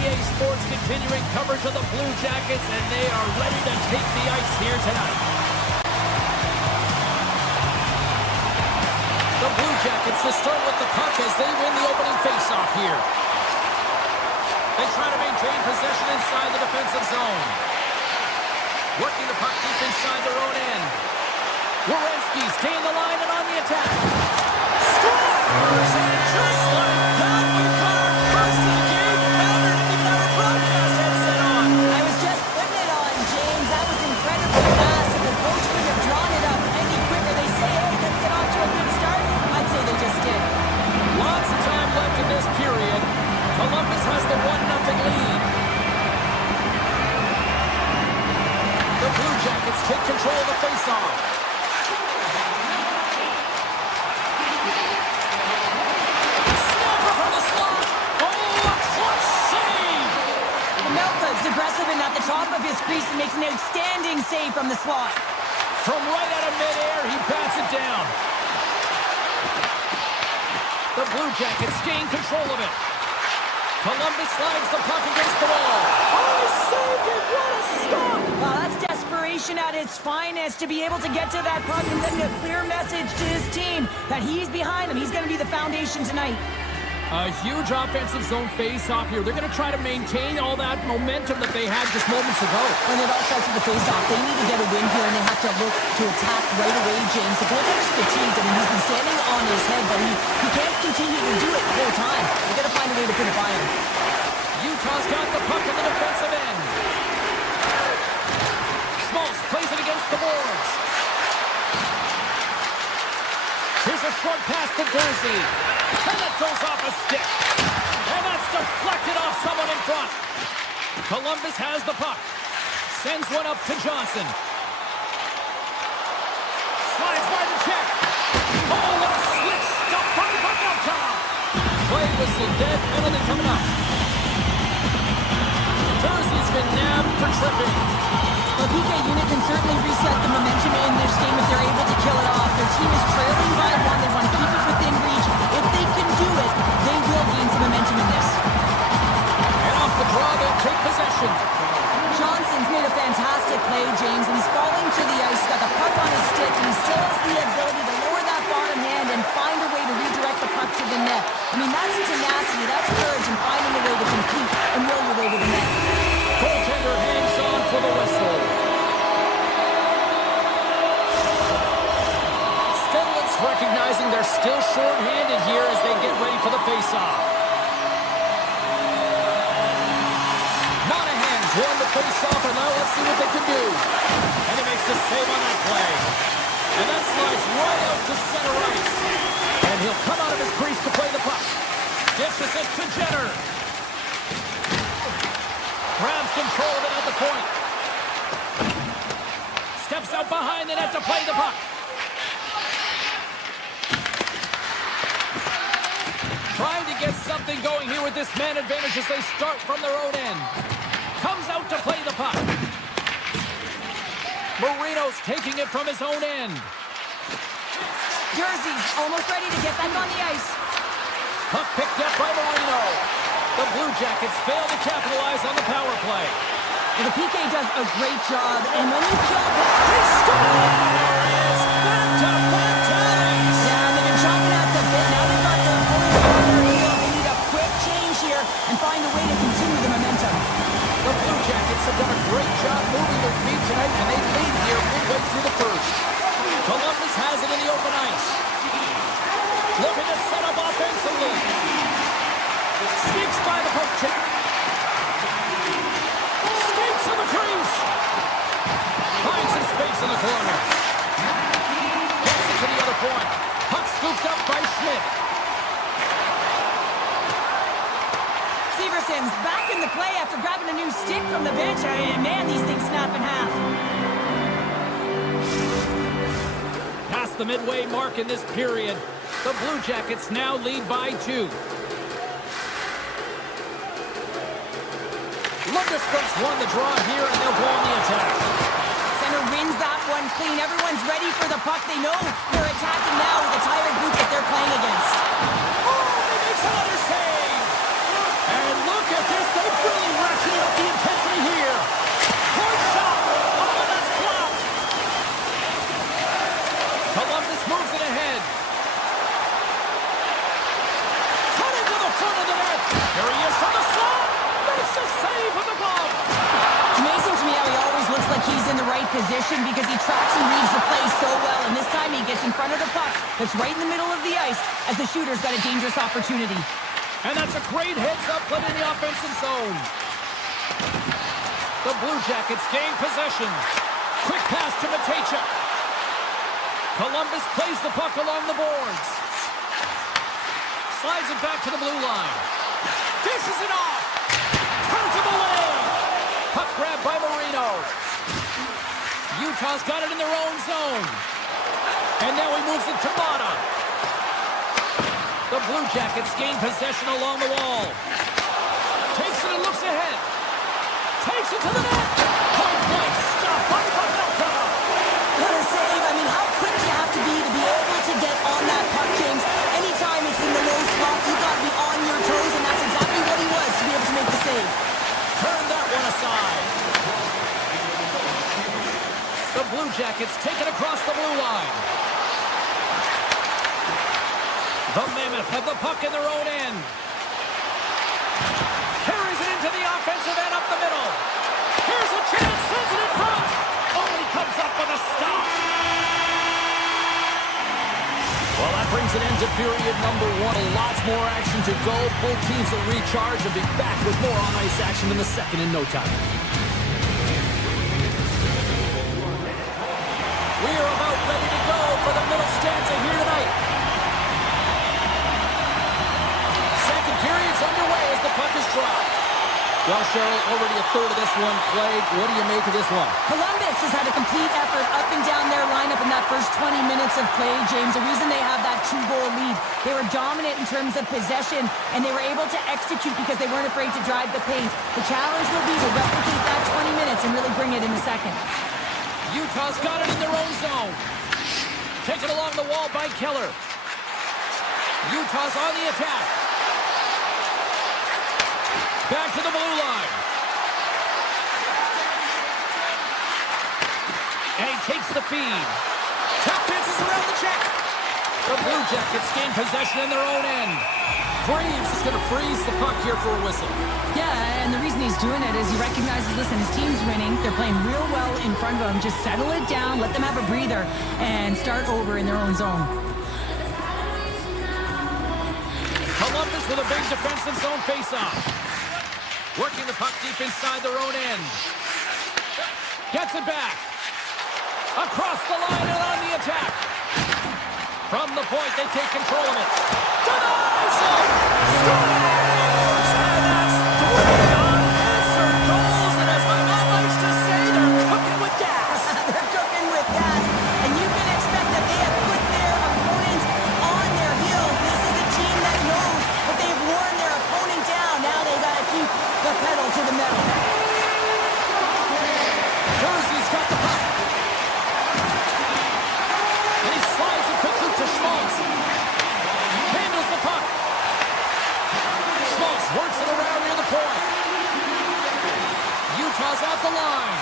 EA Sports continuing coverage of the Blue Jackets, and they are ready to take the ice here tonight. The Blue Jackets to start with the puck as they win the opening faceoff here. They try to maintain possession inside the defensive zone. Working the puck deep inside their own end. Werenski's gained the line and on the attack. Scores! And just like that, we've got our first of the game. Matter didn't even have a broadcast headset on. I was just putting it on, James. That was incredibly fast. If the coach could have drawn it up any quicker, they say, hey, let's get off to a good start. I'd say they just did. Lots of time left in this period. Columbus has the 1-0 lead. The Blue Jackets take control of the faceoff. Snapper from the slot. Oh, a clutch save! Melka's aggressive and at the top of his crease and makes an outstanding save from the slot. From right out of midair, he bats it down. The Blue Jackets gain control of it. Columbus slides the puck against the wall. Oh, he saved it! What a stop! Well, that's desperation at its finest to be able to get to that puck and send a clear message to his team that he's behind them. He's going to be the foundation tonight. A huge offensive zone face-off here. They're going to try to maintain all that momentum that they had just moments ago. When it all starts with the face-off, they need to get a win here, and they have to look to attack right away, James. The goaltender's fatigued. I mean, he's been standing on his head, but he can't continue to do it the whole time. They've got to find a way to put it by him. Utah's got the puck in the defensive end. Schmaltz plays it against the boards. Here's a short pass to Dorsey. And that goes off a stick. And that's deflected off someone in front. Columbus has the puck. Sends one up to Johnson. Slides by the check. Oh, what a slick stop by Mammoth. Play whistle, dead penalty coming up. Dorsey's been nabbed for tripping. The PK unit can certainly reset the momentum in this game if they're able to kill it off. Their team is trailing by one. They want to keep it within reach. If they can do it, they will gain some momentum in this. And off the draw, they'll take possession. Johnson's made a fantastic play, James, and he's falling to the ice. He's got the puck on his stick, and he still has the ability to lower that bottom hand and find a way to redirect the puck to the net. I mean, that's tenacity, that's courage, and finding a way to compete and will your way to the net. Goaltender hangs on for the whistle. Stenlitz recognizing they're still short-handed here as they get ready for the face-off. Monahan's won the face-off, and now let's see what they can do. And he makes the save on that play. And that slides right out to center ice. And he'll come out of his crease to play the puck. Dishes it to Jenner. Grabs control of it at the point. Steps out behind the net to play the puck. Trying to get something going here with this man advantage as they start from their own end. Comes out to play the puck. Marino's taking it from his own end. Jersey's almost ready to get back on the ice. Puck picked up by Marino. The Blue Jackets fail to capitalize on the power play. Well, the PK does a great job, and when you kill him, He scores! Back-to-back ties! yeah, they've been chomping at the bit. Now they've got their opponent on their heel. They need a quick change here and find a way to continue the momentum. The Blue Jackets have done a great job moving their feet tonight, and they lead here midway through the first. Columbus has it in the open ice. Looking to set up offensively. Sneaks by the poke check. Skates in the crease. Finds some space in the corner. Gets it to the other point. Puck scooped up by Schmidt. Severson's back in the play after grabbing a new stick from the bench. I mean, man, these things snap in half. Past the midway mark in this period, the Blue Jackets now lead by 2. Lundestrom's won the draw here, and they'll go on the attack. Center wins that one clean. Everyone's ready for the puck. They know they're attacking now with the tired group that they're playing against. Oh, he makes another save! And look at this, they fill position because he tracks and reads the play so well. And this time he gets in front of the puck that's right in the middle of the ice as the shooter's got a dangerous opportunity. And that's a great heads-up play in the offensive zone. The Blue Jackets gain possession. Quick pass to Matejchuk. Columbus plays the puck along the boards. Slides it back to the blue line. Dishes it off. Turns him away. Puck grabbed by Marino. Utah's got it in their own zone. And now he moves it to Mata. The Blue Jackets gain possession along the wall. Takes it and looks ahead. Takes it to the net. Point blank stop by Pavelka. What a save. I mean, how quick you have to be able to get on that puck, James. Anytime it's in the low slot, you've got to be on your toes, and that's exactly what he was to be able to make the save. Turn that one aside. The Blue Jackets take it across the blue line. The Mammoth have the puck in their own end. Carries it into the offensive end up the middle. Here's a chance, sends it in front. Only comes up with a stop. Well, that brings an end to period number one. Lots more action to go. Both teams will recharge and be back with more on-ice action in the second in no time. We are about ready to go for the middle stanza here tonight. Second period's underway as the puck is dropped. Well, Cheryl, already a third of this one played. What do you make of this one? Columbus has had a complete effort up and down their lineup in that first 20 minutes of play, James. The reason they have that 2-goal lead, they were dominant in terms of possession, and they were able to execute because they weren't afraid to drive the paint. The challenge will be to replicate that 20 minutes and really bring it in the second. Utah's got it in their own zone. Taken along the wall by Keller. Utah's on the attack. Back to the blue line. And he takes the feed. Tap dances around the check. The Blue Jackets gain possession in their own end. Graves is going to freeze the puck here for a whistle. Yeah, and the reason he's doing it is he recognizes, listen, his team's winning. They're playing real well in front of him. Just settle it down, let them have a breather, and start over in their own zone. Columbus with a big defensive zone faceoff. Working the puck deep inside their own end. Gets it back. Across the line and on the attack. From the point, they take control of it. Denies him! Scores! And that's 3 unanswered goals. And as my mom likes to say, they're cooking with gas. They're cooking with gas. And you can expect that they have put their opponents on their heels. This is a team that knows that they've worn their opponent down. Now they got to keep the pedal to the metal. Jersey's got the puck. And he slides it quickly to Schmaltz. Handles the puck. Schmaltz works it around near the point. Utah's out the line.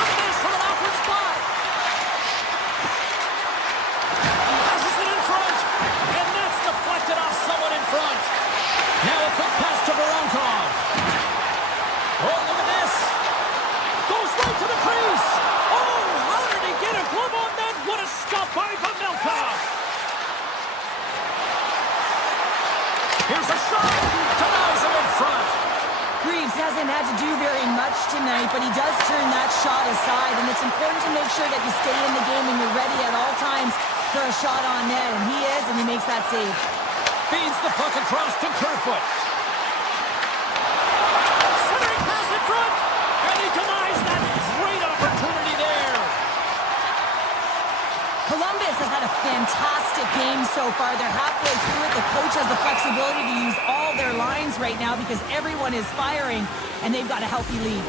Look at this from an awkward spot. Passes it in front. And that's deflected off someone in front. Now a quick pass to Voronkov. Oh, look at this. Goes right to the crease. Oh, how did he get a glove on that? What a stop by Pavelka. Here's a shot. Denies him in front. Greaves hasn't had to do very much tonight, but he does turn that shot aside, and it's important to make sure that you stay in the game and you're ready at all times for a shot on net, and he is, and he makes that save. Feeds the puck across to Kerfoot. Centering pass in front, and he denies that great opportunity there. Columbus has had a fantastic game so far. They're halfway through it. The coach has the flexibility to use all their lines right now because everyone is firing, and they've got a healthy lead.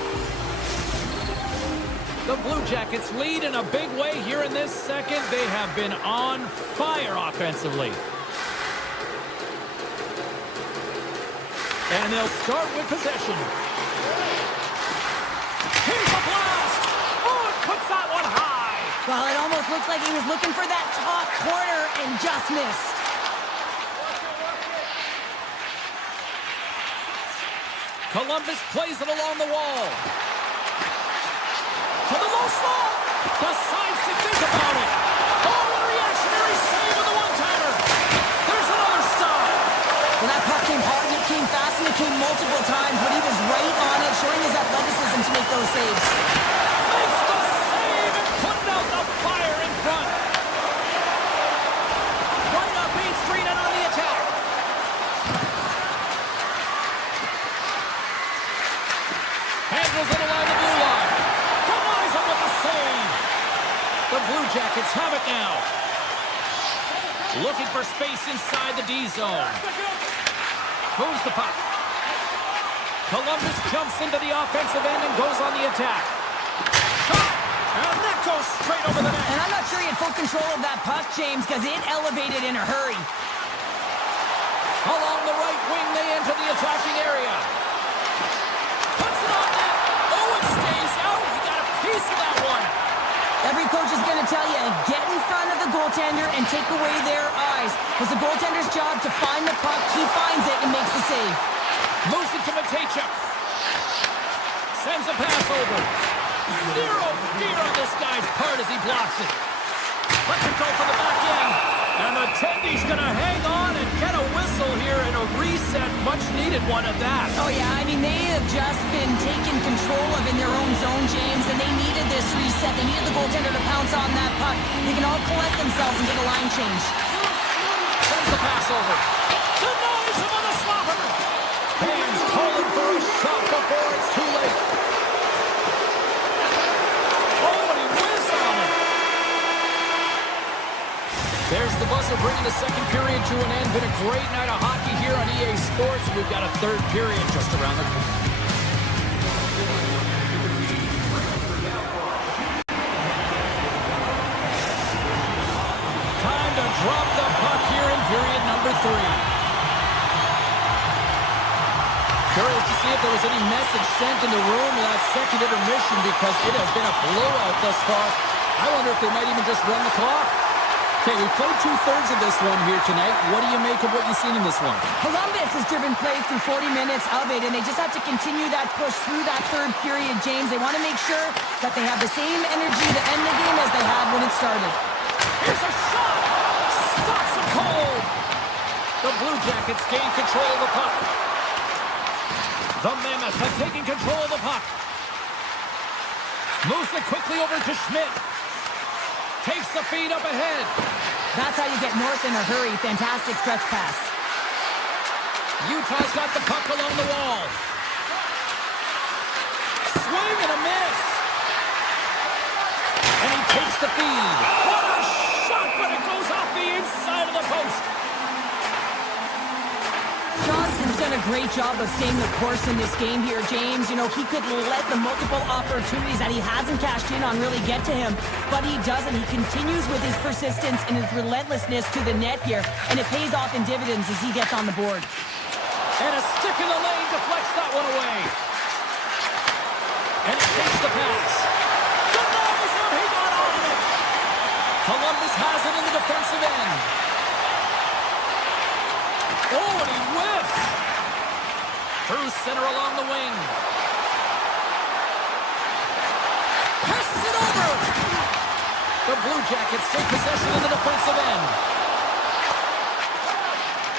The Blue Jackets lead in a big way here in this second. They have been on fire offensively. And they'll start with possession. Here's a blast! Oh, it puts that one high! Well, it almost looks like he was looking for that top corner and just missed. Columbus plays it along the wall. to the low slot. Decides to think about it. Oh, what a reactionary save on the one-timer. There's another stop. Well, that puck came hard, and it came fast, and it came multiple times, but he was right on it, showing his athleticism to make those saves. Makes the save and putting out the fire in front. Right up Main Street and on the attack. Handles it along the blue line. Denies him with the save. The Blue Jackets have it now. Looking for space inside the D zone. Moves the puck. Columbus jumps into the offensive end and goes on the attack. Shot! And that goes straight over the net. And I'm not sure he had full control of that puck, James, because it elevated in a hurry. Along the right wing, they enter the attacking area. Puts it on net. Oh, it stays out. He got a piece of that one. Every coach is going to tell you, get in front of the goaltender and take away their eyes. It's the goaltender's job to find the puck. He finds it and makes the save. Moves it to Matejchuk. Sends a pass over. Zero fear on this guy's part as he blocks it. Lets it go for the back end. And the Tendy's going to hang on and get a whistle here and a reset. Much needed one at that. Oh, yeah. I mean, they have just been taken control of in their own zone, James, and they needed this reset. They needed the goaltender to pounce on that puck. They can all collect themselves and get a line change. Sends the pass over. Denies him on the slapper. Fans calling for a shot before it's too late. Oh, and he whizzed on it. There's the buzzer bringing the second period to an end. Been a great night of hockey here on EA Sports. We've got a third period just around the corner. Time to drop the puck here in period number 3. Curious to see if there was any message sent in the room in that second intermission because it has been a blowout thus far. I wonder if they might even just run the clock. Okay, we've played 2/3 of this one here tonight. What do you make of what you've seen in this one? Columbus has driven play through 40 minutes of it, and they just have to continue that push through that third period, James. They want to make sure that they have the same energy to end the game as they had when it started. Here's a shot! Stops him cold! The Blue Jackets gain control of the puck. The Mammoth have taken control of the puck. Moves it quickly over to Schmidt. Takes the feed up ahead. That's how you get north in a hurry. Fantastic stretch pass. Utah's got the puck along the wall. Swing and a miss. And he takes the feed. What a shot, but it goes off the inside of the post. Johnson's done a great job of staying the course in this game here, James. You know, he could let the multiple opportunities that he hasn't cashed in on really get to him, but he doesn't. He continues with his persistence and his relentlessness to the net here, and it pays off in dividends as he gets on the board. And a stick in the lane deflects that one away. And he takes the pass. Denies him, he got on it. Columbus has it in the defensive end. Oh, and he whiffs. Through center along the wing. Passes it over. The Blue Jackets take possession of the defensive end.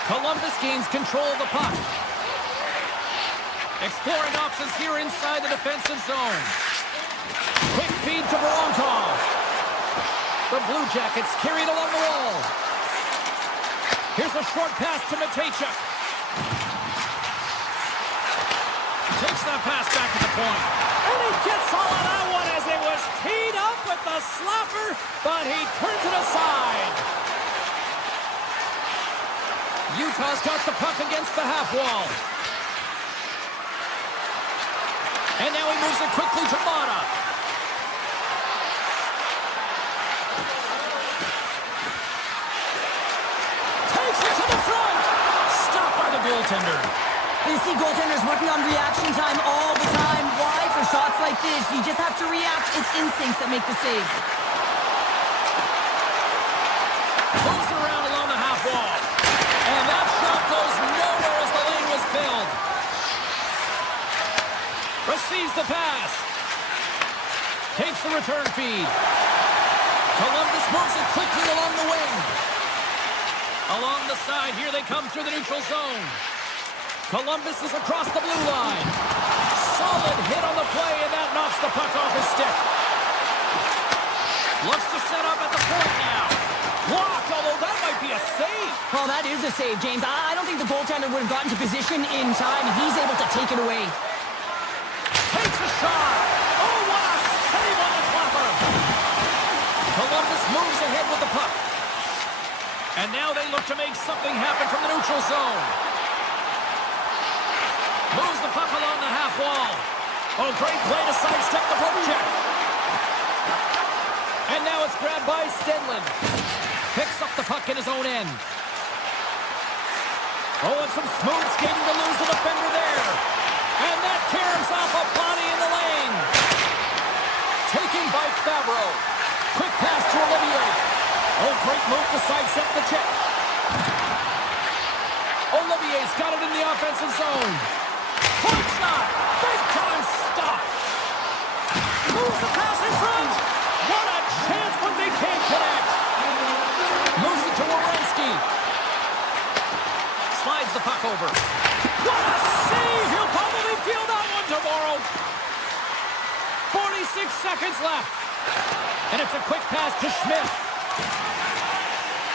Columbus gains control of the puck. Exploring options here inside the defensive zone. Quick feed to Voronkov. The Blue Jackets carried along the wall. Here's a short pass to Matejchuk. Takes that pass back to the point. And he gets all of that one as it was teed up with the slapper, but he turns it aside. Utah's got the puck against the half wall. And now he moves it quickly to Mata. Takes it to the front. Stopped by the goaltender. You see goaltenders working on reaction time all the time. Why? For shots like this, you just have to react. It's instincts that make the save. Moves around along the half wall. And that shot goes nowhere as the lane was filled. Receives the pass. Takes the return feed. Columbus moves it quickly along the wing. Along the side, here they come through the neutral zone. Columbus is across the blue line. Solid hit on the play, and that knocks the puck off his stick. Looks to set up at the point now. Blocked, although that might be a save. Well, that is a save, James. I don't think the goaltender would have gotten to position in time. He's able to take it away. Takes a shot. Oh, what a save on the flopper. Columbus moves ahead with the puck. And now they look to make something happen from the neutral zone. Moves the puck along the half wall. Oh, great play to sidestep the poke check. And now it's grabbed by Stenlund. Picks up the puck in his own end. Oh, and some smooth skating to lose the defender there. And that tears off a body in the lane. Taken by Favreau. Quick pass to Olivier. Oh, great move to sidestep the check. Olivier's got it in the offensive zone. Point shot. Big time stop. Moves the pass in front. What a chance, but they can't connect. Moves it to Werenski. Slides the puck over. What a save! He'll probably feel that one tomorrow. 46 seconds left. And it's a quick pass to Schmidt.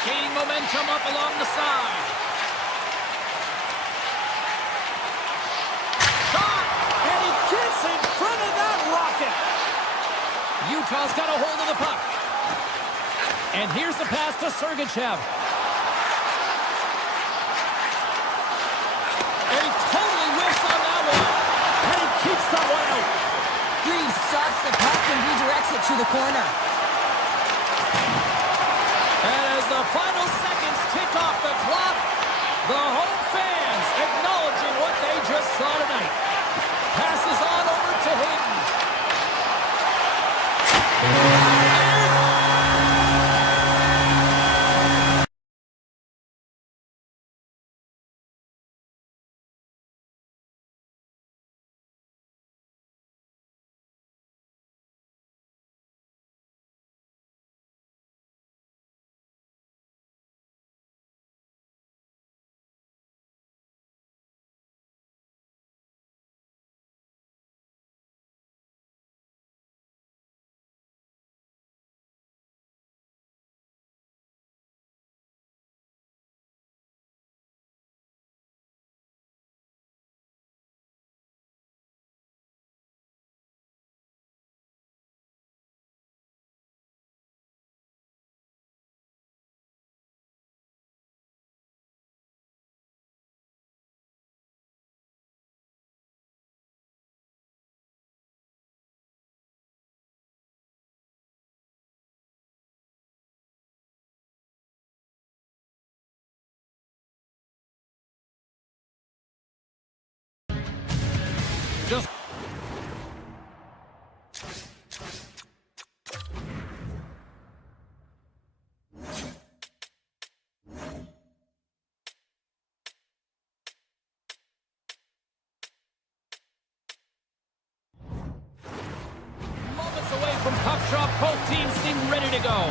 Gaining momentum up along the side. Shot! And he gets in front of that rocket. Utah's got a hold of the puck. And here's the pass to Sergachev. And he totally whiffs on that one. And he keeps that one out. Reeves stops the puck and redirects it to the corner. And as the final seconds tick off the clock, the home fans acknowledging what they just saw tonight. Passes on over to Hayden. Just moments away from puck drop, both teams seem ready to go.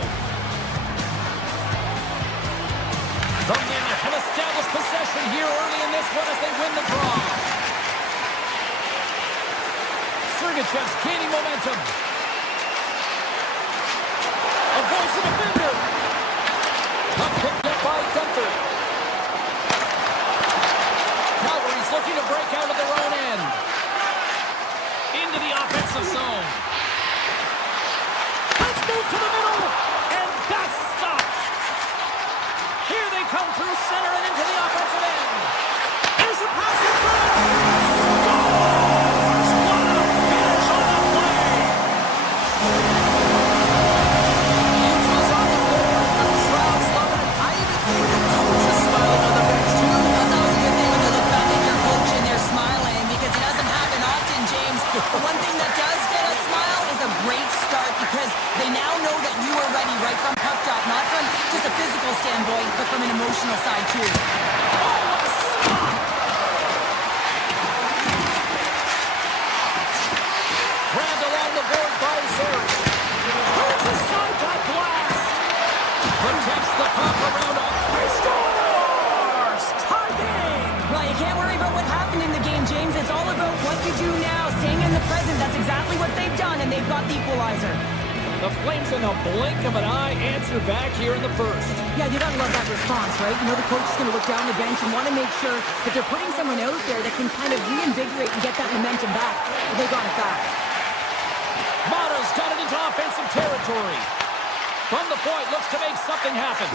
The Mammoth have established possession here early in this one as they win the draw. Sergachev's gaining momentum. Avoids the defender. Puck picked up by Gunther. Calgary's looking to break out of their own end. Into the offensive zone. Let's move to the middle. And that's stopped. Here they come through center and into the offensive end. There's a pass in front. One thing that does get a smile is a great start because they now know that you are ready right from puck drop, not from just a physical standpoint, but from an emotional side too. Oh, what a stop! Grabbed along the board by Zero. present, that's exactly what they've done, and they've got the equalizer. The Flames in a blink of an eye answer back here in the first. Yeah, you gotta love that response, right? You know the coach is gonna look down the bench and want to make sure that they're putting someone out there that can kind of reinvigorate and get that momentum back. But they got it back. Motto's got it into offensive territory. From the point, looks to make something happen.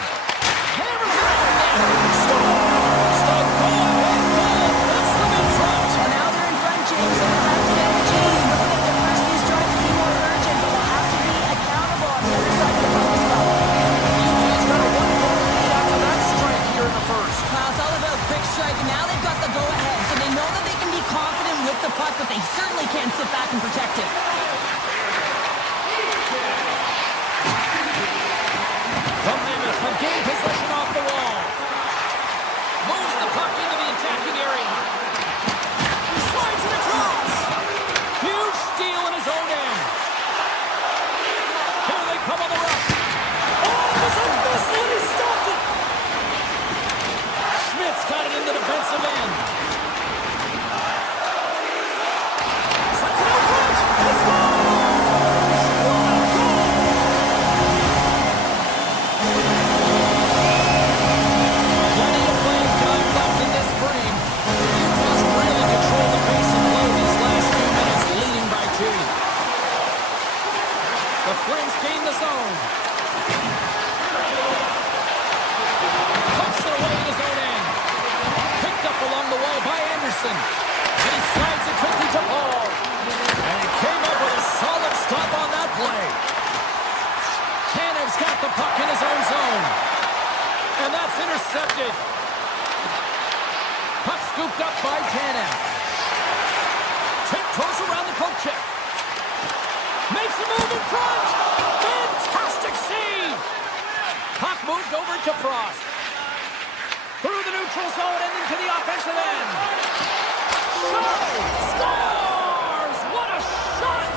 Hammers it out there. Scores! The go-ahead goal puts them in front. Well, now they're in front, James, and they'll have to get the change. You know that their first few strikes will be more urgent, but they'll have to be accountable on the other side of the puck as well. UT's got a 1-goal lead after that strike here in the first. Well, it's all about quick strike, and now they've got the go-ahead, so they know that they can be confident with the puck, but they certainly can't sit back and protect it. The Mammoth have gained possession off the wall. Moves the puck into the attacking area. Slides it across. Huge steal in his own end. Here they come on the rush. Oh, it was a missile and he stopped it. Schmidt's got it in the defensive end. Sends it out front. He scores! What a goal! Plenty of playing time left in this frame. Utah's really controlled the pace of play these last few minutes, leading by 2. The Flames gain the zone. Pucks their way in his own end. Picked up along the wall by Anderson. And he slides it quickly to Paul. And he came up with a solid stop on that play. Tanev's got the puck in his own zone. And that's intercepted. Puck scooped up by Tanev. Tiptoes around the poke check. Makes a move in front. Fantastic save. Puck moved over to Frost. Through the neutral zone and into the offensive end. Shot! Scores! What a shot!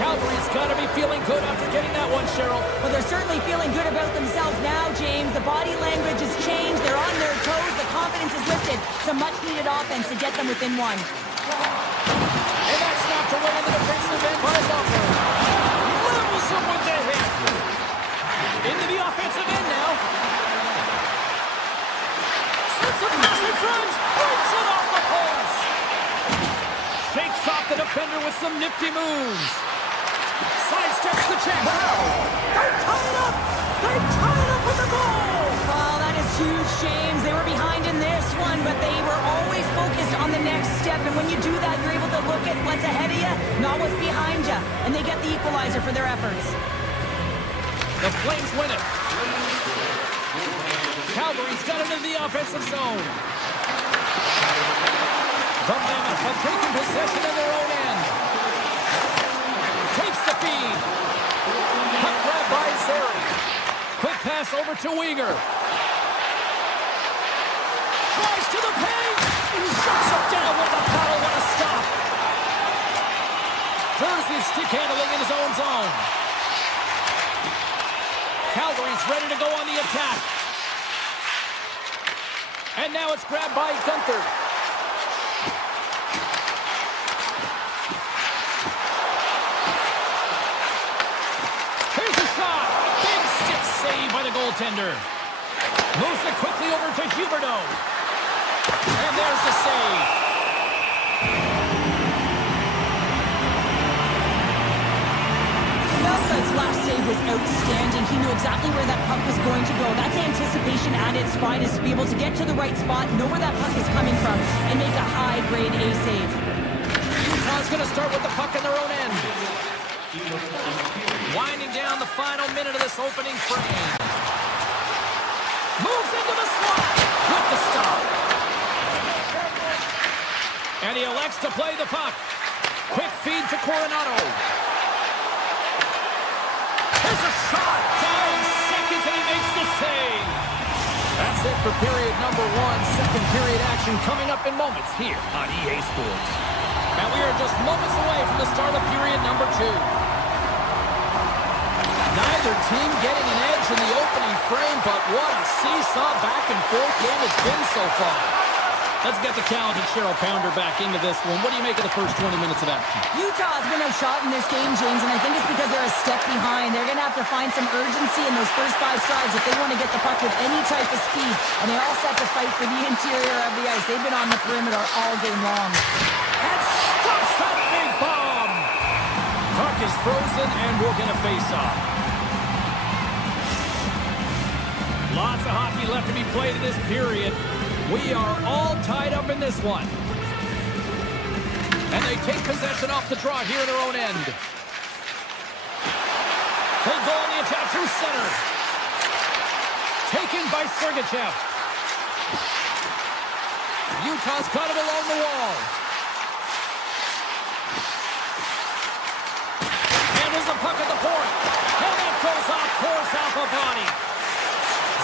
Calgary's got to be feeling good after getting that one, Cheryl. Well, they're certainly feeling good about themselves now, James. The body language has changed. They're on their toes. The confidence is lifted. Some much-needed offense to get them within 1. And that's knocked away in the defensive end by Loeffler. Levels him with the hit. Into the offensive end now. Sends a pass in front. Breaks it off the post. Shakes off the defender with some nifty moves. Sidesteps the check. They're tied up. They're tied up with the goal. Oh, that is huge, James. They were behind in this one, but they were always focused on the next step. And when you do that, you're able to look at what's ahead of you, not what's behind you. And they get the equalizer for their efforts. The Flames win it. Calgary's got it into the offensive zone. The Mammoth have taken possession in their own end. Takes the feed. Puck grab by Zeri. Quick pass over to Weegar. Tries to the paint. Shuts it down with the paddle. What a stop. Jersey stick handling in his own zone. Calgary's ready to go on the attack. And now it's grabbed by Gunther. Here's a shot. Big stick save by the goaltender. Moves it quickly over to Huberdeau. And there's the save. Belfast's last save was outstanding. He knew exactly where that puck was going to go. That's anticipation at its finest, to be able to get to the right spot, know where that puck is coming from, and make a high-grade A save. Utah's going to start with the puck in their own end. Winding down the final minute of this opening frame. Moves into the slot with the stop. And he elects to play the puck. Quick feed to Coronado. There's a shot. 9 seconds and he makes the save. That's it for period number 1. Second period action coming up in moments here on EA Sports. And we are just moments away from the start of period number 2. Neither team getting an edge in the opening frame, but what a seesaw back and forth game it's been so far. Let's get the talented Cheryl Pounder back into this one. What do you make of the first 20 minutes of action? Utah's been outshot in this game, James, and I think it's because they're a step behind. They're going to have to find some urgency in those first 5 strides if they want to get the puck with any type of speed. And they all set to fight for the interior of the ice. They've been on the perimeter all game long. And stuffs that big bomb! Puck is frozen, and we're going to face off. Lots of hockey left to be played in this period. We are all tied up in this one. And they take possession off the draw here in their own end. They go on the attack through center. Taken by Sergachev. Utah's got him along the wall. And there's a puck at the point. And it goes off course off a body.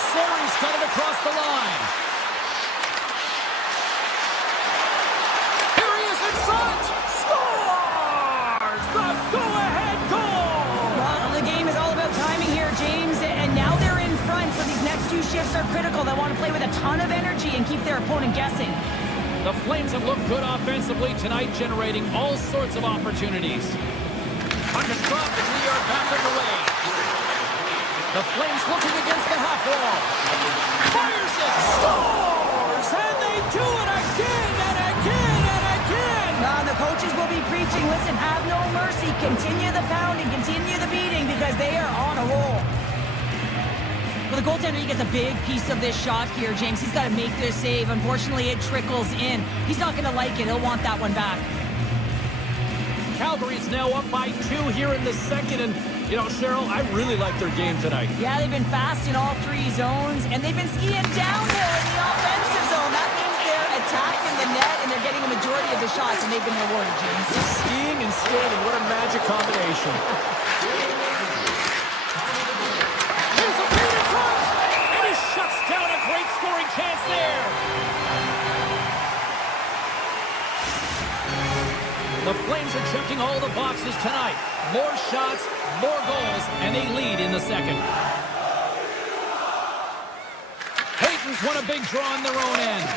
Sori's got it across the line. Front! Scores! The go-ahead goal! Well, the game is all about timing here, James, and now they're in front, so these next 2 shifts are critical. They want to play with a ton of energy and keep their opponent guessing. The Flames have looked good offensively tonight, generating all sorts of opportunities. Puck is dropped, and we are back underway. The Flames looking against the half wall. Fires it! Scores! And they do it again and again! The coaches will be preaching, listen, have no mercy, continue the pounding, continue the beating, because they are on a roll. Well, the goaltender, he gets a big piece of this shot here, James. He's got to make this save. Unfortunately, it trickles in. He's not going to like it. He'll want that one back. Calgary's now up by 2 here in the second, and, you know, Cheryl, I really like their game tonight. Yeah, they've been fast in all 3 zones, and they've been skiing downhill in the offensive zone. That means they're attacking the net, and they're getting a majority of the shots, and they've been rewarded, James. Skiing and skating, what a magic combination. Here's a beat in front, and he shuts down a great scoring chance there. The Flames are checking all the boxes tonight. More shots, more goals, and they lead in the second. Hayton's won a big draw in their own end.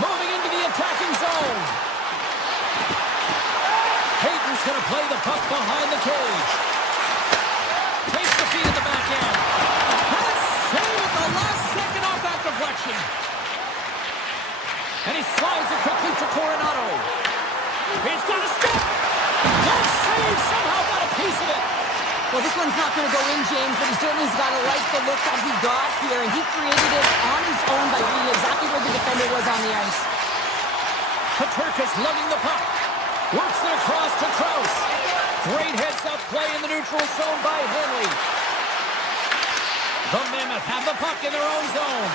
Moving into the attacking zone. Hayton's going to play the puck behind the cage. Takes the feed at the back end. And save at the last second off that deflection. And he slides it quickly to Coronado. He's got a step. That save somehow got a piece of it. Well, this one's not going to go in, James, but he certainly has got to like the look that he got here, and he created it on his own by being exactly where the defender was on the ice. Paterka's lugging the puck. Works it across to Krause. Great heads-up play in the neutral zone by Henley. The Mammoth have the puck in their own zone.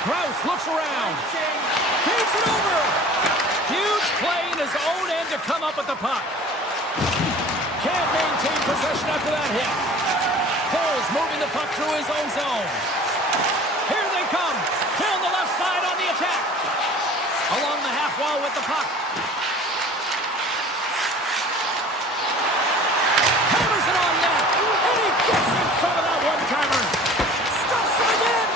Krause looks around. Takes it over. Huge play in his own end to come up with the puck. Can't maintain possession after that hit. Cole's moving the puck through his own zone. Here they come. Down the left side on the attack. Along the half wall with the puck. Hammers it on net. And he gets in front of that one-timer. Stuffs him again.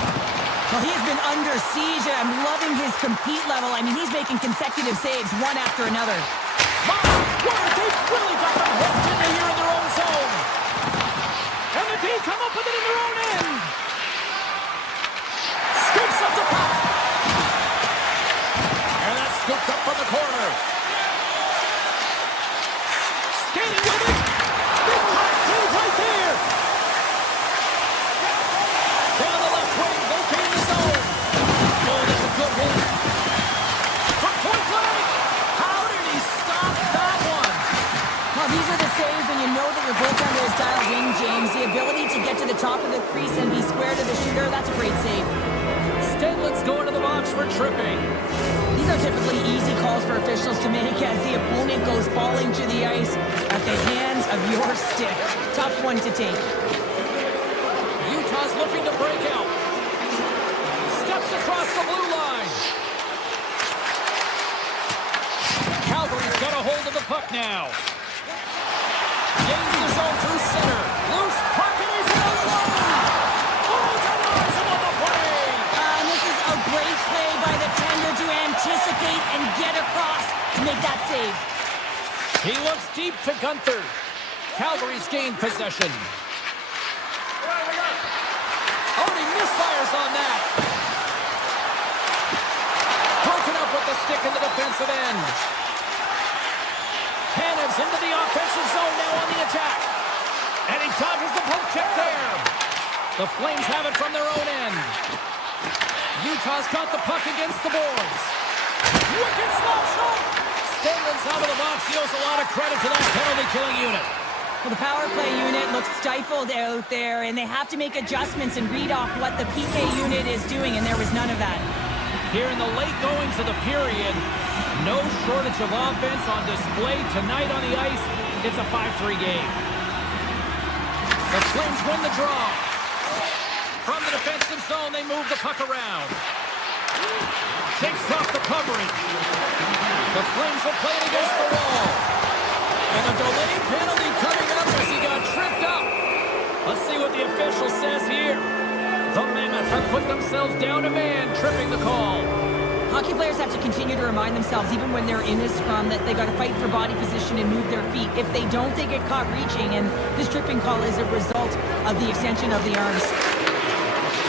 Well, he's been under siege, and I'm loving his compete level. I mean, he's making consecutive saves one after another. My word, they've really got them hooked in here in their own zone. And the D come up with it in their own end. Scoops up the puck. And that's scooped up from the corner. Skating with it. Big time save right there. Down the left wing, locating the zone. Oh, that's a good hit. From point blank. How did he stop that one? Well, these are the saves when you know that your goaltender is dialed in, James. The ability to get to the top of the crease and be square to the shooter, that's a great save. Stenlin's going to the box for tripping. These are typically easy calls for officials to make as the opponent goes falling to the ice at the hands of your stick. Tough one to take. Utah's looking to break out. Steps across the blue line. Calgary's got a hold of the puck now. Gains the zone through center. Loose puck and he's in alone. Oh, denies him on the play. make that save. He looks deep to Gunther. Calgary's gained possession. Oh, and he misfires on that. Broken up with the stick in the defensive end. Tanev's into the offensive zone now on the attack. And he dodges the poke check there. The Flames have it from their own end. Utah's got the puck against the boards. Wicked slap shot. Stenlin's out of the box. He owes a lot of credit to that penalty-killing unit. Well, the power play unit looks stifled out there, and they have to make adjustments and read off what the PK unit is doing, and there was none of that. Here in the late goings of the period, no shortage of offense on display tonight on the ice. It's a 5-3 game. The Flames win the draw. From the defensive zone, they move the puck around. Shakes off the coverage. The Flames will play it against the wall. And a delayed penalty coming up as he got tripped up. Let's see what the official says here. The Mammoth have put themselves down a man, tripping the call. Hockey players have to continue to remind themselves, even when they're in a scrum, that they got to fight for body position and move their feet. If they don't, they get caught reaching, and this tripping call is a result of the extension of the arms.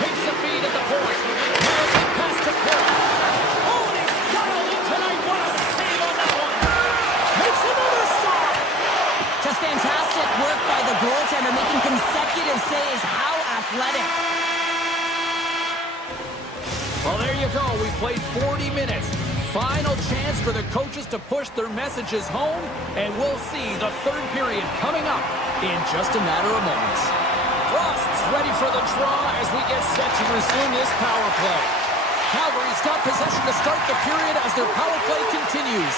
Takes the feed at the point. Now a quick pass to Cole. Oh, and he's dialed in tonight. What a save on that one. Makes another stop. Just fantastic work by the goaltender, making consecutive saves. How athletic. Well, there you go. We played 40 minutes. Final chance for the coaches to push their messages home, and we'll see the third period coming up in just a matter of moments. Frost's ready for the draw as we get set to resume this power play. Calgary's got possession to start the period as their power play continues.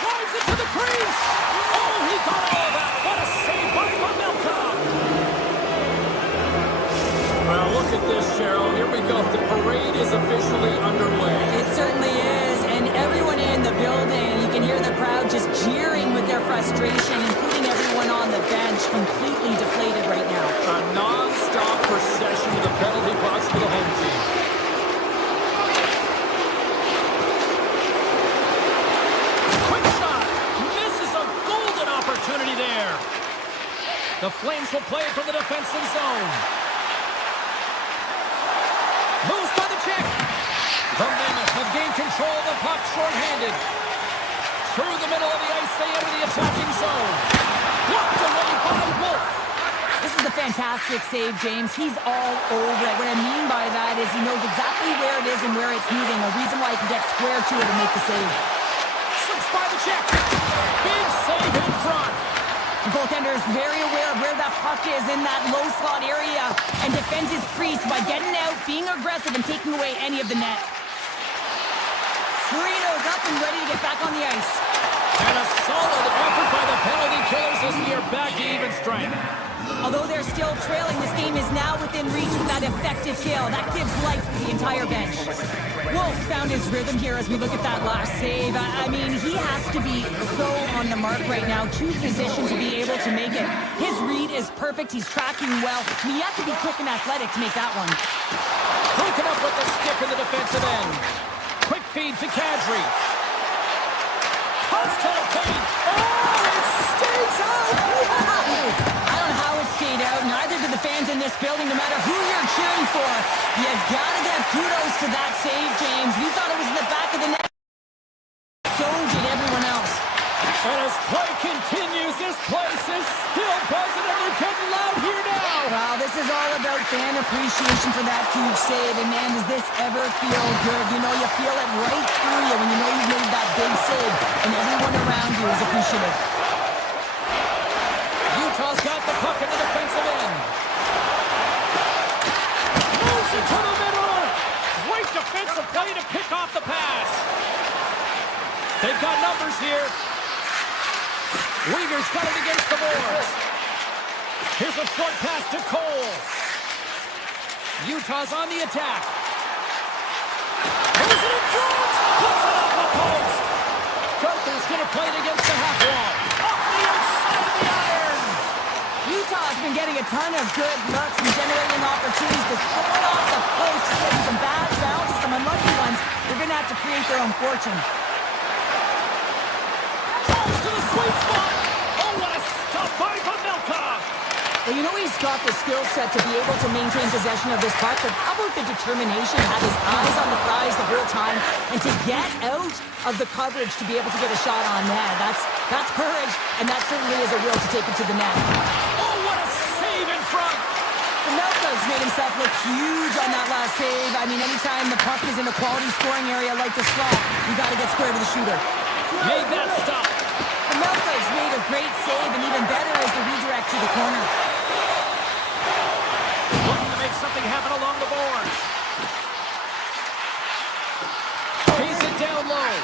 Drives it to the crease. Oh, he got all of that. What a save by Mammoth. Well, look at this, Cheryl. Here we go. The parade is officially underway. It certainly is, and everyone in the building, you can hear the crowd just jeering with their frustration, including everyone on the bench, completely deflated right now. A non-stop procession to the penalty box for the home team. Quick shot! Misses a golden opportunity there. The Flames will play it from the defensive zone. Moves by the check. The Mammoth have gained control of the puck short-handed. Through the middle of the ice, they enter the attacking zone. Blocked away by Wolf. This is a fantastic save, James. He's all over it. What I mean by that is he knows exactly where it is and where it's moving. A reason why he can get square to it and make the save. Slips by the check. Big save in front. The goaltender is very aware of where that puck is in that low slot area and defends his crease by getting out, being aggressive, and taking away any of the net. Marino's up and ready to get back on the ice. And a solid effort by the penalty killers as we are back to even strength. Although they're still trailing, this game is now within reach with that effective kill. That gives life to the entire bench. Wolf found his rhythm here as we look at that last save. I mean, he has to be so on the mark right now, to position to be able to make it. His read is perfect. He's tracking well. I mean, you have to be quick and athletic to make that one. Broken up with the stick in the defensive end. Quick feed to Kadri. Cuts to the paint. Oh, it stays out. Wow. I don't know how it stayed out. Neither did the fans in this building, no matter who you're cheering for. You gotta give kudos to that save, James. We thought it was in the back of the net. So did everyone else. And as play continues, this place is still buzzing and they're getting loud here now. Wow, this is all about fan appreciation for that huge save. And man, does this ever feel good. You know, you feel it right through you when you know you've made that big save. And everyone around you is appreciative. Utah's got the puck in the defensive end. Moves it to the middle. Great defensive play to pick off the pass. They've got numbers here. Uyghur's got it against the boards. Here's a short pass to Cole. Utah's on the attack. Moves it in front. Puts it off the post. Gunther's going to play it against the half wall. Off the outside of the iron. Utah's been getting a ton of good looks and generating opportunities, but going off the post, just getting some bad bounces, some unlucky ones. They're going to have start to create their own fortune. Falls to the sweet spot. Oh, what a stop by Pavelka. Well, you know he's got the skill set to be able to maintain possession of this puck, but how about the determination, have his eyes on the prize the whole time, and to get out of the coverage to be able to get a shot on net. That's courage, and that certainly is a will to take it to the net. Oh, what a save in front. Pavelka's made himself look huge on that last save. I mean, anytime the puck is in a quality scoring area like the slot, you got to get square to the shooter. Made that stop. Pavelka's made a great save, and even better is the redirect to the corner. Looking to make something happen along the boards. Feeds it down low.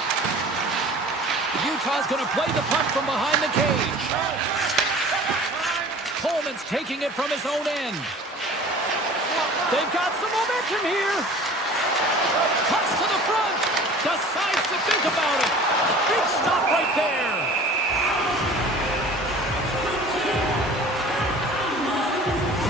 Utah's going to play the puck from behind the cage. Coleman's taking it from his own end. They've got some momentum here. Cuts to the front. Decides to think about it. Big stop right there.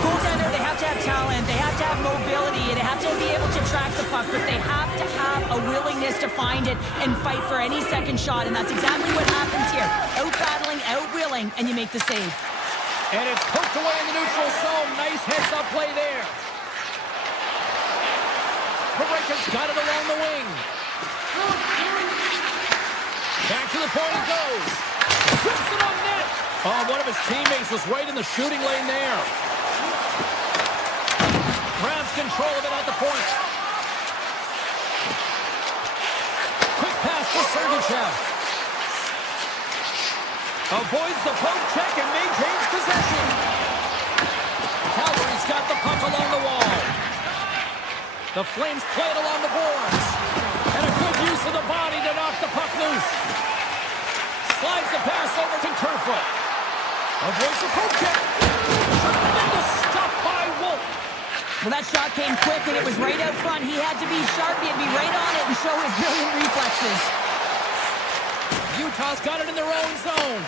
Goaltender, they have to have talent, they have to have mobility, they have to be able to track the puck, but they have to have a willingness to find it and fight for any second shot, and that's exactly what happens here. Out-battling, out-willing, and you make the save. And it's poked away in the neutral zone. Nice heads-up play there. Pareka's got it along the wing. Back to the point it goes. Trips it on net. Oh, one of his teammates was right in the shooting lane there. Grabs control of it at the point. Quick pass to Sergachev. Avoids the poke check and maintains possession. Calgary's got the puck along the wall. The Flames play it along the boards. And a good use of the body to knock the puck loose. Slides the pass over to Kerfoot. Avoids the poke check. Tremendous stop by Wolf. Well, that shot came quick, and it was right out front. He had to be sharp, he had to be right on it and show his brilliant reflexes. Utah's got it in their own zone.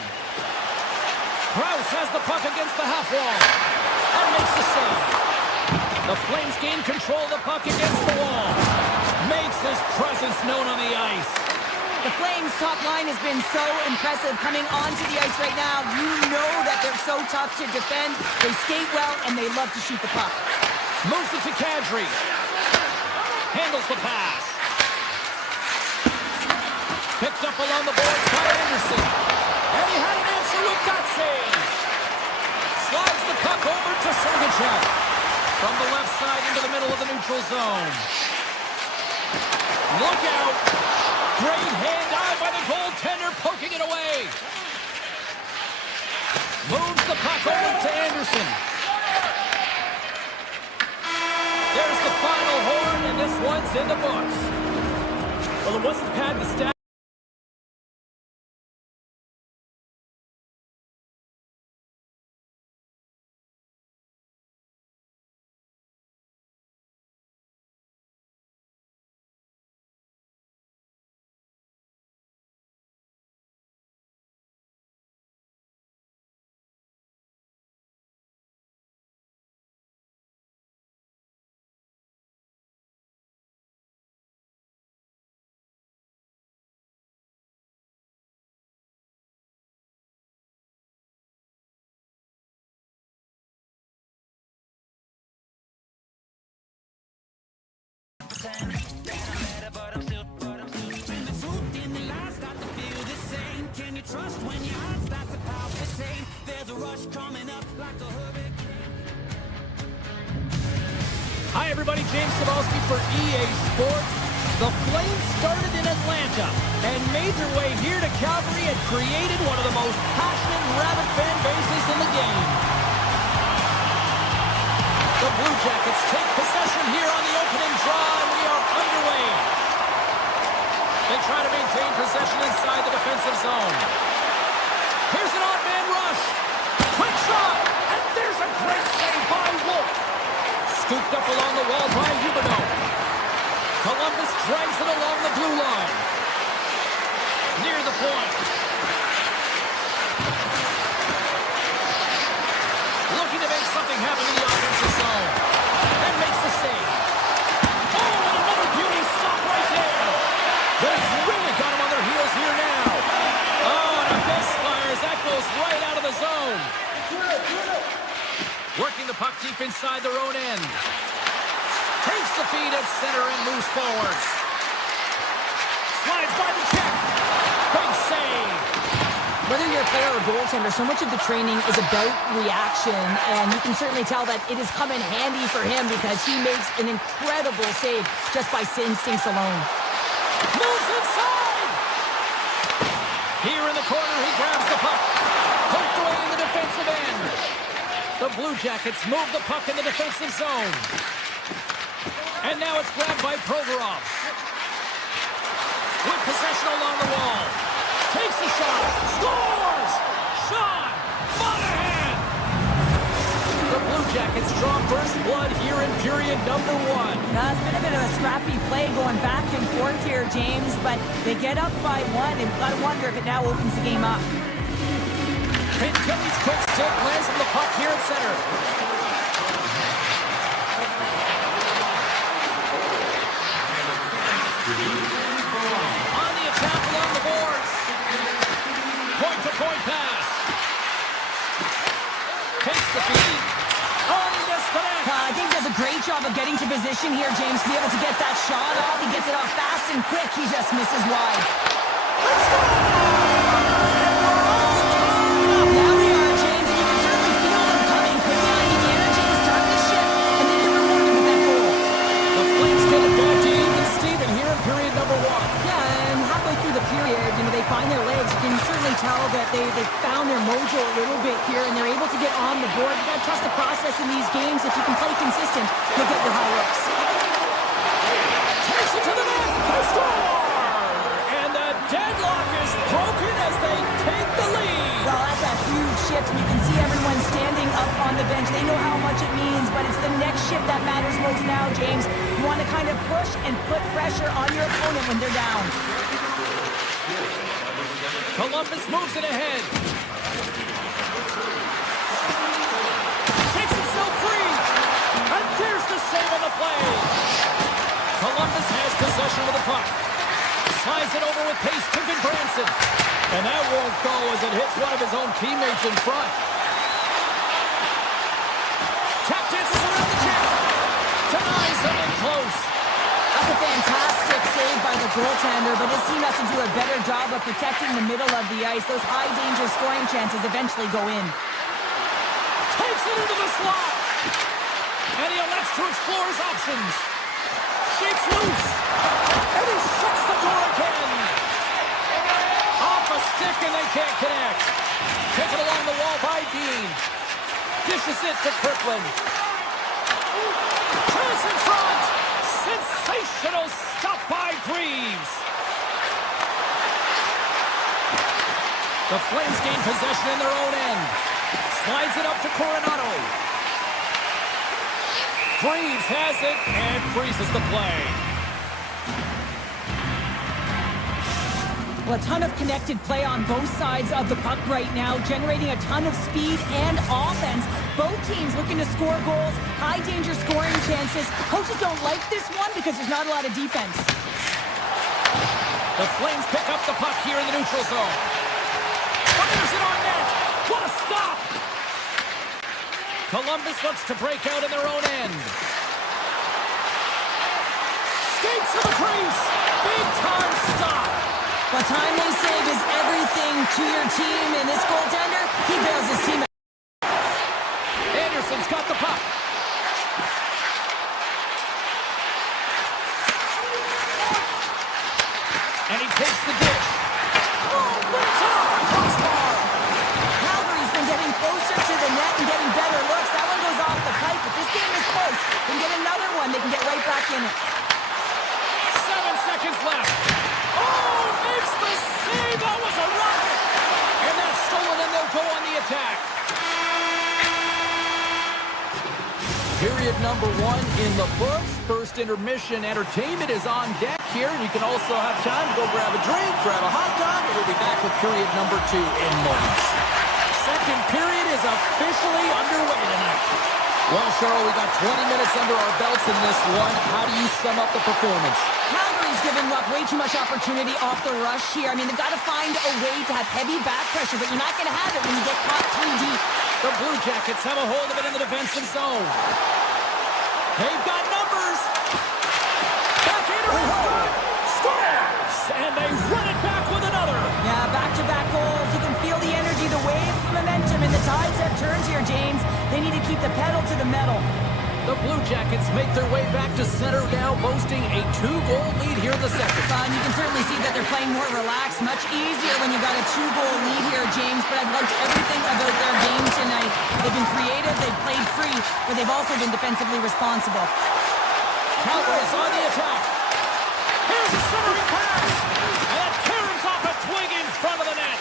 Krause has the puck against the half wall. And makes the save. The Flames gain control of the puck against the wall. Makes his presence known on the ice. The Flames' top line has been so impressive coming onto the ice right now. You know that they're so tough to defend. They skate well, and they love to shoot the puck. Moves it to Kadri. Handles the pass. Picked up along the boards by Anderson. And he had an answer with that save. Slides the puck over to Sergachev. From the left side into the middle of the neutral zone. Look out. Great hand-eye by the goaltender, poking it away. Moves the puck over to Anderson. There's the final horn, and this one's in the books. Well, it wasn't pad the stat. Hi everybody, James Cebulski for EA Sports. The Flames started in Atlanta and made their way here to Calgary and created one of the most passionate, rabid fan bases in the game. The Blue Jackets take possession here on the opening draw, and we are underway. They try to maintain possession inside the defensive zone. Here's an odd man rush. Quick shot, and there's a great save by Wolf. Scooped up along the wall by Huberdeau. Columbus drags it along the blue line. Near the point. Looking to make something happen in the offensive zone. And makes the save. Oh, and another beauty stop right there. the feed at center and moves forward. Slides by the check. Big save. Whether you're a player or goaltender, so much of the training is about reaction, and you can certainly tell that it has come in handy for him because he makes an incredible save just by instincts alone. Moves inside. Here in the corner, he grabs the puck. Poked away in the defensive end. The Blue Jackets move the puck in the defensive zone. And now it's grabbed by Provorov. With possession along the wall. Takes a shot. Scores! Shot! Monahan! The Blue Jackets draw first blood here in period number 1. It's been a bit of a scrappy play going back and forth here, James, but they get up by 1, and you've got to wonder if it now opens the game up. Kelly's quick stick lands on the puck here at center. On the attack along the boards. Point-to-point pass. Takes the feed. Oh, he disconnects. I think he does a great job of getting to position here, James, to be able to get that shot off. He gets it off fast and quick. He just misses wide. Let's go! Now we are, James, and you can certainly feel them coming. Quickly, I mean, the energy is starting to shift, and then you're rewarded with that goal. The Flames get it back to even Steven here in period number 1. Yeah, and halfway through the period, they find their legs. You can certainly tell that they found their mojo a little bit here, and they're able to get on the board. You got to trust the process in these games. If you can play consistent, you'll get your high looks. Takes it to the net. They score! And the deadlock is broken as they take the lead. Well, that's a huge shift, and you can see everyone standing up on the bench. They know how much it means, but it's the next shift that matters most now, James. You want to kind of push and put pressure on your opponent when they're down. Columbus moves it ahead. Takes himself free. And there's the save on the play. Columbus has possession of the puck. Slides it over with pace to Branson. And that won't go as it hits one of his own teammates in front. Tap dances around the check. Denies him in close. That's a fantastic save by the goaltender, but his team has to do a better job of protecting the middle of the ice. Those high-danger scoring chances eventually go in. Takes it into the slot. And he elects to explore his options. Shakes loose. And he shuts the door again. Off a stick and they can't connect. Taken along the wall by Dean. Dishes it to Kirkland. Chance in front. Sensational stop by Greaves. The Flames gain possession in their own end. Slides it up to Coronado. Greaves has it and freezes the play. Well, a ton of connected play on both sides of the puck right now, generating a ton of speed and offense. Both teams looking to score goals, high-danger scoring chances. Coaches don't like this one because there's not a lot of defense. The Flames pick up the puck here in the neutral zone. Fires it on net. What a stop! Columbus looks to break out in their own end. Skates to the crease. Big-time stop. Well, time they save is everything to your team, and this goaltender, he bails his team out. Anderson's got the puck. And he takes the dish. Oh, rips off the crossbar. Calgary's been getting closer to the net and getting better looks. That one goes off the pipe, but this game is close. They can get another one. They can get right back in it. 7 seconds left. Oh, makes the save. That was a rocket. And that's stolen, and they'll go on the attack. Period number 1 in the books. First intermission entertainment is on deck here, and you can also have time to go grab a drink, grab a hot dog, and we'll be back with period number 2 in moments. Second period is officially underway tonight. Well, Cheryl, we got 20 minutes under our belts in this one. How do you sum up the performance? Calgary's giving up way too much opportunity off the rush here. I mean, they've got to find a way to have heavy back pressure, but you're not going to have it when you get caught 3 deep. The Blue Jackets have a hold of it in the defensive zone. They've got numbers. turns here, James. They need to keep the pedal to the metal. The Blue Jackets make their way back to center now, boasting a 2-goal lead here in the second. And you can certainly see that they're playing more relaxed, much easier when you've got a 2-goal lead here, James. But I've liked everything about their game tonight. They've been creative, they've played free, but they've also been defensively responsible. Calgary's on the attack. Here's a centering pass. And it tears off a twig in front of the net.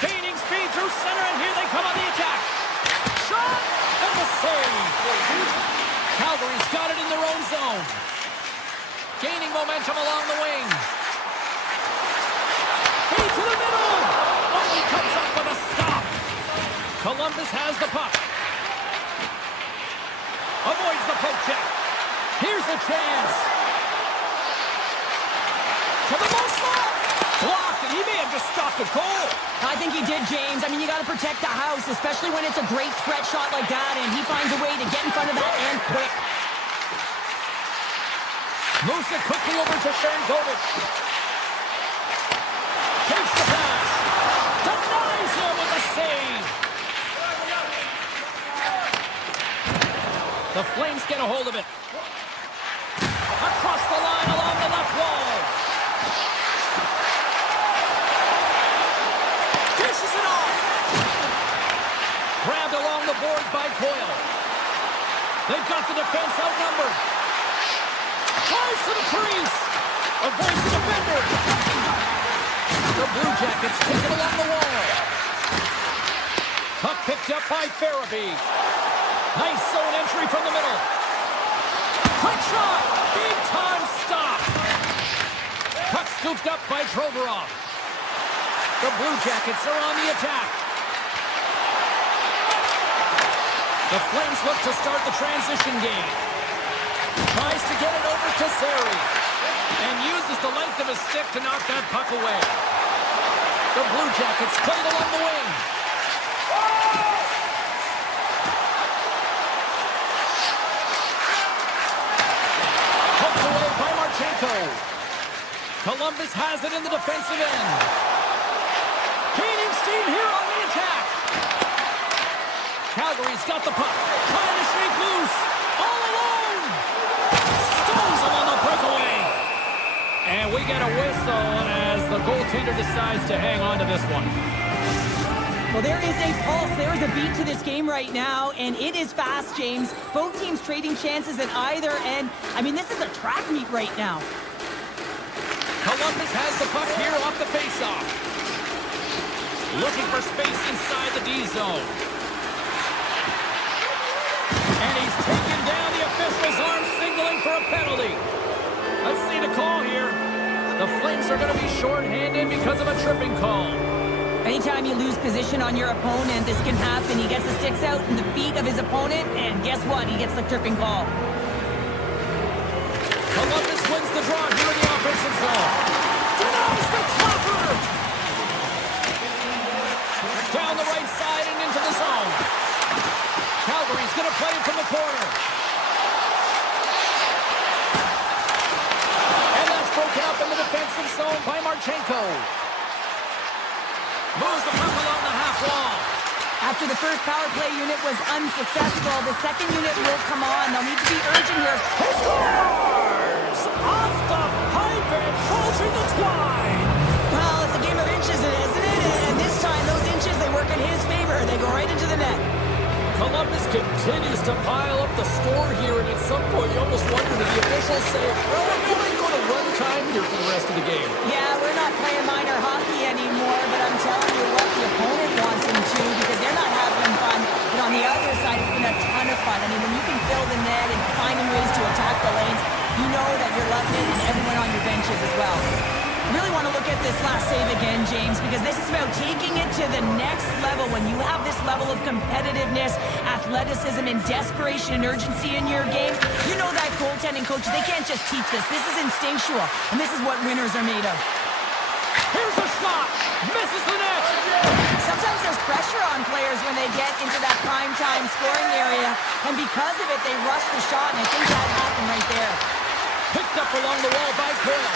Gaining speed through center, and here they come on the attack. Shot! And the save. Calgary's got it in their own zone. Gaining momentum along the wing. Hey, to the middle. Only comes up with a stop. Columbus has the puck. Avoids the poke check. Here's a chance. To the most slot. Blocked, and he may have just stopped a goal. I think he did, James. I mean, you got to protect the house, especially when it's a great threat shot like that, and he finds a way to get in front of that and quick. Moves it quickly over to Sharangovich. Takes the pass. Denies him with a save. The Flames get a hold of it. Across the line along the left wall. Dishes it off. Grabbed along the boards by Coyle. They've got the defense outnumbered. Tries to the crease. Avoids the defender. The Blue Jackets take it along the wall. Puck picked up by Farabee. Nice zone entry from the middle. Quick shot. Big time stop. Puck scooped up by Provorov. The Blue Jackets are on the attack. The Flames look to start the transition game. Tries to get it over to Zary. And uses the length of his stick to knock that puck away. The Blue Jackets play it along the wing. Poked away by Marchenko. Columbus has it in the defensive end. Gaining steam here on the attack. Calgary's got the puck. Trying to shake loose. All alone. Stones him on the breakaway. And we get a whistle as the goaltender decides to hang on to this one. Well, there is a pulse. There is a beat to this game right now, and it is fast, James. Both teams trading chances at either end. I mean, this is a track meet right now. Columbus has the puck here off the faceoff. Looking for space inside the D zone. And he's taken down the official's arm, signaling for a penalty. Let's see the call here. The Flames are going to be shorthanded because of a tripping call. Anytime you lose position on your opponent, this can happen. He gets the sticks out in the feet of his opponent, and guess what? He gets the tripping call. Columbus wins the draw here in the offensive zone. Denies the clapper! Down the right side and into the zone. Calgary's going to play it from the corner. And that's broken up in the defensive zone by Marchenko. Moves the puck along the half wall. After the first power play unit was unsuccessful, the second unit will come on. They'll need to be urgent here. He scores! Off the pipe and approaching the twine. Well, it's a game of inches, isn't it? And this time, those inches, they work in his favor. They go right into the net. Columbus continues to pile up the score here, and at some point you almost wonder, did the officials say, well, we're going to go to run time here for the rest of the game? Yeah, we're not playing minor hockey anymore, but I'm telling you what, the opponent wants them to because they're not having fun. But on the other side, it's been a ton of fun. I mean, when you can fill the net and finding ways to attack the lanes, you know that you're loving it and everyone on your benches as well. Really want to look at this last save again, James, because this is about taking it to the next level. When you have this level of competitiveness, athleticism, and desperation and urgency in your game, you know that goaltending coach, they can't just teach this. This is instinctual, and this is what winners are made of. Here's a shot. Misses the net. Sometimes there's pressure on players when they get into that prime time scoring area, and because of it, they rush the shot, and I think that happened right there. Picked up along the wall by Coyle.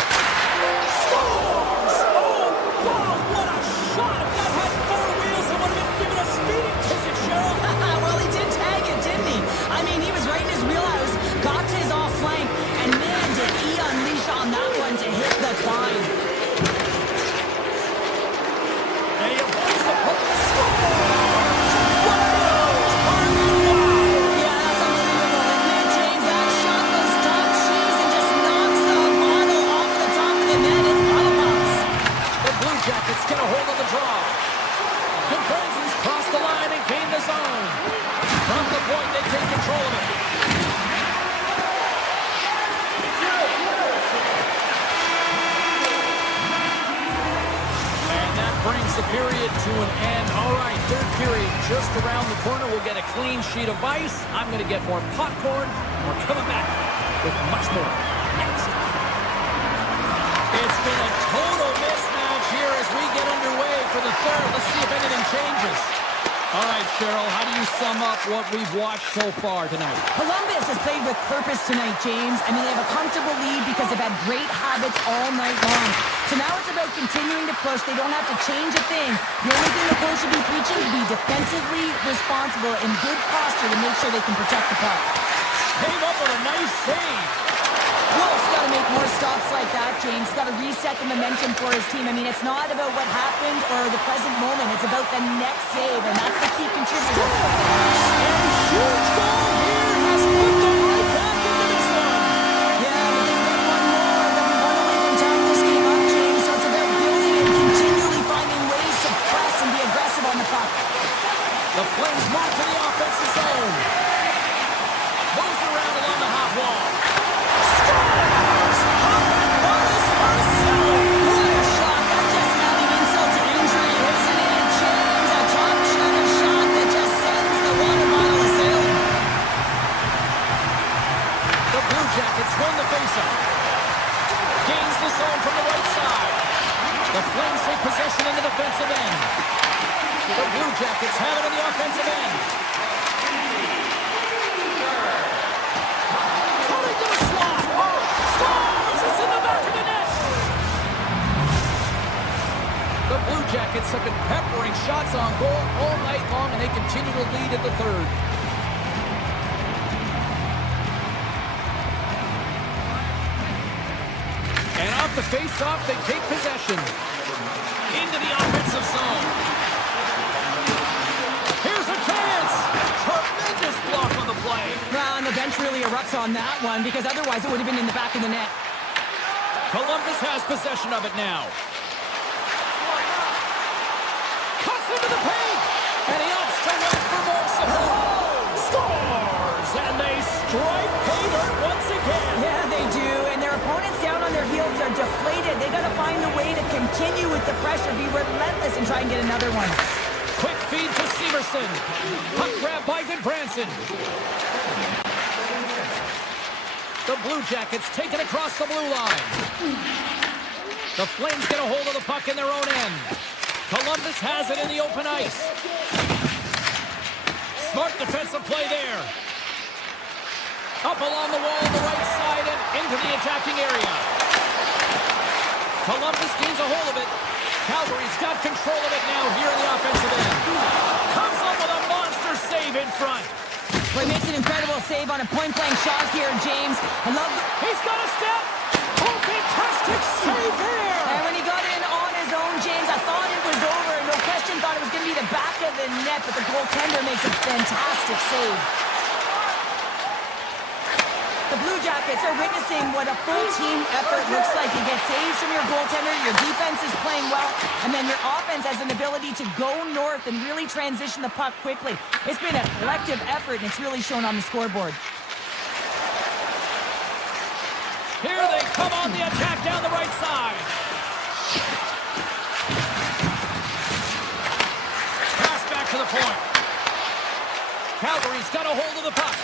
Scores! Oh, wow, what a shot! If that had four wheels, it would have been given a speeding ticket. to an end. All right, third period just around the corner. We'll get a clean sheet of ice. I'm going to get more popcorn. We're coming back with much more next. It's been a total mismatch here as we get underway for the third. Let's see if anything changes. All right, Cheryl, how do you sum up what we've watched so far tonight? Columbus has played with purpose tonight, James. I mean, they have a comfortable lead because they've had great habits all night long. So now it's about continuing to push. They don't have to change a thing. The only thing the coach should be preaching is be defensively responsible in good posture to make sure they can protect the puck. Came up with a nice save. Wolf's got to make more stops like that, James. Got to reset the momentum for his team. I mean, it's not about what happened or the present moment. It's about the next save, and that's the key contributor. And huge goal here has put them right back into this one. Yeah, but they get one more. They'll be one away from tying this game up, James. So it's about building and continually finding ways to press and be aggressive on the puck. The Flames move to the offensive zone. Moves around along the half wall. Jackets win the faceoff. Gains the zone from the right side. The Flames take possession in the defensive end. The Blue Jackets have it in the offensive end. Coming to the slot. Scores! It's in the back of the net. The Blue Jackets have been peppering shots on goal all night long, and they continue to lead in the third. And off the face-off, they take possession. Into the offensive zone. Here's a chance. Tremendous block on the play. Well, and the bench really erupts on that one because otherwise it would have been in the back of the net. Columbus has possession of it now. Cuts into the paint. And he opts to run for more support. Scores! And they strike pay dirt once again. Yeah, they do. And their opponents down on their heels are deflated. They got to find a way to continue with the pressure, be relentless, and try and get another one. Quick feed to Severson. Puck grab by Goodbranson. The Blue Jackets take it across the blue line. The Flames get a hold of the puck in their own end. Columbus has it in the open ice. Smart defensive play there. Up along the wall on the right side and into the attacking area. Columbus gains a hold of it. Calgary's got control of it now here in the offensive end. Comes up with a monster save in front. Well, he makes an incredible save on a point-blank shot here, James. He's got a step. Oh, fantastic save there. And when he got in on his own, James, I thought it was over. No question, thought it was going to be the back of the net, but the goaltender makes a fantastic save. The Blue Jackets are witnessing what a full team effort looks like. You get saves from your goaltender, your defense is playing well, and then your offense has an ability to go north and really transition the puck quickly. It's been a collective effort, and it's really shown on the scoreboard. Here they come on the attack down the right side. Pass back to the point. Calgary's got a hold of the puck.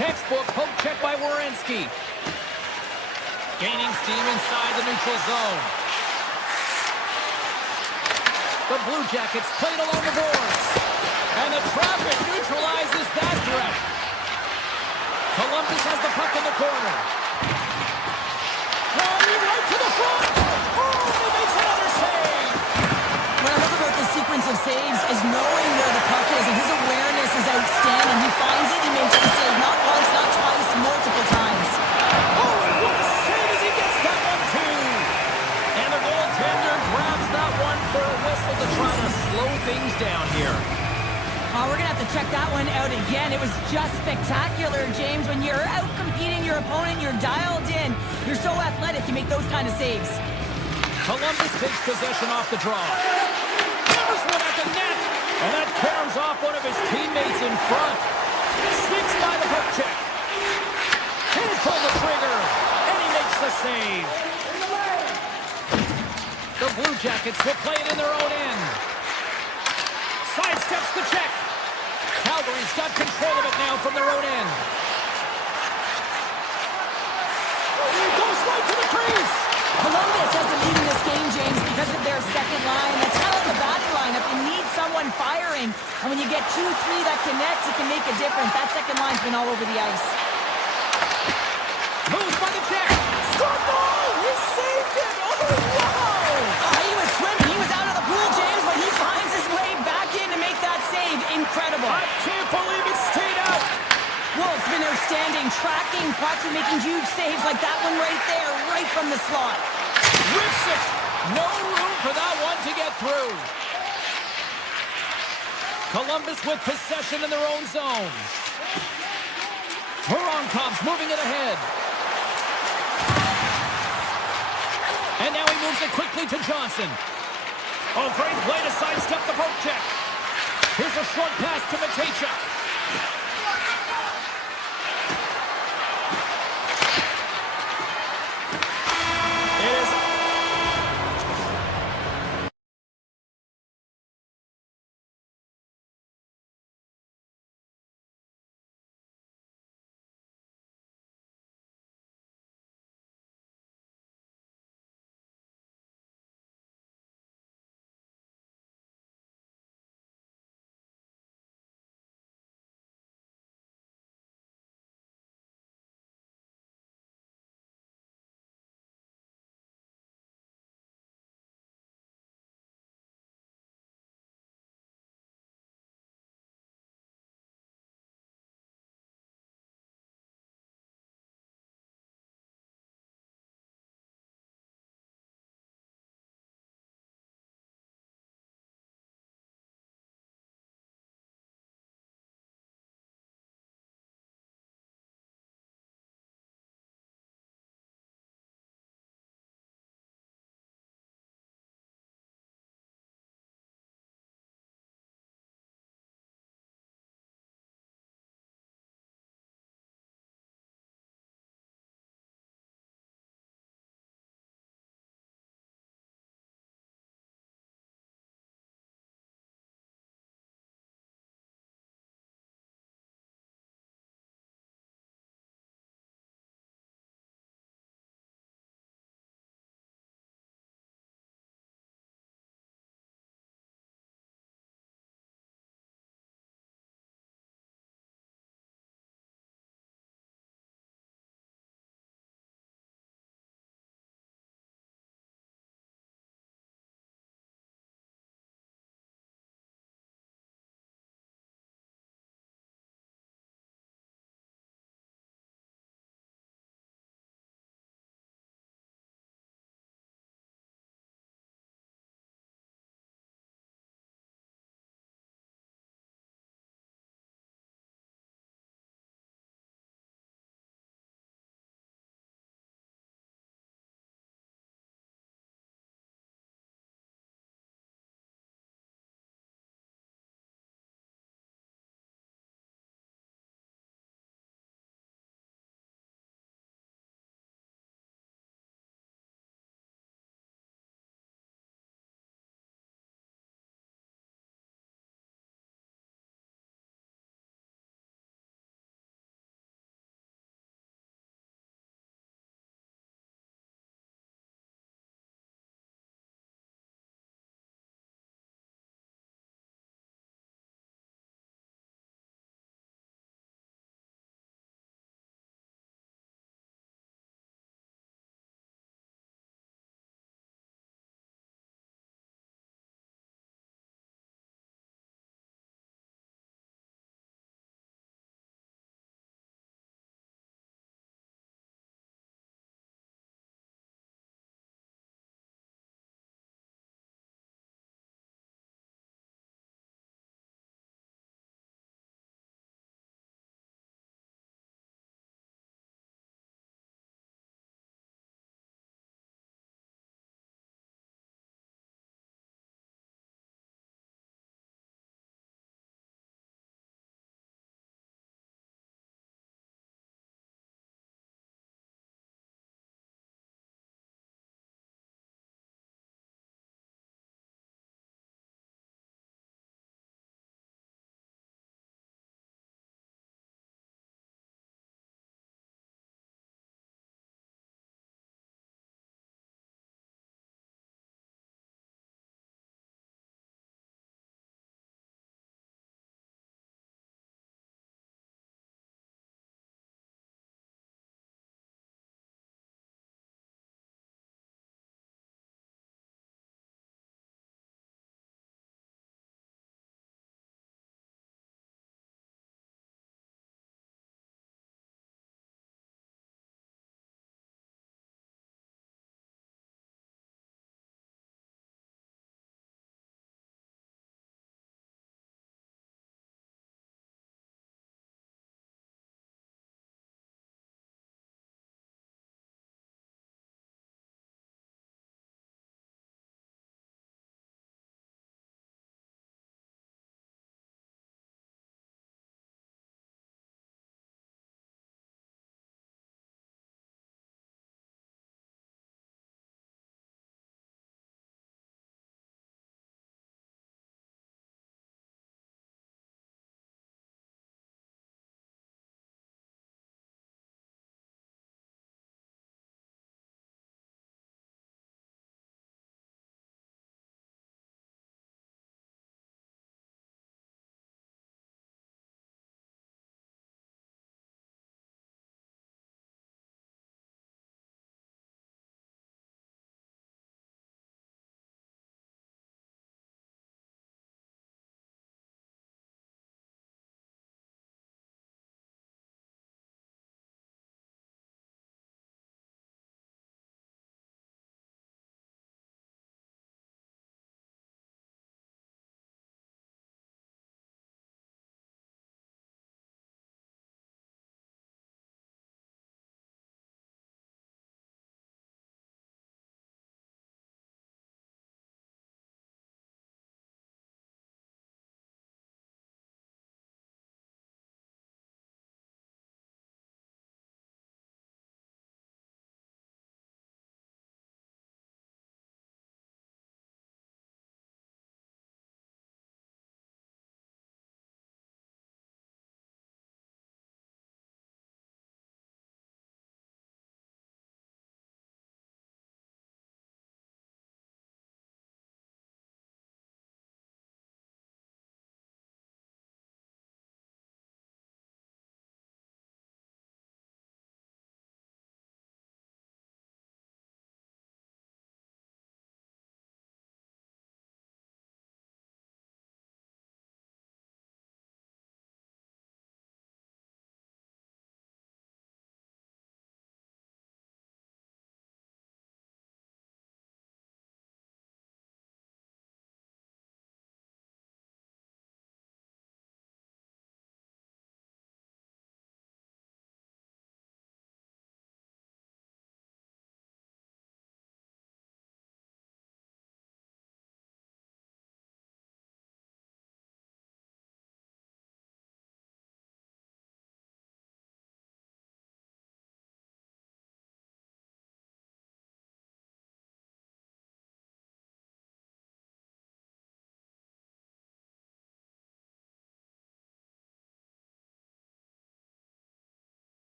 Textbook poke check by Werenski. Gaining steam inside the neutral zone. The Blue Jackets played along the boards. And the traffic neutralizes that threat. Columbus has the puck in the corner. Flying right to the front. Oh, he makes another save. What I love about the sequence of saves is knowing where the puck is, and his awareness is outstanding. He finds it, he makes the save, not once, not twice, multiple times. Oh, and what a save as he gets that one, too. And the goaltender grabs that one for a whistle to try to slow things down here. Oh, we're going to have to check that one out again. It was just spectacular, James. When you're out competing your opponent, you're dialed in. You're so athletic, you make those kind of saves. Columbus takes possession off the draw. Hammers one at the net. And that caroms off one of his teammates in front. Sneaks by the hook check. Can't pull the trigger. And he makes the save. The Blue Jackets will play it in their own end. Sidesteps the check. Calgary's got control of it now from their own end. Goes right to the crease. Columbus has the lead in this game, James, because of their second line. That's kind of like a batting lineup. They need someone firing. And when you get 2-3 that connects, it can make a difference. That second line's been all over the ice. Moves by the check. Scored goal! He saved it! Oh, wow! He was swimming. He was out of the pool, James, but he finds his way back in to make that save. Incredible. I can't believe it stayed out. Wolf's been outstanding, tracking pucks and making huge saves like that one right there, right from the slot. Rips it. No room for that one to get through. Columbus with possession in their own zone. Voronkov's moving it ahead. And now he moves it quickly to Johnson. Oh, great play to sidestep the poke check. Here's a short pass to Matejchuk.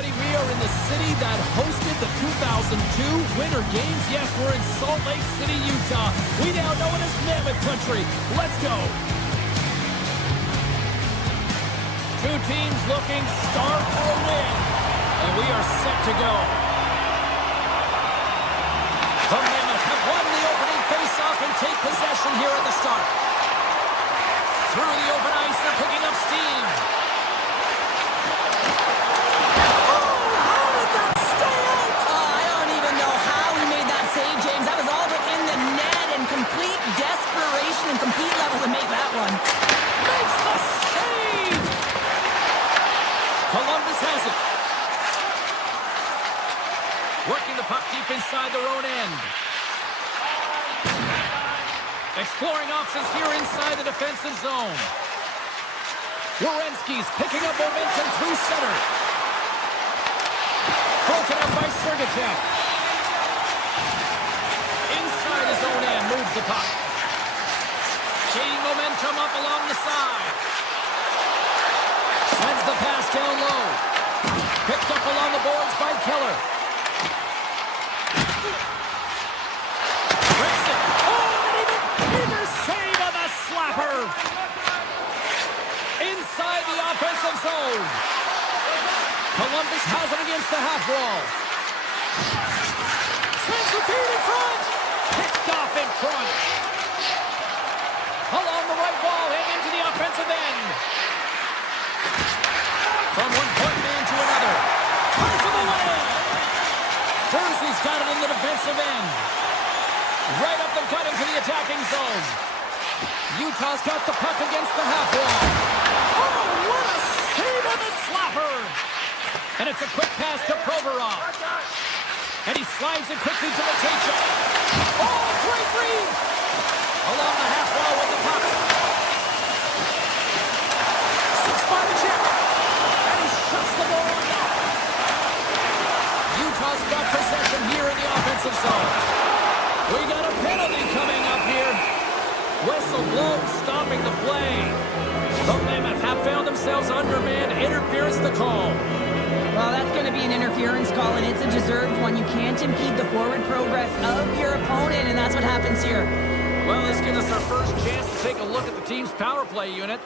everybody. We are in the city that hosted the 2002 Winter Games. Yes, we're in Salt Lake City, Utah. We now know it as Mammoth Country. Let's go. Two teams looking star for a win, and we are set to go. The Mammoth have won the opening face-off and take possession here at the start. Through the open ice, they're picking up steam. And compete level to make that one. Makes the save! Columbus has it. Working the puck deep inside their own end. Exploring options here inside the defensive zone. Werenski's picking up momentum through center. Broken up by Sergachev. Inside his own end moves the puck. Gaining momentum up along the side. Sends the pass down low. Picked up along the boards by Keller. Rips it. Oh, and either save on the slapper. Inside the offensive zone. Columbus has it against the half wall. Sends the feed in front. Picked off in front. Along the right wall, heading into the offensive end. From one point man to another. Punch him away. Jersey's got it in the defensive end. Right up the gut into the attacking zone. Utah's got the puck against the half wall. Oh, what a save on the slapper. And it's a quick pass to Provorov. And he slides it quickly to Matejchuk. Oh, great read. Along the half wall with the puck. Six-spot check. And he shuts the ball on net. Utah's got possession here in the offensive zone. We got a penalty coming up here. Whistle blows, stopping the play. The Mammoth have found themselves undermanned. Interference the call. Well, that's going to be an interference call, and it's a deserved one. You can't impede the forward progress of your opponent, and that's what happens here. Well, this gives us our first chance to take a look at the team's power play unit.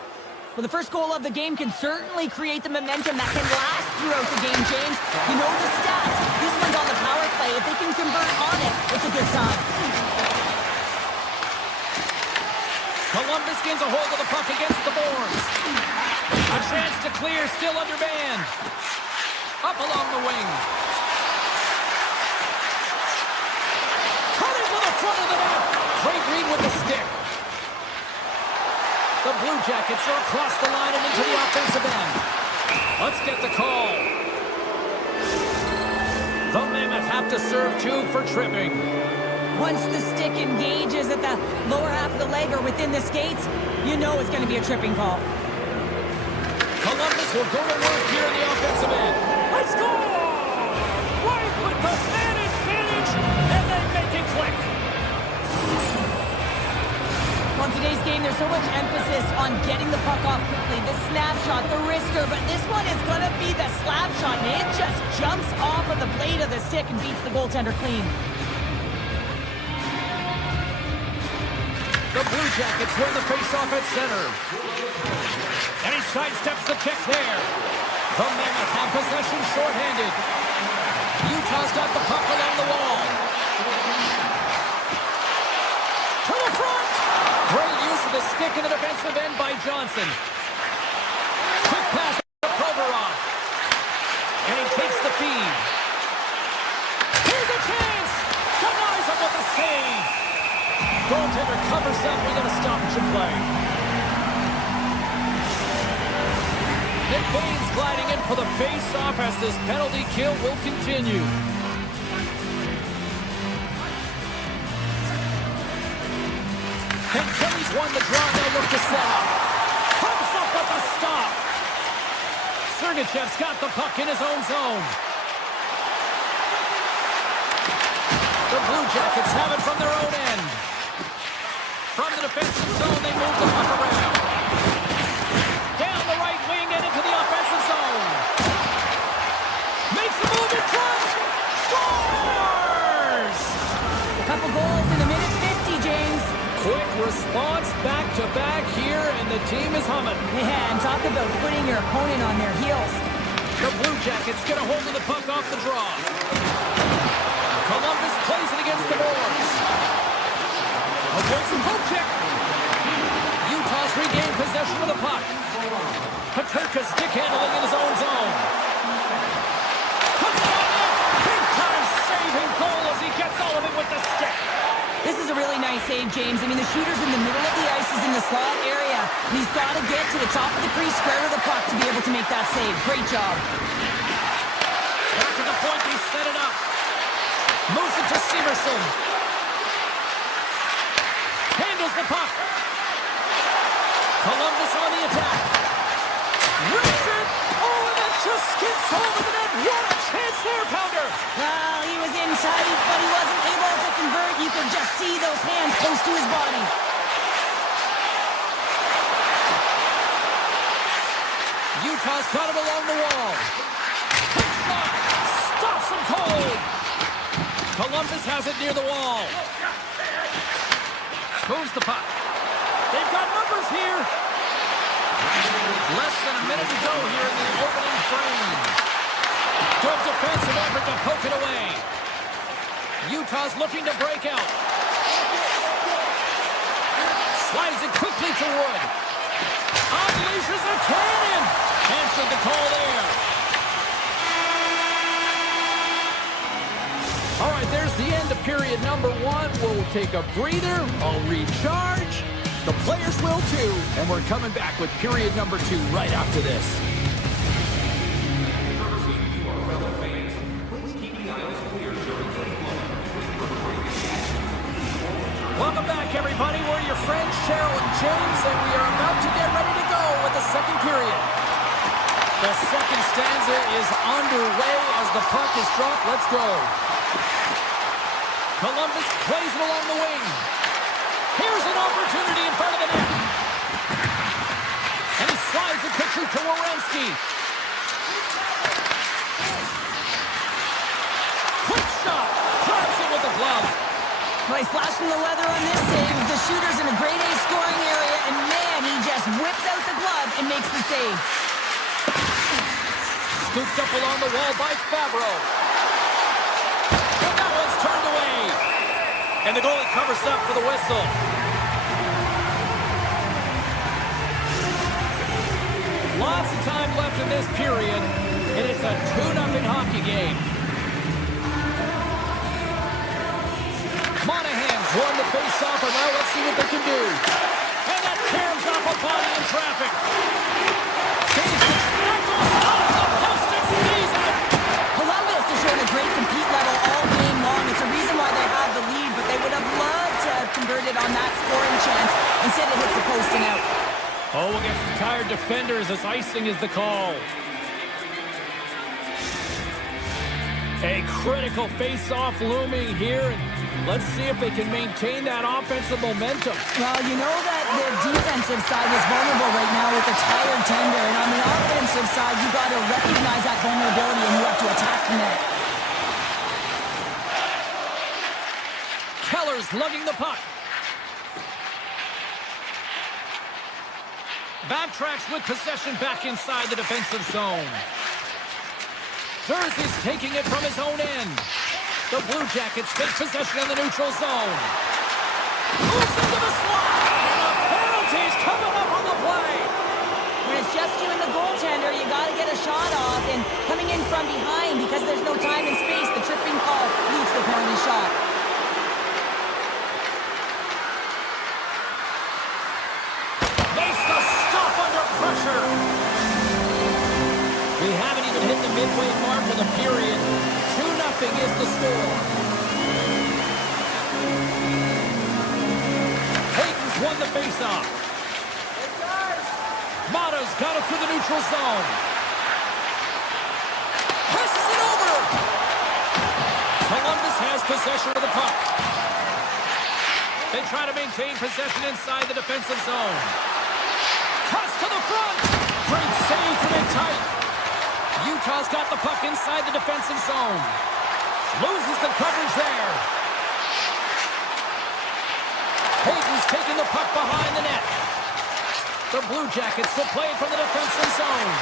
Well, the first goal of the game can certainly create the momentum that can last throughout the game, James. You know the stats. This one's on the power play. If they can convert on it, it's a good sign. Columbus gains a hold of the puck against the boards. A chance to clear, still under man. Up along the wing. Cutting to the front of the net. Great read with the stick. The Blue Jackets are across the line and into the offensive end. Let's get the call. The Mammoth have to serve two for tripping. Once the stick engages at the lower half of the leg or within the skates, you know it's going to be a tripping call. Columbus will go to work here in the offensive end. Let's go! Right with the man advantage, and they make it click. On today's game, there's so much emphasis on getting the puck off quickly, the snapshot, the wrister, but this one is going to be the slap shot, and it just jumps off of the blade of the stick and beats the goaltender clean. The Blue Jackets win the face-off at center. And he sidesteps the kick there. The Mammoth have possession shorthanded. Utah's got the puck along the wall. To the front! Great use of the stick in the defensive end by Johnson. Quick pass to Provorov. And he takes the feed. Here's a chance! Denies him with the save! Goaltender covers up. We got a stoppage in play. Nick Baines gliding in for the face-off as this penalty kill will continue. And Kelly's won the draw. They'll look to set up. Comes up with a stop. Sergachev's got the puck in his own zone. The Blue Jackets have it from their own end. From the defensive zone, they move the puck around. Down the right wing and into the offensive zone. couple goals in a minute 50, James. Quick response back-to-back here, and the team is humming. Man, talk about putting your opponent on their heels. The Blue Jackets get a hold of the puck off the draw. Columbus plays it against the boards. Avoids some poke check. Utah's regained possession of the puck. Paterka stick handling in his own zone. Puts it on in. Big-time saving goal as he gets all of it with the stick. This is a really nice save, James. I mean, the shooter's in the middle of the ice. He's in the slot area. And he's got to get to the top of the crease, square to the puck to be able to make that save. Great job. Back to the point, they set it up. Moves it to Severson. Handles the puck. Columbus on the attack. Rips it. Oh, and that just skids over the net. What a chance there, Pounder. Well, he was in tight, but he wasn't able to convert. You could just see those hands close to his body. Utah's got him along the wall. Quick shot. Stops him cold. Columbus has it near the wall. Moves the puck. They've got numbers here. Less than a minute to go here in the opening frame. Good defensive effort to poke it away. Utah's looking to break out. Slides it quickly to Wood. Unleashes a cannon. Answered the call there. All right, there's the end of period number one. We'll take a breather. I'll recharge. The players will too. And we're coming back with period number two right after this. Welcome back, everybody. We're your friends, Cheryl and James, and we are about to get ready to go with the second period. The second stanza is underway as the puck is dropped. Let's go. Columbus plays it along the wing. Here's an opportunity in front of the net. And he slides it quickly to Werenski. Quick shot. Grabs it with the glove. Well, he's flashing the leather on this save. The shooter's in a grade A scoring area, and man, he just whips out the glove and makes the save. Scooped up along the wall by Fabro. And that one's turned away. And the goalie covers up for the whistle. Lots of time left in this period, and it's a 2-0 hockey game. Monahan's won the face-off, and now let's see what they can do. And that tears off a body in traffic. That goes off the post and stays out. Columbus is showing a great compete level all game long. It's a reason why they have the lead, but they would have loved to have converted on that scoring chance. Instead, it hits the post and out. Oh, against the tired defenders as icing is the call. A critical face-off looming here. And let's see if they can maintain that offensive momentum. Well, you know that the defensive side is vulnerable right now with a tired tender. And on the offensive side, you got to recognize that vulnerability and you have to attack the net. Keller's lugging the puck. Backtracks with possession back inside the defensive zone. Durz is taking it from his own end. The Blue Jackets take possession in the neutral zone. Moves into the slot. And a penalty's coming up on the play. When it's just you and the goaltender, you got to get a shot off. And coming in from behind, because there's no time and space, the tripping call leads the penalty shot. Makes the stop under pressure. We haven't even hit the midway mark of the period. 2-0 is the score. Hayden's won the faceoff. Mata's got it through the neutral zone. Passes it over. Columbus has possession of the puck. They try to maintain possession inside the defensive zone. Cuts to the front. Great save from in tight. Utah's got the puck inside the defensive zone. Loses the coverage there. Hayden's taking the puck behind the net. The Blue Jackets will play from the defensive zone.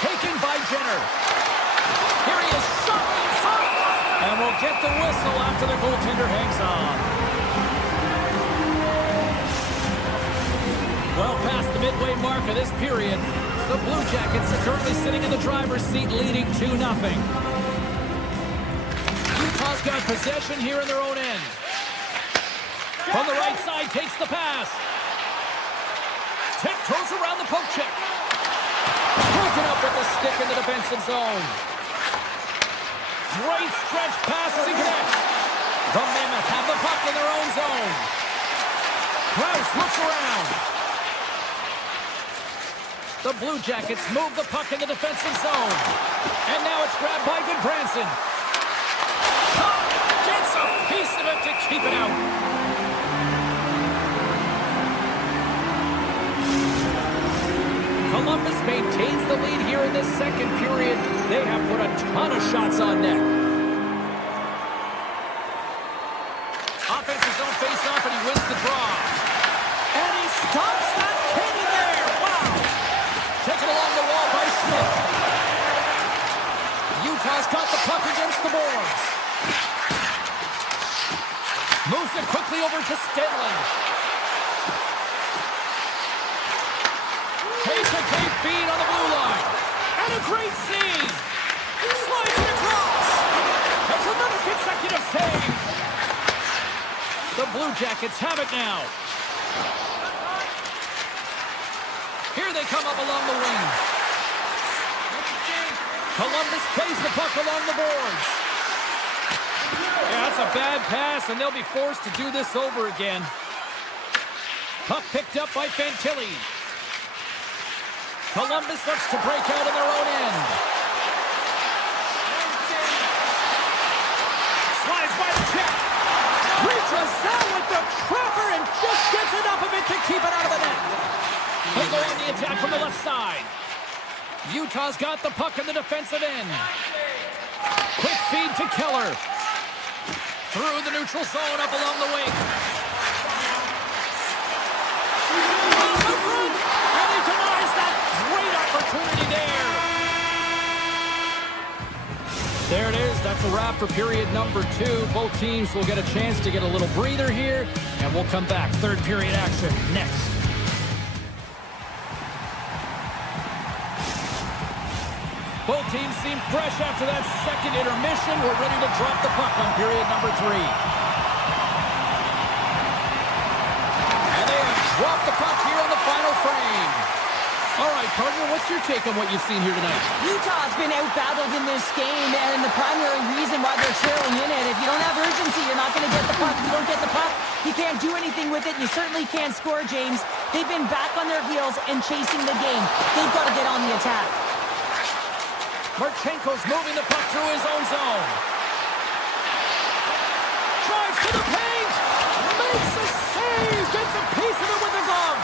Taken by Jenner. Here he is, shot inside. And we'll get the whistle after the goaltender hangs on. Well past the midway mark of this period, the Blue Jackets are currently sitting in the driver's seat leading 2-0. Utah's got possession here in their own end. From the right side, takes the pass. Tiptoes around the poke check. Broken up with the stick in the defensive zone. Great stretch pass as he connects. The Mammoth have the puck in their own zone. Krause looks around. The Blue Jackets move the puck in the defensive zone. And now it's grabbed by Goodbranson. Gets a piece of it to keep it out. Columbus maintains the lead here in this second period. They have put a ton of shots on net. Offensive zone face-off, and he wins the draw. And he stops that cannon there. Wow. Taken along the wall by Schmidt. Utah's got the puck against the boards. Moves it quickly over to Stenley. Tape feed on the blue line. And a great save. Slides it across. That's another consecutive save. The Blue Jackets have it now. Here they come up along the wing. Columbus plays the puck along the boards. Yeah, that's a bad pass, and they'll be forced to do this over again. Puck picked up by Fantilli. Columbus looks to break out in their own end. Slides by the check. Reaches out with the trapper and just gets enough of it to keep it out of the net. They go on the attack from the left side. Utah's got the puck in the defensive end. Quick feed to Keller. Through the neutral zone up along the wing. And he denies that great opportunity there. There it is. That's a wrap for period number 2. Both teams will get a chance to get a little breather here, and we'll come back. Third period action next. Both teams seem fresh after that second intermission. We're ready to drop the puck on period number 3. And they have dropped the puck here on the final frame. All right, partner, what's your take on what you've seen here tonight? Utah's been out-battled in this game, and the primary reason why they're trailing in it, if you don't have urgency, you're not going to get the puck. If you don't get the puck, you can't do anything with it, and you certainly can't score, James. They've been back on their heels and chasing the game. They've got to get on the attack. Marchenko's moving the puck through his own zone. Drives to the paint. Makes a save. Gets a piece of it with the glove.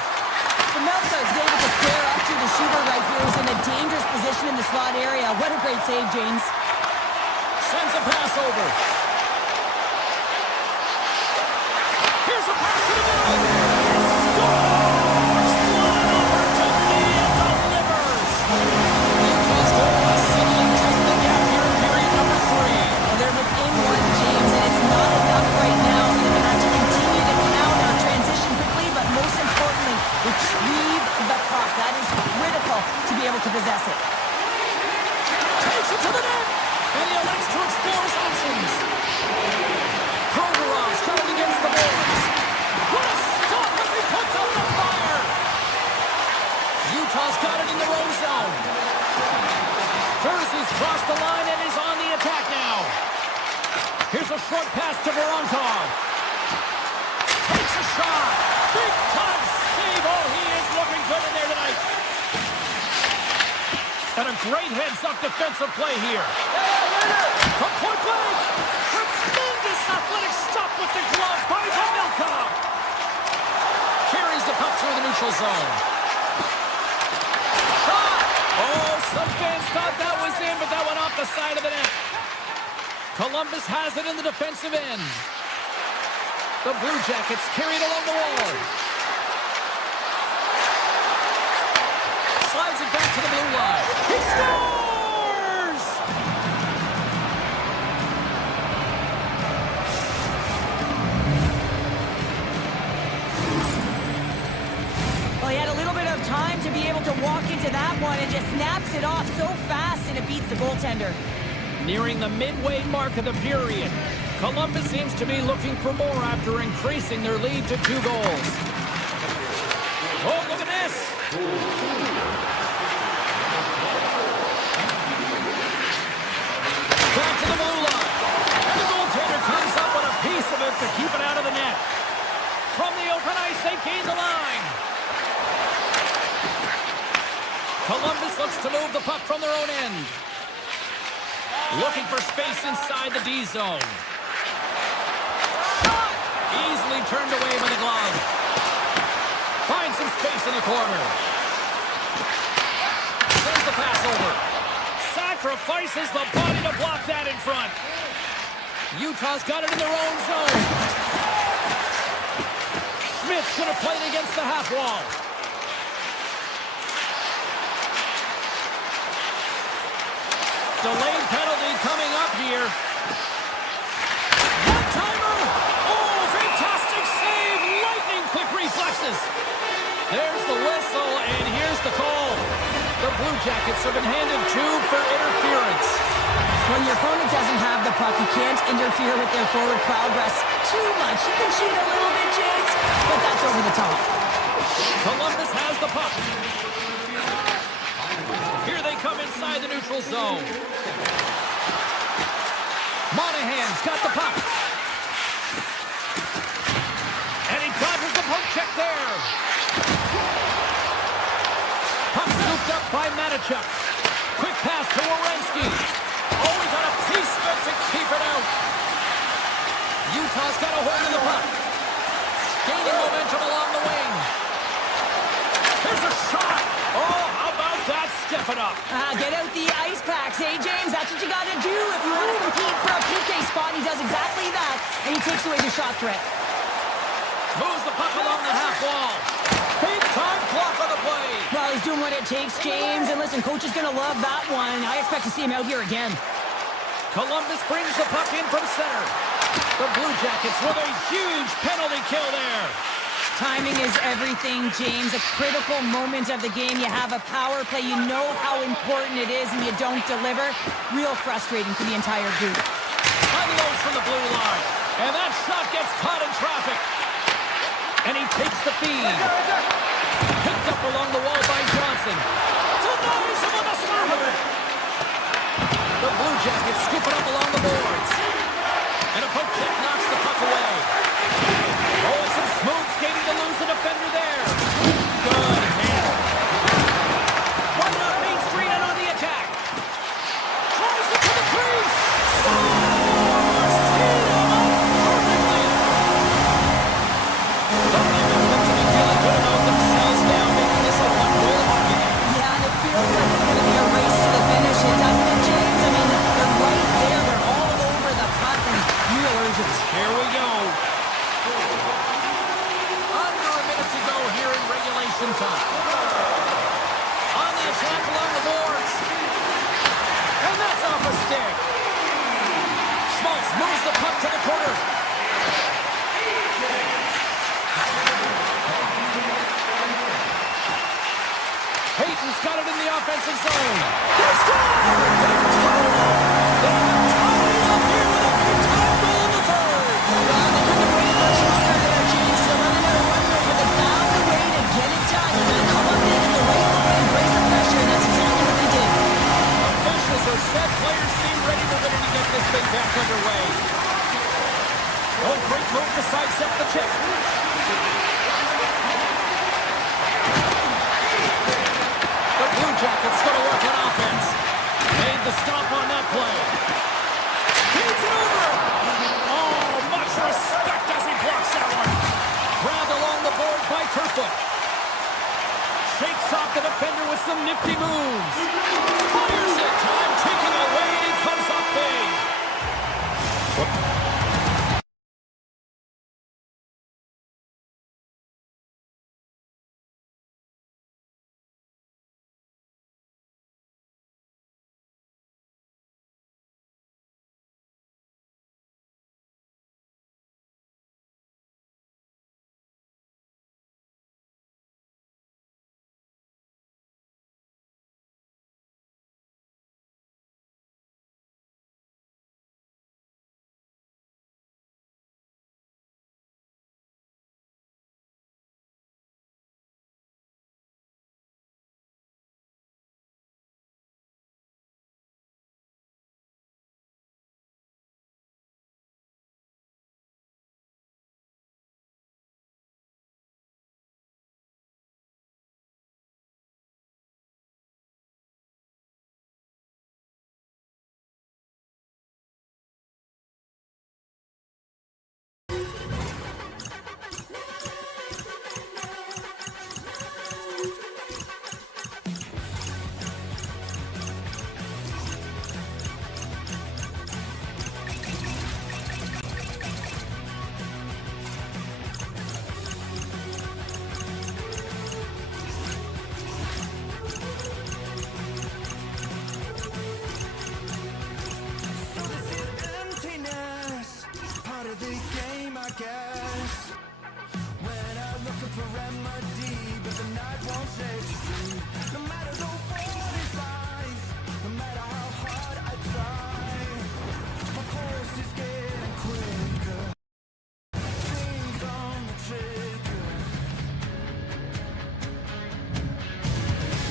Melka is able to square up to the shooter right here, who's in a dangerous position in the slot area. What a great save, James. Sends a pass over. Here's a pass to the middle. Scores! One opportunity and delivers. Utah's goal has suddenly tightened the gap here in period number 3. Well, they're within 1, James, and it's not enough right now, so they're going to have to continue to counter, transition quickly, but most importantly, retrieve the puck. That is critical to be able to possess it. Takes it to the net, and he elects to explore his options. Provorov's trying against the boards. What a stop as he puts out the fire! Utah's got it in their own zone. Jersey's crossed the line and is on the attack now. Here's a short pass to Voronkov. Takes a shot. Big time save. Oh, he is looking good in there tonight. And a great heads-up defensive play here. From point blank. Tremendous athletic stop with the glove by Voronkov. Carries the puck through the neutral zone. Shot. Oh, some fans thought that was in, but that went off the side of the net. Columbus has it in the defensive end. The Blue Jackets carry it along the wall. Slides it back to the blue line. He scores! Well, he had a little bit of time to be able to walk into that one and just snaps it off so fast and it beats the goaltender. Nearing the midway mark of the period, Columbus seems to be looking for more after increasing their lead to 2 goals. Oh, look at this! Back to the blue line. And the goaltender comes up with a piece of it to keep it out of the net. From the open ice, they gain the line. Columbus looks to move the puck from their own end. Looking for space inside the D zone. Shot! Easily turned away by the glove. Finds some space in the corner. Sends the pass over. Sacrifices the body to block that in front. Utah's got it in their own zone. Schmidt's going to play it against the half wall. Delayed penalty coming up here. One-timer! Oh, fantastic save! Lightning quick reflexes. There's the whistle, and here's the call. The Blue Jackets have been handed 2 for interference. When your opponent doesn't have the puck, you can't interfere with their forward progress too much. You can cheat a little bit, James, but that's over the top. Columbus has the puck. Here they come inside the neutral zone. Monahan's got the puck. And he dodges the poke check there. Puck scooped up by Matichuk. Quick pass to Werenski. Oh, he got a piece of it to keep it out. Utah's got a hold of the puck. Gaining momentum along the wing. There's a shot. Oh, how about that? Step it up. Get out the ice packs, hey, James? That's what you got to do if you want to compete for a PK spot. He does exactly that, and he takes away the shot threat. Moves the puck along the half wall. Big time block on the play. Well, he's doing what it takes, James. And listen, coach is going to love that one. I expect to see him out here again. Columbus brings the puck in from center. The Blue Jackets with a huge penalty kill there. Timing is everything, James. A critical moment of the game. You have a power play. You know how important it is, and you don't deliver. Real frustrating for the entire group. Unloads from the blue line. And that shot gets caught in traffic. And he takes the feed. Picked up along the wall by Johnson. Denies him on the slammer. The Blue Jackets scoop it up along the boards. And a poke check knocks the puck away. Oh, some smooth skating to lose the defender there. Good handle. Right up Main Street and on the attack. Tries it to the crease. Scores! Teed him up perfectly. The Mammoth look to be feeling good about themselves now, making this a 1-goal hockey game. Yeah, and it feels like it's going to be a race to the finish, doesn't it, James? I mean, they're right there. They're all over the puck and real urgency. Here we go. Under a minute to go here in regulation time. On the attack along the boards. And that's off a stick. Schmaltz moves the puck to the corner. Hayton's got it in the offensive zone. They score! They've tied it up! They have tied it up here with a big-time goal in the third. Well, they couldn't have waited much longer there, James. They're running out of runway, but they found a way to get it done. You got to come up in the right moment and brace the pressure, and that's exactly what they did. Officials are set. Players seem ready to get this thing back underway. Oh, great move to sidestep the check. The Blue Jackets going to work on offense. Made the stop on that play. Feeds it over. Oh, much respect as he blocks that one. Grabbed along the board by Kerfoot. Shakes off the defender with some nifty moves. Fires it. Time taking away, and he comes up big.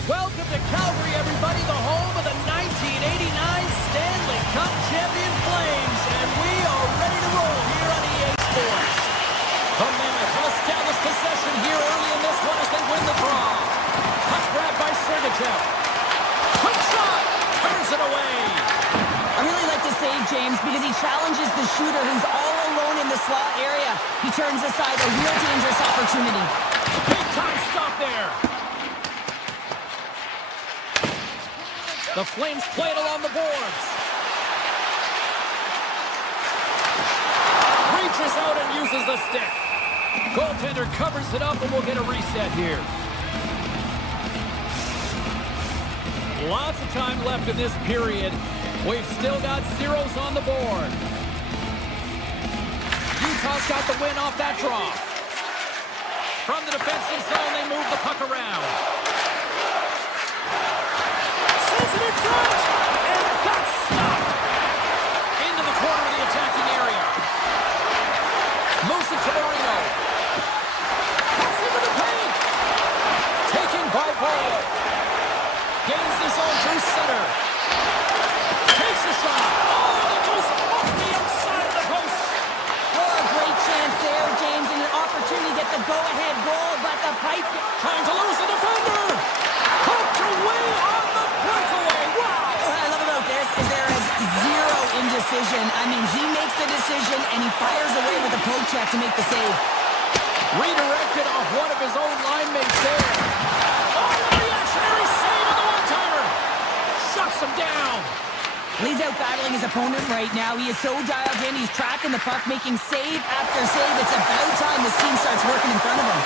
Welcome to Calgary, everybody, the home of the 1989 Stanley Cup champion Flames, and we are ready to roll here on EA Sports. The Mammoth have established possession here early in this one as they win the draw. Puck grabbed by Sergachev. Quick shot! Turns it away. I really like the save, James, because he challenges the shooter who's all alone in the slot area. He turns aside a real dangerous opportunity. Big time stop there. The Flames play it along the boards. Reaches out and uses the stick. Goaltender covers it up and we'll get a reset here. Lots of time left in this period. We've still got zeros on the board. Utah's got the win off that draw. From the defensive zone, they move the puck around. Sends it in front, and that's stopped. Into the corner of the attacking area. Moves it to Marino. Pass into the paint. Taken by Ball. Gains the zone through center. Takes a shot. Oh, and it goes off the outside of the post. Oh, a great chance there, James, and an opportunity to get the go-ahead goal, but the pipe... Trying to lose the defender. Hooked away on the breakaway. Wow. What I love about this is there is zero indecision. I mean, he makes the decision, and he fires away with a poke check to make the save. Redirected off one of his own line mates there. Oh, reactionary save on the one-timer. Shuts him down. He's out battling his opponent right now. He is so dialed in. He's tracking the puck, making save after save. It's about time this team starts working in front of him.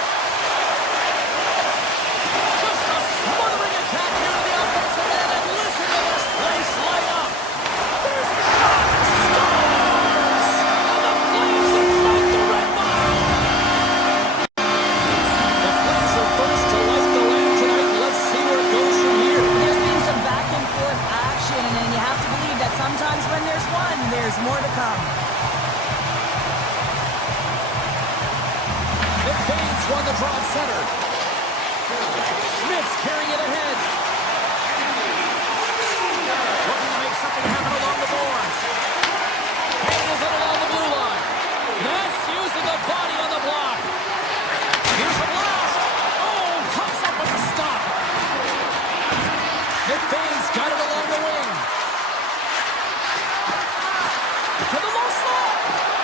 Just a smothering attack here in the offensive end, and listen to this place light up. There's a shot. Scores! And the Flames ignite the red line. The Flames are first to light the lamp tonight. Let's see where it goes from here. There's been some back and forth action, and you have to believe that sometimes when there's one, there's more to come. McBain's won the draw at center. Schmidt's carrying it ahead. Looking to make something happen along the boards. Handles it along the blue line. That's using the body on the block. Here's a blast. Oh, comes up with a stop. McBain's got it along the wing. To the low slot.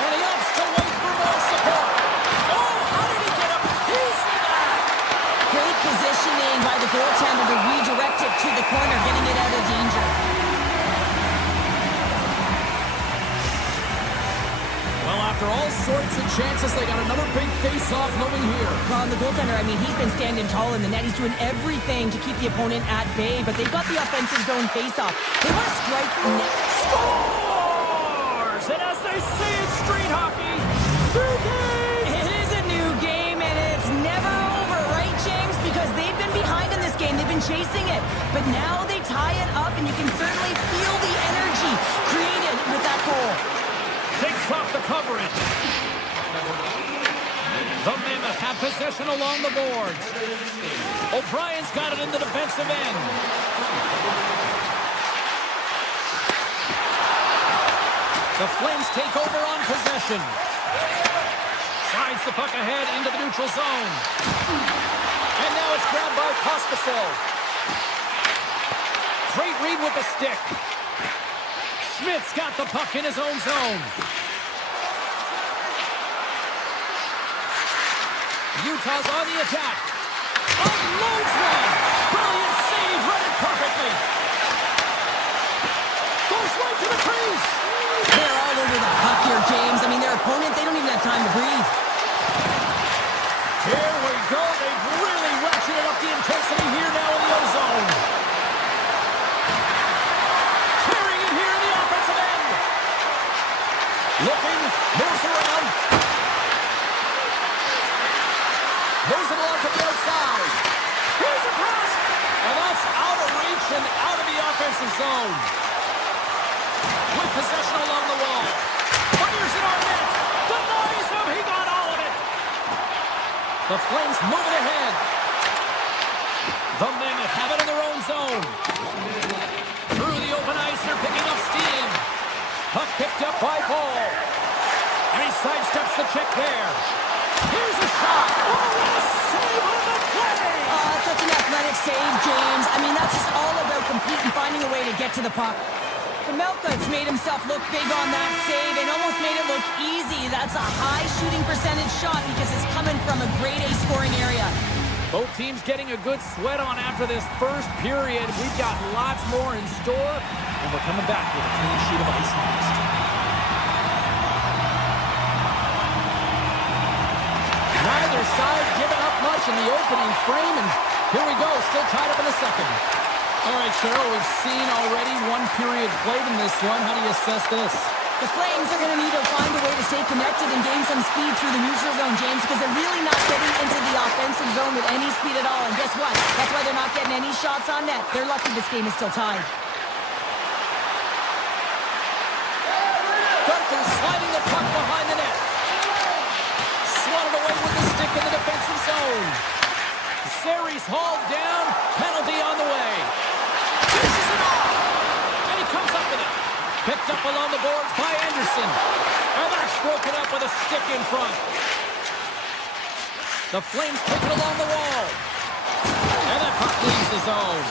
And he opts to wait for more support. Oh, how did he get a piece of that? Great positioning by the goaltender to redirect it to the corner, getting it out of danger. Well, after all sorts of chances, they got another big face-off looming here. Well, the goaltender, I mean, he's been standing tall in the net. He's doing everything to keep the opponent at bay, but they've got the offensive zone face-off. They want to strike net. Scores! And as they say in street hockey, new game! It is a new game, and it's never over, right, James? Because they've been behind in this game. They've been chasing it. But now they tie it up, and you can certainly feel the energy created with that goal. Takes off the coverage. The Mammoth have possession along the boards. O'Brien's got it in the defensive end. The Flames take over on possession. Sides the puck ahead into the neutral zone. And now it's grabbed by Pospisil. Great read with the stick. Schmidt's got the puck in his own zone. Utah's on the attack. Unloads one. Brilliant save, read it perfectly. Goes right to the crease. They're all over the puck here, James. I mean, their opponent, they don't even have time to breathe. Here we go. They've really ratcheted up the intensity here now in the O-zone. Carrying it here in the offensive end. Looking, moves around. Moves it along to the outside. Here's a pass. And that's out of reach and out of the offensive zone. With possession along the wall. Fires it on net. Denies him. He got all of it. The Flames move it ahead. The Mammoth Mammoth have it in their own zone. Through the open ice, they're picking up steam. Puck picked up by Ball. And he sidesteps the check there. Here's a shot. Oh, what a save on the play! Such an athletic save, James. I mean, that's just all about competing, finding a way to get to the puck. Melka's made himself look big on that save and almost made it look easy. That's a high shooting percentage shot because it's coming from a grade A scoring area. Both teams getting a good sweat on after this first period. We've got lots more in store, and we're coming back with a clean sheet of ice next. Neither side giving up much in the opening frame, and here we go, still tied up in the second. All right, Cheryl, we've seen already one period played in this one. How do you assess this? The Flames are going to need to find a way to stay connected and gain some speed through the neutral zone, James, because they're really not getting into the offensive zone with any speed at all. And guess what? That's why they're not getting any shots on net. They're lucky this game is still tied. Gunther sliding the puck behind the net. Swatted away with the stick in the defensive zone. Series hauled down. Penalty on the way. Finishes it off. And he comes up with it. Picked up along the boards by Anderson. And that's broken up with a stick in front. The Flames take it along the wall. And that puck leaves the zone.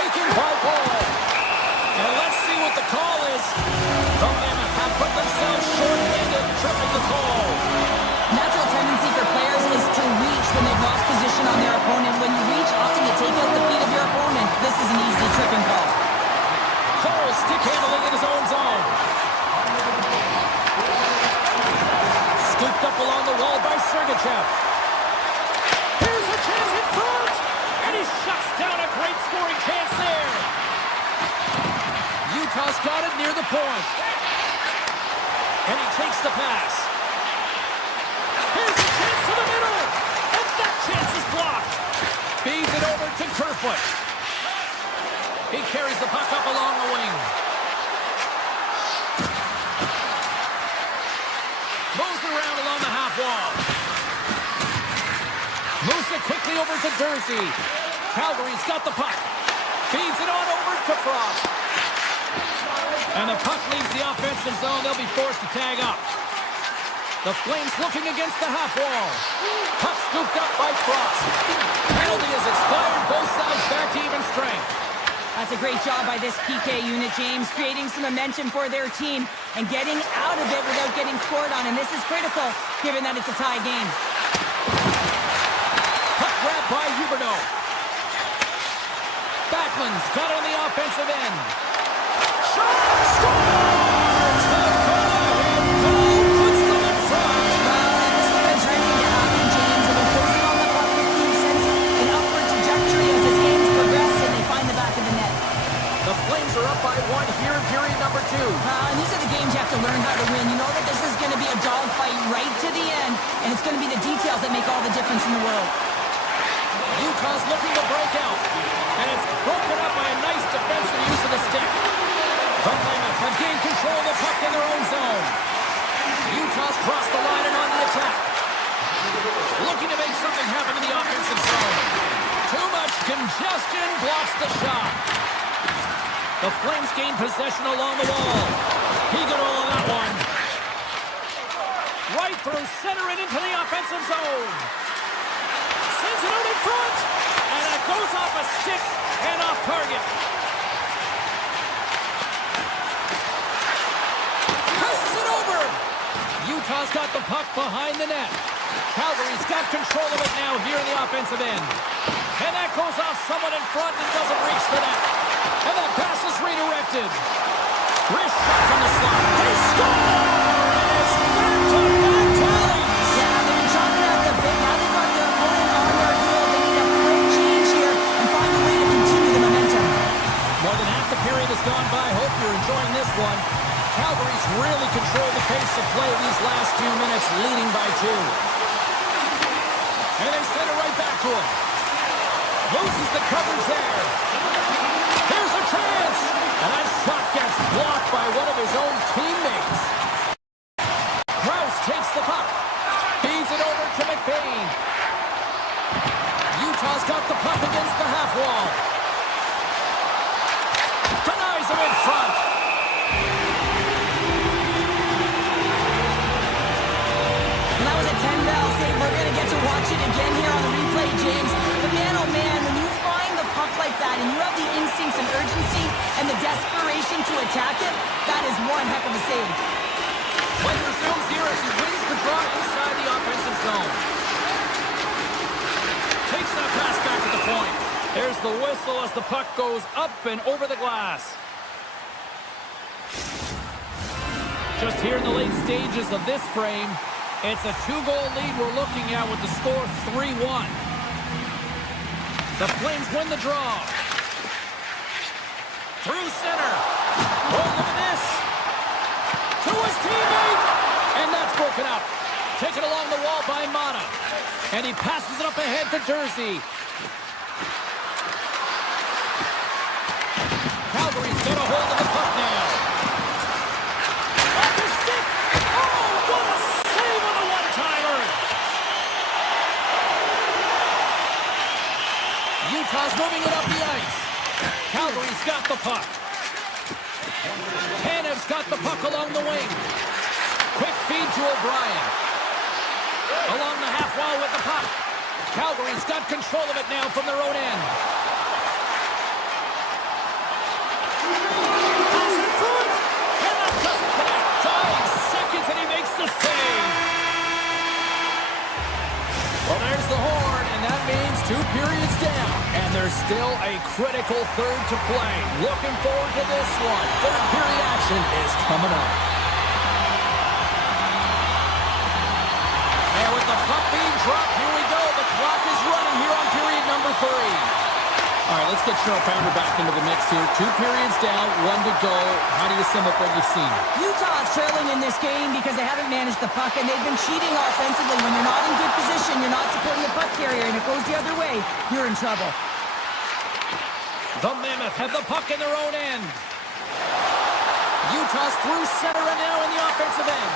Taken by Ball. And let's see what the call is. The Mammoth have put themselves short-handed, tripping the call. Natural tendency for players is to reach when they've lost position on their opponent. When you reach, often you take out the feet of your opponent. This is an easy tripping call. Cole stick handling in his own zone. Scooped up along the wall by Sergachev. Here's a chance in front. And he shuts down a great scoring chance there. Utah's got it near the point. And he takes the pass. Here's a chance to the middle. And that chance is blocked. Feeds it over to Kerfoot. He carries the puck up along the wing. Moves around along the half wall. Moves it quickly over to Dursey. Calgary's got the puck. Feeds it on over to Frost. And the puck leaves the offensive zone. They'll be forced to tag up. The Flames looking against the half wall. Puck scooped up by Frost. Penalty is expired. Both sides back to even strength. That's a great job by this PK unit, James, creating some momentum for their team and getting out of it without getting scored on. And this is critical, given that it's a tie game. Puck grab by Huberdeau. Backlund's got it on the offensive end. Shot! Scores! The go-ahead goal puts them in front. This has been turning to happen, James. They've been closing on the puck with team since an upward trajectory as this game's progressed, and they find the back of the net. The Flames are up by one here in period number 2. And these are the games you have to learn how to win. You know that this is going to be a dogfight right to the end, and it's going to be the details that make all the difference in the world. Utah's looking to break out, and it's broken up by a nice defensive use of the stick. The Mammoth have gained control of the puck in their own zone. Utah's crossed the line and on the attack. Looking to make something happen in the offensive zone. Too much congestion blocks the shot. The Flames gain possession along the wall. He got all of that one. Right through center and into the offensive zone. Sends it out in front. And it goes off a stick and off target. Passes it over. Utah's got the puck behind the net. Calgary's got control of it now here in the offensive end. And that goes off someone in front and doesn't reach the net. And that pass is redirected. Wrist shot from the slot. They score! And it's back-to-back tallies. Yeah, they've been chopping out the big. Now they've got their opponent on their heel. They need a quick change here and find a way to continue the momentum. More than half the period has gone by. Hope you're enjoying this one. Calgary's really controlled the pace of play these last few minutes, leading by 2. And they send it right back to him. Loses the coverage there. Here's a chance. And that shot gets blocked by one of his own teammates. Krause takes the puck. Feeds it over to McBain. Utah's got the puck against the half wall. Denies him in front. And that was a 10-barrel save. We're going to get to watch it again here on the replay, James. But man, oh man, when you find the puck like that and you have the instincts and urgency and the desperation to attack it, that is one heck of a save. Play resumes here as he wins the draw inside the offensive zone. Takes that pass back to the point. There's the whistle as the puck goes up and over the glass. Just here in the late stages of this frame, it's a 2-goal lead we're looking at with the score 3-1. The Flames win the draw. Through center. Oh, look at this. To his teammate. And that's broken up. Taken along the wall by Mata. And he passes it up ahead to Jersey. Calgary's got a hold of the puck now. Off his stick. Oh, what a save on the one-timer. Utah's moving it up the ice. Calgary's got the puck. Tanev's got the puck along the wing. Quick feed to O'Brien. Along the half wall with the puck. Calgary's got control of it now from their own end. Pass in front. And that doesn't connect. 5 seconds and he makes the save. Well, there's the horn, and that means 2 periods down. And there's still a critical third to play. Looking forward to this one. Third period action is coming up. And with the puck being dropped, here we go. The clock is running here on period number 3. All right, let's get Cheryl Pounder back into the mix here. 2 periods down, 1 to go. How do you sum up what you've seen? Utah is trailing in this game because they haven't managed the puck, and they've been cheating offensively. When you're not in good position, you're not supporting the puck carrier, and it goes the other way, you're in trouble. The Mammoth have the puck in their own end. Utah's through center and now in the offensive end.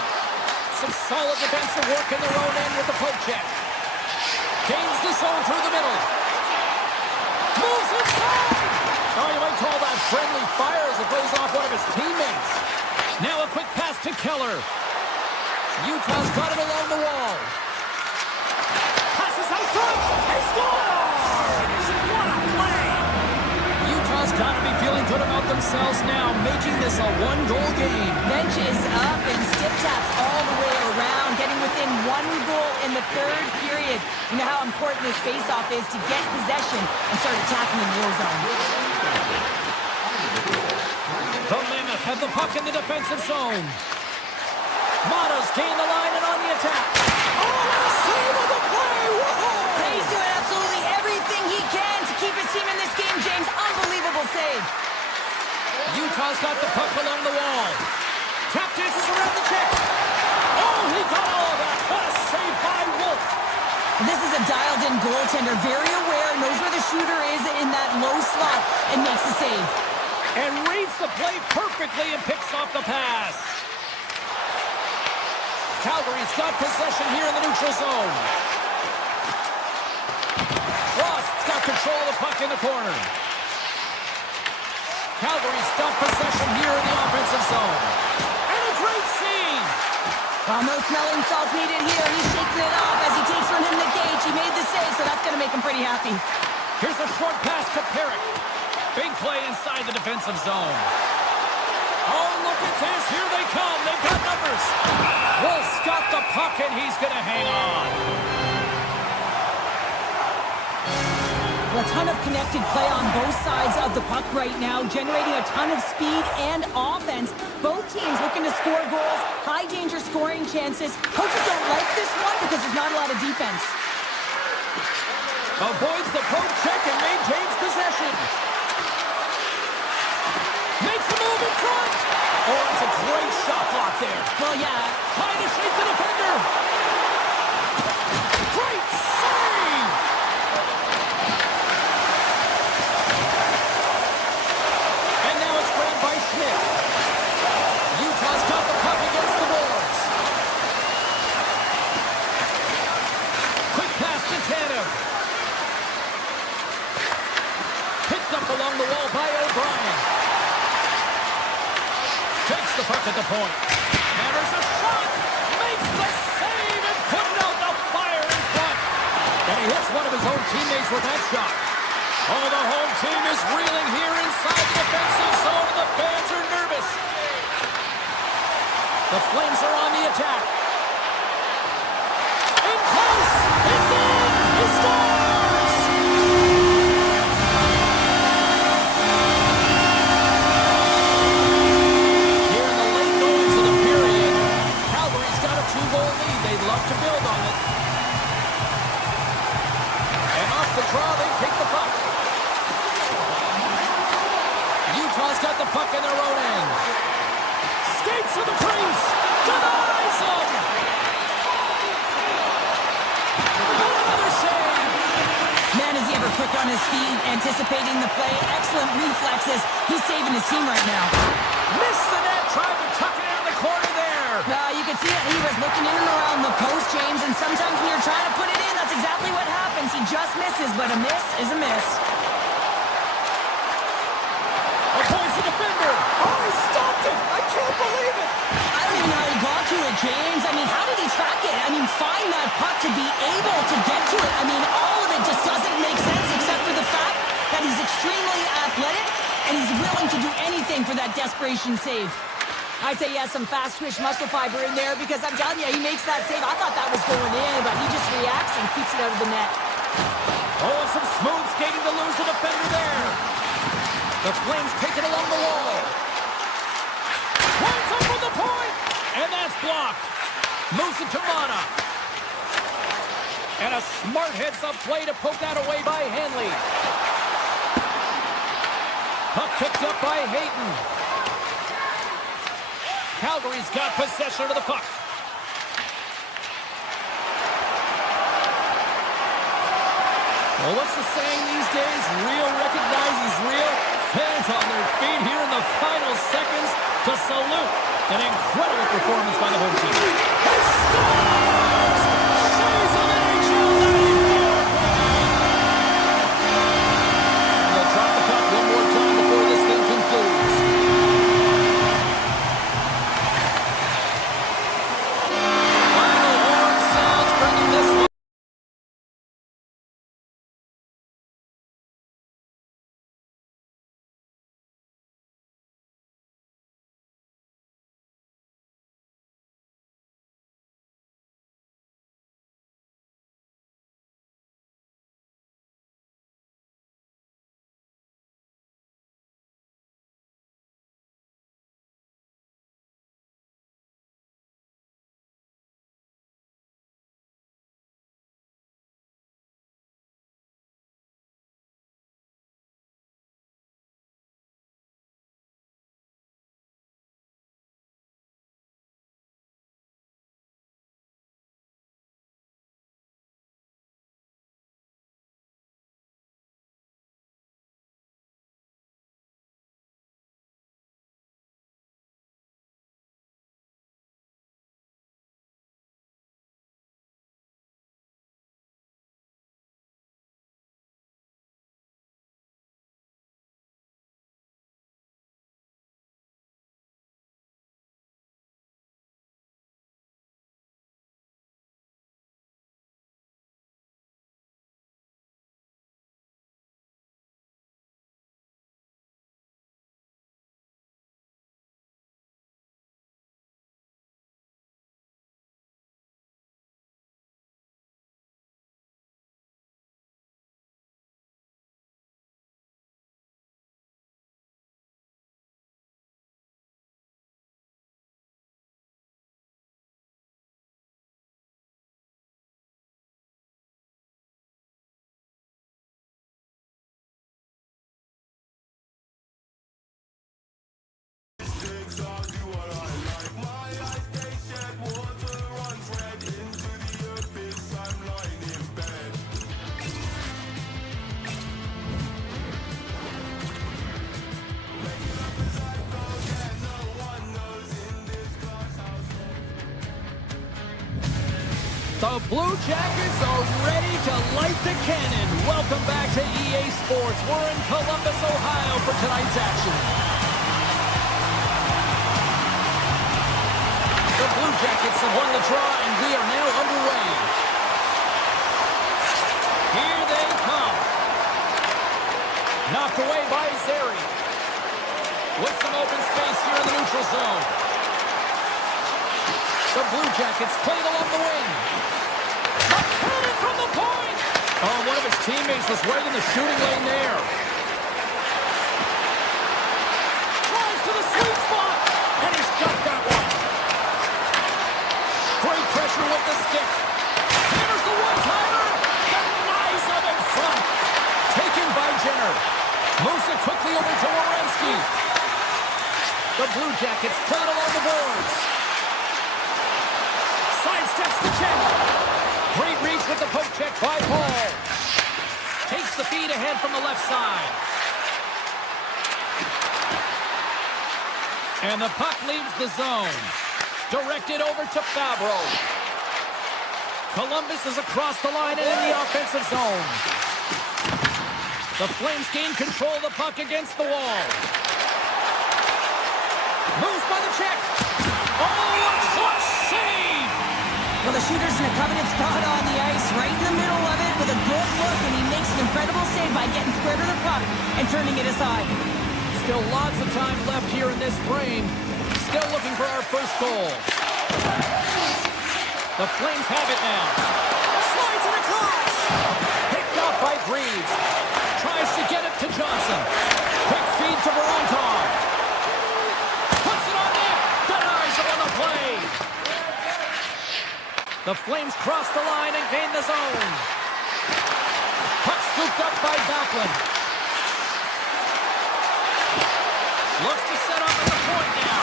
Some solid defensive work in their own end with the poke check. Gains the zone through the middle. Moves inside! Oh, you might call that friendly fire as it goes off one of his teammates. Now a quick pass to Keller. Utah's got it along the wall. Passes out front. He scores! What a play! Utah's got to be feeling good about themselves now, making this a 1-goal game. Benches up and stick taps all the way around, getting within 1 goal in the third period. You know how important this faceoff is to get possession and start attacking in your zone. The Mammoth have the puck in the defensive zone. Mata's gained the line and on the attack. Oh, save of the play! Whoa! He's doing absolutely everything he can to keep his team in this game, James. Unbelievable save. Utah's got the puck along the wall. Tap dances around the check. Oh, he got all of that. What a save by Wolf. This is a dialed-in goaltender, very aware, knows where the shooter is in that low slot, and makes the save. And reads the play perfectly and picks off the pass. Calgary's got possession here in the neutral zone. Frost's got control of the puck in the corner. Calgary's got possession here in the offensive zone. And a great save! Well, no smelling salts needed here. He's shaking it off as he takes from him the gauge. He made the save, so that's going to make him pretty happy. Here's a short pass to Perrick. Big play inside the defensive zone. Oh, look at this. Here they come. They've got numbers. Wolf's got the puck, and he's going to hang on. A ton of connected play on both sides of the puck right now, generating a ton of speed and offense. Both teams looking to score goals, high-danger scoring chances. Coaches don't like this one because there's not a lot of defense. Avoids the poke check and maintains possession. Makes the move in front. Oh, it's a great shot block there. Well, yeah. Trying to shake the defender. Great save! And now it's grabbed by Schmidt. Utah's got the puck against the boards. Quick pass to Tanev. along the wall by O'Brien. Takes the puck at the point. Hammers a shot. Makes the save and putting out the fire in front. And he hits one of his own teammates with that shot. Oh, the home team is reeling here inside the defensive zone, and the fans are nervous. The Flames are on the attack. In close! It's in! He scores! Here in the late goings of the period, Calgary's got a 2-goal lead. They'd love to build on it. And off the draw, they pick the puck. Utah's got the puck in their own end. Skates to the crease. Denies him. Another save. Man, is he ever quick on his feet, anticipating the play. Excellent reflexes. He's saving his team right now. Missed the net. Tried to tuck it in the corner there. You can see it. He was looking in and around the post, James, and sometimes when you're trying to put it in, that's exactly what happens. He just misses, but a miss is a miss. Points the defender. Oh, he stopped it. I can't believe it. I don't even know how he got to it, James. I mean, how did he track it? I mean, find that puck to be able to get to it. I mean, all of it just doesn't make sense except for the fact that he's extremely athletic and he's willing to do anything for that desperation save. I'd say he has some fast-twitch muscle fiber in there because I'm telling you, he makes that save. I thought that was going in, but he just reacts and keeps it out of the net. Oh, some smooth skating to lose the defender there. The Flames take it along the wall. Winds up with the point. And that's blocked. Moves it to Mana. And a smart heads-up play to poke that away by Hanley. Puck picked up by Hayton. Calgary's got possession of the puck. Well, what's the saying these days? Real recognizes real. Fans on their feet here in the final seconds to salute an incredible performance by the home team. He scores! She's an NHL 94. They'll drop the puck one more time before this thing concludes. Final horn sounds bringing this one. The Blue Jackets are ready to light the cannon. Welcome back to EA Sports. We're in Columbus, Ohio for tonight's action. The Blue Jackets have won the draw, and we are now underway. Here they come. Knocked away by Zeri. With some open space here in the neutral zone. The Blue Jackets played along the wing. A cannon from the point! Oh, one of his teammates was right in the shooting lane there. Drives to the sweet spot, and he's got that one. Great pressure with the stick. Hammers the one-timer. Denies him in front. Taken by Jenner. Moves it quickly over to Werenski. The Blue Jackets play it along the boards. Sidesteps the check. Great reach with the poke check by Paul. Takes the feed ahead from the left side. And the puck leaves the zone. Directed over to Fabro. Columbus is across the line and in the offensive zone. The Flames gain control of the puck against the wall. Moves by the check. Oh, a clutch save! Well, the shooter's in a coveted spot on the ice, right in the middle of it with a good look, and he makes an incredible save by getting square to the puck and turning it aside. Still lots of time left here in this frame. Still looking for our first goal. The Flames have it now. Slides it across. Picked off by Greaves. Tries to get it to Johnson. Quick feed to Voronkov. Puts it on net. Denies it on the play. The Flames cross the line and gain the zone. Puck scooped up by Backlund. Looks to set up at the point now.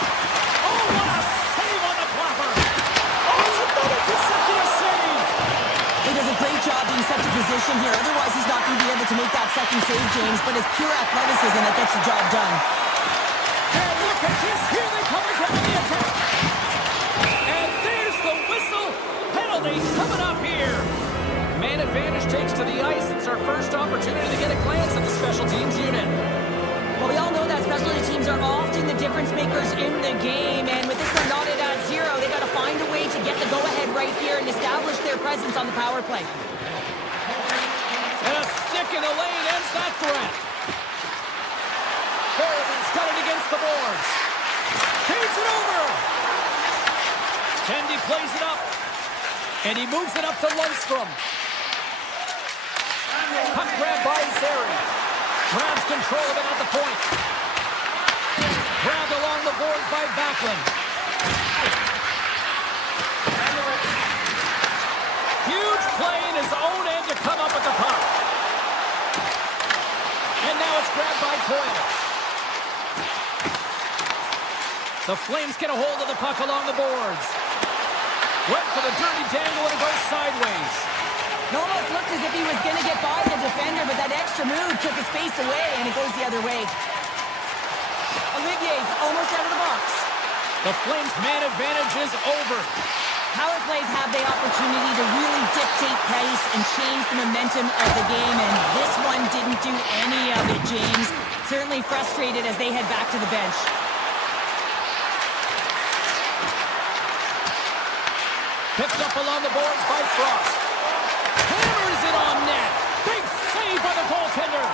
Oh, what a save on the flapper. Oh, it's another consecutive save. He does a great job being set to position here. Otherwise, he's not going to be able to make that second save, James. But it's pure athleticism that gets the job done. And look at this. Here they come again on the attack. And there's the whistle. Penalty coming up here. Man advantage takes to the ice. It's our first opportunity to get a glance at the special teams unit. Well, we all know that specialty teams are often the difference makers in the game, and with this one knotted at 0, they got to find a way to get the go-ahead right here and establish their presence on the power play. And a stick in the lane ends that threat. Fairman's got it against the boards. Feeds it over. Kendi plays it up, and he moves it up to Lundstrom. Puck grab by Zeri. Grabs control of it at the point. Grabbed along the boards by Backlund. Huge play in his own end to come up with the puck. And now it's grabbed by Coyle. The Flames get a hold of the puck along the boards. Went for the dirty dangle and it goes sideways. It almost looked as if he was going to get by the defender, but that extra move took his space away, and it goes the other way. Olivier's almost out of the box. The Flames' man advantage is over. Power plays have the opportunity to really dictate pace and change the momentum of the game, and this one didn't do any of it, James. Certainly frustrated as they head back to the bench. Picked up along the boards by Frost. Hammers it on net. Big save by the goaltender.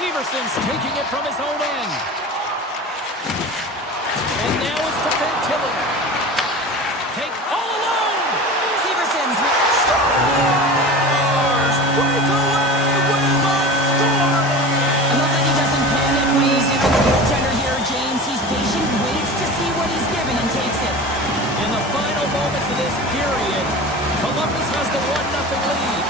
Severson's taking it from his own end. And now it's to Fantilli. Take all alone. Severson's scores! Breakaway with a score! I love that he doesn't panic when he's in with the goaltender here, James. He's patient, waits to see what he's given, and takes it. In the final moments of this period, Columbus has the 1-0 lead.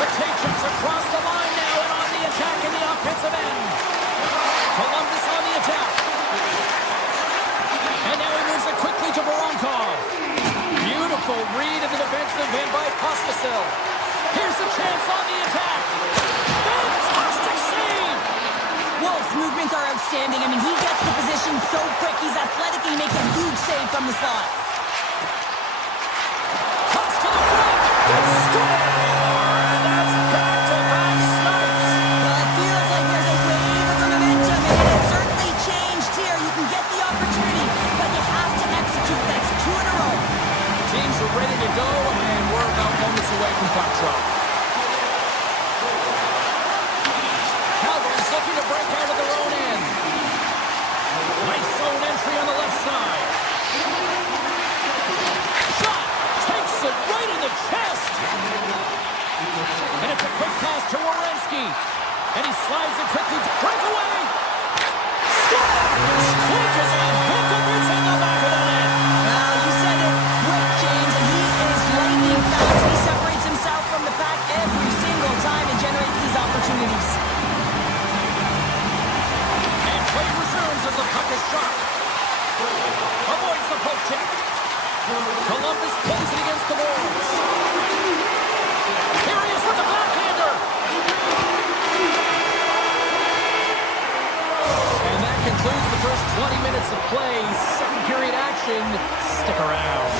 Matejchuk's across the line now and on the attack in the offensive end. Columbus on the attack. And now he moves it quickly to Voronkov. Beautiful read in the defensive end by Pospisil. Here's a chance on the attack. Fantastic save! Wolf's movements are outstanding. I mean, he gets the position so quick. He's athletic and he makes a huge save from the slot. Cuts to the front. They score! And that's back-to-back is in. Pick up, it's in the back of the net. Well, you said it quick, James, and he is lightning fast. He separates himself from the pack every single time and generates these opportunities. And play resumes as the puck is shot. Avoids the poke check. Columbus plays it against the boards. Here he is with the backhander. And that concludes the first 20 minutes of play. Second period action. Stick around.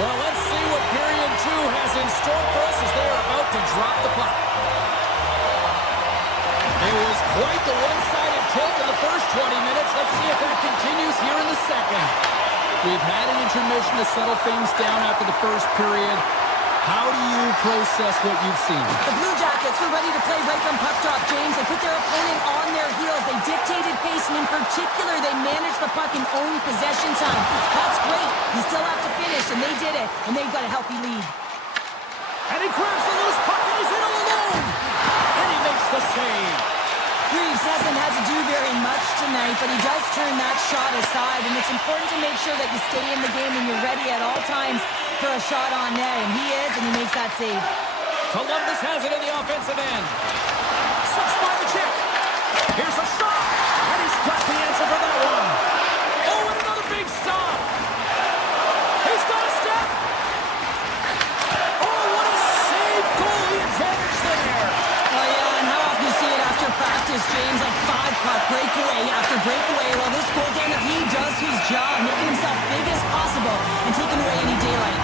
Well, let's see what period 2 has in store for us as they are about to drop the puck. It was quite the one-sided tilt in the first 20 minutes. Let's see if that continues here in the second. We've had an intermission to settle things down after the first period. How do you process what you've seen? The Blue Jackets were ready to play right from puck drop, James. They put their opponent on their heels. They dictated pace, and in particular, they managed the puck in own possession time. That's great. You still have to finish, and they did it, and they've got a healthy lead. And he grabs the loose puck, and he's in all alone. And he makes the save. Reeves hasn't had to do very much tonight, but he does turn that shot aside, and it's important to make sure that you stay in the game and you're ready at all times for a shot on net, and he is, and he makes that save. Columbus has it in the offensive end. Slips by the check. Here's a shot, and he's got the answer for that one. Oh, and another big stop. He's got a step. Oh, what a save. Goalie advantage there. Oh, yeah, and how often you see it after practice, James, like 5-puck breakaway after breakaway. Well, this goaltender, he does his job, making himself big as possible and taking away any daylight.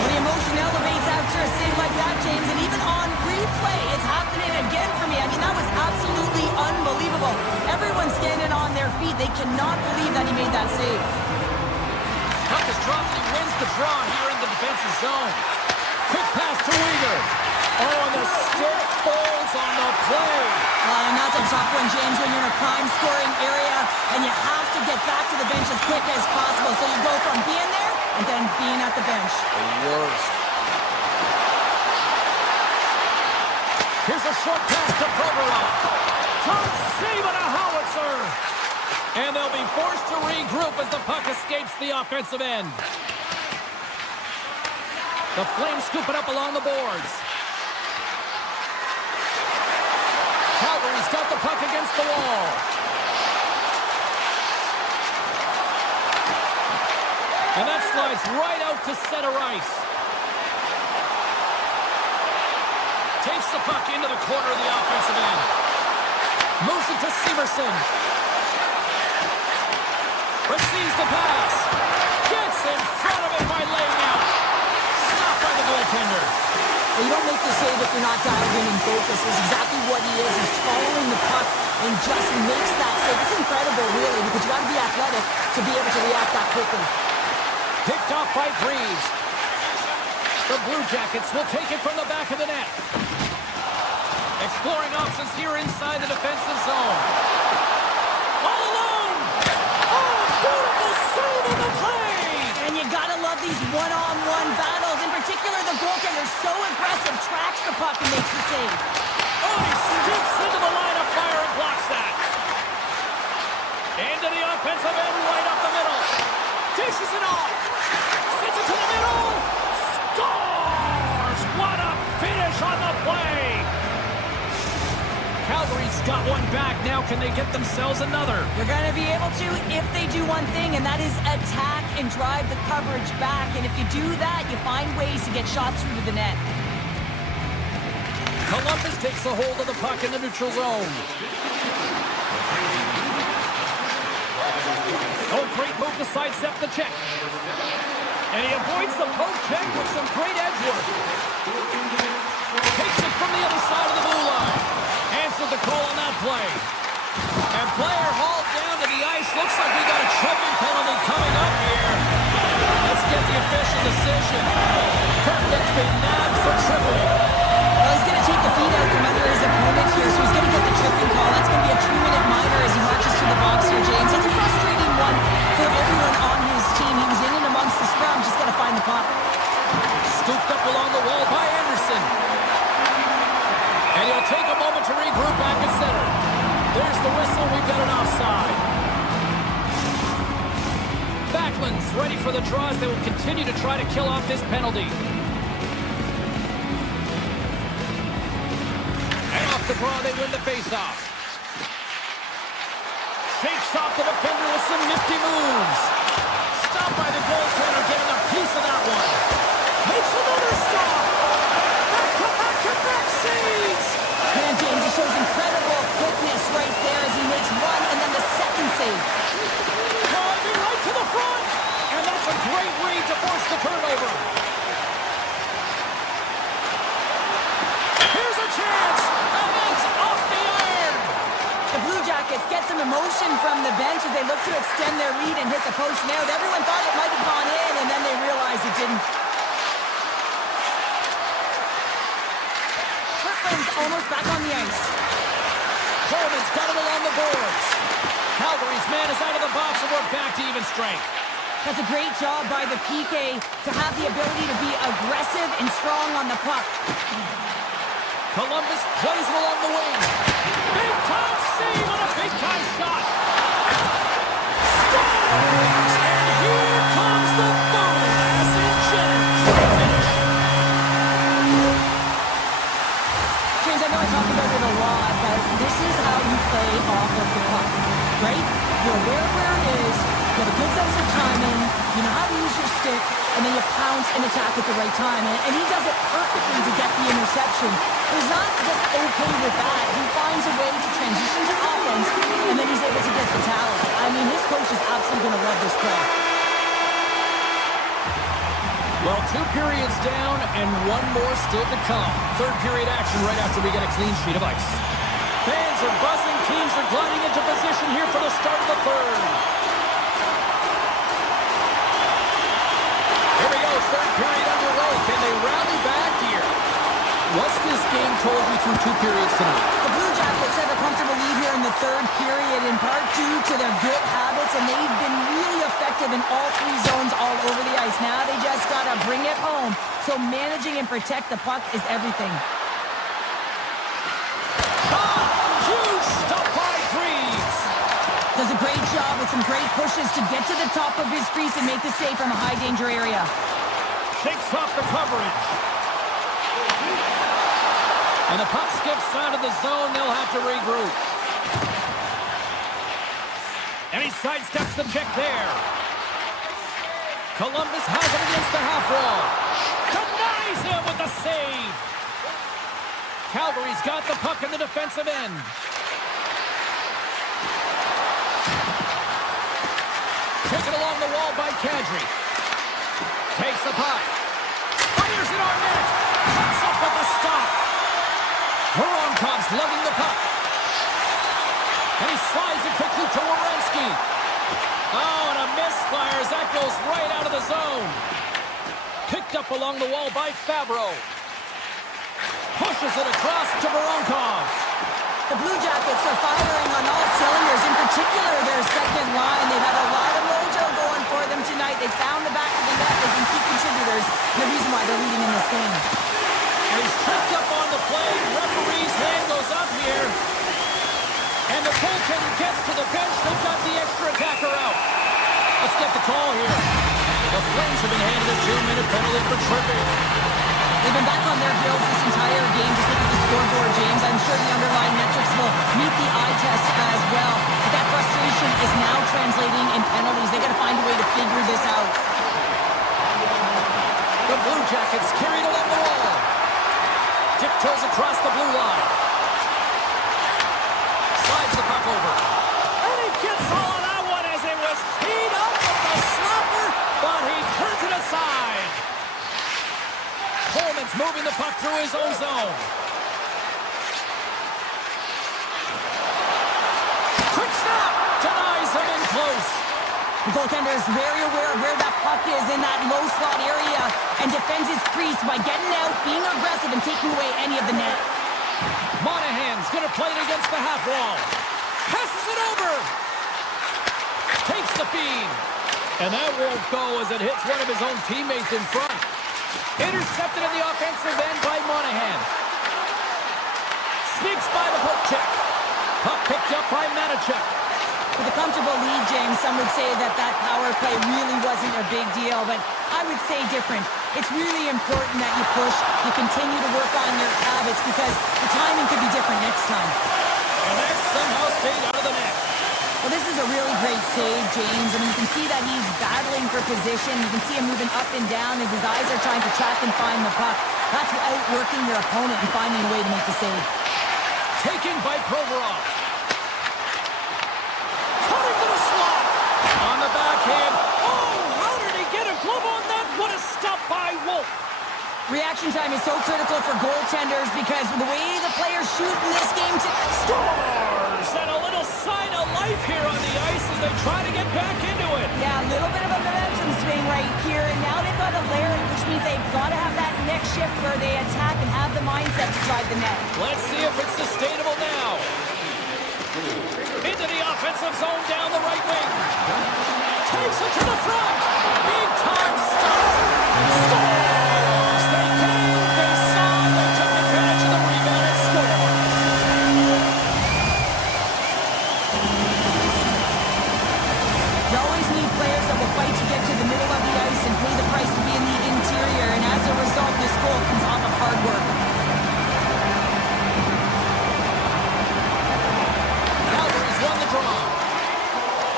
When the emotion elevates after a save like that, James, and even on replay, it's happening again for me. I mean, that was absolutely unbelievable. Everyone's standing on their feet. They cannot believe that he made that save. Puck is dropped, and he wins the draw here in the defensive zone. Quick pass to Uyghur. Oh, and the stick falls on the play. And that's a tough one, James, when you're in a prime scoring area and you have to get back to the bench as quick as possible. So you go from being there and then being at the bench. The worst. Here's a short pass to Provorov. Tom saving a howitzer. And they'll be forced to regroup as the puck escapes the offensive end. The Flames scoop it up along the boards. Calgary's got the puck against the wall. And that slides right out to center ice. Takes the puck into the corner of the offensive end. Moves it to Severson. Receives the pass. Gets in front of it by laying out. Stopped by the goaltender. Well, you don't make the save if you're not dialed in and focused. That's exactly what he is. He's following the puck and just makes that save. It's incredible, really, because you got to be athletic to be able to react that quickly. Picked off by Reeves. The Blue Jackets will take it from the back of the net. Exploring options here inside the defensive zone. All alone! Oh, beautiful save in the play! And you gotta love these one-on-one battles. In particular, the goaltender so aggressive, tracks the puck and makes the save. Oh, he skips into the line of fire and blocks that. Into the offensive end, right up the middle. Dishes it off. Sends it to the middle. Scores! What a finish on the play! Calgary's got one back. Now can they get themselves another? You're going to be able to if they do one thing, and that is attack and drive the coverage back. And if you do that, you find ways to get shots through to the net. Columbus takes a hold of the puck in the neutral zone. Oh, great move to sidestep the check. And he avoids the poke check with some great edge work. Takes it from the other side of the blue line. Answered the call on that play. And player hauled down to the ice. Looks like we got a tripping penalty coming up here. Let's get the official decision. Kirkland's been nabbed for tripping. Well, he's going to take the feet out from under his opponent here, so he's going to get the tripping call. That's going to be a 2-minute minor as he marches to the box here, James. It's a frustrating one for everyone on his team. He was in and amongst the scrum, just got to find the puck. Scooped up along the wall by Anderson. And he'll take a moment to regroup back at center. There's the whistle. We've got an offside. Backlund's ready for the draws. They will continue to try to kill off this penalty. And off the draw, they win the faceoff. Shakes off the defender with some nifty moves. Stopped by the goaltender, getting a piece of that one. Makes another stop. Back-to-back saves. Man, James, he shows incredible quickness right there as he makes one and then the second save. Driving right to the front. And that's a great read to force the turnover. Here's a chance. And it's off the iron. The Blue Jackets get some emotion from the bench as they look to extend their lead and hit the post now. Everyone thought it might have gone in, and then they realized it didn't. Kirkland's almost back on the ice. Coleman's got it along the boards. Calgary's man is out of the box, and we're back to even strength. That's a great job by the PK to have the ability to be aggressive and strong on the puck. Columbus plays it along the wing. Big-time save on a big-time shot. Scores! And here comes the boom as in Jenner. Finish. James, I know I talk about it a lot, but this is how you play off of the puck, right? You're aware of where it is, you have a good sense of timing, you know how to use your stick, and then you pounce and attack at the right time. And he does it perfectly to get the interception. But he's not just okay with that. He finds a way to transition to offense, and then he's able to get the talent. I mean, his coach is absolutely going to love this play. Well, 2 periods down and 1 more still to come. Third period action right after we get a clean sheet of ice. Fans are buzzing. Teams are gliding into position here for the start of the third. Here we go, third period underway. Can they rally back here? What's this game told you through 2 periods tonight? The Blue Jackets have a comfortable lead here in the third period, in part due to their good habits, and they've been really effective in all 3 zones all over the ice. Now they just got to bring it home. So managing and protect the puck is everything. Huge stop by Greaves. Does a great job with some great pushes to get to the top of his crease and make the save from a high-danger area. Shakes off the coverage. And the puck skips out of the zone. They'll have to regroup. And he sidesteps the check there. Columbus has it against the half wall. Denies him with the save. Calgary's got the puck in the defensive end. Taken along the wall by Kadri. Takes the puck. Fires it on net. Cuts up with the stop. Voronkov's lugging the puck. And he slides it quickly to Werenski. Oh, and a misfire as that goes right out of the zone. Picked up along the wall by Fabro. Pushes it across to Voronkov. The Blue Jackets are firing on all cylinders, in particular their second line. They've had a lot of mojo going for them tonight. They found the back of the net. They've been key contributors. The reason why they're leading in this game. And he's tripped up on the play. Referee's hand goes up here. And the goaltender gets to the bench. They've got the extra attacker out. Let's get the call here. The Flames have been handed a 2-minute penalty for tripping. They've been back on their heels this entire game. Just look at the scoreboard, James. I'm sure the underlying metrics will meet the eye test as well. But that frustration is now translating in penalties. They got to find a way to figure this out. The Blue Jackets carried along the wall. Tiptoes across the blue line. Slides the puck over. And he gets all of that one as it was teed up with the slapper, but he turns it aside. Coleman's moving the puck through his own zone. Quick snap! Denies him in close. The goaltender is very aware of where that puck is in that low slot area and defends his crease by getting out, being aggressive, and taking away any of the net. Monahan's going to play it against the half wall. Passes it over. Takes the feed. And that won't go as it hits one of his own teammates in front. Intercepted in the offensive end by Monahan. Sneaks by the poke check. Puck picked up got to check. With a comfortable lead, James, some would say that power play really wasn't a big deal, but I would say different. It's really important that you push, you continue to work on your habits because the timing could be different next time. And that somehow stayed out of the net. Well, this is a really great save, James. I mean, you can see that he's battling for position. You can see him moving up and down as his eyes are trying to track and find the puck. That's outworking your opponent and finding a way to make the save. Taken by Provorov. Cutting to the slot. On the backhand. Oh, how did he get a glove on that? What a stop by Wolf. Reaction time is so critical for goaltenders because the way the players shoot in this game Scores! And a little sign of life here on the ice as they try to get back into it. Yeah, a little bit of a momentum swing right here, and now they've got a layer, which means they've got to have that next shift where they attack and have the mindset to drive the net. Let's see if it's sustainable now. Into the offensive zone down the right wing. Takes it to the front. Big time stop. Scores! They came, they saw, they took advantage of the rebound and scored. You always need players that will fight to get to the middle of the ice and pay the price to be in the interior, and as a result, this goal comes off of hard work. Calgary's won the draw.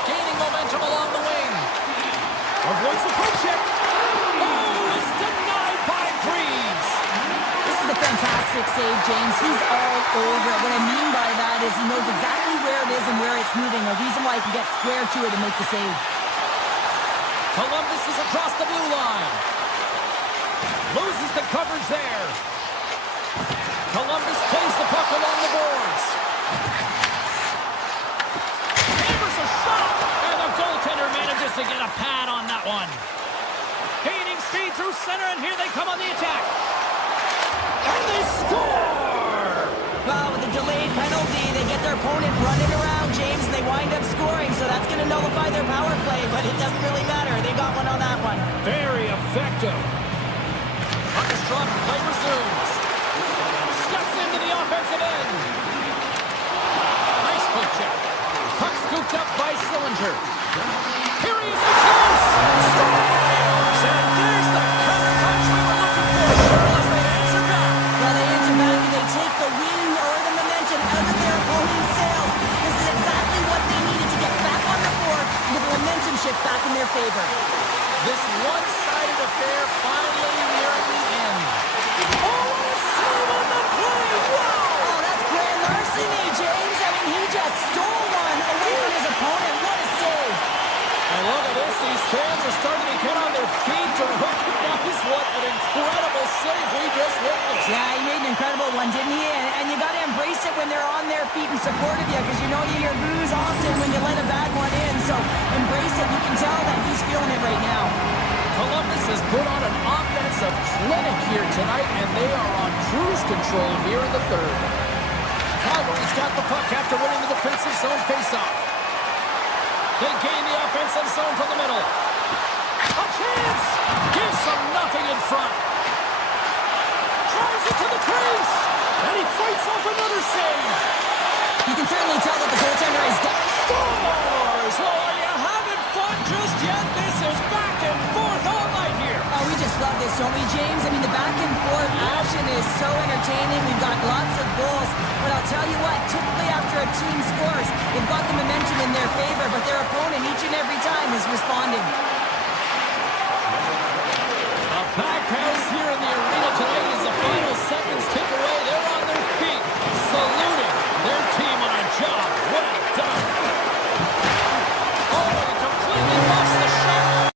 Gaining momentum along the wing. Avoids the poke check. Oh, it's denied by Freeze. This is a fantastic save, James. He's all over it. What I mean by that is he knows exactly where it is and where it's moving, a reason why he can get square to it and make the save. Columbus is across the blue line. Loses the coverage there. Columbus plays the puck along the boards. Hammers a shot, and the goaltender manages to get a pad on that one. Gaining speed through center, and here they come on the attack. And they score! Well, with the delayed penalty, they get their opponent running around, James, and they wind up scoring, so that's going to nullify their power play, but it doesn't really matter. They got one on that one. Very effective. Puck is dropped, play resumes. Steps into the offensive end. Nice poke check. Puck scooped up by Sillinger. Here he is in close. Scores! And there's the counterpunch we were looking for. As they answer back. Well, they answer back and they take the wind or the momentum out of their opponent's sails. This is exactly what they needed to get back on the board and get the momentum shift back in their favor. This one-sided affair finally nearing the end. Oh, a save on the play! Wow! Oh, that's grand larceny, James. I mean, he just stole one away from his opponent. What a save. And look at this. These fans are starting to get on their feet to recognize what an incredible save we just witnessed. Yeah, he made an incredible one, didn't he? And you got to embrace it when they're on their feet in support of you because you know you hear boos often when you let a bad one in. So embrace it. You can tell that he's feeling it right now. Columbus has put on an offensive clinic here tonight, and they are on cruise control here in the third. Calgary's got the puck after winning the defensive zone faceoff. They gain the offensive zone from the middle. A chance! Gives them nothing in front. Drives it to the crease! And he fights off another save! You can certainly tell that the goaltender is... Scores! Well, are you having fun just yet? This is back and forth all night here. Oh, we just love this, don't we, James? I mean, the back and forth action is so entertaining. We've got lots of goals. But I'll tell you what, typically after a team scores, they've got the momentum in their favor, but their opponent each and every time is responding. A packed house here in the arena tonight as the final seconds tick away. They're on their feet, saluting their team on a job well done. Oh, he completely lost the shot.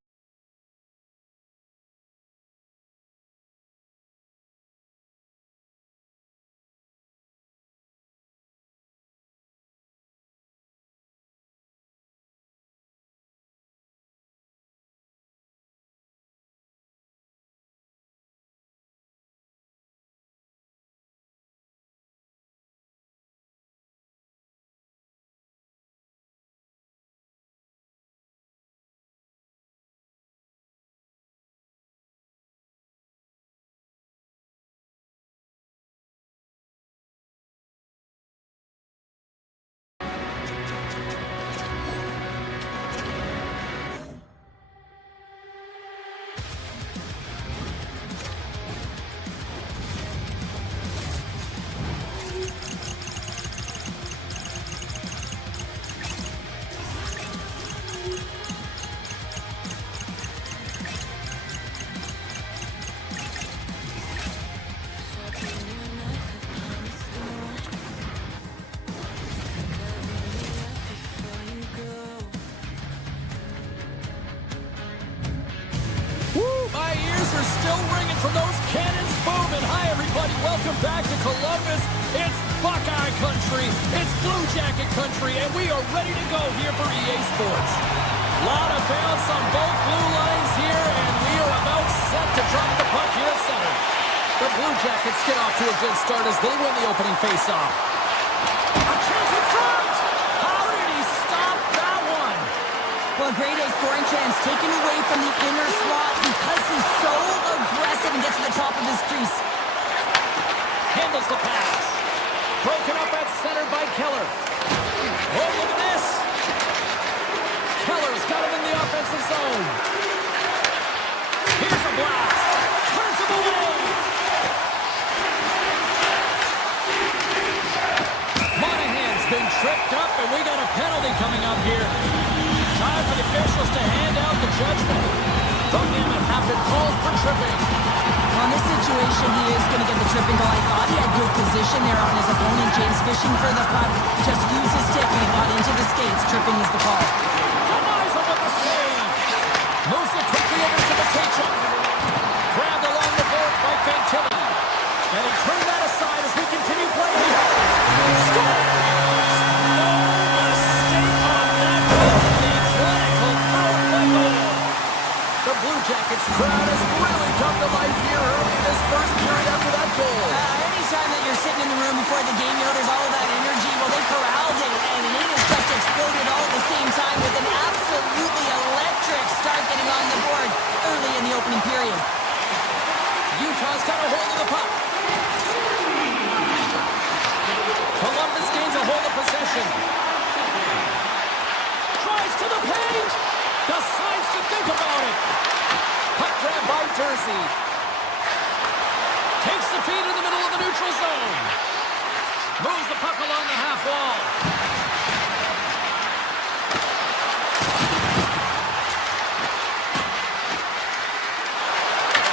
from those cannons booming. Hi, everybody. Welcome back to Columbus. It's Buckeye country. It's Blue Jacket country, and we are ready to go here for EA Sports. A lot of bounce on both blue lines here, and we are about set to drop the puck here at center. The Blue Jackets get off to a good start as they win the opening faceoff. A chance in front! How did he stop that one? Well, great A scoring chance taken away from the inner slot because he's so aggressive and gets to the top of his crease. Handles the pass. Broken up at center by Keller. Oh, look at this. Keller's got it in the offensive zone. Here's a blast. Turns him away. Monahan's been tripped up, and we got a penalty coming up here. Time for the officials to hand out the judgment. The Mammoth have been called for tripping. On this situation, he is going to get the tripping goal. I thought he had good position there on his opponent. James fishing for the puck. Just used his stick and he got into the skates. Tripping is the call. Denies him with the save. Moves it quickly over to the Tachuk. Grabbed along the boards by Fantilli. And he turned that aside as we continue playing. Scores! No mistake on that goal. The clinical power play goal. The Blue Jackets crowd has really come to life here early in this first period after that goal. Anytime that you're sitting in the room before the game, you know there's all of that energy. Well, they corralled it, and it has just exploded all at the same time with an absolutely electric start getting on the board early in the opening period. Utah's got a hold of the puck. Columbus gains a hold of possession. Tries to the paint. Decides to think about it. Puck grab by Jersey. Takes the feed in the middle of the neutral zone. Moves the puck along the half wall.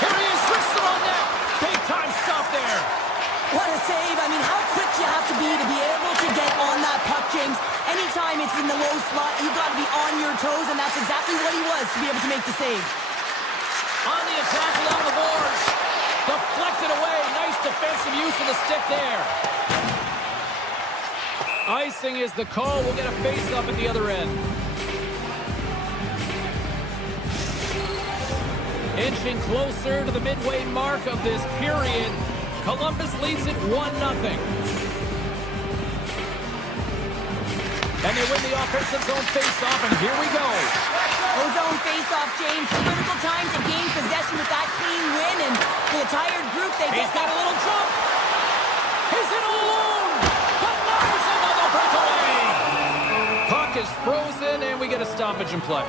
Here he is, wrists it on net. Big time stop there. What a save. I mean, how quick you have to be able to get on that puck, James. Anytime it's in the low slot, you've got to be on your toes, and that's exactly what he was to be able to make the save. On the attack along the boards. Deflected away. Nice defensive use of the stick there. Icing is the call. We'll get a face-up at the other end. Inching closer to the midway mark of this period. Columbus leads it 1-0. And they win the offensive zone face-off, and here we go. Zone face-off, James. Critical time to gain possession with that clean win, and for the tired group, they He's got a little jump. He's in all alone. Denies him on the breakaway. Puck is frozen, and we get a stoppage in play.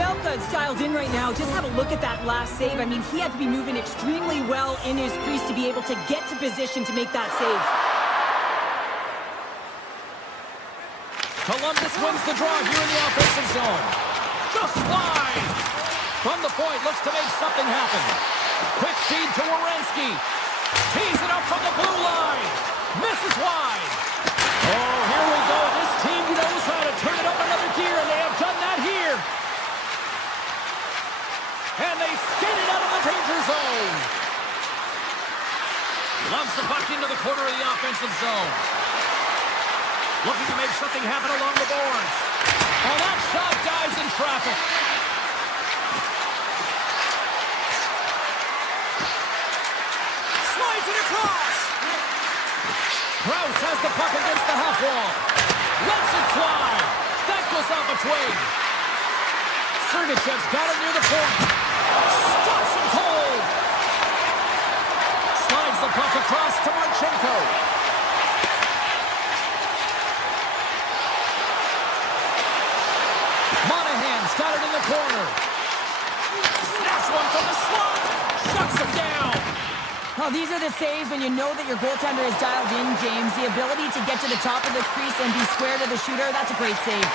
Melka's dialed in right now. Just have a look at that last save. I mean, he had to be moving extremely well in his crease to be able to get to position to make that save. Columbus wins the draw here in the offensive zone. Just wide. From the point, looks to make something happen. Quick feed to Werenski. Tees it up from the blue line. Misses wide. Oh, here we go. This team knows how to turn it up another gear, and they have done that here. And they skate it out of the danger zone. Loves the puck into the corner of the offensive zone. Looking to make something happen along the boards. Oh, that shot dies in traffic. Slides it across. Krause has the puck against the half wall. Lets it fly. That goes off a twig. Sergachev's got it near the point. Stops him cold. Slides the puck across to Marchenko. Monahan's got it in the corner. Snaps one from the slot. Shuts him down. Oh, these are the saves when you know that your goaltender is dialed in, James. The ability to get to the top of the crease and be square to the shooter, that's a great save.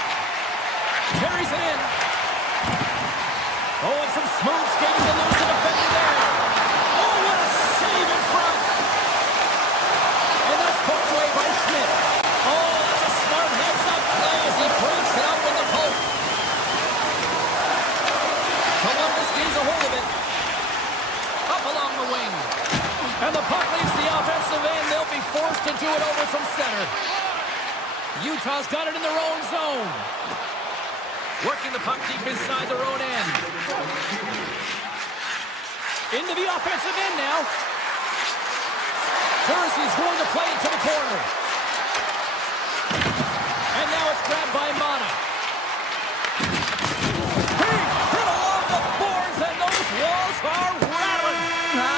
Carries it in. Oh, and some smooth skating to lose the defender there. Oh, what a save in front. And that's poked away by Schmidt. Oh, that's a smart heads-up play as he breaks it up with the poke. Columbus gains a hold of it. And the puck leaves the offensive end. They'll be forced to do it over from center. Utah's got it in their own zone. Working the puck deep inside their own end. Into the offensive end now. Jersey's going to play it to the corner. And now it's grabbed by Mana. He's hit along the boards, and those walls are rattling.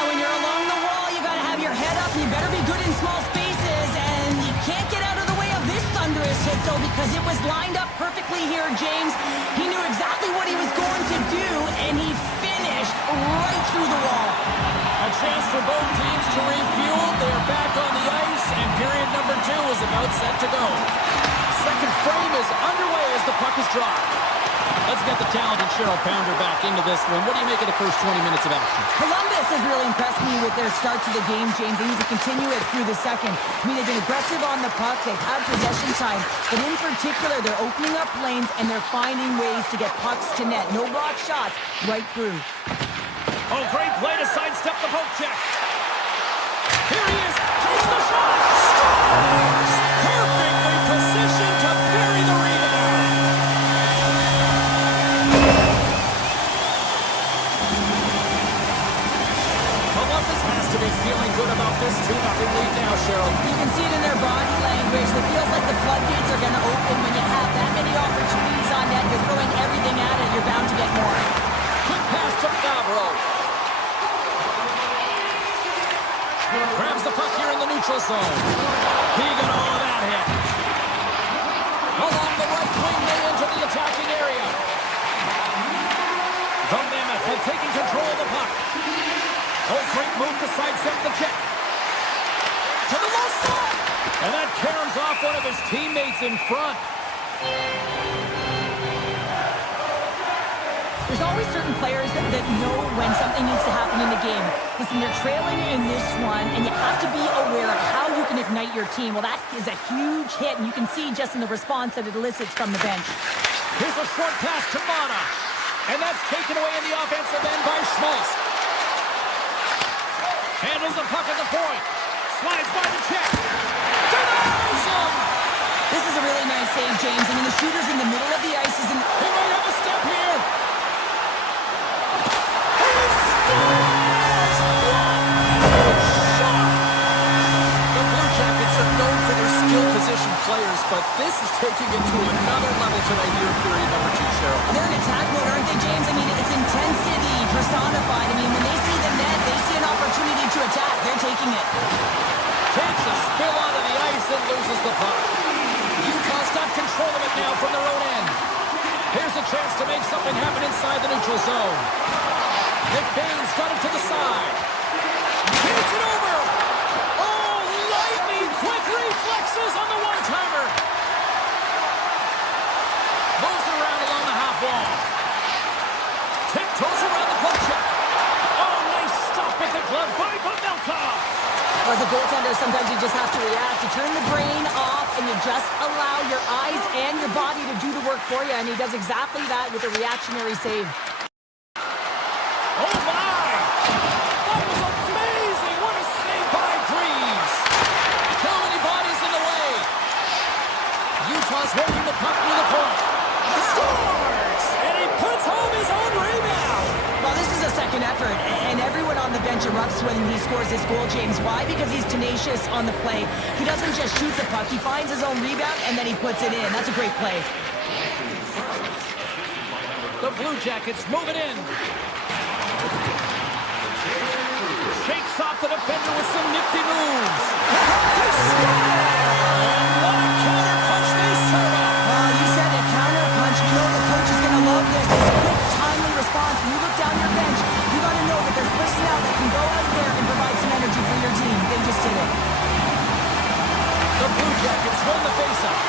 When you're along the wall, you got to have your head up, and you better be good in small spaces. And you can't get out of the way of this thunderous hit, though, because it was lined up perfectly here, James. He knew exactly what he was going to do, and he finished right through the wall. A chance for both teams to refuel. They're back on the ice, and period number 2 is about set to go. Second frame is underway as the puck is dropped. Let's get the talented Cheryl Pounder back into this one. What do you make of the first 20 minutes of action? Columbus has really impressed me with their start to the game, James. They need to continue it through the second. I mean, they've been aggressive on the puck. They've had possession time. But in particular, they're opening up lanes, and they're finding ways to get pucks to net. No block shots right through. Oh, great play to sidestep the poke check. Here he is. Takes the shot. Scores! Perfectly positioned to bury the rebound. Columbus has to be feeling good about this 2-0 lead now, Cheryl. You can see it in their body language. It feels like the floodgates are going to open when you have that many opportunities on net. You're throwing everything at it. You're bound to get more. Quick pass to Favreau. Grabs the puck here in the neutral zone. He got all of that hit. Along the right wing, they enter the attacking area. The Mammoth have taken control of the puck. Oh, great move to sidestep the check. To the low side. And that caroms off one of his teammates in front. There's always certain players that know when something needs to happen in the game. Listen, they're trailing in this one, and you have to be aware of how you can ignite your team. Well, that is a huge hit, and you can see just in the response that it elicits from the bench. Here's a short pass to Mana, and that's taken away in the offensive end by Schmaltz. Handles the puck at the point. Slides by the check. Denies him! This is a really nice save, James. I mean, the shooter's in the middle of the ice. He might have a step here. Position players, but this is taking it to another level tonight here in period number 2, Cheryl. They're in attack mode, aren't they, James? I mean, it's intensity personified. I mean, when they see the net, they see an opportunity to attack. They're taking it. Takes a spill onto the ice and loses the puck. Utah's got control of it now from their own end. Here's a chance to make something happen inside the neutral zone. Nick Baines got it to the side. Hits it over. Quick reflexes on the one-timer. Moves it around along the half wall. Tiptoes around the puck check. Oh, nice stop with the glove by Pavelka. As a goaltender, sometimes you just have to react. You turn the brain off, and you just allow your eyes and your body to do the work for you, and he does exactly that with a reactionary save. Oh, my! That was amazing! What a save by Greaves! Too many bodies in the way. Utah's working the puck near the point. Scores! And he puts home his own rebound. Well, this is a second effort, and everyone on the bench erupts when he scores this goal, James. Why? Because he's tenacious on the play. He doesn't just shoot the puck. He finds his own rebound, and then he puts it in. That's a great play. The Blue Jackets move it in. Shakes off the defender with some nifty moves. He scored! And what a counter punch they serve up. You said it, counter punch. You know the coach is going to love this. This quick, timely response. When you look down your bench, you got to know that there's personnel that can go out there and provide some energy for your team. They just did it. The Blue Jackets win the faceoff.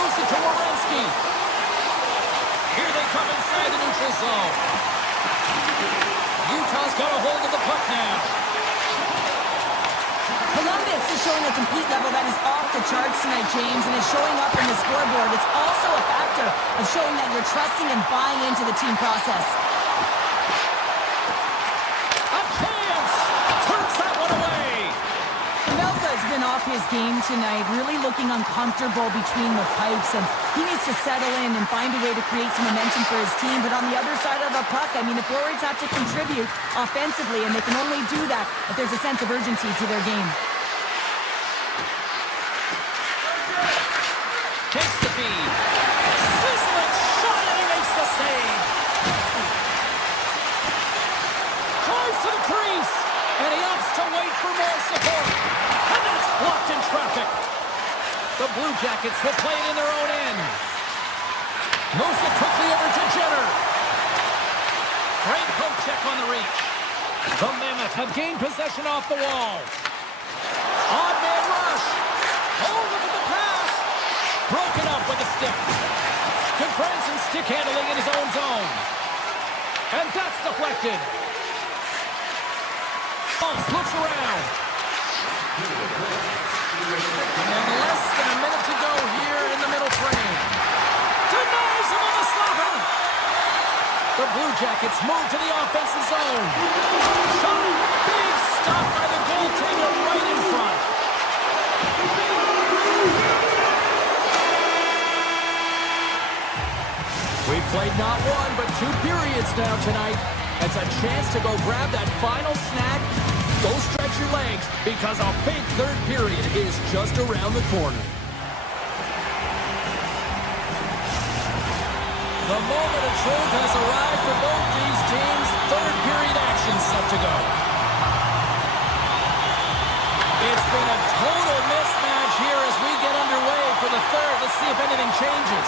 Moves it to Werenski. Here they come inside the neutral zone. Utah's got a hold of the puck now. Columbus is showing a complete level that is off the charts tonight, James, and is showing up on the scoreboard. It's also a factor of showing that you're trusting and buying into the team process. A chance! Turns that one off his game tonight, really looking uncomfortable between the pipes, and he needs to settle in and find a way to create some momentum for his team. But on the other side of the puck, I mean, the forwards have to contribute offensively, and they can only do that if there's a sense of urgency to their game. Takes the feed. Sizzling shot, and he makes the save. Drives to the crease, and he opts to wait for more support. And that's blocked in traffic. The Blue Jackets will play it in their own end. Moves it quickly over to Jenner. Great poke check on the reach. The Mammoth have gained possession off the wall. On man rush. Oh, look at the pass. Broken up with a stick. Confronts and stick handling in his own zone. And that's deflected. Pulse looks around. And less than a minute to go here in the middle frame. Denies him on the slapper. The Blue Jackets move to the offensive zone. Shot. Big stop by the goaltender right in front. We've played not one, but 2 periods now tonight. It's a chance to go grab that final snack. Go stretch your legs, because a big third period is just around the corner. The moment of truth has arrived for both these teams. Third period action set to go. It's been a total mismatch here as we get underway for the third. Let's see if anything changes.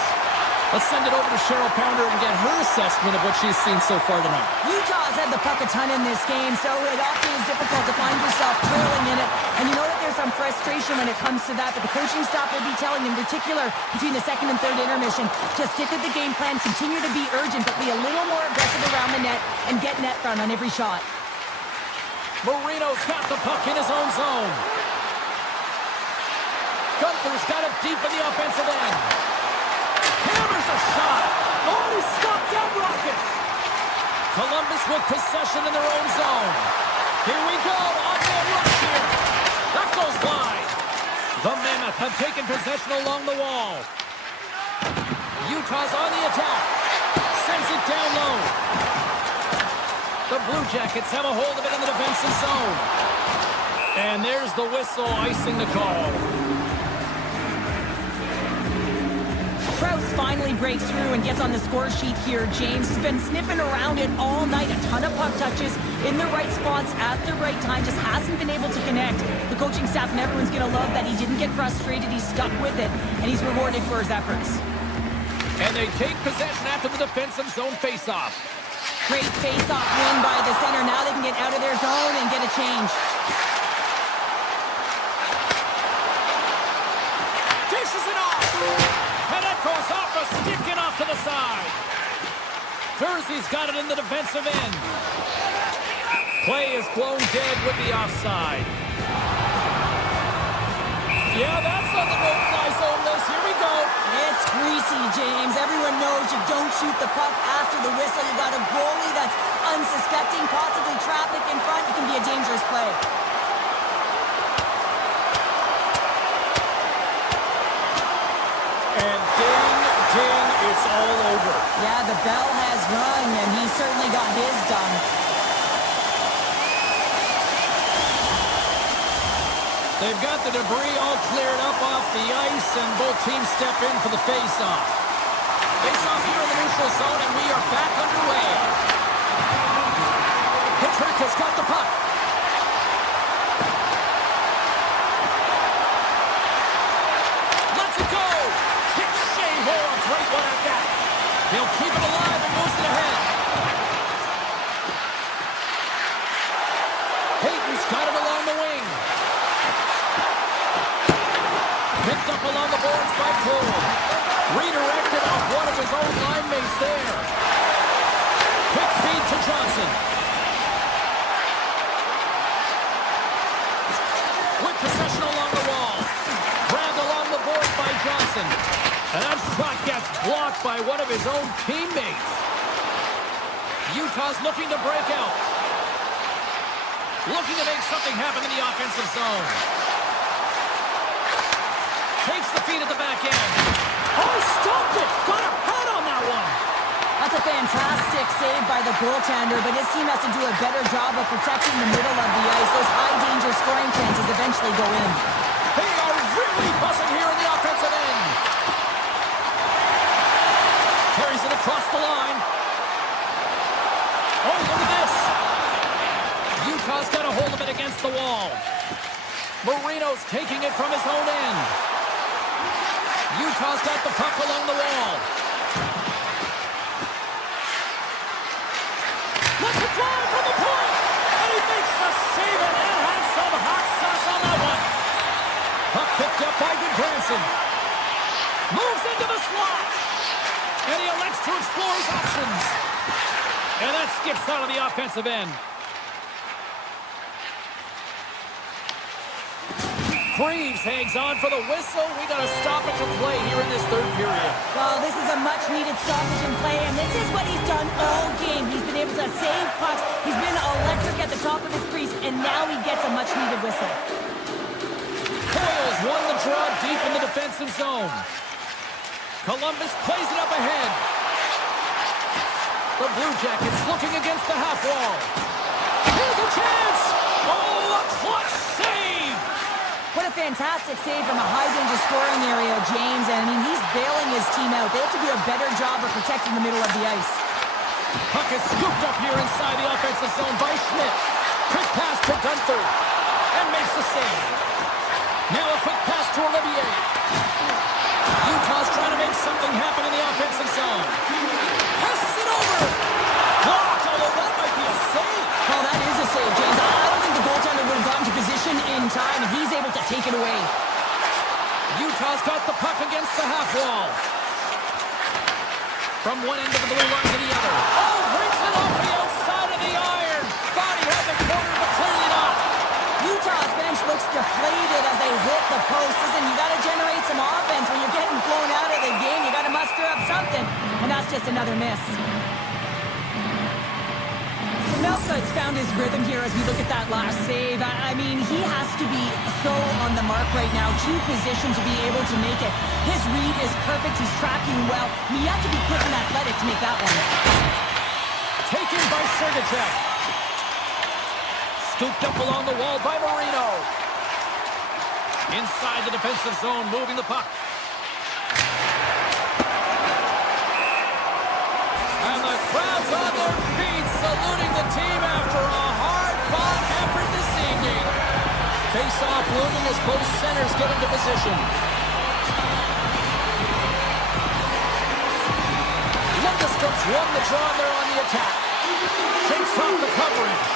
Let's send it over to Cheryl Pounder and get her assessment of what she's seen so far tonight. Utah's had the puck a ton in this game, so it often is difficult to find yourself trailing in it. And you know that there's some frustration when it comes to that, but the coaching staff will be telling them, in particular between the second and third intermission, to stick with the game plan, continue to be urgent, but be a little more aggressive around the net and get net front on every shot. Marino's got the puck in his own zone. Gunther's got it deep in the offensive end. Hammers a shot. Oh, he stopped that rocket. Columbus with possession in their own zone. Here we go. On-man rush here. That goes wide. The Mammoth have taken possession along the wall. Utah's on the attack. Sends it down low. The Blue Jackets have a hold of it in the defensive zone. And there's the whistle icing the call. Krause finally breaks through and gets on the score sheet here, James. He's been sniffing around it all night. A ton of puck touches in the right spots at the right time. Just hasn't been able to connect. The coaching staff and everyone's going to love that he didn't get frustrated. He stuck with it, and he's rewarded for his efforts. And they take possession after the defensive zone faceoff. Great face-off win by the center. Now they can get out of their zone and get a change. Dishes it off. And that goes off a stick and off to the side. Jersey's got it in the defensive end. Play is blown dead with the offside. Yeah, that's on the no-fly zone list. Here we go. It's greasy, James. Everyone knows you don't shoot the puck after the whistle. You got a goalie that's unsuspecting, possibly traffic in front. It can be a dangerous play. And ding, ding, it's all over. Yeah, the bell has rung, and he certainly got his done. They've got the debris all cleared up off the ice, and both teams step in for the face-off. Face-off here in the neutral zone, and we are back underway. Petrika's got the puck. Let's it go! Kick shave, oh, a great one at that. He'll keep it alive and moves it ahead. Hayton's got it along the wing. Picked up along the boards by Cole. Redirected off one of his own line mates there. Quick feed to Johnson. With possession along the wall. Grabbed along the boards by Johnson. And that shot gets blocked by one of his own teammates. Utah's looking to break out. Looking to make something happen in the offensive zone. Finds the feed at the back end. Oh, stopped it. Got a head on that one. That's a fantastic save by the goaltender, but his team has to do a better job of protecting the middle of the ice. Those high-danger scoring chances eventually go in. They are really buzzing here in the offensive end. Carries it across the line. Oh, look at this. Utah's got a hold of it against the wall. Marino's taking it from his own end. Utah's got the puck along the wall. Let's a drive from the point. And he makes the save and it has some hot sauce on that one. Puck picked up by Goodbranson. Moves into the slot. And he elects to explore his options. And that skips out of the offensive end. Freeves hangs on for the whistle. We got a stoppage of play here in this third period. Well, this is a much-needed stoppage in play, and this is what he's done all game. He's been able to save pucks. He's been electric at the top of his crease, and now he gets a much-needed whistle. Coyle's won the draw deep in the defensive zone. Columbus plays it up ahead. The Blue Jackets looking against the half wall. Here's a chance! Oh, a clutch save! What a fantastic save from a high-danger scoring area, James. And, I mean, he's bailing his team out. They have to do a better job of protecting the middle of the ice. Puck is scooped up here inside the offensive zone by Schmidt. Quick pass to Gunther. And makes the save. Now a quick pass to Olivier. Utah's trying to make something happen in the offensive zone. Passes it over. Blocked, although that might be a save. Oh, that is a save, James. I don't think the goaltender would have gotten to position in time, and he's able to take it away. Utah's got the puck against the half wall. From one end of the blue line to the other. Oh, brings it off the outside of the iron. Thought he had the corner, but clearly not. Utah's bench looks deflated as they hit the post. Listen, you got to generate some offense. When you're getting blown out of the game, you got to muster up something, and that's just another miss. Melka's found his rhythm here as we look at that last save. I mean, he has to be so on the mark right now, to position to be able to make it. His read is perfect. He's tracking well. I mean, you have to be quick and athletic to make that one. Taken by Sergachev. Scooped up along the wall by Marino. Inside the defensive zone, moving the puck. And the crowd's on their feet, saluting the team after a hard-fought effort this evening. Face-off looming as both centers get into position. Lundstrom's won the draw, and they're on the attack. Shakes off the coverage.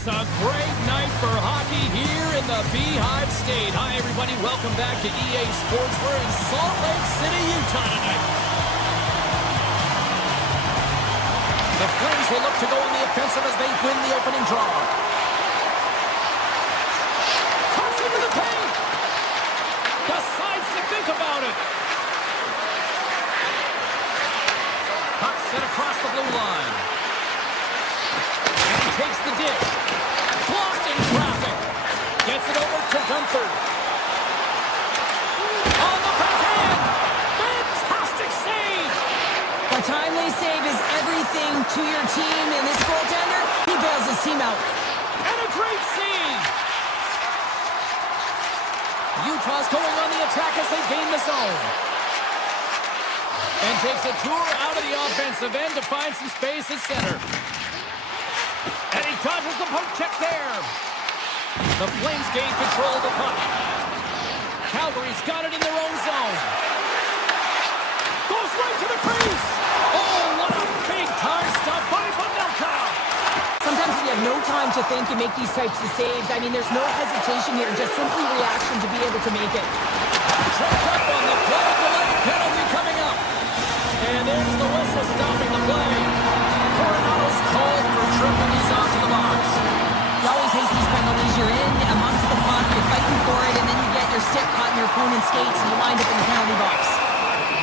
It's a great night for hockey here in the Beehive State. Hi, everybody. Welcome back to EA Sports. We're in Salt Lake City, Utah tonight. The Flames will look to go on the offensive as they win the opening draw. Cuts into the paint. Decides to think about it. Puck set across the blue line. And he takes the dish. Blocked in traffic. Gets it over to Gunther. On the backhand. Fantastic save. A timely save is everything to your team, and this goaltender, he bails his team out. And a great save. Utah's going on the attack as they gain the zone. And takes a tour out of the offensive end to find some space at center. And he dodges the poke check there. The Flames gain control of the puck. Calgary's got it in their own zone. Goes right to the crease. Oh, what a big-time stop by Vanelka. Sometimes when you have no time to think, you make these types of saves. I mean, there's no hesitation here, just simply reaction to be able to make it. Tripped up on the play, delay penalty coming up. And there's the whistle stopping the play. Coronado's called for tripping. He's off to the box. You always hate these penalties. You're in amongst the puck, you're fighting for it, and then you get your stick caught in your opponent's skates, and you wind up in the penalty box.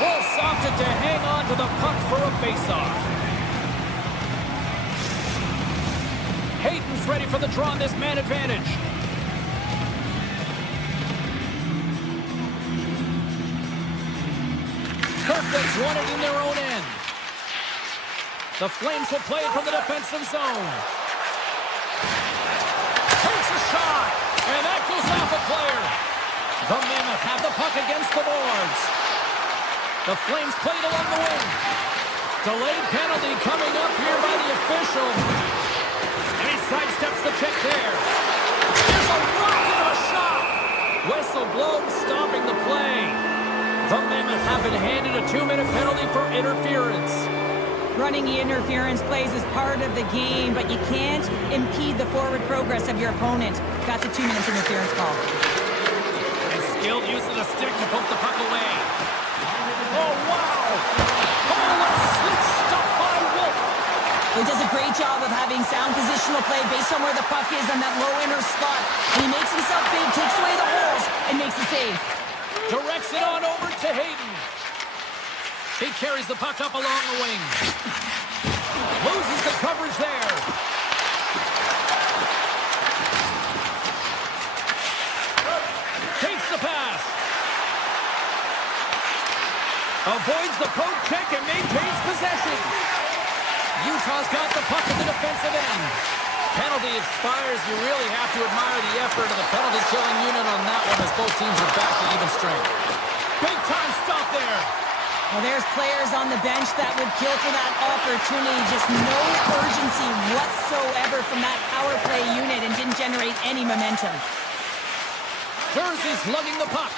Wolves opted to hang on to the puck for a face-off. Hayden's ready for the draw on this man advantage. Kirkwood's won it in their own end. The Flames will play it from the defensive zone. Takes a shot, and that goes off a player. The Mammoth have the puck against the boards. The Flames played along the wing. Delayed penalty coming up here by the official. And he sidesteps the check there. There's a rocket of a shot. Whistle blown, stopping the play. The Mammoth have been handed a 2-minute penalty for interference. Running interference plays is part of the game, but you can't impede the forward progress of your opponent. That's a 2-minute interference call. And skilled use of the stick to poke the puck away. Oh, wow! Oh, what a slick stop by Wolf! He does a great job of having sound positional play based on where the puck is on that low inner spot. And he makes himself big, takes away the holes, and makes the save. Directs it on over to Hayden. He carries the puck up along the wing. Loses the coverage there. Takes the pass. Avoids the poke check and maintains possession. Utah's got the puck in the defensive end. Penalty expires. You really have to admire the effort of the penalty-killing unit on that one as both teams are back to even strength. Big-time stop there. Well, there's players on the bench that would kill for that opportunity. Just no urgency whatsoever from that power play unit and didn't generate any momentum. Jersey's lugging the puck.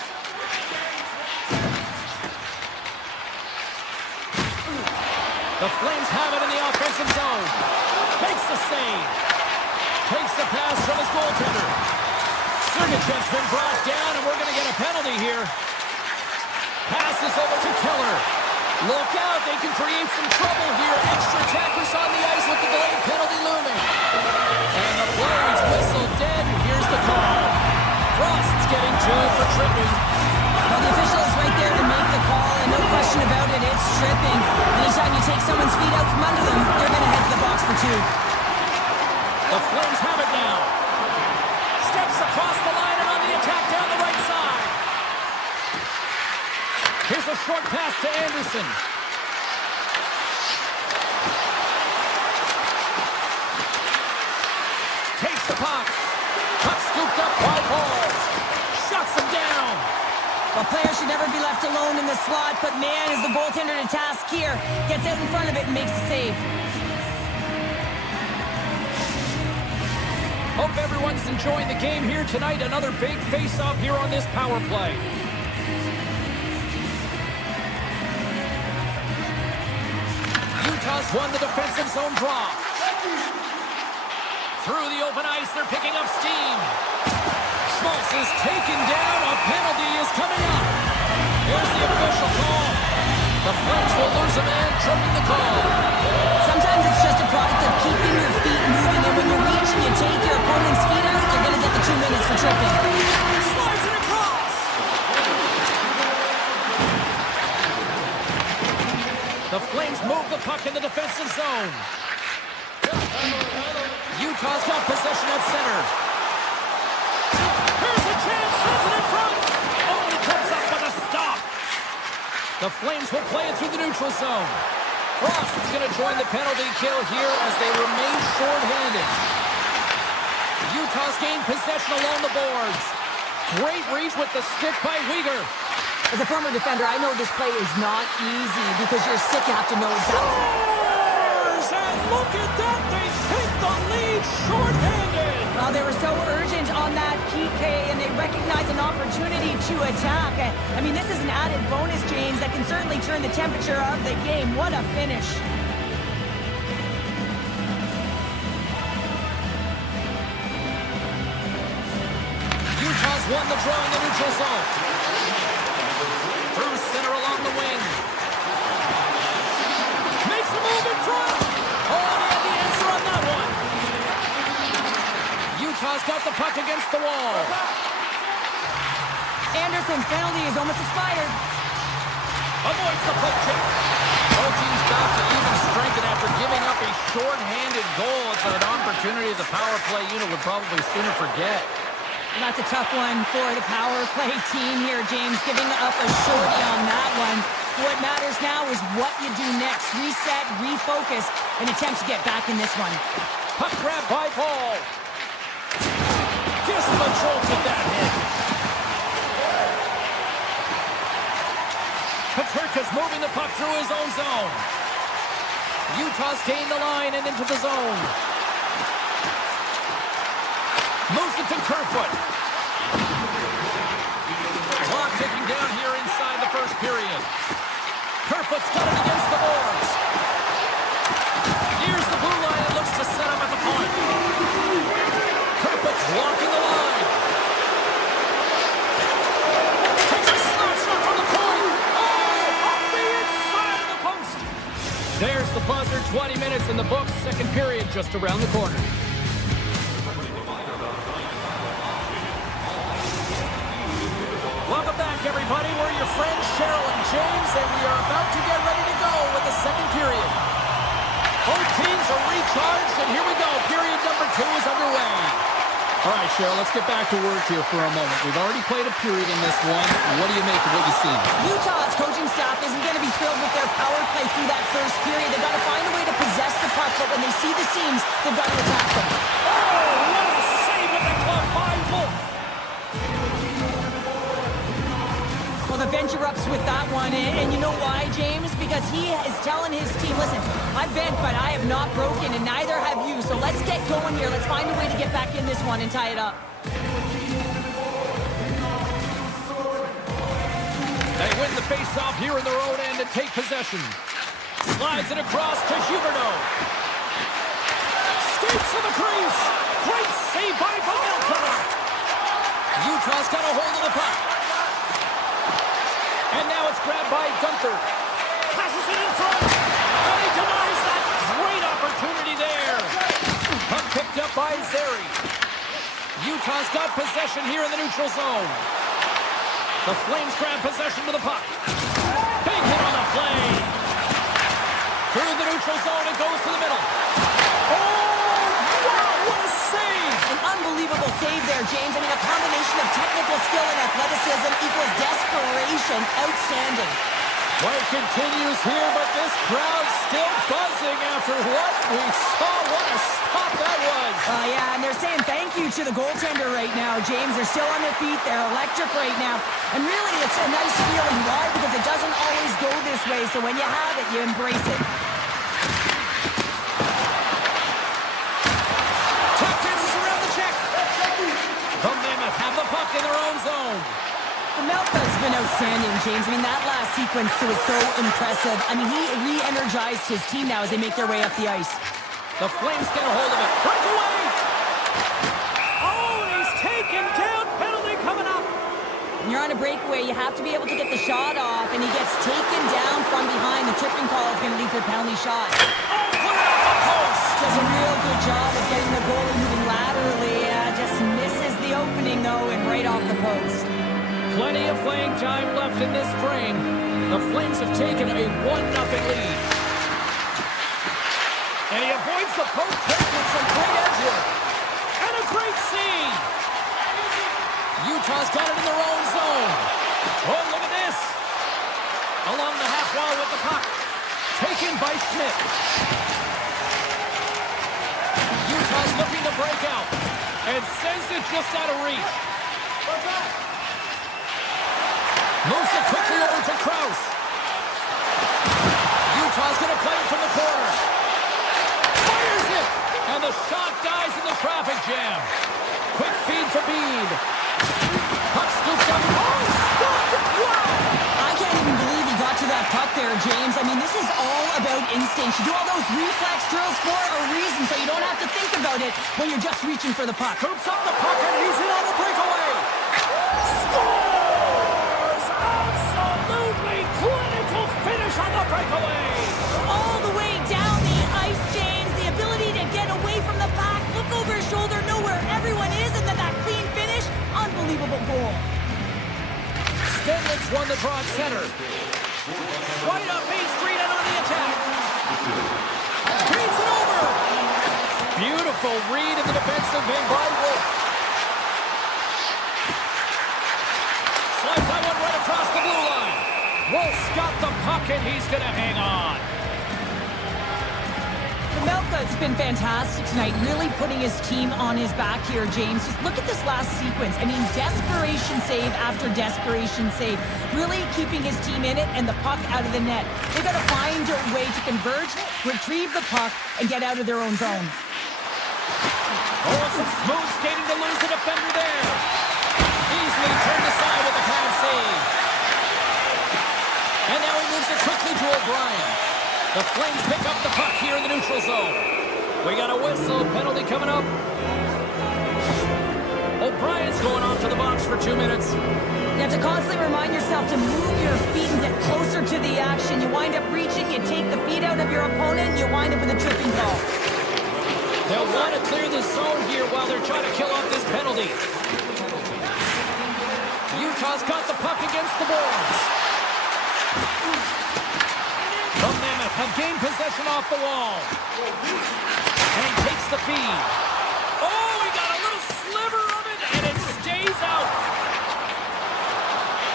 The Flames have it in the offensive zone. Makes the save. Takes the pass from his goaltender. Sergachev's been brought down, and we're going to get a penalty here. Passes over to Keller. Look out, they can create some trouble here. Extra attackers on the ice with the delayed penalty looming. And the player's whistle dead. Here's the call. Frost's getting two for tripping. Well, the official is right there to make the call, and no question about it, it's tripping. Anytime you take someone's feet out from under them, they're going to head to the box for two. The Flames have it now. Steps across the line and on the attack down the right side. Here's a short pass to Anderson. Takes the puck. Puck scooped up by Paul. Shuts him down. A player should never be left alone in the slot, but man, is the goaltender to task here. Gets out in front of it and makes the save. Hope everyone's enjoying the game here tonight. Another big face-off here on this power play. Utah's won the defensive zone draw. Through the open ice, they're picking up steam. Schmaltz is taken down. A penalty is coming up. Here's the official call. The Flames will lose a man, tripping the call. Sometimes it's just a product of keeping your feet moving, and when you reach and you take your opponent's feet out, you're going to get the 2 minutes for tripping. Slides it across. The Flames move the puck in the defensive zone. Utah's got possession at center. Here's a chance, sends it in front. Only comes up with a stop. The Flames will play it through the neutral zone. Frost is going to join the penalty kill here as they remain short-handed. Utah's gained possession along the boards. Great reach with the stick by Weegar. As a former defender, I know this play is not easy because you're sick, you have to know exactly. And look at that, they take the lead short-handed. Well, they were so urgent on that PK, and they recognized an opportunity to attack. I mean, this is an added bonus, James, that can certainly turn the temperature of the game. What a finish. Utah's won the draw in the neutral zone. Through center along the wing. Makes the move in front. Oh, he had the answer on that one. Utah's got the puck against the wall. Anderson's penalty is almost expired. Avoids the poke check. Both teams back to even strength, and after giving up a short-handed goal, it's an opportunity the power play unit would probably sooner forget. And that's a tough one for the power play team here, James, giving up a shorty on that one. What matters now is what you do next. Reset, refocus, and attempt to get back in this one. Puck grab by Paul. Gives him a jolt with that hit. Paterka's moving the puck through his own zone. Utah's gained the line and into the zone. Moves it to Kerfoot. Clock ticking down here inside the first period. Kerfoot's got it against the boards. Here's the blue line and looks to set up at the point. Kerfoot's walking the line. Takes a slap shot from the point. Oh, off the inside of the post. There's the buzzer, 20 minutes in the books. Second period just around the corner. Welcome back, everybody. We're your friends, Cheryl and James, and we are about to get ready to go with the second period. Both teams are recharged, and here we go. Period number 2 is underway. All right, Cheryl, let's get back to work here for a moment. We've already played a period in this one. What do you make of what you've seen? Utah's coaching staff isn't going to be thrilled with their power play through that first period. They've got to find a way to possess the puck, but when they see the seams, they've got to attack them. Oh, what a save with the glove by Wolf. Well, the bench erupts with that one, and you know why, James? Because he is telling his team, listen, I've bent, but I have not broken, and neither have you, so let's get going here. Let's find a way to get back in this one and tie it up. They win the face-off here in their own end and take possession. Slides it across to Huberdeau. Skates to the crease. Great save by Pavelka. Utah's got a hold of the puck. And now it's grabbed by Gunther. Passes it in front. And he denies that. Great opportunity there. Puck picked up by Zary. Utah's got possession here in the neutral zone. The Flames grab possession to the puck. Big hit on the play. Through the neutral zone, it goes to the middle. Oh, wow, what a save. An unbelievable save there, James. I mean, a combination of technical skill and athleticism equals desperation. Outstanding. Play continues here, but this crowd's still buzzing after what we saw. What a stop that was. Yeah, and they're saying thank you to the goaltender right now, James. They're still on their feet. They're electric right now. And really, it's a nice feeling. Why? Because it doesn't always go this way. So when you have it, you embrace it. Top dances around the check. The Mammoth have the puck in their own zone. The Melka's been outstanding, James. I mean, that last sequence was so impressive. I mean, he re-energized his team now as they make their way up the ice. The Flames get a hold of it. Breakaway! Oh, and he's taken down. Penalty coming up. When you're on a breakaway, you have to be able to get the shot off, and he gets taken down from behind. The tripping call is going to lead to a penalty shot. Oh, put it off the post! Does a real good job of getting the goalie moving laterally. Just misses the opening, though, and right off the post. Plenty of playing time left in this frame. The Flames have taken a 1-0 lead. And he avoids the post check with some great edge work. And a great save. Utah's got it in their own zone. Oh, look at this. Along the half wall with the puck. Taken by Schmidt. Utah's looking to break out. And sends it just out of reach. Moves it quickly over to Krause. Utah's going to play it from the corner. Fires it! And the shot dies in the traffic jam. Quick feed to Bede. Puck scoops up. Oh, stopped it! Wow! I can't even believe he got to that puck there, James. I mean, this is all about instinct. You do all those reflex drills for a reason, so you don't have to think about it when you're just reaching for the puck. Scoops up the puck, and he's in on a breakaway. Scores! Absolutely clinical finish on the breakaway. All the way down the ice, James. The ability to get away from the puck, look over his shoulder, know where everyone is, and then that clean finish. Unbelievable goal. Stenlick's won the draw at center. Right up Main Street and on the attack. Feeds it over. Beautiful read in the defensive end by Wolf. Slides that one right across the blue line. Wolf's got the puck and he's going to hang on. Melka's been fantastic tonight, really putting his team on his back here, James. Just look at this last sequence. I mean, desperation save after desperation save. Really keeping his team in it and the puck out of the net. They've got to find a way to converge, retrieve the puck, and get out of their own zone. Oh, some smooth skating to lose the defender there. Easily turned aside with a pad save. And now he moves it quickly to O'Brien. The Flames pick up the puck here in the neutral zone. We got a whistle, penalty coming up. O'Brien's going off to the box for 2 minutes. You have to constantly remind yourself to move your feet and get closer to the action. You wind up reaching, you take the feet out of your opponent, and you wind up with a tripping call. They'll want to clear the zone here while they're trying to kill off this penalty. Utah's got the puck against the boards. The Mammoth have gained possession off the wall. And he takes the feed. Oh, he got a little sliver of it, and it stays out.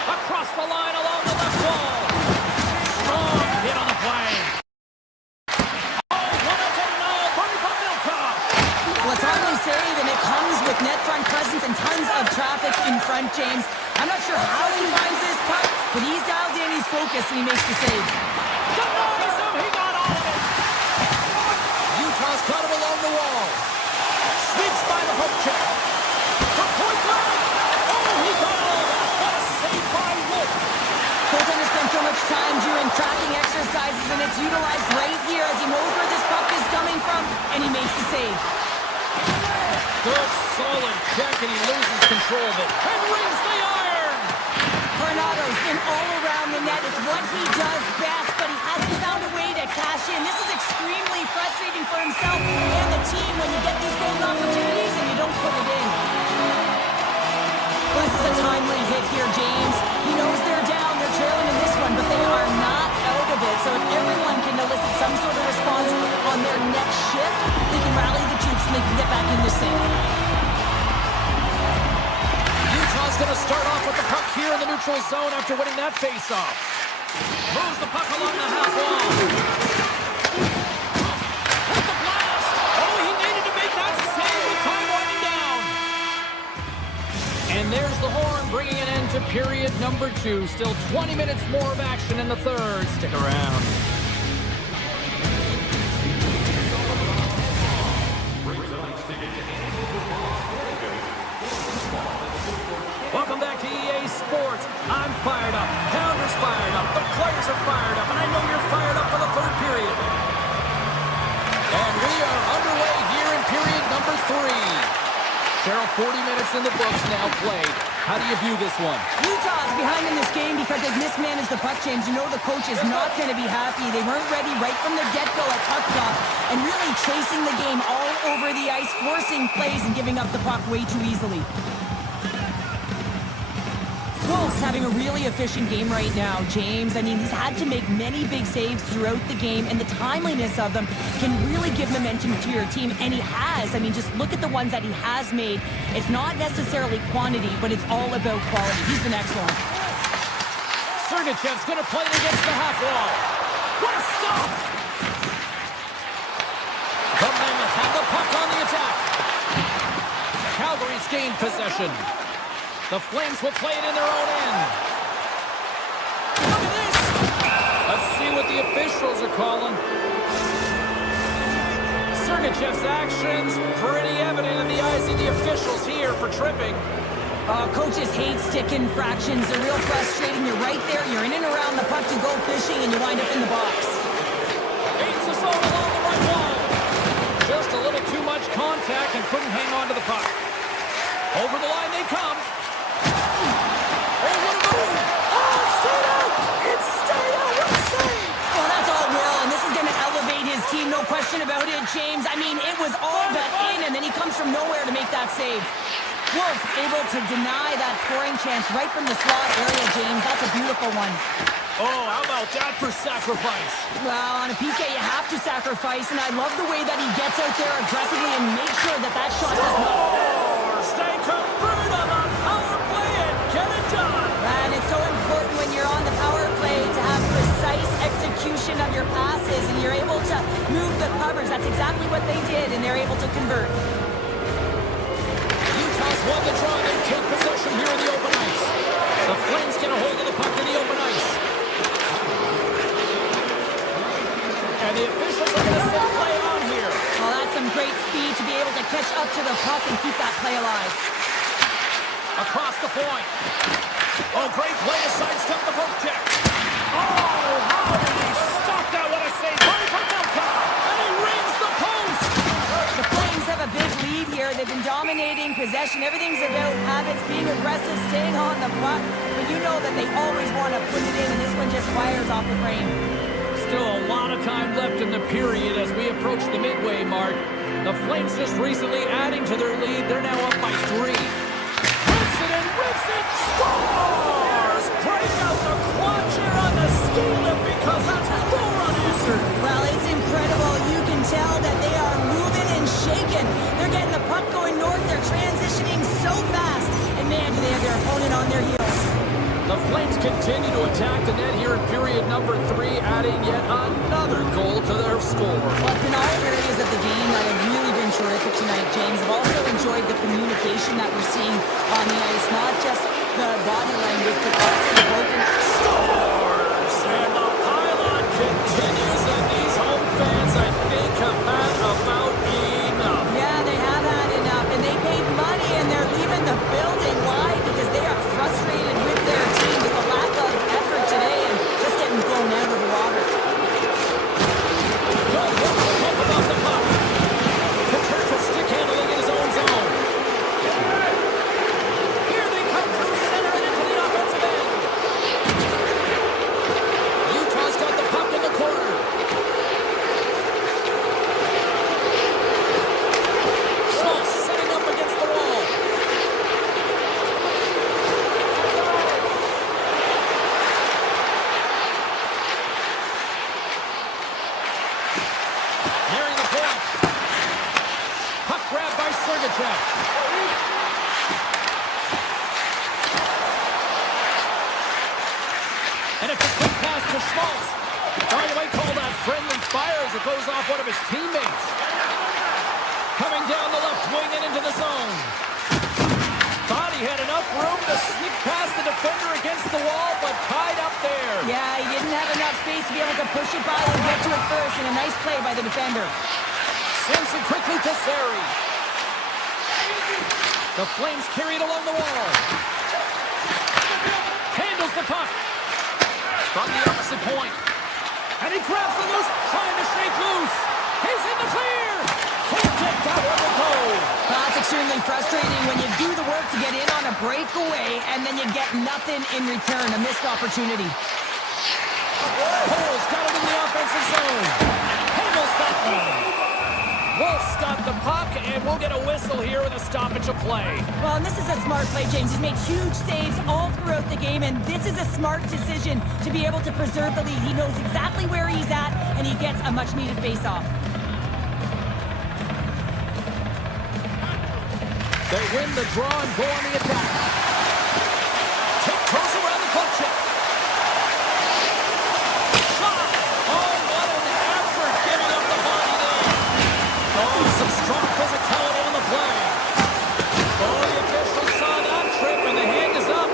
Across the line along the left wall. Strong hit on the play. Oh, 1-0, Bernie from Milkoff. Well, it's hardly save, and it comes with net front presence and tons of traffic in front, James. I'm not sure how he finds this puck, but he's dialed in, he's focused, and he makes the save. Denies him, he got all of it. Utah's got him along the wall. Sneaks by the hook check. From point blank. Oh, he got all of that. What a save by Wolf. Goaltender spends so much time during tracking exercises, and it's utilized right here as he knows where this puck is coming from, and he makes the save. Good, solid check, and he loses control of it. And rings the iron. Tornado's been all around the net. It's what he does best, but he hasn't found a way to cash in. This is extremely frustrating for himself and the team when you get these golden opportunities and you don't put it in. Well, this is a timely hit here, James. He knows they're down, they're trailing in this one, but they are not out of it. So if everyone can elicit some sort of response on their next shift, they can rally the troops and they can get back in this thing. Utah's going to start off with the puck here in the neutral zone after winning that faceoff. Moves the puck along the half wall. With the blast. Oh, he needed to make that save with time winding down. And there's the horn bringing an end to period number 2. Still 20 minutes more of action in the third. Stick around. Welcome back to EA Sports. I'm fired up. Pounder's fired up. The players are fired up. And I know you're fired up for the third period. And we are 40 minutes in the books now played. How do you view this one? Utah's behind in this game because they've mismanaged the puck, James. You know the coach is not going to be happy. They weren't ready right from the get-go at puck drop and really chasing the game all over the ice, forcing plays and giving up the puck way too easily. Wolf's having a really efficient game right now, James. I mean, he's had to make many big saves throughout the game, and the timeliness of them can really give momentum to your team, and he has. I mean, just look at the ones that he has made. It's not necessarily quantity, but it's all about quality. He's been excellent. Sergachev's going to play it against the half wall. What a stop! The Mammoth have the puck on the attack. Calgary's gained possession. The Flames will play it in their own end. Look at this! Let's see what the officials are calling. Sergachev's actions pretty evident in the eyes of the officials here for tripping. Coaches hate stick infractions. They're real frustrating. You're right there. You're in and around the puck to go fishing, and you wind up in the box. Aids us all along the right wall. Just a little too much contact and couldn't hang on to the puck. Over the line they come. Team, no question about it, James. I mean, it was all but in, and then he comes from nowhere to make that save. Wolf able to deny that scoring chance right from the slot area, James. That's a beautiful one. Oh, how about that for sacrifice? Well, on a PK, you have to sacrifice, and I love the way that he gets out there aggressively and makes sure that that shot does not... They convert on a power play and get it done. And it's so important when you're on the power play to have precise execution of your passes, and you're able to move the covers. That's exactly what they did, and they're able to convert. Utah's won the draw. They take possession here in the open ice. The Flames get a hold of the puck in the open ice. And the officials are going to say play on here. Well, that's some great speed to be able to catch up to the puck and keep that play alive. Across the point. Oh, great play to sidestep the poke check. Oh, how did he stop that? What a save. Money for Delta. And he rings the post. The Flames have a big lead here. They've been dominating possession. Everything's about habits, being aggressive, staying on the puck. But you know that they always want to put it in, and this one just fires off the frame. Still a lot of time left in the period as we approach the midway mark. The Flames just recently adding to their lead. They're now up by 3. Hits it and rips it. Scores! Break out the quadra on the ski lift because that's goal unanswered. Well, it's incredible. You can tell that they are moving and shaking. They're getting the puck going north. They're transitioning so fast. And man, do they have their opponent on their heels. The Flames continue to attack the net here in period number 3, adding yet another goal to their score. Well, it's been all areas of the game that have really been terrific tonight, James. I've also enjoyed the communication that we're seeing on the ice, not just the body language, but also the broken scores. And the pylon continues, and these home fans, I think, have had about enough. Yeah, they have had enough, and they paid money, and they're leaving the building. Why? Because they are frustrated with their team with the lack of effort today and just getting blown out of the water. Pump off the puck. Paterka stick handling in his own zone. Here they come through center and into the offensive end. Utah's got the puck in the corner. Schultz setting up against the wall. Nearing the point. Puck grab by Sergachev. And it's a quick pass to Schmaltz. Oh, you might call that friendly fire as it goes off one of his teammates. Coming down the left wing and into the zone. Thought he had enough room to sneak past the defender against the wall, but tied up there. Yeah, he didn't have enough space to be able to push it by and get to it first, and a nice play by the defender. Sends it quickly to Sari. The Flames carry it along the wall. Handles the puck. From the opposite point. And he grabs the loose, trying to shake loose. He's in the clear. Can't get that one to go. Well, that's a Extremely frustrating when you do the work to get in on a breakaway and then you get nothing in return. A missed opportunity. Cole's got it in the offensive zone. Handles that one. Wolf's got the puck, and we'll get a whistle here with a stoppage of play. Well, and this is a smart play, James. He's made huge saves all throughout the game, and this is a smart decision to be able to preserve the lead. He knows exactly where he's at, and he gets a much-needed face-off. They win the draw and go on the attack. Tick goes around the poke check. Shot! Oh, what an effort giving up the body there. Oh, some strong physicality on the play. Oh, the official saw that trip, and the hand is up.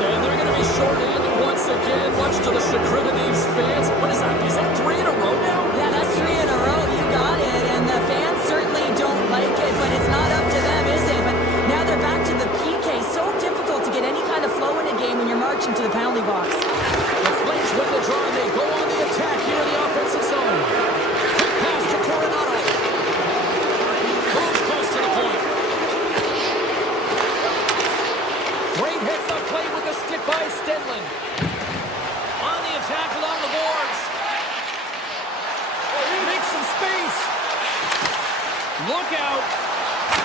And they're going to be short-handed once again, much to the chagrin of these fans. What is that? Is that 3 in a row now? Yeah, that's 3 in a row. You got it. And the fans certainly don't like it, but it's not up to them, is it? But now they're back to the PK. So difficult to get any kind of flow in a game when you're marching to the penalty box. The Flames win the draw, and they go on the attack here in the offensive zone. Quick pass to Coronado. Moves close to the point. Great hits up play with the stick by Stenlin. On the attack along the boards. Makes some space. Look out.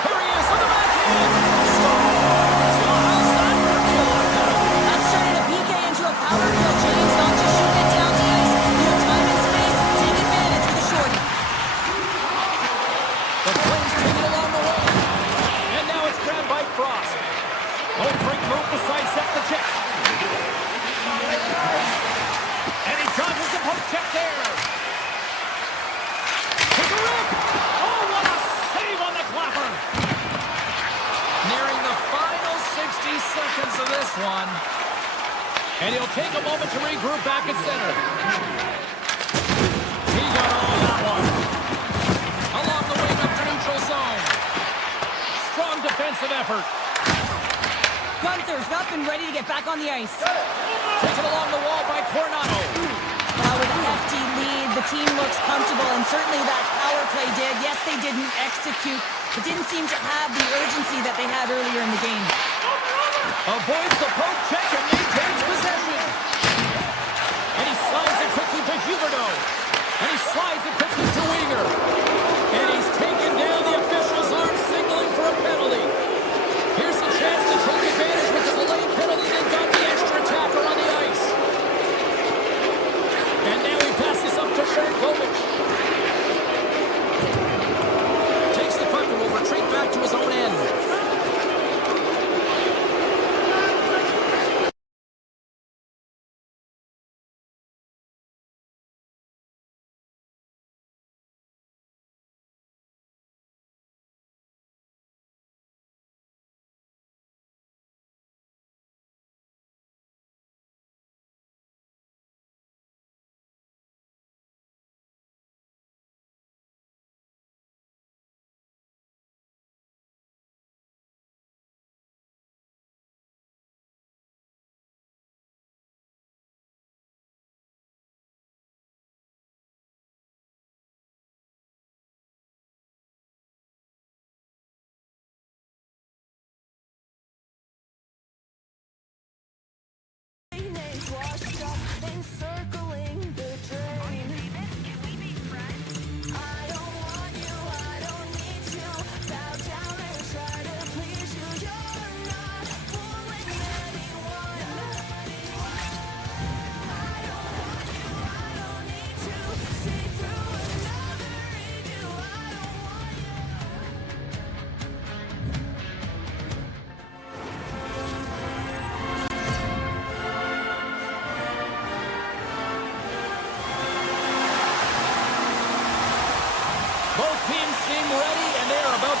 Here he is on the backhand. Scores! Well, how's that for killer penalty? That's turning a PK into a power kill, James. Not just shooting it down the ice. You have time and space. Take advantage with a shorty. The Flames take it along the wing. And now it's grabbed by Frost. Oh, great move to sidestep the check. And he dodges the poke check there. To the rip. Oh, what a save on the clapper. Nearing the final 60 seconds of this one. And he'll take a moment to regroup back at center. He got all that one. Along the wing up to neutral zone. Strong defensive effort. Gunther's up and ready to get back on the ice. Taken along the wall by Coronado. Now with a hefty lead, the team looks comfortable, and certainly that power play did. Yes, they didn't execute, but didn't seem to have the urgency that they had earlier in the game. Avoids the poke check and maintains possession. And he slides it quickly to Huberdeau. And he slides it quickly to Weegar. And he's taken down. The officials aren't signaling for a penalty. Here's a chance to take advantage with the delayed penalty. They've got the extra attacker on the ice. And now he passes up to Sherkovic. Takes the puck and will retreat back to his own end.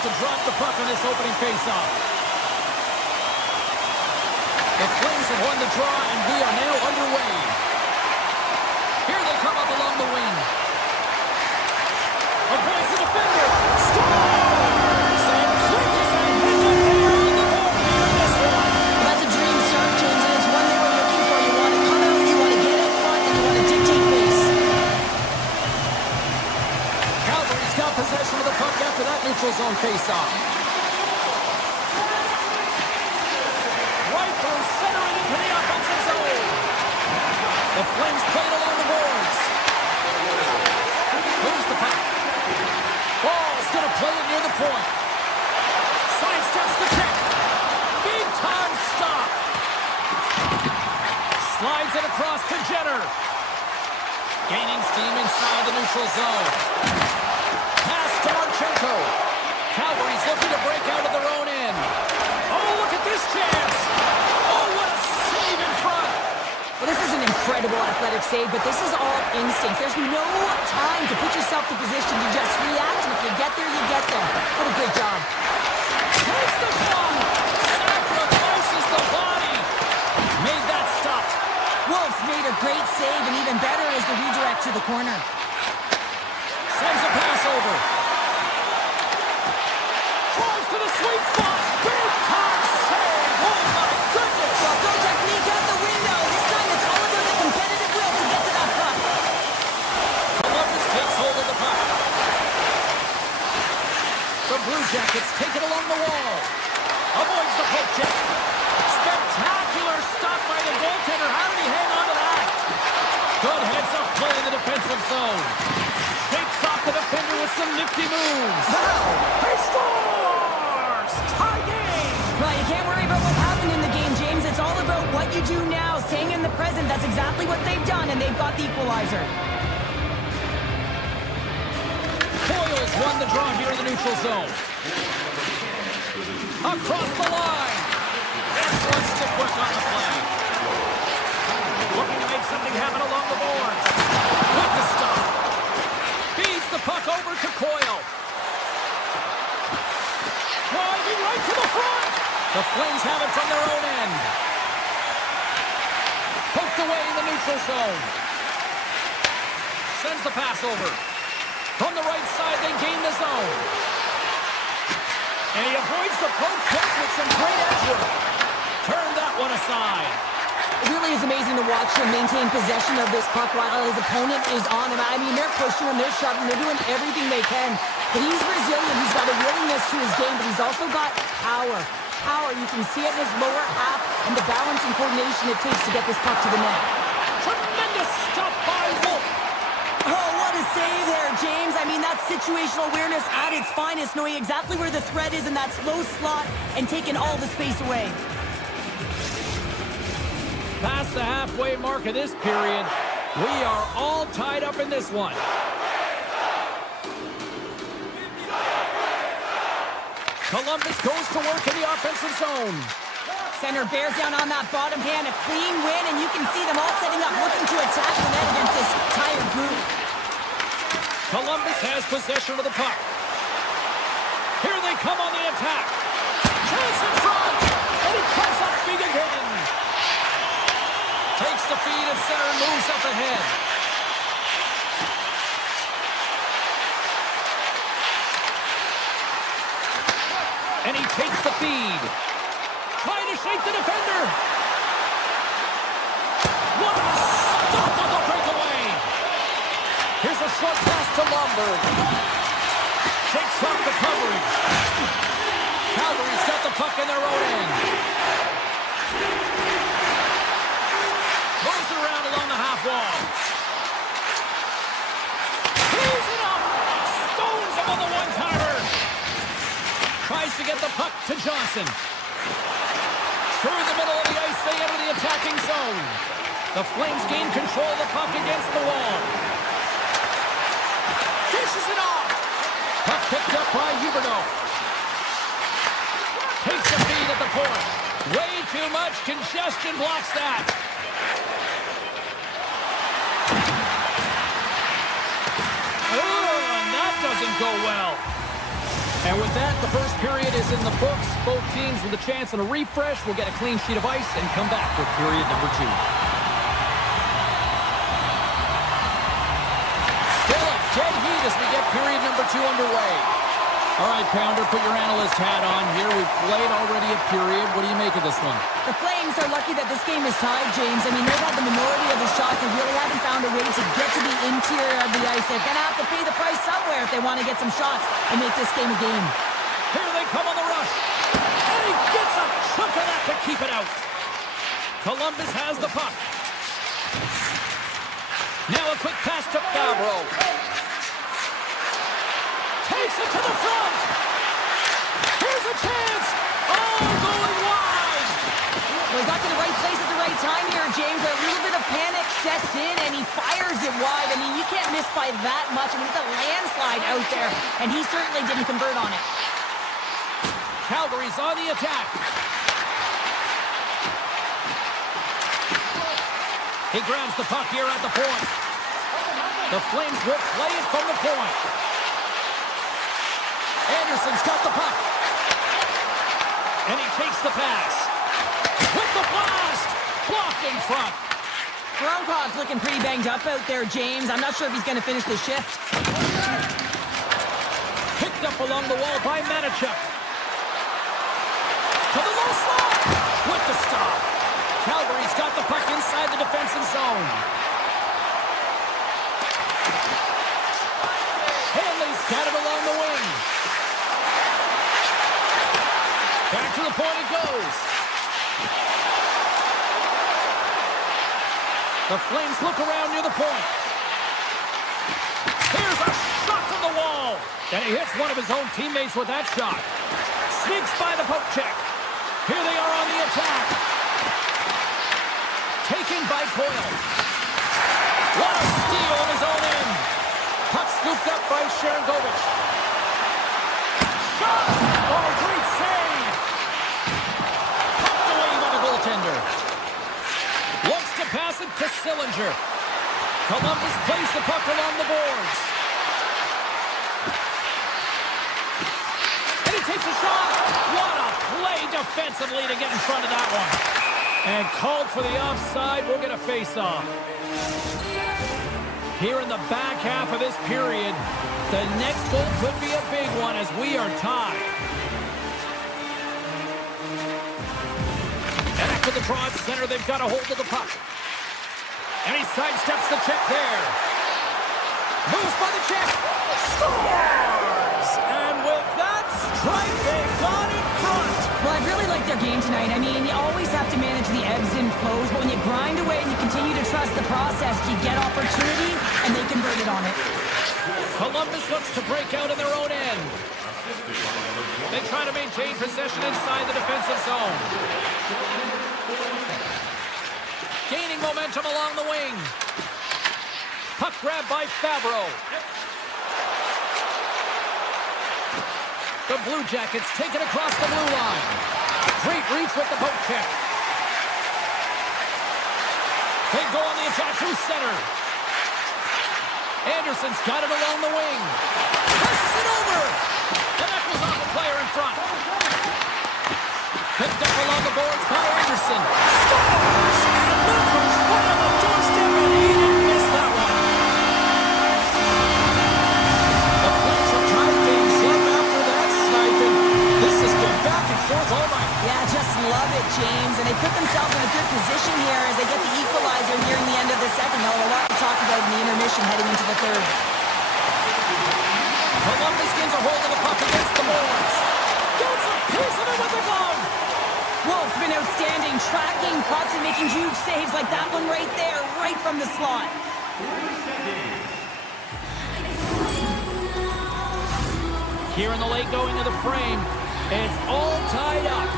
To drop the puck on this opening faceoff. The Flames have won the draw, and we are now underway. Here they come up along the wing. Avoids the defender. Scores! And quick as a hit on the board here in this one. Well, that's a dream start, James, and it's one they were looking for. You want to come out, you want to get out front, and you want to dictate pace. Calgary's got possession of the puck. after that neutral zone faceoff. Right through center and into the offensive zone. The Flames play it along the boards. Here's the puck. Ball's going to play it near the point. Sidesteps the kick. Big time stop. Slides it across to Jenner. Gaining steam inside the neutral zone. Pass to Marchenko. Calgary's looking to break out of their own end. Oh, look at this chance. Oh, what a save in front. Well, this is an incredible athletic save, but this is all instinct. There's no time to put yourself in position. You just react, and if you get there, you get there. What a great job. Takes the shot. Sacrifices the body. Made that stop. Wolves made a great save, and even better is the redirect to the corner. Sends a pass over. Drives to the sweet spot. Big time save. Oh, my goodness. Well, throw technique out the window. This time it's all about the competitive will to get to that puck. Columbus takes hold of the puck. The Blue Jackets take it along the wall. Avoids the poke check. Spectacular stop by the goaltender. How did he hang on to that? Good heads-up play in the defensive zone. Shakes off the defender with some nifty moves. Now, he scores! Tie game! Well, you can't worry about what happened in the game, James. It's all about what you do now, staying in the present. That's exactly what they've done, and they've got the equalizer. Coyle's won the draw here in the neutral zone. Across the line. Excellent stick work on the play. Looking to make something happen along the boards. With the stop. Feeds the puck over to Coyle. Driving right to the front. The Flames have it from their own end. Poked away in the neutral zone. Sends the pass over. From the right side, they gain the zone. And he avoids the poke check with some great edge work. Turn that one aside. It really is amazing to watch him maintain possession of this puck while his opponent is on him. I mean, they're pushing him, they're shoving, they're doing everything they can. But he's resilient, he's got a willingness to his game, but he's also got power. Power, you can see it in his lower half and the balance and coordination it takes to get this puck to the net. Tremendous stop by Wolf. Oh, what a save there, James. I mean, that's situational awareness at its finest, knowing exactly where the threat is in that slow slot and taking all the space away. Past the halfway mark of this period, we are all tied up in this one. Columbus goes to work in the offensive zone. Center bears down on that bottom hand, a clean win, and you can see them all setting up, looking to attack the net against this tired group. Columbus has possession of the puck. Here they come on the attack. Chance in front, and he comes up big again. Takes the feed at center and moves up ahead. And he takes the feed. Trying to shake the defender. What a stop on the breakaway. Here's a short pass to Lomberg. Shakes off the coverage. Calgary's got the puck in their own end. Moves it around along the half wall. He's it up. Stones him on the one-timer. Tries to get the puck to Johnson. Through the middle of the ice, they enter the attacking zone. The Flames gain control of the puck against the wall. Dishes it off. Puck picked up by Huberdeau. Takes a feed at the point. Way too much congestion blocks that. Oh, and that doesn't go well. And with that, the first period is in the books. Both teams with a chance on a refresh will get a clean sheet of ice and come back for period number 2. Still a dead heat as we get period number 2 underway. All right, Pounder, put your analyst hat on here. We've played already a period. What do you make of this one? The Flames are lucky that this game is tied, James. I mean, they've had the minority of the shots. They really haven't found a way to get to the interior of the ice. They're going to have to pay the price somewhere if they want to get some shots and make this game a game. Here they come on the rush. And he gets a chunk of that to keep it out. Columbus has the puck. Now a quick pass to Fabro. Takes it to the front. Here's a chance. Oh, going wide. Well, he got to the right place at the right time here, James. A little bit of panic sets in, and he fires it wide. I mean, you can't miss by that much. I mean, it's a landslide out there, and he certainly didn't convert on it. Calgary's on the attack. He grabs the puck here at the point. The Flames will play it from the point. Anderson's got the puck. And he takes the pass. With the blast! Blocked in front. Gronkow's looking pretty banged up out there, James. I'm not sure if he's going to finish the shift. Picked up along the wall by Manichuk. To the low slot. With the stop. Calgary's got the puck inside the defensive zone. Hanley's got it along the wing. Back to the point it goes. The Flames look around near the point. Here's a shot from the wall. And he hits one of his own teammates with that shot. Sneaks by the poke check. Here they are on the attack. Taken by Coyle. What a steal in his own end. Puck scooped up by Sharangovich. Shot! Oh, great save! Pucked away by the goaltender. Wants to pass it to Sillinger. Columbus plays the puck along the boards. And he takes a shot. What a play defensively to get in front of that one. And called for the offside. We'll get a face-off. Here in the back half of this period, the next goal could be a big one as we are tied. And after the draw at center, they've got a hold of the puck. And he sidesteps the check there. Moves by the check. Scores! And with that strike, they got in front. Well, I really like their game tonight. I mean, you always have to manage the ebbs and flows, but when you grind away and you continue to trust the process, you get opportunity, and they converted on it. Columbus looks to break out in their own end. They try to maintain possession inside the defensive zone. Gaining momentum along the wing. Puck grab by Fabro. The Blue Jackets take it across the blue line. Great reach with the poke check. They go on the attack through center. Anderson's got it along the wing. Passes it over. And that goes off a player in front. Picked up along the boards by Anderson. Scores! And Mammoth right on the doorstep, and he didn't miss that one. The Flames have tied things up after that sniping. This has been back and forth all night. Yeah, just love it, James. And they put themselves in a good position here as they get the equalizer nearing the end of the second. Now, a lot to talk about in the intermission heading into the third. Columbus gets a hold of the puck against the boards. Gets a piece of it with the glove. Wolf's been outstanding, tracking pucks and making huge saves like that one right there, right from the slot. Here in the late going to the frame, it's all tied up.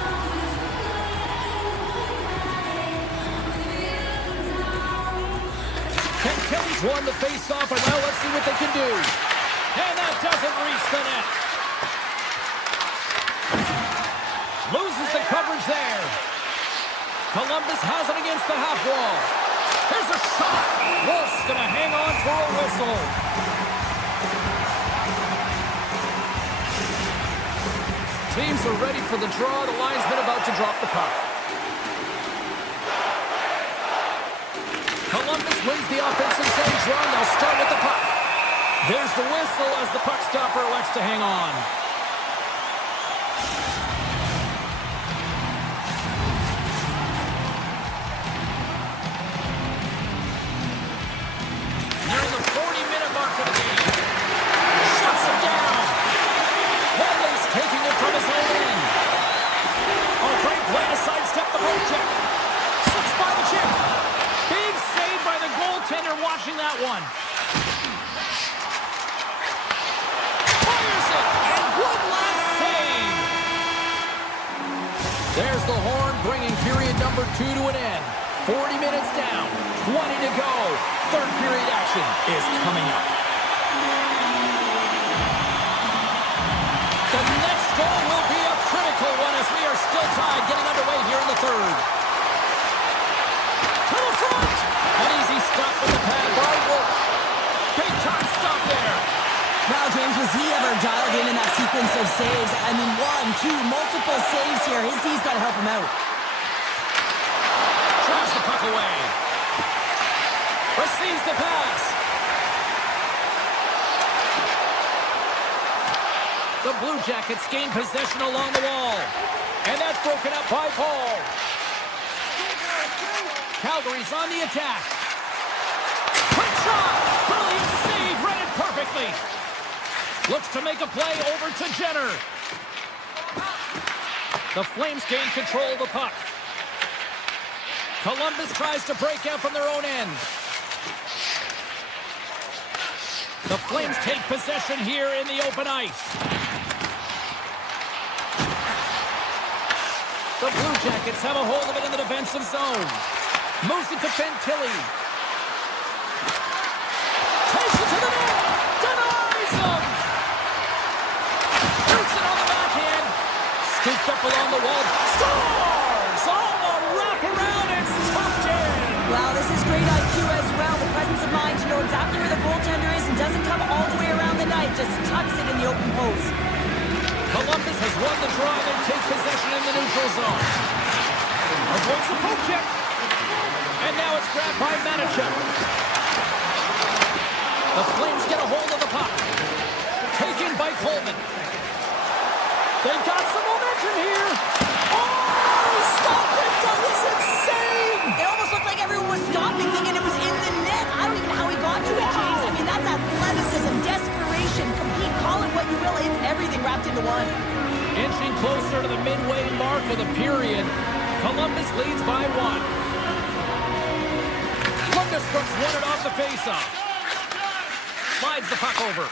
Ken Kelly's won the face-off, and now let's see what they can do. And that doesn't reach the net. Loses the coverage there. Columbus has it against the half wall. Here's a shot. Wolf's going to hang on for a whistle. Teams are ready for the draw. The linesman about to drop the puck. Columbus wins the offensive zone draw, and they'll start with the puck. There's the whistle as the puck stopper elects to hang on. 2 to an end. 40 minutes down. 20 to go. Third period action is coming up. The next goal will be a critical one as we are still tied, getting underway here in the third. To the front! An easy stop with the pad by Wolf. Big time stop there. Wow, James, was he ever dialed in that sequence of saves? I mean, 1, 2, multiple saves here. His D's got to help him out. Drives the puck away. Receives the pass. The Blue Jackets gain possession along the wall. And that's broken up by Paul. Calgary's on the attack. Quick shot! Brilliant save! Read it perfectly. Looks to make a play over to Jenner. The Flames gain control of the puck. Columbus tries to break out from their own end. The Flames take possession here in the open ice. The Blue Jackets have a hold of it in the defensive zone. Moves it to Fantilli. Takes it to the net. Denies him. Shoots it on the backhand. Scooped up along the wall. Scores! On the wraparound. It's tucked in. Wow, this is great IQ as well. The presence of mind to know exactly where the goaltender is and doesn't come all the way around the net. Just tucks it in the open post. Columbus has won the draw and take possession in the neutral zone. Avoids the poke check. And now it's grabbed by Manichuk. The Flames get a hold of the puck. Taken by Coleman. They've got some momentum here. Oh, he stopped it. That was insane. It almost looked like everyone was stopping, thinking it was in the net. I don't even know how he got to it, James. I mean, that's athleticism, desperation, compete, call it what you will. It's everything wrapped into one. Inching closer to the midway mark of the period. Columbus leads by 1. Brooks won it off the faceoff. Slides the puck over.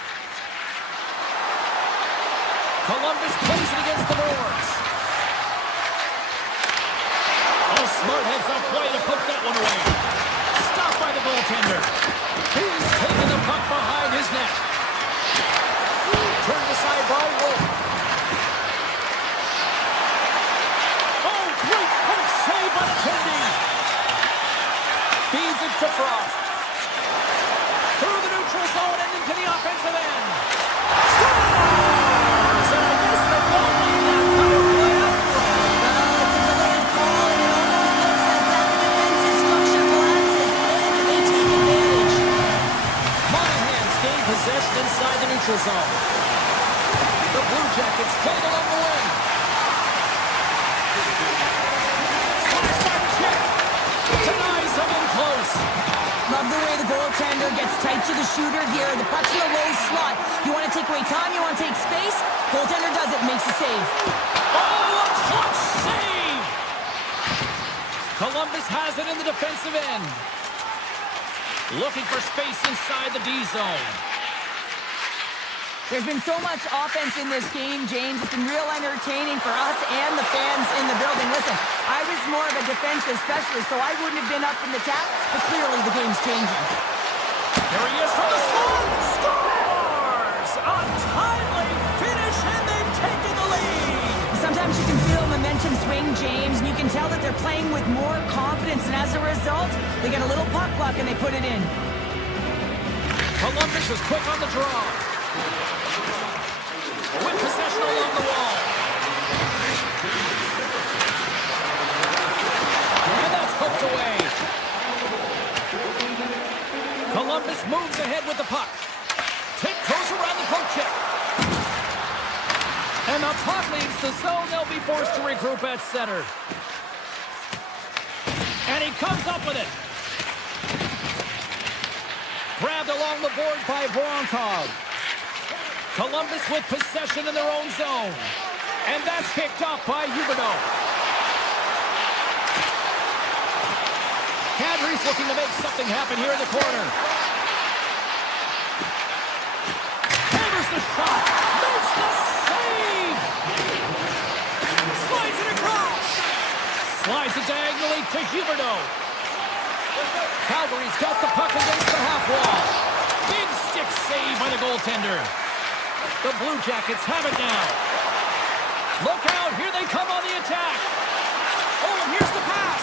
Columbus plays it against the boards. Oh, smart heads up play to put that one away. Stopped by the goaltender. He's taking the puck behind his net. Turned aside by Wolf. Oh, great puck save by the Kennedy. Feeds it to Frost. Through the neutral zone and into the offensive end. Scores! And I guess they won't leave that power play after all. Well, it's a delayed call, and it almost looks as that defensive structure collapses and they take advantage. Monahan's gain possession inside the neutral zone. The Blue Jackets play it along the wing. Slides by the check. Denies him in close. Love the way the goaltender gets tight to the shooter here. The puck's in the low slot. You want to take away time, you want to take space. Goaltender does it, makes the save. Oh, a clutch save! Columbus has it in the defensive end. Looking for space inside the D zone. There's been so much offense in this game, James. It's been real entertaining for us and the fans in the building. Listen, I was more of a defensive specialist, so I wouldn't have been up in the tap, but clearly the game's changing. There he is from the slot. Scores! A timely finish, and they've taken the lead. Sometimes you can feel momentum swing, James, and you can tell that they're playing with more confidence, and as a result, they get a little puck luck and they put it in. Columbus is quick on the draw. With possession along the wall. And that's poked away. Columbus moves ahead with the puck. Tip goes around the poke check. And the puck leaves the zone. They'll be forced to regroup at center. And he comes up with it. Grabbed along the board by Voronkov. Columbus with possession in their own zone. And that's picked up by Huberdeau. Kadri's looking to make something happen here in the corner. Hammers the shot. Makes the save. Slides it across. Slides it diagonally to Huberdeau. Calgary's got the puck against the half wall. Big stick save by the goaltender. The Blue Jackets have it now. Look out, here they come on the attack. Oh, and here's the pass.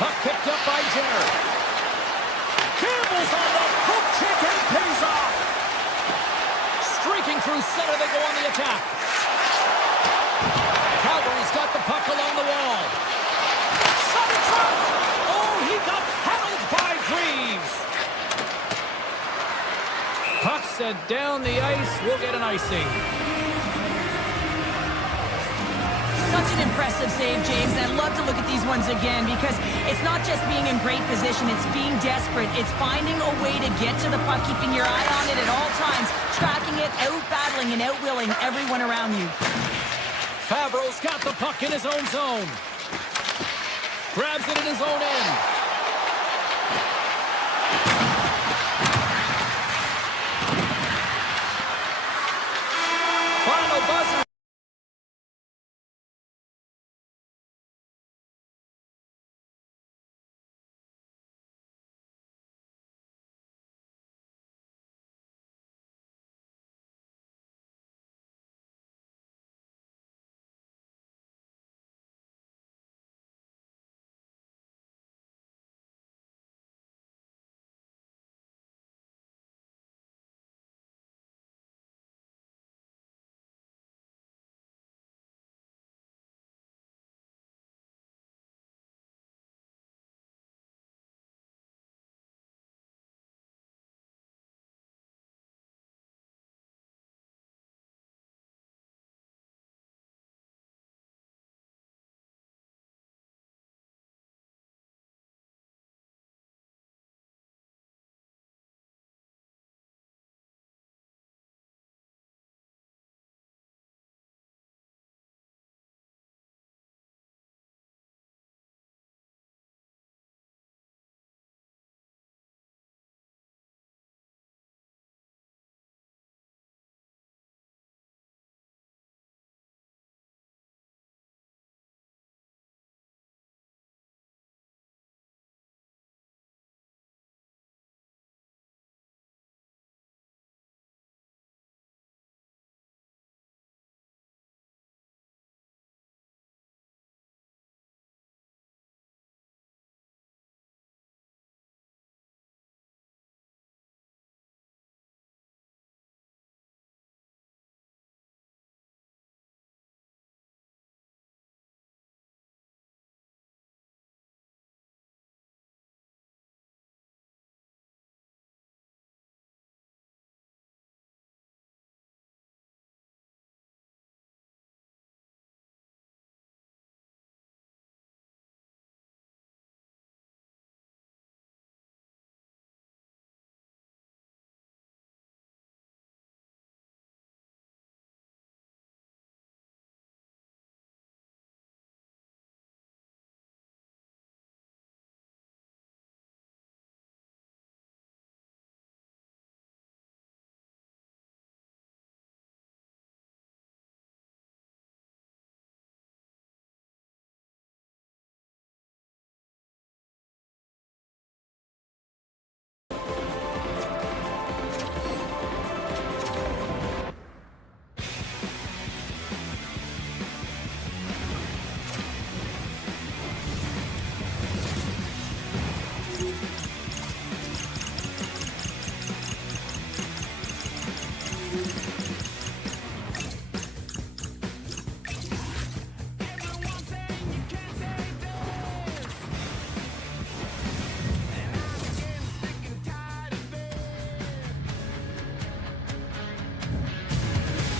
Puck picked up by Jenner. Campbell's on the hook check and pays off. Streaking through center, they go on the attack. Calgary's got the puck along the wall. Shot in front. Oh, he got paddled by Greaves. Puck set down the ice. We'll get an icing. Such an impressive save, James, and I'd love to look at these ones again because it's not just being in great position, it's being desperate. It's finding a way to get to the puck, keeping your eye on it at all times, tracking it, out-battling and out-willing everyone around you. Fabro's got the puck in his own zone. Grabs it in his own end. Final buzzer.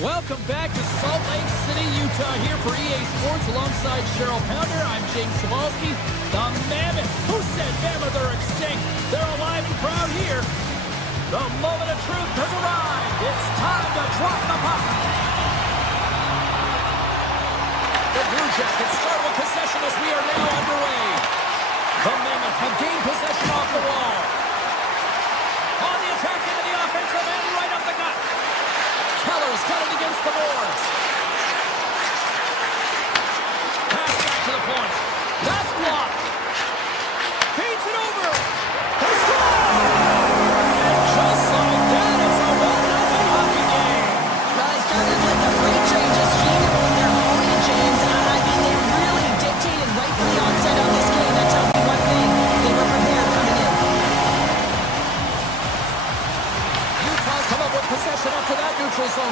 Welcome back to Salt Lake City, Utah, here for EA Sports alongside Cheryl Pounder. I'm James Cebulski. The Mammoth. Who said Mammoth are extinct? They're alive and proud here. The moment of truth has arrived. It's time to drop the puck. The Blue Jackets start with possession as we are now underway. The Mammoth have gained possession off the wall. On the attack into the offensive end, right up the gut. Keller's got it against the boards. Pass back to the point. That's blocked.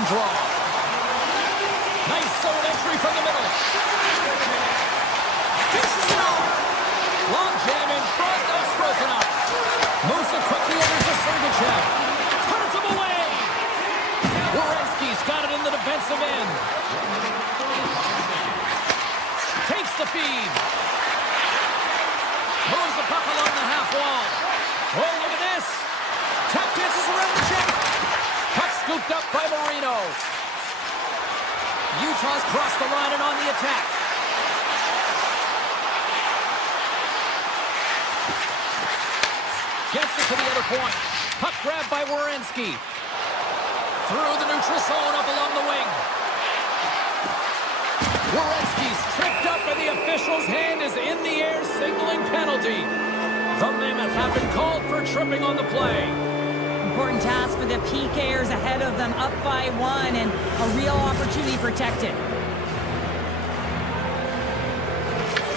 draw. Nice zone entry from the middle. Dishes it off. Long jam in front. That's broken up. Moves it quickly over to Sergachev. Turns him away. Werenski's got it in the defensive end. Takes the feed. Moves the puck along the half wall. Oh, look at this. Tap dances around the check. Puck scooped up by Marino. Utah's crossed the line and on the attack. Gets it to the other point. Puck grabbed by Werenski. Through the neutral zone up along the wing. Werenski's tripped up and the official's hand is in the air signaling penalty. The Mammoth have been called for tripping on the play. Important task for the PKers ahead of them, up by 1 and a real opportunity protected.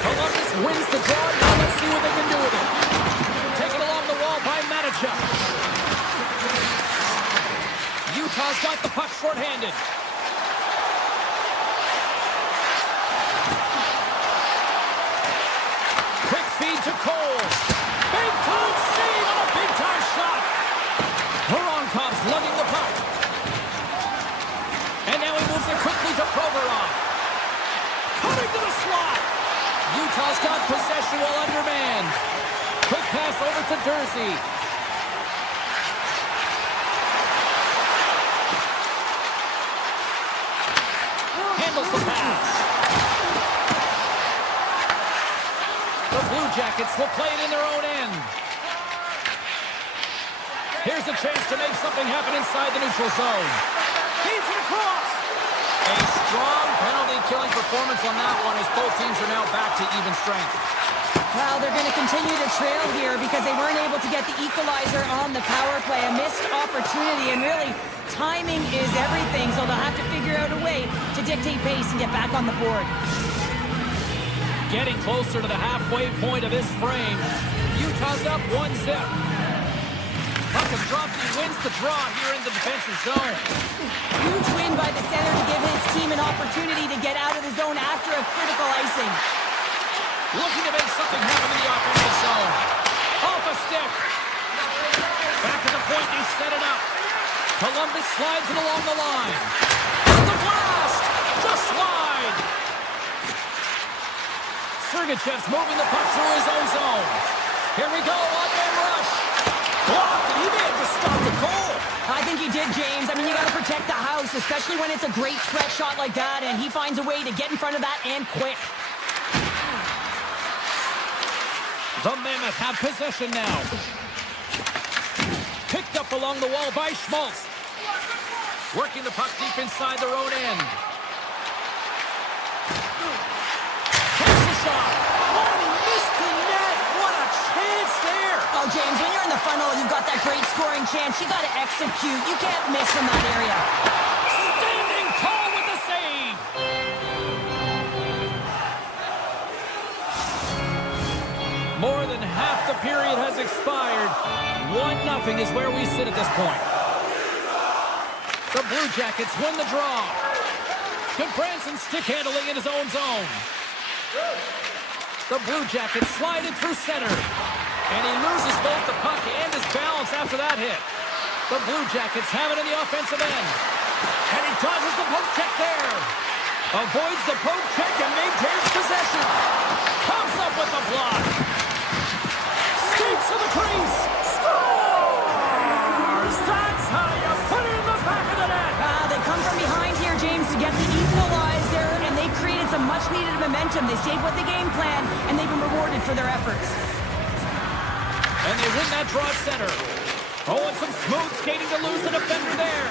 Columbus wins the draw. Now let's see what they can do with it. Taken along the wall by Matichuk. Utah's got the puck shorthanded. Quick feed to Cole. Big time save and a big time shot. Voronkov's lugging the puck. And now he moves it quickly to Provorov. Coming to the slot. Utah's got possession while undermanned. Quick pass over to Dursey. Handles the pass. The Blue Jackets will play it in their own end. Here's a chance to make something happen inside the neutral zone. Feeds it across. A strong penalty-killing performance on that one as both teams are now back to even strength. Well, they're going to continue to trail here because they weren't able to get the equalizer on the power play. A missed opportunity, and really, timing is everything, so they'll have to figure out a way to dictate pace and get back on the board. Getting closer to the halfway point of this frame. Utah's up 1-0. Puck is dropped. He wins the draw here in the defensive zone. Huge win by the center to give his team an opportunity to get out of the zone after a critical icing. Looking to make something happen in the offensive zone. Off a stick. Back at the point, they set it up. Columbus slides it along the line. The blast! Just wide. Sergachev's moving the puck through his own zone. Here we go, one-man rush. Blocked, and he may have just stopped the goal. I think he did, James. I mean, you got to protect the house, especially when it's a great threat shot like that, and he finds a way to get in front of that and quick. The Mammoth have possession now. Picked up along the wall by Schmaltz. Working the puck deep inside their own end. Takes a shot. Oh, and he missed the net. What a chance there. Oh, James, when you're in the funnel, you've got that great scoring chance. You got to execute. You can't miss in that area. Standing tall with the save. More than half the period has expired. 1-0 is where we sit at this point. The Blue Jackets win the draw. Good Branson stick handling in his own zone. The Blue Jackets slide it through center. And he loses both the puck and his balance after that hit. The Blue Jackets have it in the offensive end. And he dodges the poke check there. Avoids the poke check and maintains possession. Comes up with the block. Skates to the crease. Scores! That's how you put it in the back of the net. They come from behind here, James, to get the equalizer, and they created some much-needed momentum. They stayed with the game plan, and they've been rewarded for their efforts. And they win that draw at center. Oh, and some smooth skating to lose the defender there.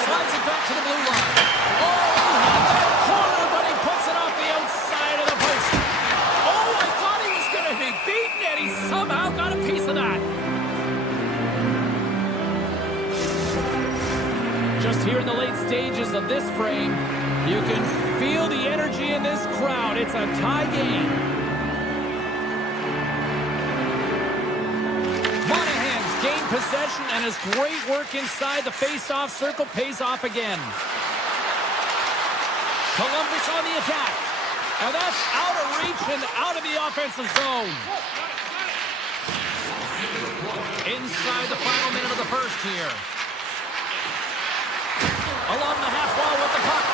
Slides it back to the blue line. Oh, he had that corner, but he puts it off the outside of the post. Oh, I thought he was going to be beaten, and he somehow got a piece of that. Just here in the late stages of this frame, you can feel the energy in this crowd. It's a tie game. Monahan's gained possession, and his great work inside the face-off circle pays off again. Columbus on the attack. And that's out of reach and out of the offensive zone. Inside the final minute of the first here. Along the half wall with the puck.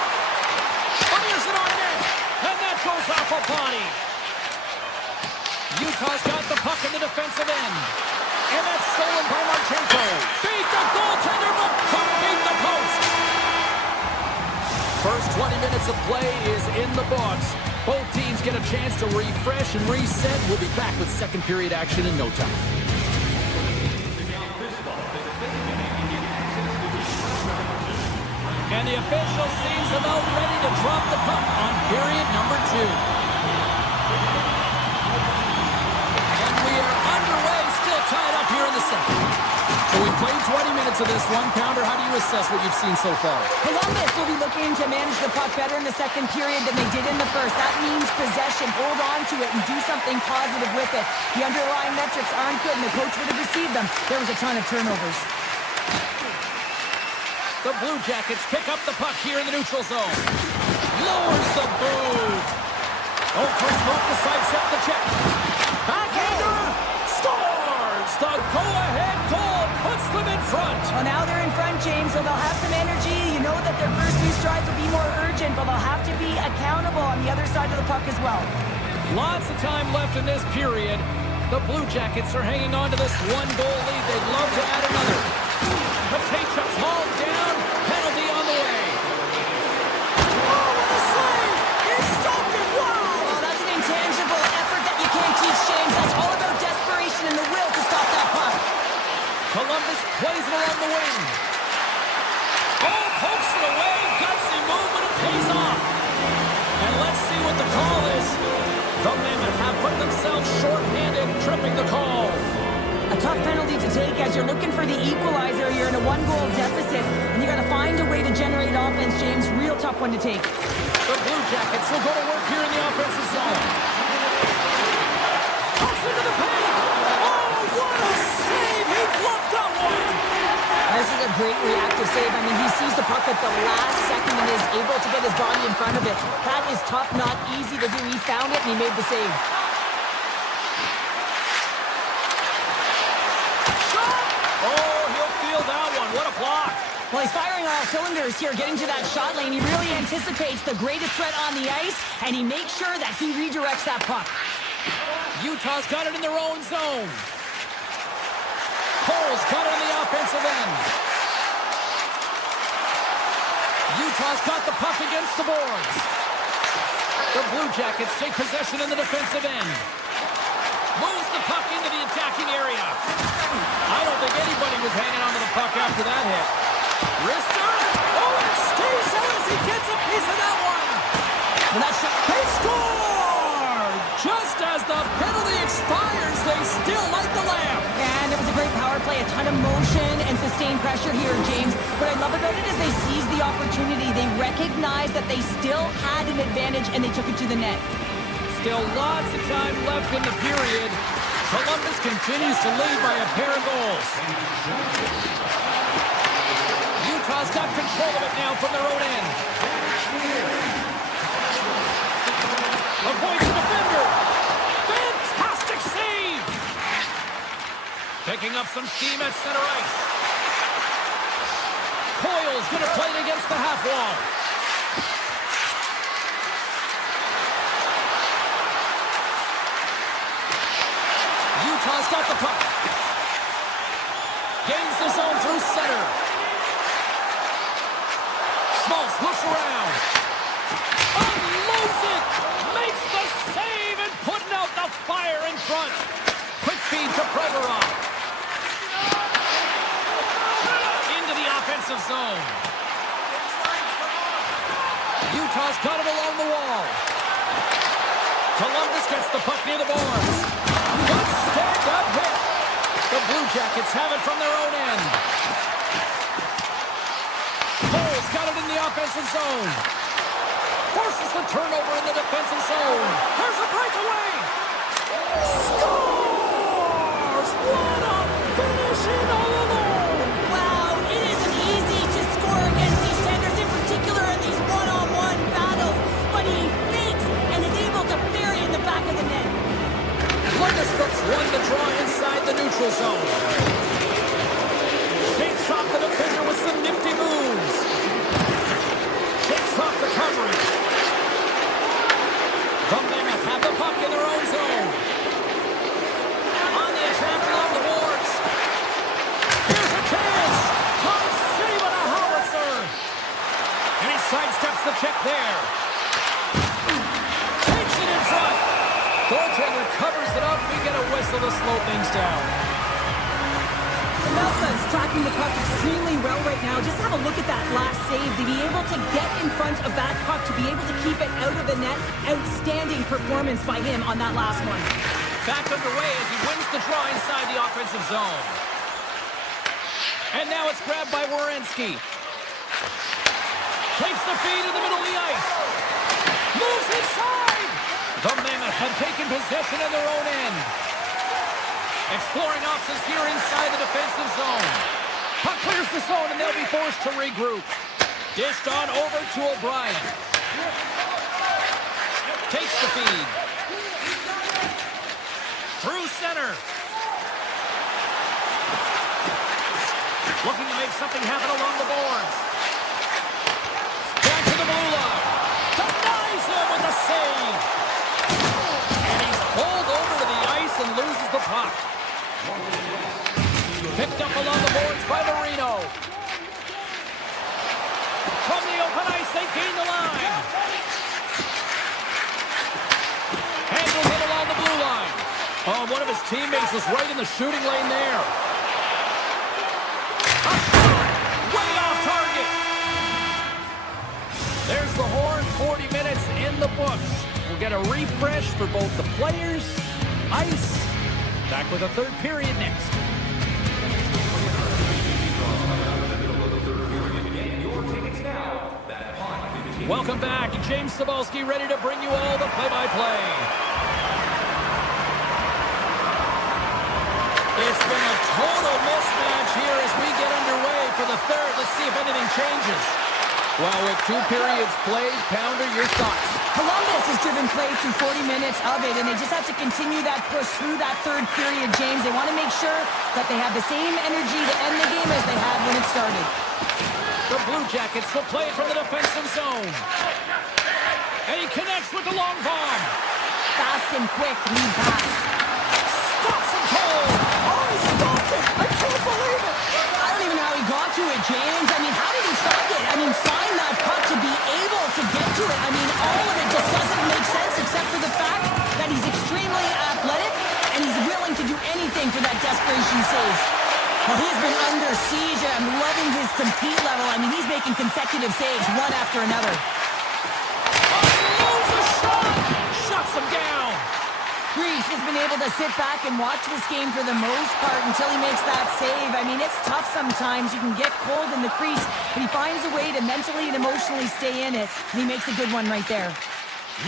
Fires it on net. And that goes off a body. Utah's got the puck in the defensive end. And that's stolen by Marchenko. Beat the goaltender, but puck beat the post. First 20 minutes of play is in the books. Both teams get a chance to refresh and reset. We'll be back with second period action in no time. And the official seems about ready to drop the puck on period number 2. And we are underway, still tied up here in the second. So we played 20 minutes of this one. Pounder, how do you assess what you've seen so far? Columbus will be looking to manage the puck better in the second period than they did in the first. That means possession, hold on to it, and do something positive with it. The underlying metrics aren't good, and the coach would have received them. There was a ton of turnovers. The Blue Jackets pick up the puck here in the neutral zone. Lowers the boot. Oh, first off the side, set the check. Backhander scores! The go-ahead goal puts them in front. Well, now they're in front, James, so they'll have some energy. You know that their first few strides will be more urgent, but they'll have to be accountable on the other side of the puck as well. Lots of time left in this period. The Blue Jackets are hanging on to this one-goal lead. They'd love to add another. Matejchuk's hauled down. Penalty on the way. Oh, what a save! He stopped it! Wow! Oh, that's an intangible effort that you can't teach, James. That's all about desperation and the will to stop that puck. Columbus plays it along the wing. Oh, pokes it away. Gutsy move, but it pays off. And let's see what the call is. The Mammoth have put themselves short-handed, tripping the call. A tough penalty to take as you're looking for the equalizer. You're in a one-goal deficit, and you got to find a way to generate offense, James. Real tough one to take. The Blue Jackets will go to work here in the offensive zone. Toss into the paint. Oh, what a save! He bluffed that one. This is a great reactive save. I mean, he sees the puck at the last second and is able to get his body in front of it. That is tough, not easy to do. He found it, and he made the save. What a block. Well, he's firing all cylinders here, getting to that shot lane. He really anticipates the greatest threat on the ice, and he makes sure that he redirects that puck. Utah's got it in their own zone. Cole's got it on the offensive end. Utah's got the puck against the boards. The Blue Jackets take possession in the defensive end. Moves the puck into the attacking area. I don't think anybody was hanging onto the puck after that hit. Wrister. Oh, and it stays out as he gets a piece of that one. And that's They score! Just as the penalty expires, they still light the lamp. And it was a great power play, a ton of motion and sustained pressure here, James. What I love about it is they seized the opportunity. They recognized that they still had an advantage, and they took it to the net. Still lots of time left in the period. Columbus continues to lead by a pair of goals. Utah's got control of it now from their own end. Avoids the defender. Fantastic save. Picking up some steam at center ice. Coyle's going to play it against the half wall. Utah's got the puck. Gains the zone through center. Schmaltz looks around. Unloads it. Makes the save and putting out the fire in front. Quick feed to Provorov. Into the offensive zone. Utah's got it along the wall. Columbus gets the puck near the boards. Good stand-up hit. The Blue Jackets have it from their own end. Cole's got it in the offensive zone. Forces the turnover in the defensive zone. There's a breakaway. Scores! What a finish in all alone. Wow, it isn't easy to score against these tenders, in particular in these one-on-one battles, but he fakes and is able to bury in the back of the net. Landeskog's won the draw inside the neutral zone. Shakes off the defender with some nifty moves. Shakes off the coverage. The Mammoth have the puck in their own zone. On the attack along the boards. Here's a chance. Tom save on a howitzer. And he sidesteps the check there. Takes it in front. Goaltender covers it up. We get a whistle to slow things down. Alaskan's tracking the puck extremely well right now. Just have a look at that last save. To be able to get in front of that puck, to be able to keep it out of the net. Outstanding performance by him on that last one. Back underway as he wins the draw inside the offensive zone. And now it's grabbed by Werenski. Takes the feed in the middle of the ice. Moves inside. The Mammoth have taken possession in their own end. Exploring options here inside the defensive zone. Puck clears the zone and they'll be forced to regroup. Dished on over to O'Brien. Takes the feed. Through center. Looking to make something happen along the boards. Back to the blue line. Denies him with the save. And he's pulled over to the ice and loses the puck. Picked up along the boards by Marino. From the open ice, they gain the line. Handles it along the blue line. Oh, one of his teammates was right in the shooting lane there. A shot! Way off target. There's the horn. 40 minutes in the books. We'll get a refresh for both the players, ice. Back with a third period next. Welcome back. James Cybulski ready to bring you all the play-by-play. It's been a total mismatch here as we get underway for the third. Let's see if anything changes. Well, with 2 periods played, Pounder, your thoughts? Columbus has driven play through 40 minutes of it, and they just have to continue that push through that third period, James. They want to make sure that they have the same energy to end the game as they had when it started. The Blue Jackets will play it from the defensive zone. And he connects with the long bomb. Fast and quick lead pass. Stops him cold. Oh, he stopped it! I can't believe it! I don't even know how he got to it, James. I mean, how did he stop it? I mean, find that puck to be able to get to it. I mean, all of it just doesn't make sense except for the fact that he's extremely athletic and he's willing to do anything for that desperation save. Well, he's been under siege. I'm loving his compete level. I mean, he's making consecutive saves one after another. Unloads a shot. Shuts him down. Greaves has been able to sit back and watch this game for the most part until he makes that save. I mean, it's tough sometimes. You can get cold in the crease, but he finds a way to mentally and emotionally stay in it, and he makes a good one right there.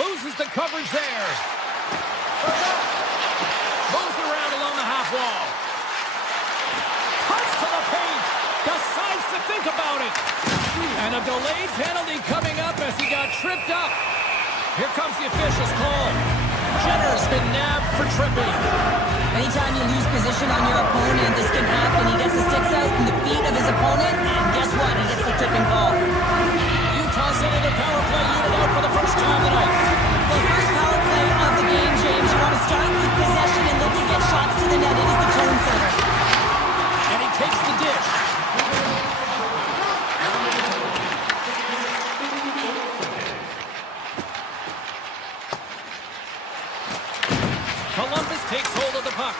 Loses the coverage there. Moves around along the half wall. Cuts to the paint. Decides to think about it. And a delayed penalty coming up as he got tripped up. Here comes the official's call. Jenner's been nabbed for tripping. Anytime you lose position on your opponent, this can happen. He gets the sticks out in the feet of his opponent, and guess what? He gets the tripping call. Utah sending their power play unit out for the first time tonight. Well, first power play of the game, James. You want to start with possession and look to get shots to the net. It is the tone setter. And he takes the dish. Columbus takes hold of the puck.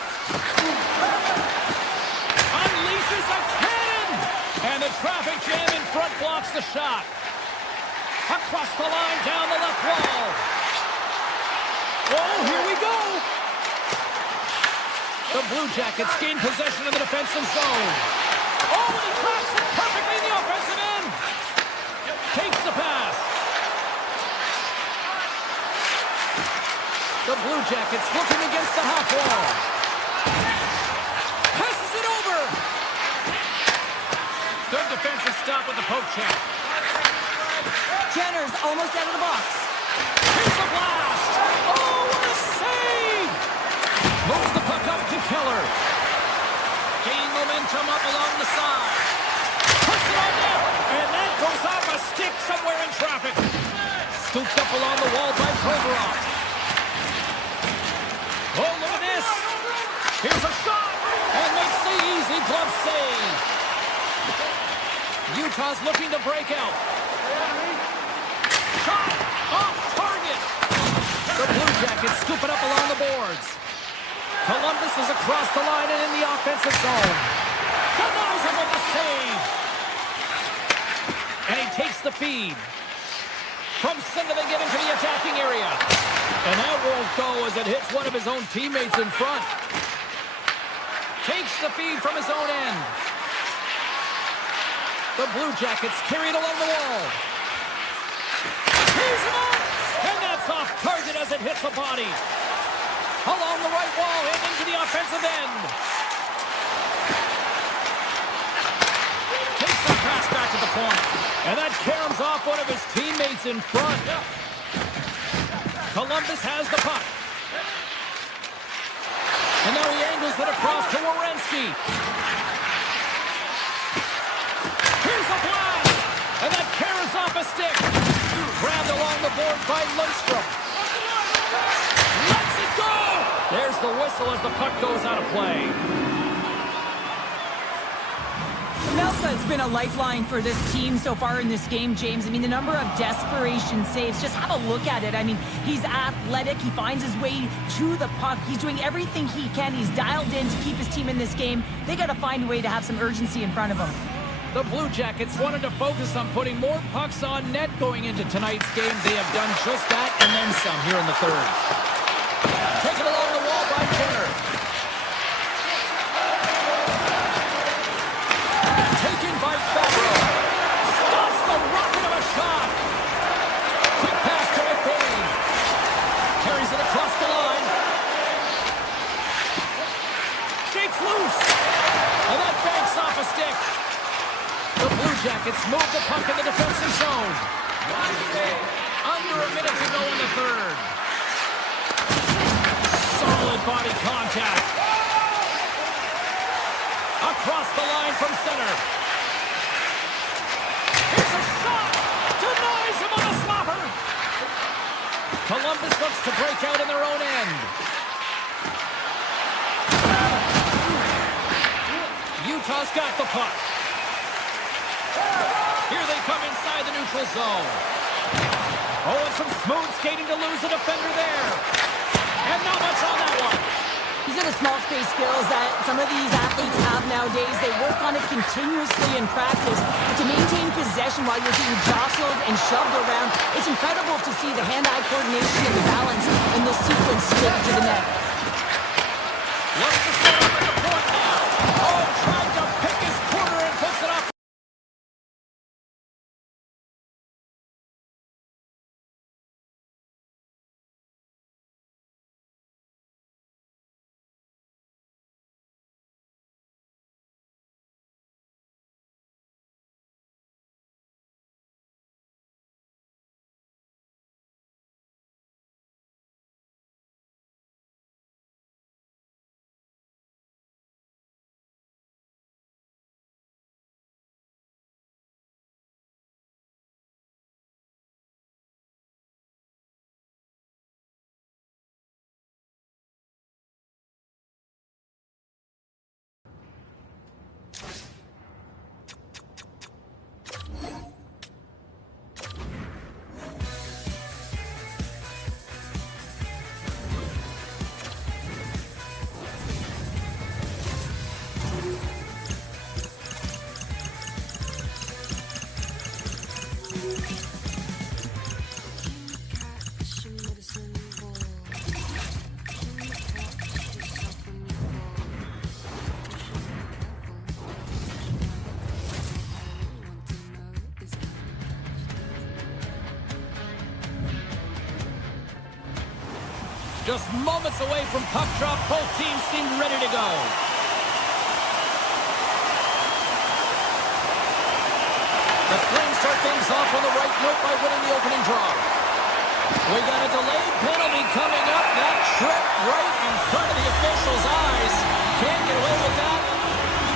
Unleashes a cannon! And the traffic jam in front blocks the shot. Across the line, down the left wall. Oh, here we go! The Blue Jackets gain possession of the defensive zone. Oh, and he cracks it perfectly in the offensive end. Takes the pass. The Blue Jackets looking against the half wall. Passes it over. Good defensive stop with the poke check. Jenner's almost out of the box. Here's a blast! Oh, what a save! Moves the puck up to Keller. Gaining momentum up along the side. Puts it on net! And that goes off a stick somewhere in traffic. Scooped up along the wall by Provorov. Oh, look at this! Here's a shot! And makes the easy glove save. Utah's looking to break out. Shot! Off target! The Blue Jackets scoop it up along the boards. Columbus is across the line and in the offensive zone. Denies him with the save! And he takes the feed. From center they get into the attacking area. And that won't go as it hits one of his own teammates in front. Takes the feed from his own end. The Blue Jackets carry it along the wall. He's him up! And that's off target as it hits a body. Along the right wall and into the offensive end. Takes the pass back to the point. And that caroms off one of his teammates in front. Columbus has the puck. And now he angles it across to Werenski. Here's a blast! And that caroms off a stick. Grabbed along the board by Lundstrom. Lets it go! There's the whistle as the puck goes out of play. Melka's been a lifeline for this team so far in this game, James. I mean, the number of desperation saves, just have a look at it. I mean, he's athletic. He finds his way to the puck. He's doing everything he can. He's dialed in to keep his team in this game. They got to find a way to have some urgency in front of him. The Blue Jackets wanted to focus on putting more pucks on net going into tonight's game. They have done just that and then some here in the third. Taken along the wall by Jenner. Taken by Favreau. Stops the rocket of a shot! Quick pass to McBain. Carries it across the line. Shakes loose! And that banks off a stick. The Blue Jackets move the puck in the defensive zone. Under a minute to go in the third. Solid body contact. Across the line from center. Here's a shot! Denies him on a slapper! Columbus looks to break out in their own end. Utah's got the puck. Here they come inside the neutral zone. Oh, and some smooth skating to lose the defender there. And not much on that one. These are the small space skills that some of these athletes have nowadays. They work on it continuously in practice. To maintain possession while you're being jostled and shoved around, it's incredible to see the hand-eye coordination and the balance in this sequence to get to the net. Looks to set up at the point now. Oh, trying to pick his corner and puts it off. Just moments away from puck drop, both teams seem ready to go. The Flames start things off on the right note by winning the opening draw. We got a delayed penalty coming up. That trip right in front of the officials' eyes. Can't get away with that.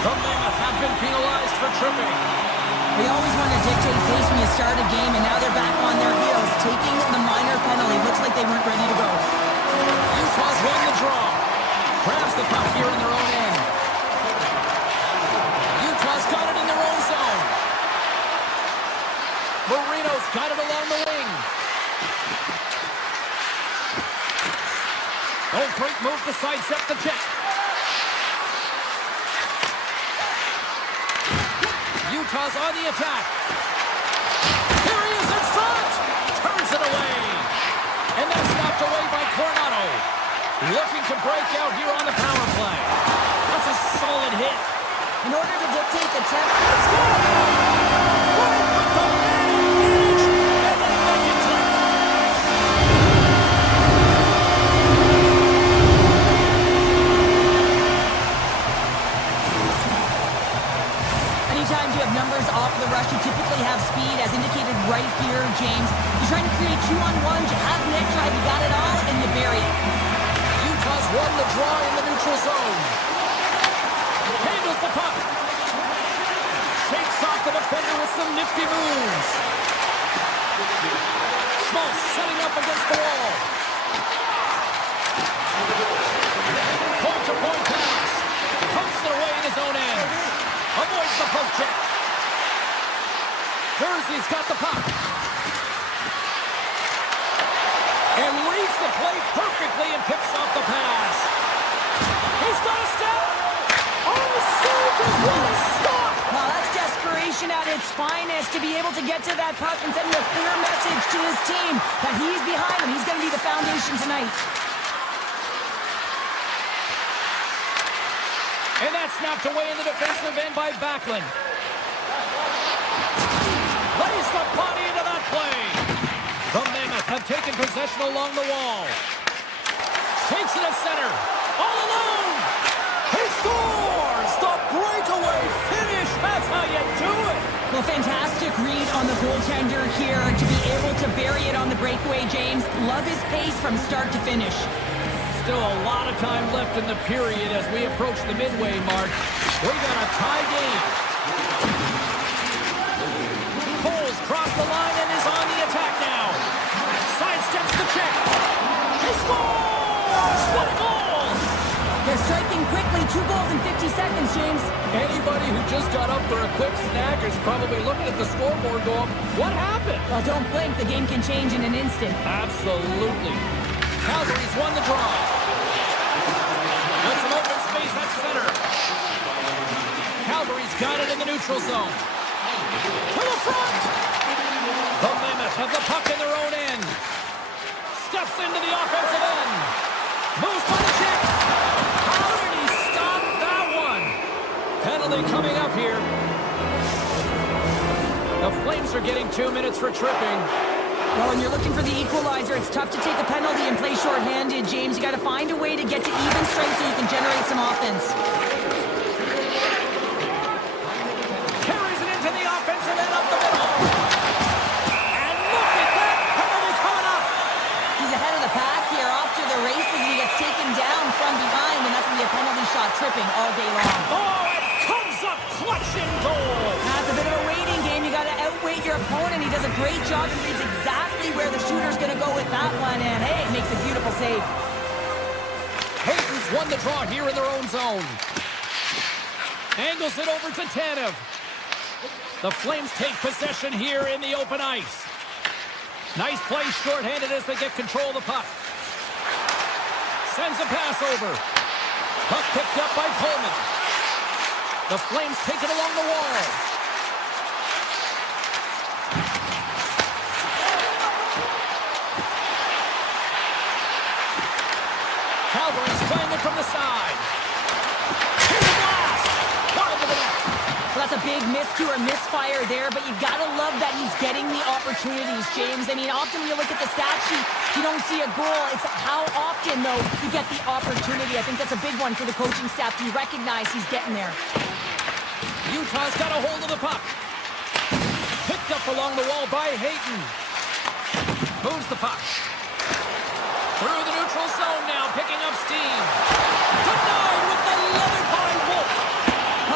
The Mammoth have been penalized for tripping. They always want to dictate pace when you start a game, and now they're back on their heels, taking the minor penalty. Looks like they weren't ready to go. Utah's won the draw. Grabs the puck here in their own end. Utah's got it in their own zone. Marino's got it along the wing. Oh, great move to sidestep the check. Utah's on the attack. Here he is in front. Turns it away. And that's knocked away by Coronado. Looking to break out here on the power play. That's a solid hit. In order to dictate the tempo, Let's go! Right with the man advantage. And they make it click. anytime you have numbers off the rush, you typically have speed, as indicated right here, James. You're trying to create 2-on-1s, you have net drive, you got it all, and you bury it. Utah's won the draw in the neutral zone. Handles the puck. Shakes off the defender with some nifty moves. Schmaltz setting up against the wall. Point-to-point pass. Pumps it away in his own end. Avoids the poke check. Jersey's got the puck. And reads the play perfectly and picks off the pass. He's got a step. Oh, Sergio, what a stop! Well, that's desperation at its finest, to be able to get to that puck and send a clear message to his team that he's behind him. He's going to be the foundation tonight. And that's knocked away in the defensive end by Backlund. Lays the body into that play. The Mammoth have taken possession along the wall. Takes it at center. All alone. He scores! The breakaway finish. That's how you do it. Well, fantastic read on the goaltender here to be able to bury it on the breakaway, James. Love his pace from start to finish. Still a lot of time left in the period as we approach the midway mark. We got a tie game. Cole's crossed the line and is on the attack now. Sidesteps the check. He scores! What a goal! They're striking quickly. 2 goals in 50 seconds, James. Anybody who just got up for a quick snack is probably looking at the scoreboard going, what happened? Well, don't blink. The game can change in an instant. Absolutely. Calgary's won the draw. With some open space at center. Calgary's got it in the neutral zone. To the front. The Mammoth have the puck in their own end. Steps into the offensive end. Moves for the check. How did he stop that one? Penalty coming up here. The Flames are getting 2 minutes for tripping. Well, when you're looking for the equalizer, it's tough to take a penalty and play shorthanded, James. You got to find a way to get to even strength so you can generate some offense. Carries it into the offensive end up the middle. And look at that penalty coming up. He's ahead of the pack here, off to the races, and he gets taken down from behind, and that's going to be a penalty shot tripping all day long. Oh, it comes up clutch in goal. That's a bit of a waiting game. You got to outweight your opponent. He does a great job and reads exactly where the shooter's going to go with that one, and hey, it makes a beautiful save. Hayden's won the draw here in their own zone. Angles it over to Tanev. The Flames take possession here in the open ice. Nice play shorthanded as they get control of the puck. Sends a pass over. Puck picked up by Coleman. The Flames take it along the wall. Calgary's playing it from the side. Here's the blast! Wide to the net. Well, that's a big miscue or misfire there, but you got to love that he's getting the opportunities, James. I mean, often when you look at the stat sheet, you don't see a goal. It's how often, though, you get the opportunity. I think that's a big one for the coaching staff. Do you recognize he's getting there? Utah's got a hold of the puck. along the wall by Hayton. Moves the puck. Through the neutral zone now, picking up steam. Denied with the leather by Wolf.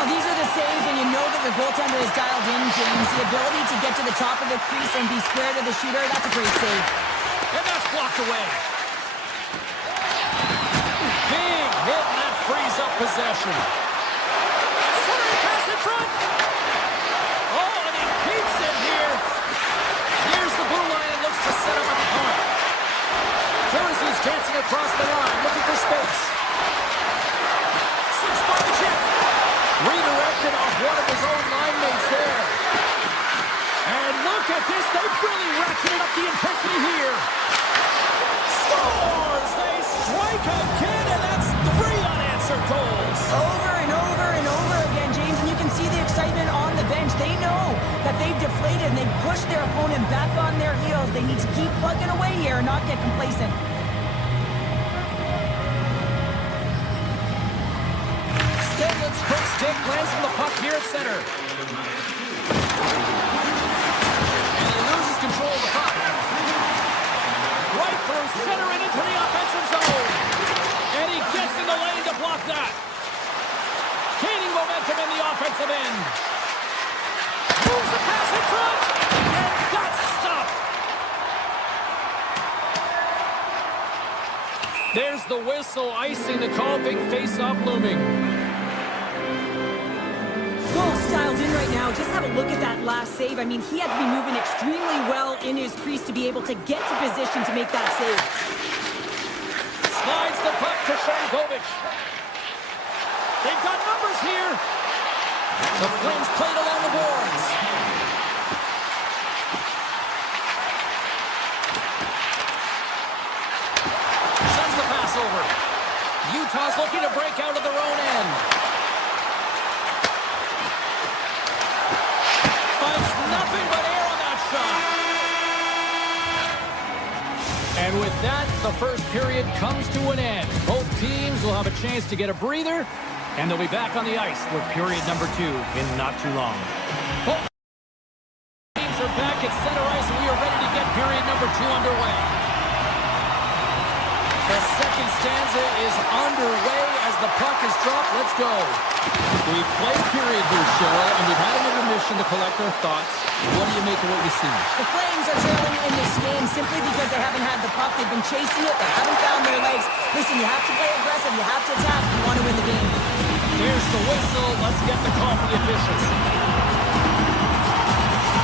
Oh, these are the saves when you know that the goaltender is dialed in, James. The ability to get to the top of the crease and be square to the shooter, that's a great save. And that's blocked away. Big hit, and that frees up possession. Sorry, pass in front. Oh, and he keeps it here. Here's the blue line and looks to set up at the point. Jersey's dancing across the line, looking for space. Six by the check. Redirected off one of his own line mates there. And look at this. They've really ratcheted up the intensity here. Scores! They strike again, and that's 3 unanswered goals. Over and over and over again, James, and you can see the excitement on the bench. They know that they've deflated and they've pushed their opponent back on their heels. They need to keep plugging away here and not get complacent. Stenlin's quick stick lands on the puck here at center. And he loses control of the puck. Right through center and into the offensive zone. And he gets in the lane to block that. Gaining momentum in the offensive end. Moves the pass in front. And that's stopped. There's the whistle, icing the call. Big face-off looming. Wolf's dialed in right now. Just have a look at that last save. I mean, he had to be moving extremely well in his crease to be able to get to position to make that save. Slides the puck to Shankovic. They've got numbers here. The Flames played along the boards. Sends the pass over. Utah's looking to break out of their own end. Finds nothing but air on that shot. And with that, the first period comes to an end. Both teams will have a chance to get a breather, and they'll be back on the ice for period number 2 in not too long. Both teams are back at center ice, and we are ready to get period number 2 underway. The second stanza is underway as the puck is dropped. Let's go. We've played period here, Cheryl, and we've had an intermission to collect our thoughts. What do you make of what you see? The Flames are trailing in this game simply because they haven't had the puck. They've been chasing it. They haven't found their legs. Listen, you have to play aggressive. You have to attack if you want to win the game. Here's the whistle. Let's get the call for the officials.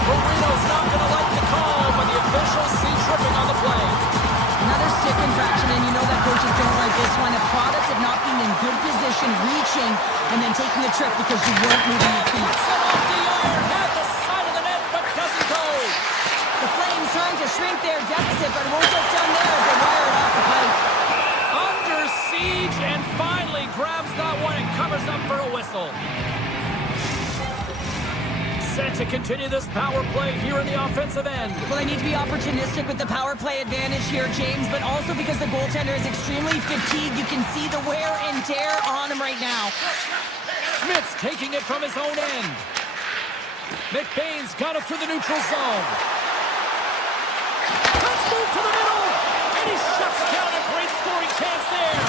Marino's not going to like the call, but the officials see tripping on the play. Another stick infraction, and you know that coaches don't like this one. A product of not being in good position, reaching, and then taking a trip because you weren't moving your feet. Set off the iron, had the side of the net, but doesn't go. The Flames trying to shrink their deficit, but it won't get done there as they wire it off the pipe. Under siege, and finally grabs that one and covers up for a whistle. Set to continue this power play here in the offensive end. Well, they need to be opportunistic with the power play advantage here, James, but also because the goaltender is extremely fatigued. You can see the wear and tear on him right now. Schmidt's taking it from his own end. McBain's got it through the neutral zone. Let's move to the middle, and he shuts down a great scoring chance there.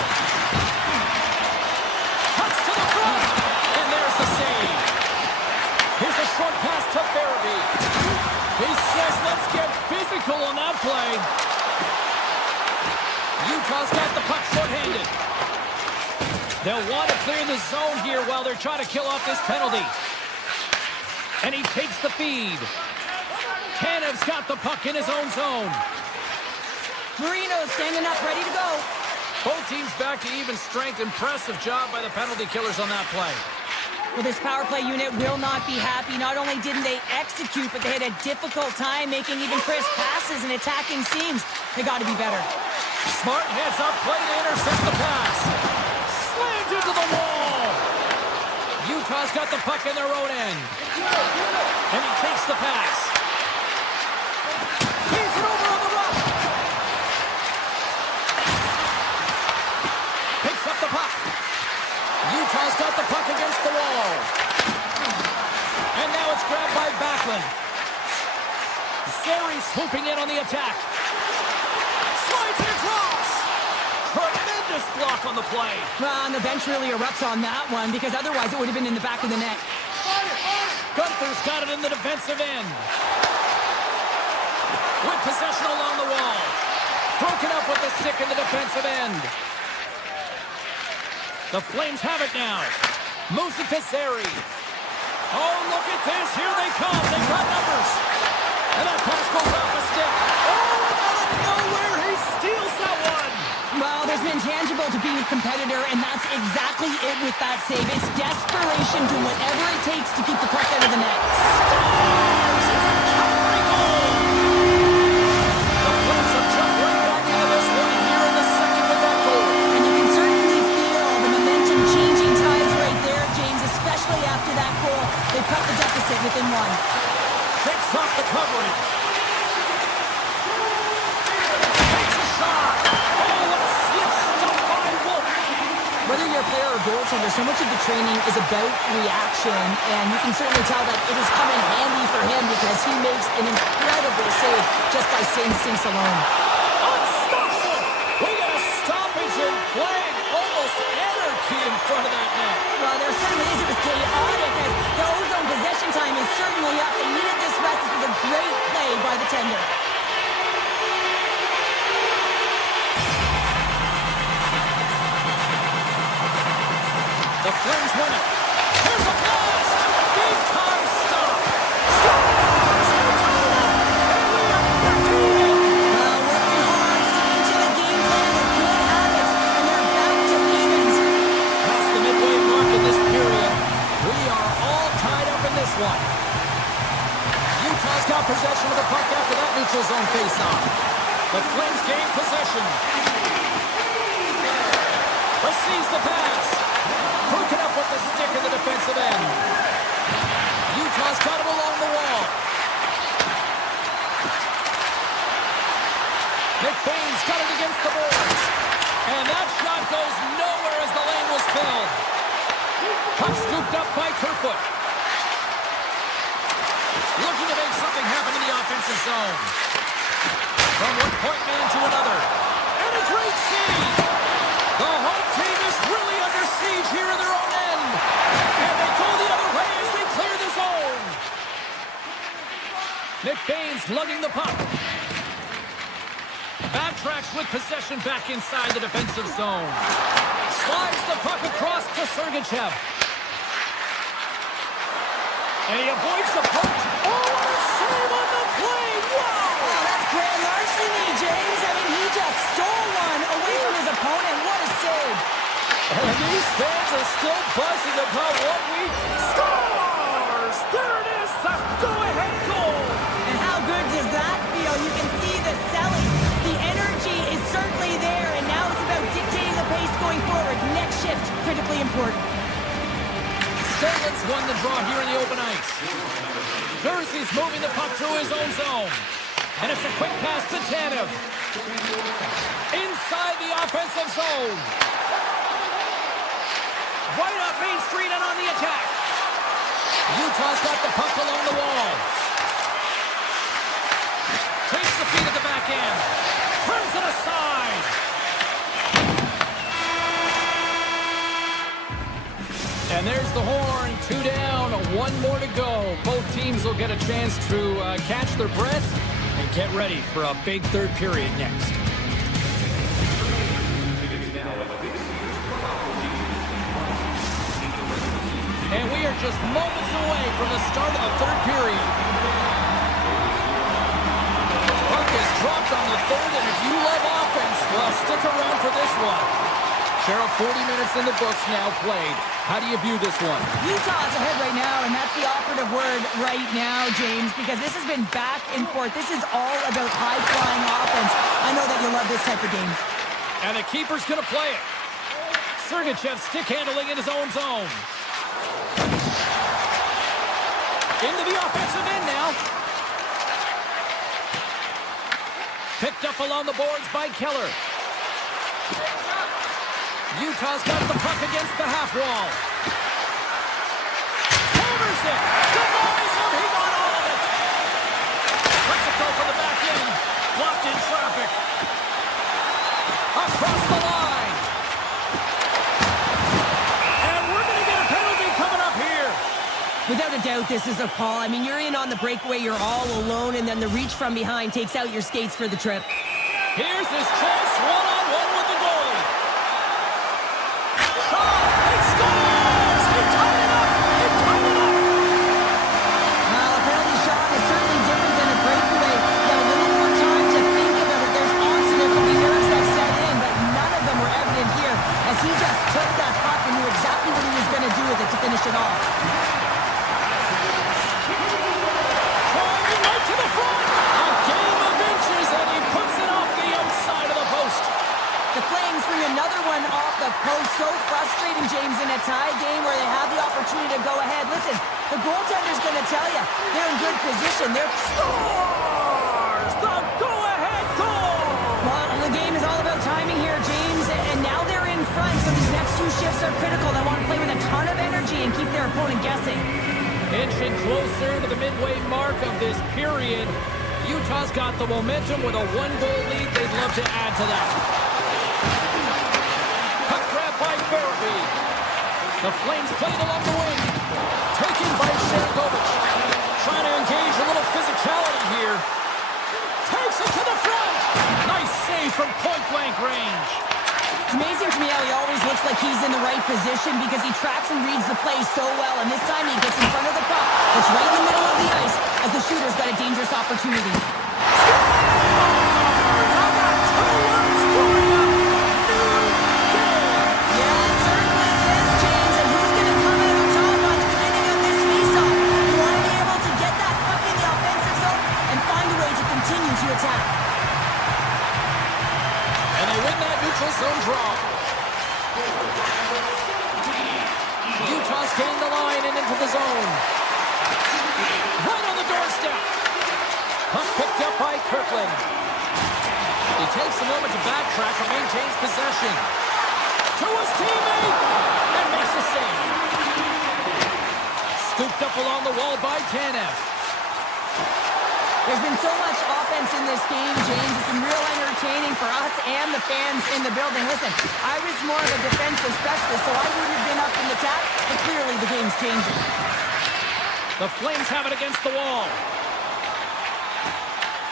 Cuts to the front, and there's the save. Here's a short pass to Farabee. He says, let's get physical on that play. Utah's got the puck short-handed. They'll want to clear the zone here while they're trying to kill off this penalty. And he takes the feed. Tanev's got the puck in his own zone. Marino standing up, ready to go. Both teams back to even strength. Impressive job by the penalty killers on that play. Well, this power play unit will not be happy. Not only didn't they execute, but they had a difficult time making even crisp passes and attacking seams. They got to be better. Smart heads up play to intercept the pass. Slammed into the wall. Utah's got the puck in their own end. And he takes the pass. He's it over on the rush. Picks up the puck. Utah's got the puck against the wall. And now it's grabbed by Backlund. swooping in on the attack. Slides it across. Tremendous block on the play. Well, and the bench really erupts on that one because otherwise it would have been in the back of the net. Gunther's got it in the defensive end. With possession along the wall. Broken up with the stick in the defensive end. The Flames have it now. Moves it to Zary. Oh, look at this. Here they come. They've got numbers. And that pass goes off the stick. Oh, out of nowhere, he steals that one. Well, there's an intangible to being a competitor, and that's exactly it with that save. It's desperation, doing whatever it takes to keep the puck out of the net. Stars! It's a Calgary goal. The Flames have jumped right back into this one here in the second with that goal. And you can certainly feel the momentum changing tides right there, James, especially after that goal. They cut the deficit within one. Takes off the coverage. Takes a shot. Oh, what a slip stop by Wolf. Whether you're a player or goaltender, so much of the training is about reaction, and you can certainly tell that it has come in handy for him because he makes an incredible save just by instincts alone. Unstoppable. We got a stoppage in play. Almost anarchy in front of that net. Well, there certainly is. It was chaotic as the ozone possession time is certainly up. They needed this rest. This was a great play by the tender. The Flames win it. Here's a blast. Big time stop. Working hard, sticking to the game plan with good habits, and they're back to evens. Past the midway mark in this period. We are all tied up in this one. Utah's got possession of the puck after that neutral zone faceoff. The Flames gain possession. Receives the pass. Broken up with the stick in the defensive end. Utah's got him along the wall. McBain's got it against the boards. And that shot goes nowhere as the lane was filled. Puck scooped up by Kerfoot. Looking to make something happen in the offensive zone. From one point man to another. And a great save. The home team is really under siege here in their own end. And they go the other way as they clear the zone. McBain's lugging the puck. Backtracks with possession back inside the defensive zone. Slides the puck across to Sergachev. And he avoids the punch. Oh, what a save on the play! Wow! Oh, that's grand larceny, James. I mean, he just stole one away from his opponent. What a save. And these fans are still buzzing about what we scores! There it is, the go-ahead goal! And how good does that feel? You can see the selling. The energy is certainly there, and now it's about dictating the pace going forward. Next shift, critically important. Sterling's won the draw here in the open ice. Jersey's moving the puck through his own zone. And it's a quick pass to Tanev. Inside the offensive zone. Right up Main Street and on the attack. Utah's got the puck along the wall. Takes the feed at the back end. Turns it aside. And there's the horn. 2 down, 1 more to go. Both teams will get a chance to catch their breath and get ready for a big third period next. And we are just moments away from the start of the third period. Puck is dropped on the third, and if you love offense, well, stick around for this one. Cheryl, 40 minutes in the books now played. How do you view this one? Utah's ahead right now, and that's the operative word right now, James, because this has been back and forth. This is all about high-flying offense. I know that you love this type of game. And the keeper's going to play it. Sergachev stick handling in his own zone. Into the offensive end now. Picked up along the boards by Keller. Utah's got the puck against the half wall. Hammers it. Denies him. He got all of it. Lets it go for Across the line. And we're going to get a penalty coming up here. Without a doubt, this is a call. I mean, you're in on the breakaway, you're all alone, and then the reach from behind takes out your skates for the trip. Here's his chance, one-on-one with the goalie. Shot, he scores! He tied it up! He tied it up! Well, a penalty shot is certainly different than a breakaway. You have a little more time to think about it. There's odds and there could be nerves that set in, but none of them were evident here as he just took that puck and knew exactly what he was going to do with it to finish it off. Driving right to the front! A game of inches, and he puts it off the outside of the post. The Flames bring another one off the post. So frustrating, James, in a tie game where they have the opportunity to go ahead. Listen, the goaltender's going to tell you they're in good position. They're Scores! The go-ahead goal! Well, the game is all about timing here, James, and now they're in front, so these next two shifts are critical. They want to play with a ton of energy and keep their opponent guessing. Inching closer to the midway mark of this period. Utah's got the momentum with a one-goal lead. They'd love to add to that. Puck grab by Barabee. The Flames played along the wing. Taken by Shergovich. Trying to engage a little physicality here. Takes it to the front. Nice save from point-blank range. It's amazing to me how he always looks like he's in the right position because he tracks and reads the play so well, and this time he gets in front of the puck. It's right in the middle of the ice as the shooter's got a dangerous opportunity. Zone draw. Utah's gained the line and into the zone. Right on the doorstep. Puck picked up by Kirkland. He takes a moment to backtrack and maintains possession. To his teammate and makes a save. Scooped up along the wall by Tanev. There's been so much offense in this game, James. It's been real entertaining for us and the fans in the building. Listen, I was more of a defensive specialist, so I wouldn't have been up in the top, but clearly the game's changing. The Flames have it against the wall.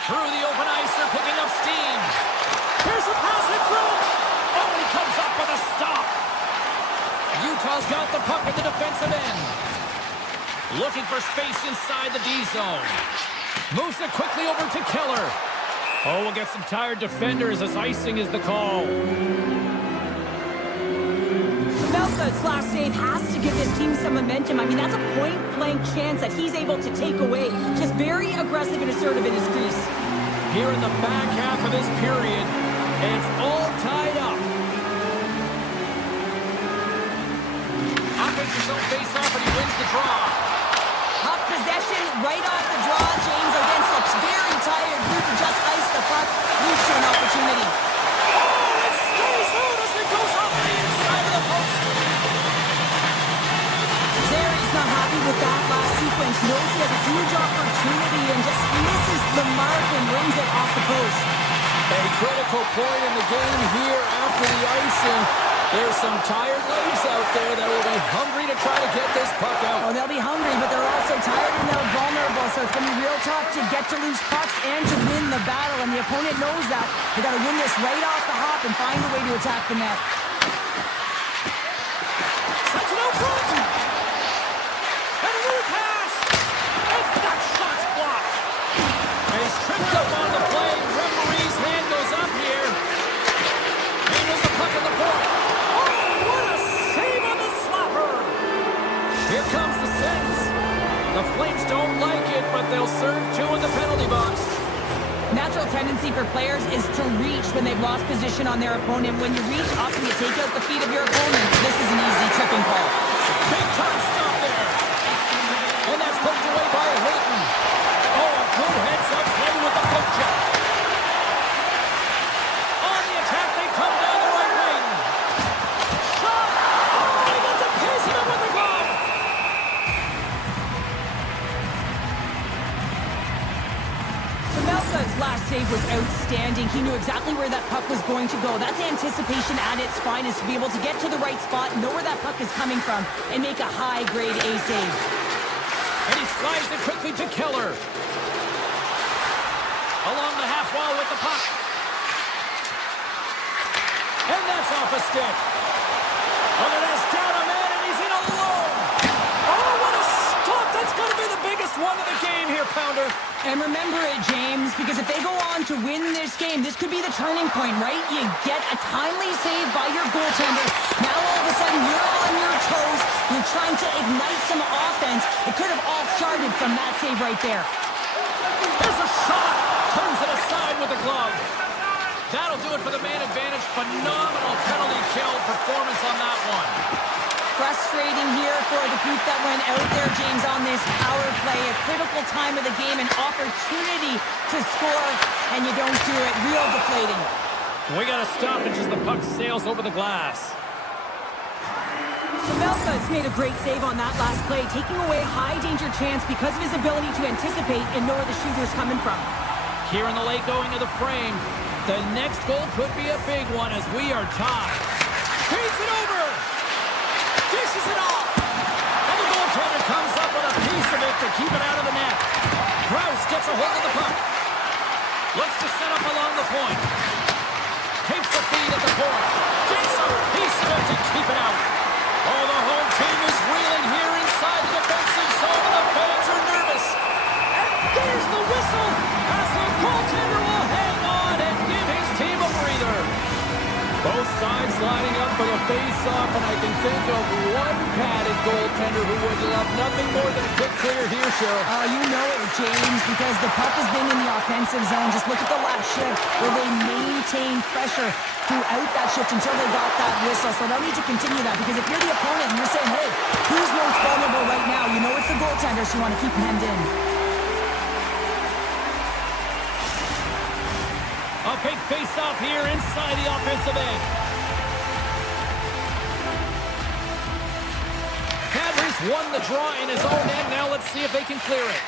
Through the open ice, they're picking up steam. Here's a pass in front. Oh, he comes up with a stop. Utah's got the puck in the defensive end. Looking for space inside the D zone. Moves it quickly over to Keller. Oh, we'll get some tired defenders as icing is the call. Melka's last save has to give this team some momentum. I mean, that's a point-blank chance that he's able to take away. Just very aggressive and assertive in his crease. Here in the back half of this period, it's all tied up. Offensive zone face-off, and he wins the draw. Puck possession right off the draw, James, against a very tired group who just iced the puck. Leads to an opportunity. Oh, it stays out as it goes off the inside of the post. Zeri's not happy with that last sequence. Knows he has a huge opportunity and just misses the mark and wins it off the post. A critical point in the game here after the icing. There's some tired legs out there that will be hungry to try to get this puck out. Oh, they'll be hungry, but they're also tired and they're vulnerable, so it's going to be real tough to get to loose pucks and to win the battle, and the opponent knows that. They got to win this right off the hop and find a way to attack the net. Sends it out front. And a new pass. And that shot's blocked. And he's tripped up on the play. Referee's hand goes up here. Handles the puck in the point. Here comes the sentence. The Flames don't like it, but they'll serve two in the penalty box. Natural tendency for players is to reach when they've lost position on their opponent. When you reach, often you take out the feet of your opponent. This is an easy tripping call. Big time stop there. And that's poked away by Hayton. Oh, a good heads-up play with the poke check. On the attack, they come down the right wing. Shot! Oh, he gets a piece of it with the glove. So Pavelka's last save was outstanding. He knew exactly where that puck was going to go. That's anticipation at its finest, to be able to get to the right spot, know where that puck is coming from, and make a high-grade A save. And he slides it quickly to Keller. Along the half wall with the puck. And that's off a stick. Other's down a man, and he's in alone. Oh, what a stop! That's got to be the biggest one of the game here, Pounder. And remember it, James, because if they go on to win this game, this could be the turning point, right? You get a timely save by your goaltender. Now all of a sudden you're on your toes. You're trying to ignite some offense. It could have all started from that save right there. There's a shot. Turns it aside with the glove. That'll do it for the man advantage. Phenomenal penalty kill performance on that one. Frustrating here for the group that went out there, James, on this power play. A critical time of the game, an opportunity to score, and you don't do it. Real deflating. We got a stoppage as the puck sails over the glass. Pavelka's made a great save on that last play, taking away a high-danger chance because of his ability to anticipate and know where the shooter's coming from. Here in the late going of the frame, the next goal could be a big one as we are tied. Feeds it over! Dishes it off! And the goaltender comes up with a piece of it to keep it out of the net. Krause gets a hold of the puck. Looks to set up along the point. Takes the feed at the point. Gets a piece of it to keep it out. Oh, the home team is reeling here inside the defensive zone. The fans are nervous. And there's the whistle as the goaltender will hang on and give his team a breather. Both sides lining up for the face-off, and I can think of one padded goaltender who would love nothing more than a quick clear here, Cheryl. Oh, you know it, James, because the puck has been in the offensive zone. Just look at the last shift where they maintained pressure throughout that shift until they got that whistle. So they'll need to continue that, because if you're the opponent and you're saying, hey, who's most vulnerable right now? You know it's the goaltender, so you want to keep him hemmed in. A big face-off here inside the offensive end. Calgary's won the draw in his own end. Now let's see if they can clear it.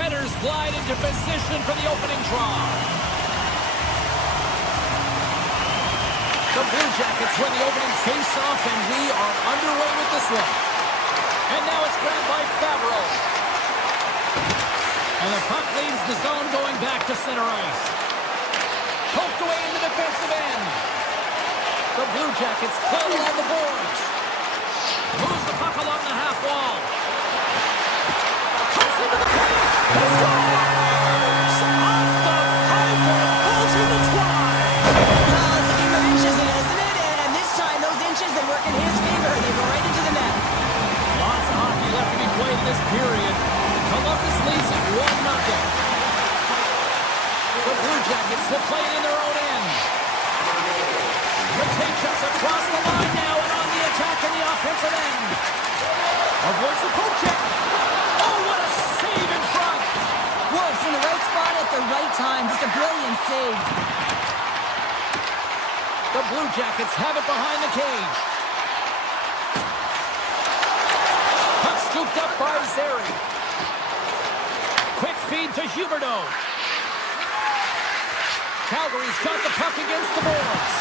centers glide into position for the opening draw. The Blue Jackets win the opening face-off, and we are underway with this one. And now it's grabbed by Favreau. And the puck leaves the zone going back to center ice. Poked away in the defensive end. The Blue Jackets pull on the boards. Moves the puck along the half wall. Cuts into the paint. He scores! Off the pipe and pulls in the twine. Well, it's a game of inches, isn't it? And this time, those inches, they work in his favor. They go right into the net. Lots of hockey left to be played in this period. Columbus leads it 1-0. The Blue Jackets will play it in their own end. The take-ups across the line now and on the attack in the offensive end. Avoids the poke check. Oh, what a save in front. Wolf's in the right spot at the right time. Just a brilliant save. The Blue Jackets have it behind the cage. Puck scooped up by Zeri. Quick feed to Huberdeau. Calgary's got the puck against the boards.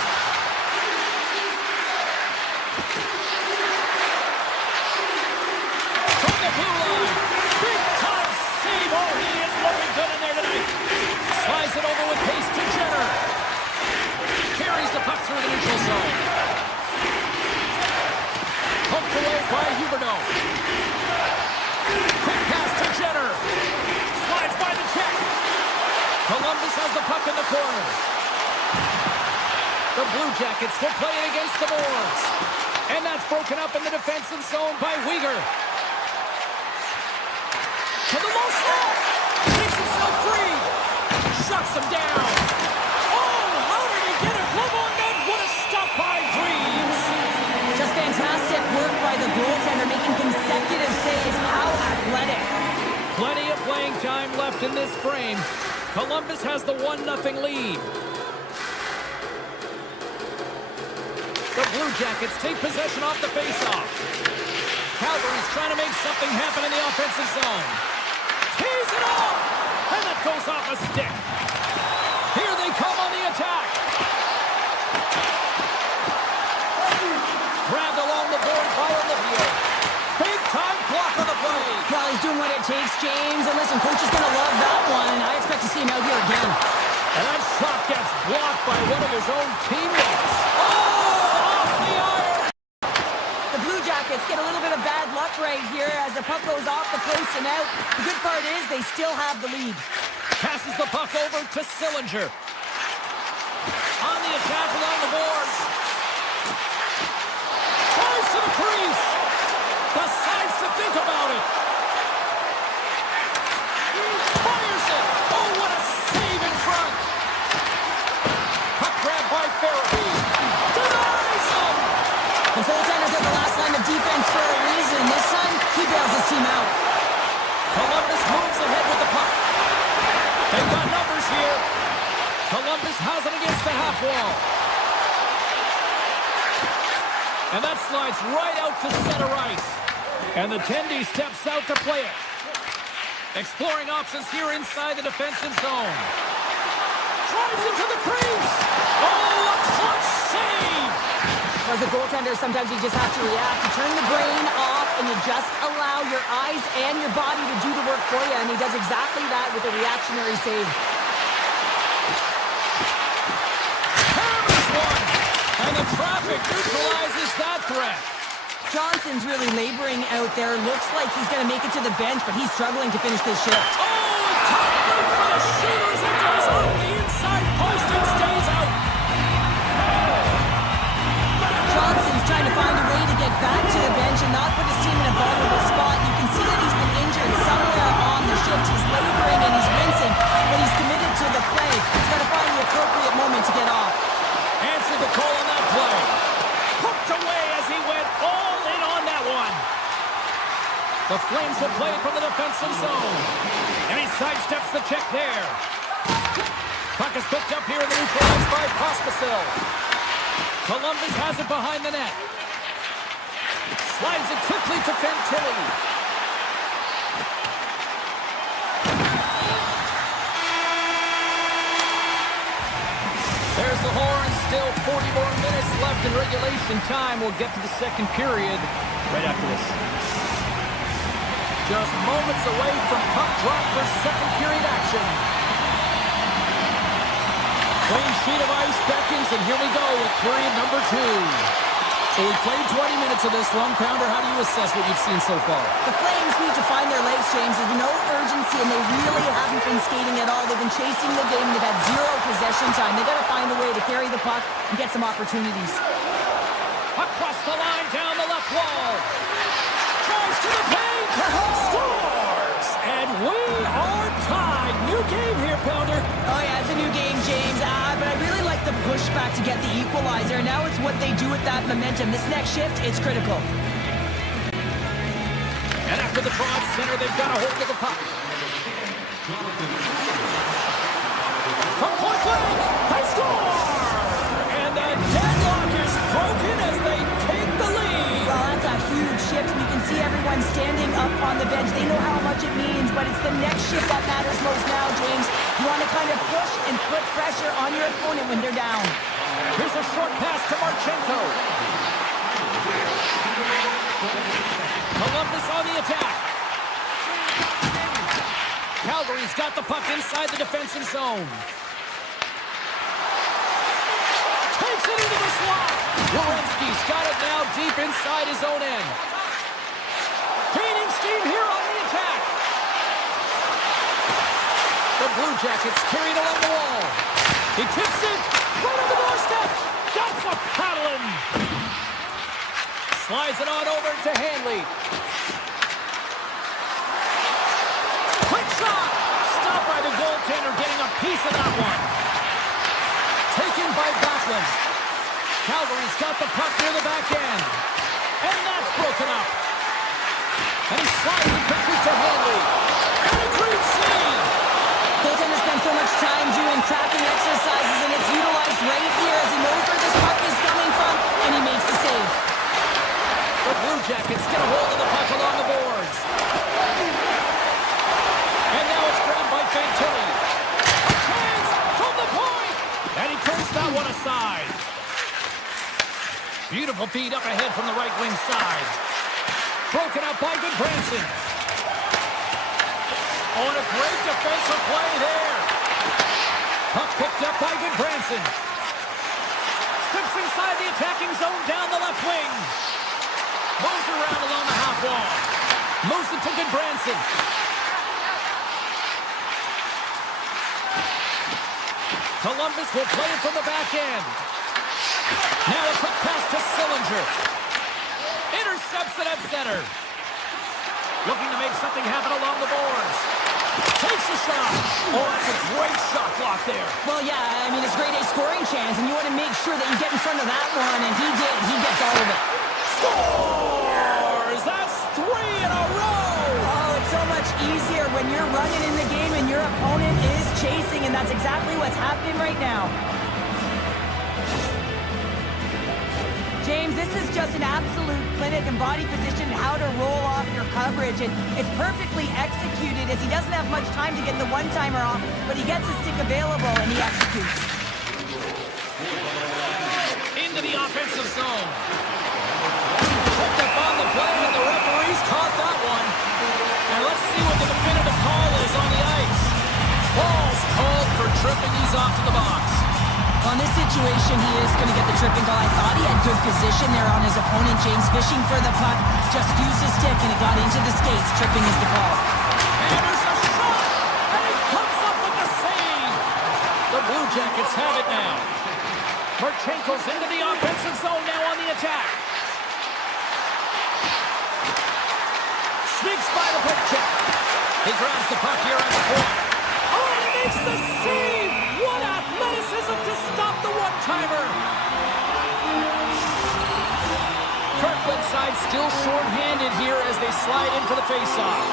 From the blue line. Big time save. Oh, he is looking good in there tonight. Slides it over with pace to Jenner. Carries the puck through the neutral zone. Poked away by Huberdeau. Quick pass to Jenner. Slides by the check. Columbus has the puck in the corner. The Blue Jackets will play it against the boards. And that's broken up in the defensive zone by Weegar. To the low slot. Keeps himself free. Shuts him down. Oh, how did he get a glove on net? What a stop by Greaves. Just fantastic work by the goaltender, making consecutive saves. How athletic. Plenty of playing time left in this frame. Columbus has the 1-0 lead. The Blue Jackets take possession off the faceoff. Calgary's trying to make something happen in the offensive zone. Tees it off! And that goes off a stick. Here they come on the attack. Grabbed along the board by Olivier. Big time block on the play. Well, he's doing what it takes, James. And listen, coach is going to love that one. I expect to see him out here again. And that shot gets blocked by one of his own teammates. Oh, off the iron. The Blue Jackets get a little bit of bad luck right here as the puck goes off the post and out. The good part is they still have the lead. Passes the puck over to Sillinger. On the attack along the boards. Tries to the crease. Decides to think about it. Fires it. Oh, what a save in front. Puck grab by Farabee. Denies him. The goaltender's at the last line of defense for a reason. This time, he bails his team out. Columbus moves ahead with the puck. They've got numbers here. Columbus has it against the half wall. And that slides right out to center ice. And the Tendy steps out to play it. Exploring options here inside the defensive zone. Drives into the crease. Oh, a clutch save. As a goaltender, sometimes you just have to react. You turn the brain off and you just allow your eyes and your body to do the work for you. And he does exactly that with a reactionary save. Hammers one. And the traffic neutralizes that threat. Johnson's really laboring out there. Looks like he's going to make it to the bench, but he's struggling to finish this shift. Oh, top break for the shooters. It goes on the inside post and stays out. Johnson's trying to find a way to get back to the bench and not put his team in a vulnerable spot. You can see that he's been injured somewhere on the shift. He's laboring and he's wincing, but he's committed to the play. He's got to find the appropriate moment to get off. Answered the call on that play. Hooked away as he went all in on that one. The Flames will play it from the defensive zone. And he sidesteps the check there. Puck is picked up here in the neutral ice by Pospisil. Columbus has it behind the net. Slides it quickly to Fantilli. 40 more minutes left in regulation time. We'll get to the second period right after this. Just moments away from puck drop for second period action. Clean sheet of ice beckons, and here we go with period number 2. So we played 20 minutes of this one. Pounder, how do you assess what you've seen so far? The Flames need to find their legs, James. There's no urgency, and they really haven't been skating at all. They've been chasing the game. They've had zero possession time. They've got to find a way to carry the puck and get some opportunities. Across the line, down the left wall. Tries to the paint. Scores! And we are tied. New game here, Pounder. Oh, yeah, it's a new game, James. But I really like the pushback to get the equalizer. Now it's what they do with that momentum. This next shift, it's critical. And after the draw at center, they've got a hold of the puck. From point blank, they score! And the deadlock is broken as they take the lead. Well, that's a huge shift. You can see everyone standing up on the bench. They know how much it means, but it's the next shift that matters most now, James. You want to kind of push and put pressure on your opponent when they're down. Here's a short pass to Marchenko. Columbus on the attack. Calgary's got the puck inside the defensive zone. Takes it into the slot. Werenski's got it now deep inside his own end. Gaining steam here on the attack. The Blue Jackets carried along the wall. He tips it right on the doorstep. Got some paddling. Slides it on over to Hanley. Quick shot. Stopped by the goaltender, getting a piece of that one. Taken by Backlund. Calgary's got the puck near the back end. And that's broken up. And he slides it quickly to Hanley. And a great save. Goaltender spends so much time doing tracking exercises, and it's utilized right here as he knows where this puck is coming from, and he makes the save. The Blue Jackets get a hold of the puck along the boards. And now it's grabbed by Fantilli. A chance from the point. And he turns that one aside. Beautiful feed up ahead from the right wing side. Broken up by Goodbranson. Oh, and a great defensive play there. Puck picked up by Goodbranson. Steps inside the attacking zone down the left wing. Moves around along the half wall. Moves it to Goodbranson. Columbus will play it from the back end. Now a quick pass to Sillinger. Intercepts it at center. Looking to make something happen along the boards. Takes a shot. Oh, that's a great shot block there. Well, yeah, I mean, it's grade A scoring chance, and you want to make sure that you get in front of that one, and he did. He gets all of it. Scores! That's 3 in a row! Oh, it's so much easier when you're running in the game and your opponent is chasing, and that's exactly what's happening right now. James, this is just an absolute clinic and body position, how to roll off your coverage, and it's perfectly executed as he doesn't have much time to get the one-timer off, but he gets his stick available and he executes. Into the offensive zone. Picked up on the play, and the referees caught that one. And let's see what the definitive call is on the ice. Ball's called for tripping. He's off to the box. On this situation, he is going to get the tripping call. I thought he had good position there on his opponent. James fishing for the puck, just used his stick, and it got into the skates. Tripping is the call. And there's a shot, and he comes up with the save. The Blue Jackets have it now. Marchenko's into the offensive zone now on the attack. Sneaks by the pick check. He grabs the puck here at the point. Oh, and he makes the save! What athleticism to stop the one-timer! Kirkland side still short-handed here as they slide in for the face-off.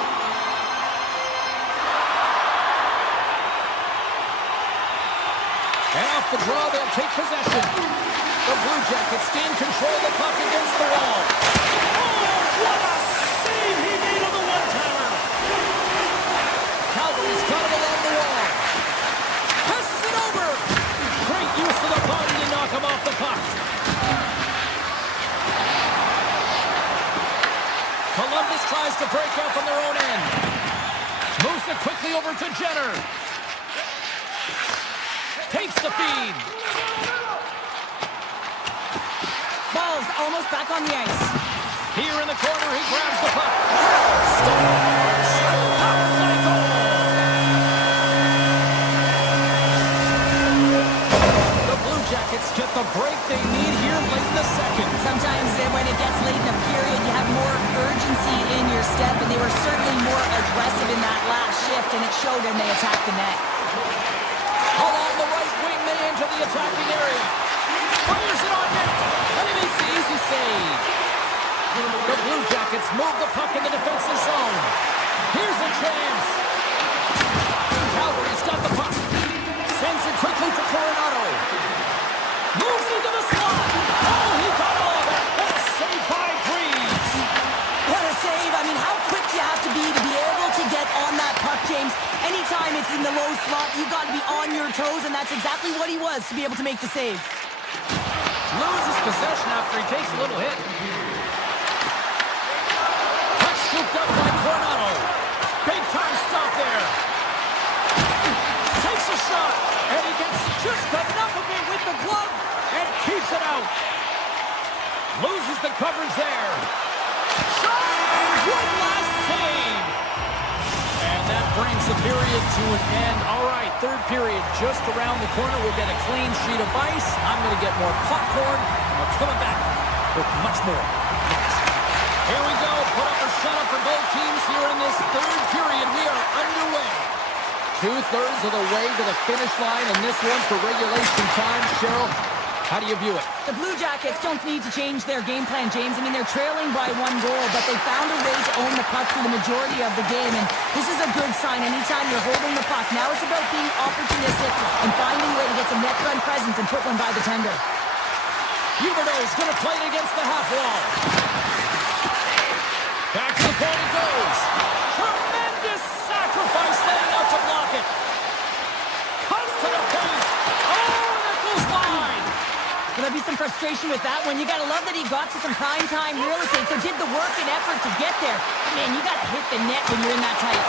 And off the draw, they'll take possession. The Blue Jackets gain control of the puck against the wall. Oh, what a save he made on the one-timer! Calgary's got him along the wall. Passes it over. Great use of the body to knock him off the puck. tries to break out from their own end. Moves it quickly over to Jenner. Takes the feed. Ball's almost back on the ice. Here in the corner, he grabs the puck. Scores! Power play goal! The Blue Jackets get the break they need here late in the second. Sometimes when it gets late in a period, you have more urgency in your step, and they were certainly more aggressive in that last shift, and it showed when they attacked the net. Along the right wing, they enter the attacking area. Fires it on net, and he makes the easy save. The Blue Jackets move the puck in the defensive zone. Here's a chance. Calgary's got the puck. Sends it quickly to Coronado. Moves into the slot. Oh, he got all of it. What a save by Greaves. What a save. I mean, how quick do you have to be able to get on that puck, James? Anytime it's in the low slot, you've got to be on your toes, and that's exactly what he was to be able to make the save. Loses possession after he takes a little hit. Puck scooped up by Coronado. Big time stop there. Takes a shot, and he gets just enough of it with the glove and keeps it out. Loses the coverage there. Shot! One last save. And that brings the period to an end. All right, third period just around the corner. We'll get a clean sheet of ice. I'm going to get more popcorn. And we're coming back with much more. Here we go. Put up or shut up for both teams here in this third period. We are underway. 2/3 of the way to the finish line, and this one for regulation time. Cheryl, how do you view it? The Blue Jackets don't need to change their game plan, James. I mean, they're trailing by 1 goal, but they found a way to own the puck for the majority of the game, and this is a good sign anytime you're holding the puck. Now it's about being opportunistic and finding a way to get some net front presence and put one by the tender. Huberdeau's going to play it against the half wall. Back to the point it goes. Tremendous sacrifice laying out to block it. Cuts to the paint. Oh, that goes wide. There'll be some frustration with that one. You got to love that he got to some prime time real estate, so did the work and effort to get there. Man, you got to hit the net when you're in that tight.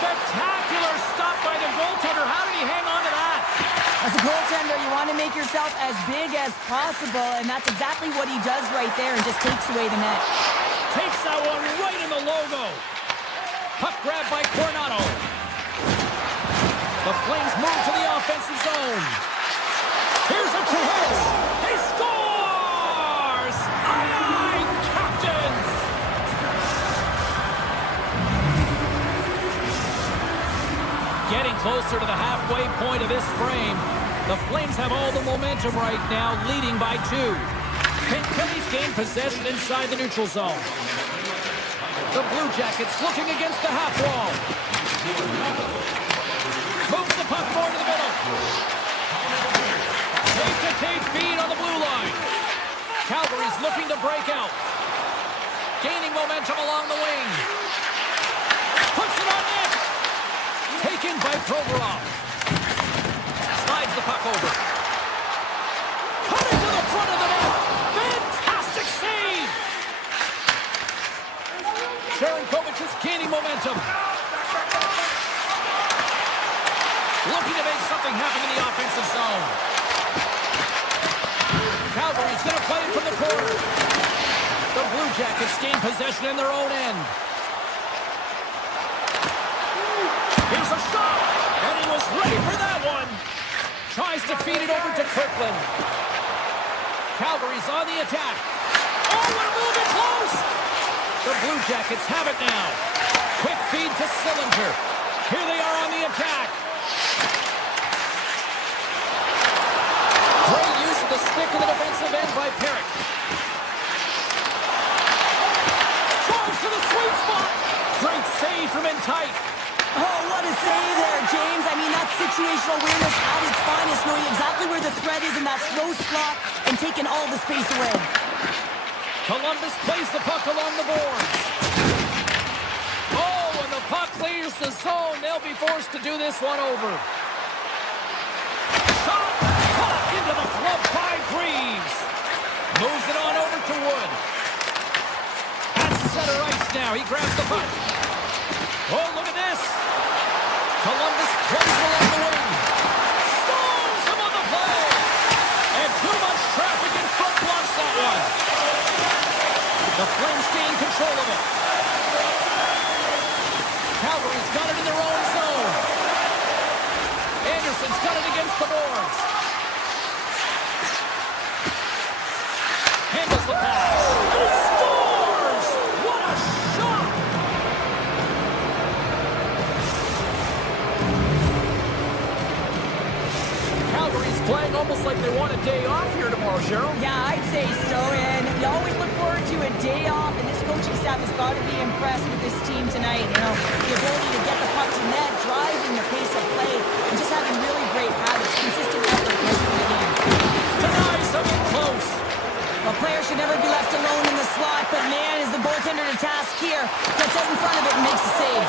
Spectacular stop by the goaltender. How did he hang on to that? As a goaltender, you want to make yourself as big as possible, and that's exactly what he does right there and just takes away the net. Takes that one right in the logo. Puck grab by Coronado. The Flames move to the offensive zone. Here's a chance. He scores! Aye, aye, Captains! Getting closer to the halfway point of this frame. The Flames have all the momentum right now, leading by 2. Phillies gain possession inside the neutral zone. The Blue Jackets looking against the half wall. Moves the puck more to the middle. Tape-to-tape feed on the blue line. Calgary's looking to break out. Gaining momentum along the wing. Puts it on net. Taken by Provorov. Slides the puck over. Cutting to the front of the net. Fantastic save. Sharankovic is gaining momentum. Looking to make something happen in the offensive zone. Calgary's going to play it from the corner. The Blue Jackets gain possession in their own end. Here's a shot, and he was ready for that one. Tries to feed it over to Kirkland. Calgary's on the attack. Oh, what a move in close! The Blue Jackets have it now. Quick feed to Sillinger. Here they are on the attack. Great use of the stick in the defensive end by Perrick. Drives to the sweet spot. Great save from in tight. Oh, what a save there, James. I mean, that's situational awareness at its finest, knowing exactly where the threat is in that slow slot and taking all the space away. Columbus plays the puck along the boards. Oh, and the puck clears the zone. They'll be forced to do this one over. Shot caught into the glove by Greaves. Moves it on over to Wood. At center ice now. now. He grabs the puck. Oh, look at this. Columbus plays along the wing. Storms him on the play. And too much traffic in front blocks that one. The Flames stay in control of it. Calgary's got it in their own zone. Anderson's got it against the boards. Handles the pass. And he scores! What a shot! Calgary's playing almost like they want a day off here tomorrow, Cheryl. Yeah, I'd say so, and you always look forward to a day off, and this coaching staff has got to be impressed with this team tonight. You know, the ability to get the puck to net, driving the pace of play, and just having really great habits, consistent effort at the end of the game. Deny something close. A player should never be left alone in the slot, but man, is the goaltender to task here. Gets out in front of it and makes the save.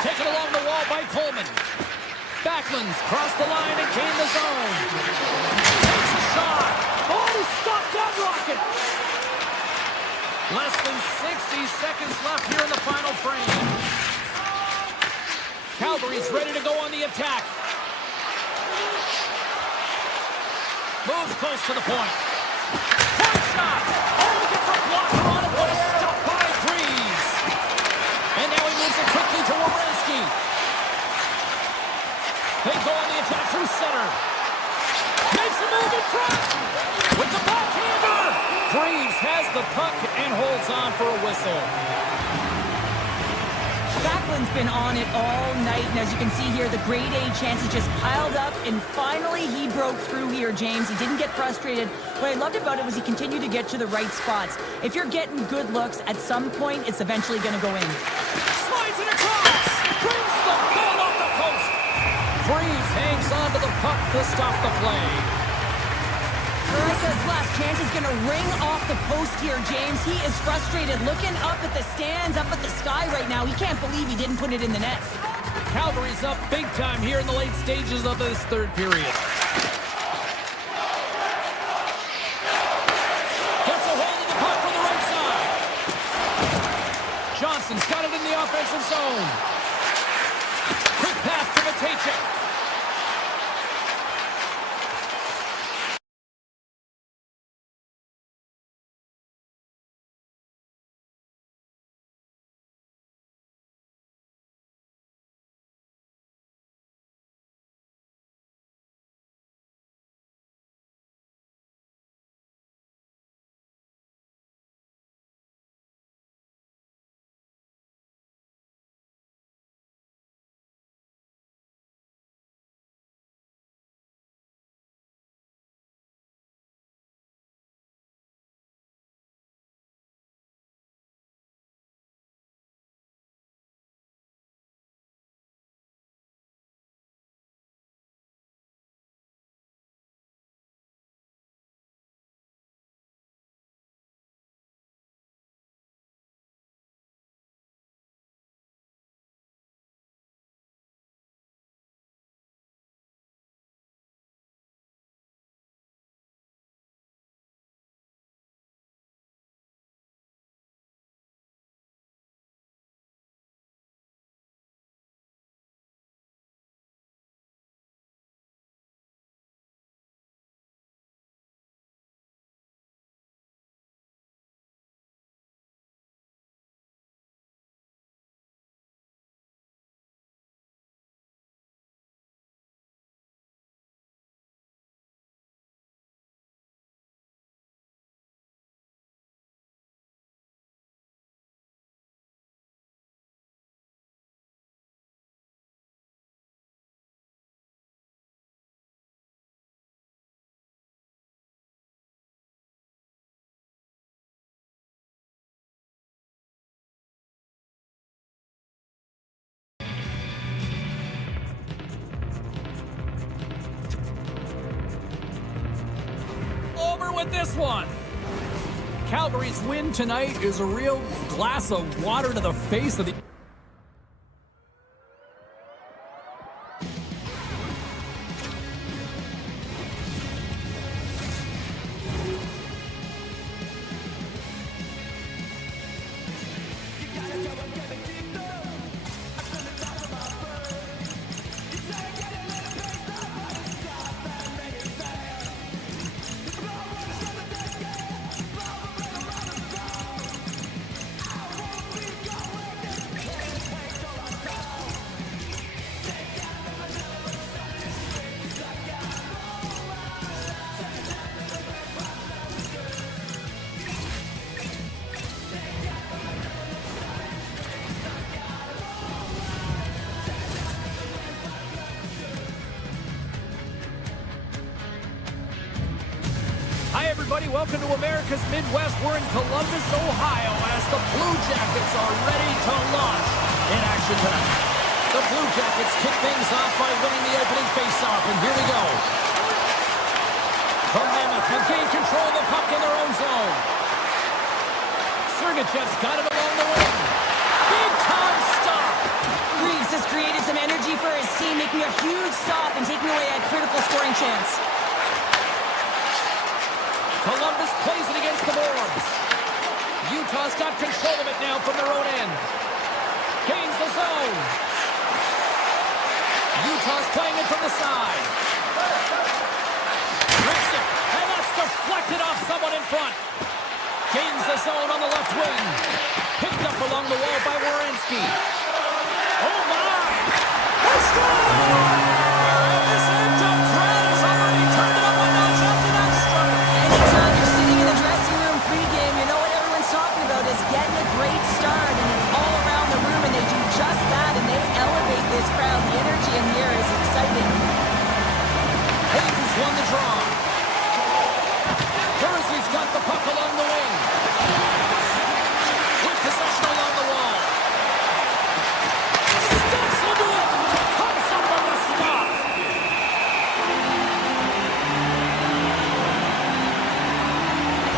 Taken along the wall by Coleman. Backlund's crossed the line and gained the zone. Takes a shot. Oh, he stopped that rocket. Less than 60 seconds left here in the final frame. Calgary's ready to go on the attack. Moves close to the point. Point shot. Oh, he gets a blocker on it, but it's stopped by Freeze. And now he moves it quickly to Werenski. They go on the attack through center. Makes a move in front. With the backhander. Freeze has the puck and holds on for a whistle. Backlund's been on it all night, and as you can see here, the grade A chances just piled up, and finally he broke through here, James. He didn't get frustrated. What I loved about it was he continued to get to the right spots. If you're getting good looks, at some point, it's eventually going to go in. Slides it across. Brings the ball off the post. Freeze hangs on to the puck to stop the play. This last chance is going to ring off the post here, James. He is frustrated, looking up at the stands, up at the sky right now. He can't believe he didn't put it in the net. Calgary's up big time here in the late stages of this third period. Gets a hold of the puck from the right side. Johnson's got it in the offensive zone. Quick pass to Matejchuk. With this one. Calgary's win tonight is a real glass of water to the face of the... Hi, everybody. Welcome to America's Midwest. We're in Columbus, Ohio, as the Blue Jackets are ready to launch in action tonight. The Blue Jackets kick things off by winning the opening faceoff, and here we go. The Mammoth have gained control of the puck in their own zone. Sergachev's got it along the wing. Big-time stop. Reeves has created some energy for his team, making a huge stop and taking away a critical scoring chance. Columbus plays it against the boards. Utah's got control of it now from their own end. Gains the zone. Utah's playing it from the side. Rips it, and that's deflected off someone in front. Gains the zone on the left wing. Picked up along the wall by Werenski. Oh, my! They score! And this amped-up crowd has already turned it up a notch after that strike. Anytime you're sitting in the dressing room pregame, you know what everyone's talking about is getting a great start, and it's all around the room, and they do just that, and they elevate this crowd. The energy in here is exciting. Hayden's won the draw. Jersey's got the puck along the wing. With possession along the wall. Steps into it. Comes up on the stop.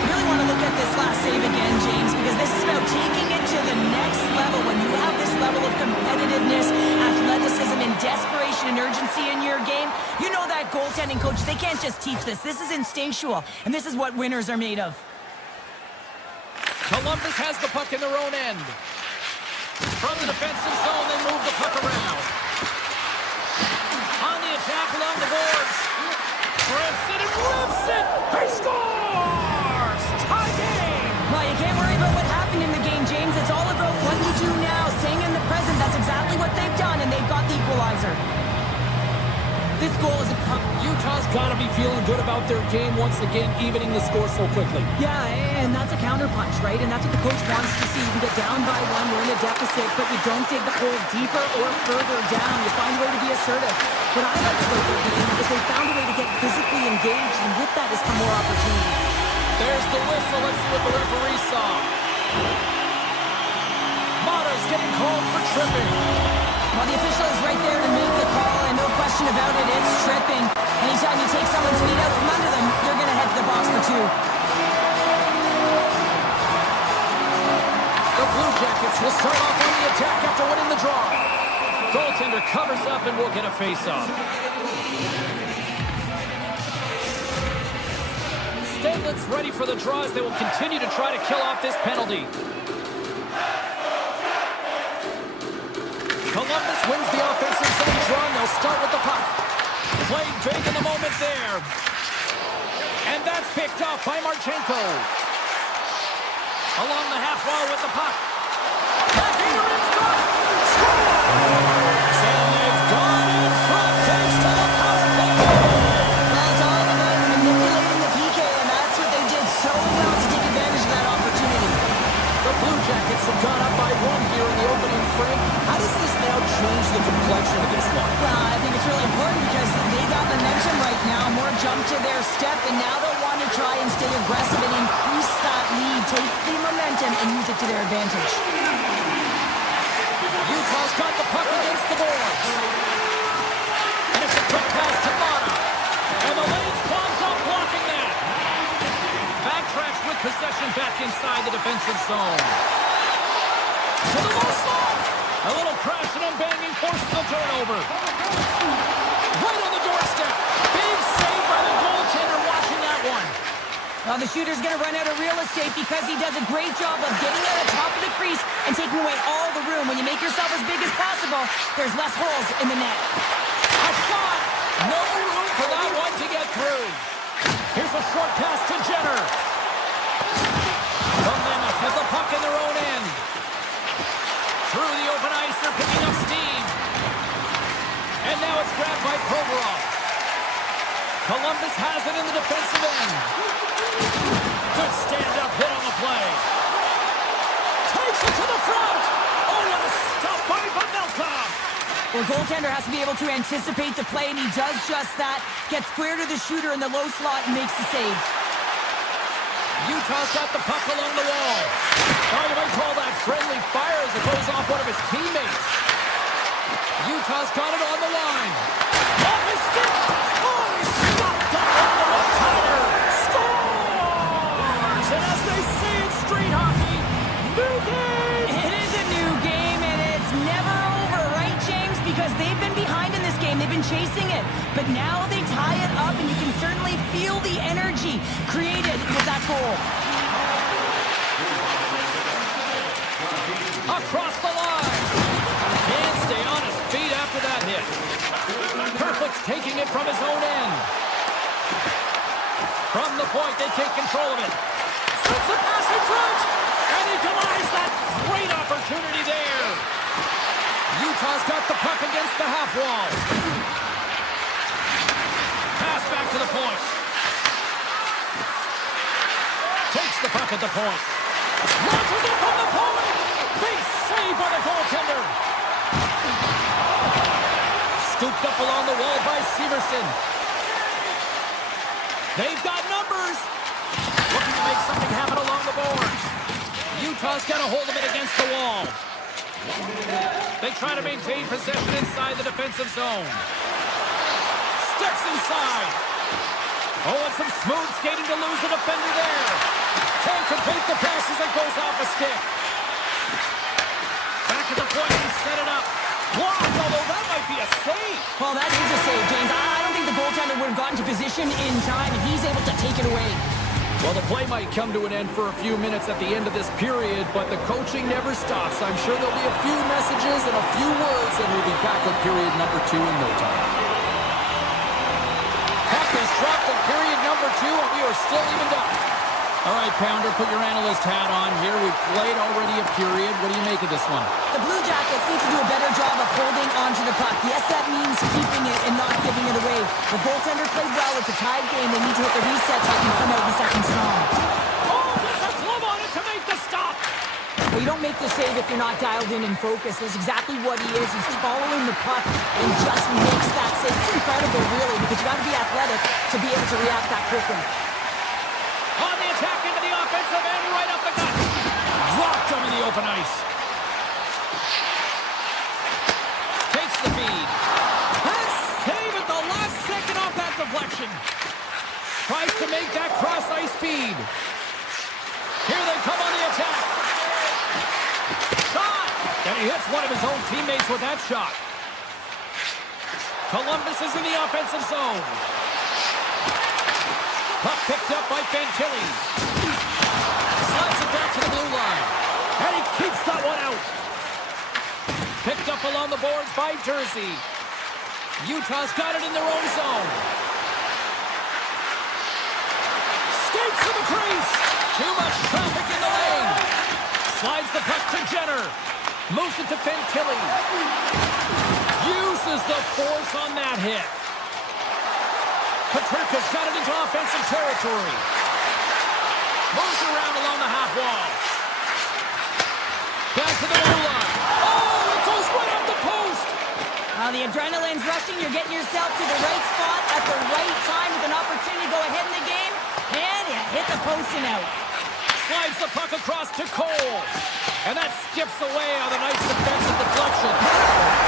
Really want to look at this last save again, James, because this is about taking it to the next level. When you have this level of competitiveness, athleticism, and desperation and urgency in your game, you know that goaltending coaches, they can't just teach this. This is instinctual, and this is what winners are made of. Columbus has the puck in their own end. From the defensive zone, they move the puck around. On the attack along the boards. Rips it and rips it. He scores! Tie game! Well, you can't worry about what happened in the game, James. It's all about what you do now, staying in the present. That's exactly what they've done, and they've got the equalizer. This goal is a Utah's got to be feeling good about their game once again, evening the score so quickly. Yeah, and that's a counterpunch, right? And that's what the coach wants to see. You can get down by one, you're in a deficit, but you don't dig the hole deeper or further down. You find a way to be assertive. What I like about their game is they found a way to get physically engaged, and with that has come more opportunity. There's the whistle. Let's see what the referee saw. Mata's getting called for tripping. Well, the official is right there to make the call, and no question about it, it's tripping. Anytime you take someone's feet out from under them, you're going to head to the box for two. The Blue Jackets will start off on the attack after winning the draw. Goaltender covers up and will get a face-off. Stanlett's ready for the draw as they will continue to try to kill off this penalty. Columbus wins the offensive zone draw, and they'll start with the puck. Played big in the moment there. And that's picked off by Marchenko. Along the half wall with the puck. Backhander in front. Scores! And they've gone in front thanks to the power play. Well, it's all about manipulating the PK, and that's what they did so well to take advantage of that opportunity. The Blue Jackets have gone up by one here in the opening frame. How does this now change the complexion of this one? Well, I think it's really important because they got momentum right now, more jump to their step, and now they'll want to try and stay aggressive and increase that lead, take the momentum, and use it to their advantage. Utah's got the puck against the boards. And it's a quick pass to Mata. And the lane's clogged up, blocking that. Backtracks with possession back inside the defensive zone. To the low slot. A little crashing and banging forces the turnover. Right on the doorstep. Big save by the goaltender watching that one. Well, the shooter's going to run out of real estate because he does a great job of getting at the top of the crease and taking away all the room. When you make yourself as big as possible, there's less holes in the net. A shot. No room for that one to get through. Here's a short pass to Jenner. The Mammoth have the puck in their own end. Through the open ice, they're picking up steam. And now it's grabbed by Provorov. Columbus has it in the defensive end. Good stand-up hit on the play. Takes it to the front. Oh, what a stop by Pavelka. Well, goaltender has to be able to anticipate the play, and he does just that. Gets square to the shooter in the low slot and makes the save. Utah's got the puck along the wall. Oh, you might call that friendly fire as it goes off one of his teammates. Utah's got it on the line. Off his stick. Oh, he stopped up on the one-timer. Scores! And as they say in street hockey, new game. It is a new game, and it's never over, right, James? Because they've been behind in this game. They've been chasing it. But now they tie it up, and you can certainly feel the energy created with that goal. Across the line. Can't stay on his feet after that hit. Kerfoot's taking it from his own end. From the point, they take control of it. Sends a pass in front. And he denies that great opportunity there. Utah's got the puck against the half wall. Pass back to the point. Takes the puck at the point. Launches it from the point. Big save by the goaltender. Scooped up along the wall by Severson. They've got numbers. Looking to make something happen along the boards. Utah's got a hold of it against the wall. They try to maintain possession inside the defensive zone. Steps inside. Oh, and some smooth skating to lose the defender there. Can't complete the pass as it goes off a stick. Back at the point, he set it up. Blocked, although that might be a save. Well, that is a save, James. I don't think the goaltender would have gotten to position in time, and he's able to take it away. Well, the play might come to an end for a few minutes at the end of this period, but the coaching never stops. I'm sure there'll be a few messages and a few words, and we'll be back with period number 2 in no time. Puck is dropped at period number 2, and we are still evened up. All right, Pounder, put your analyst hat on here. We've played already a period. What do you make of this one? The Blue Jackets need to do a better job of holding onto the puck. Yes, that means keeping it and not giving it away. The goaltender played well. It's a tied game. They need to hit the reset so they can come out in the second strong. Oh, gets a glove on it to make the stop. Well, you don't make the save if you're not dialed in and focused. That's exactly what he is. He's following the puck and just makes that save. It's incredible, really, because you got to be athletic to be able to react that quickly. On the attack into the offensive end, right up the gut. Dropped him in the open ice. Takes the feed. And save at the last second off that deflection. Tries to make that cross-ice feed. Here they come on the attack. Shot! And he hits one of his own teammates with that shot. Columbus is in the offensive zone. Puck picked up by Fantilli. Slides it back to the blue line. And he keeps that one out. Picked up along the boards by Jersey. Utah's got it in their own zone. Skates to the crease. Too much traffic in the lane. Slides the puck to Jenner. Moves it to Fantilli. Uses the force on that hit. Patrica's got it into offensive territory. Moves around along the half wall. Back to the blue line. Oh, it goes right up the post. The adrenaline's rushing. You're getting yourself to the right spot at the right time with an opportunity to go ahead in the game. And you hit the post and out. Slides the puck across to Cole. And that skips away on a nice defensive deflection.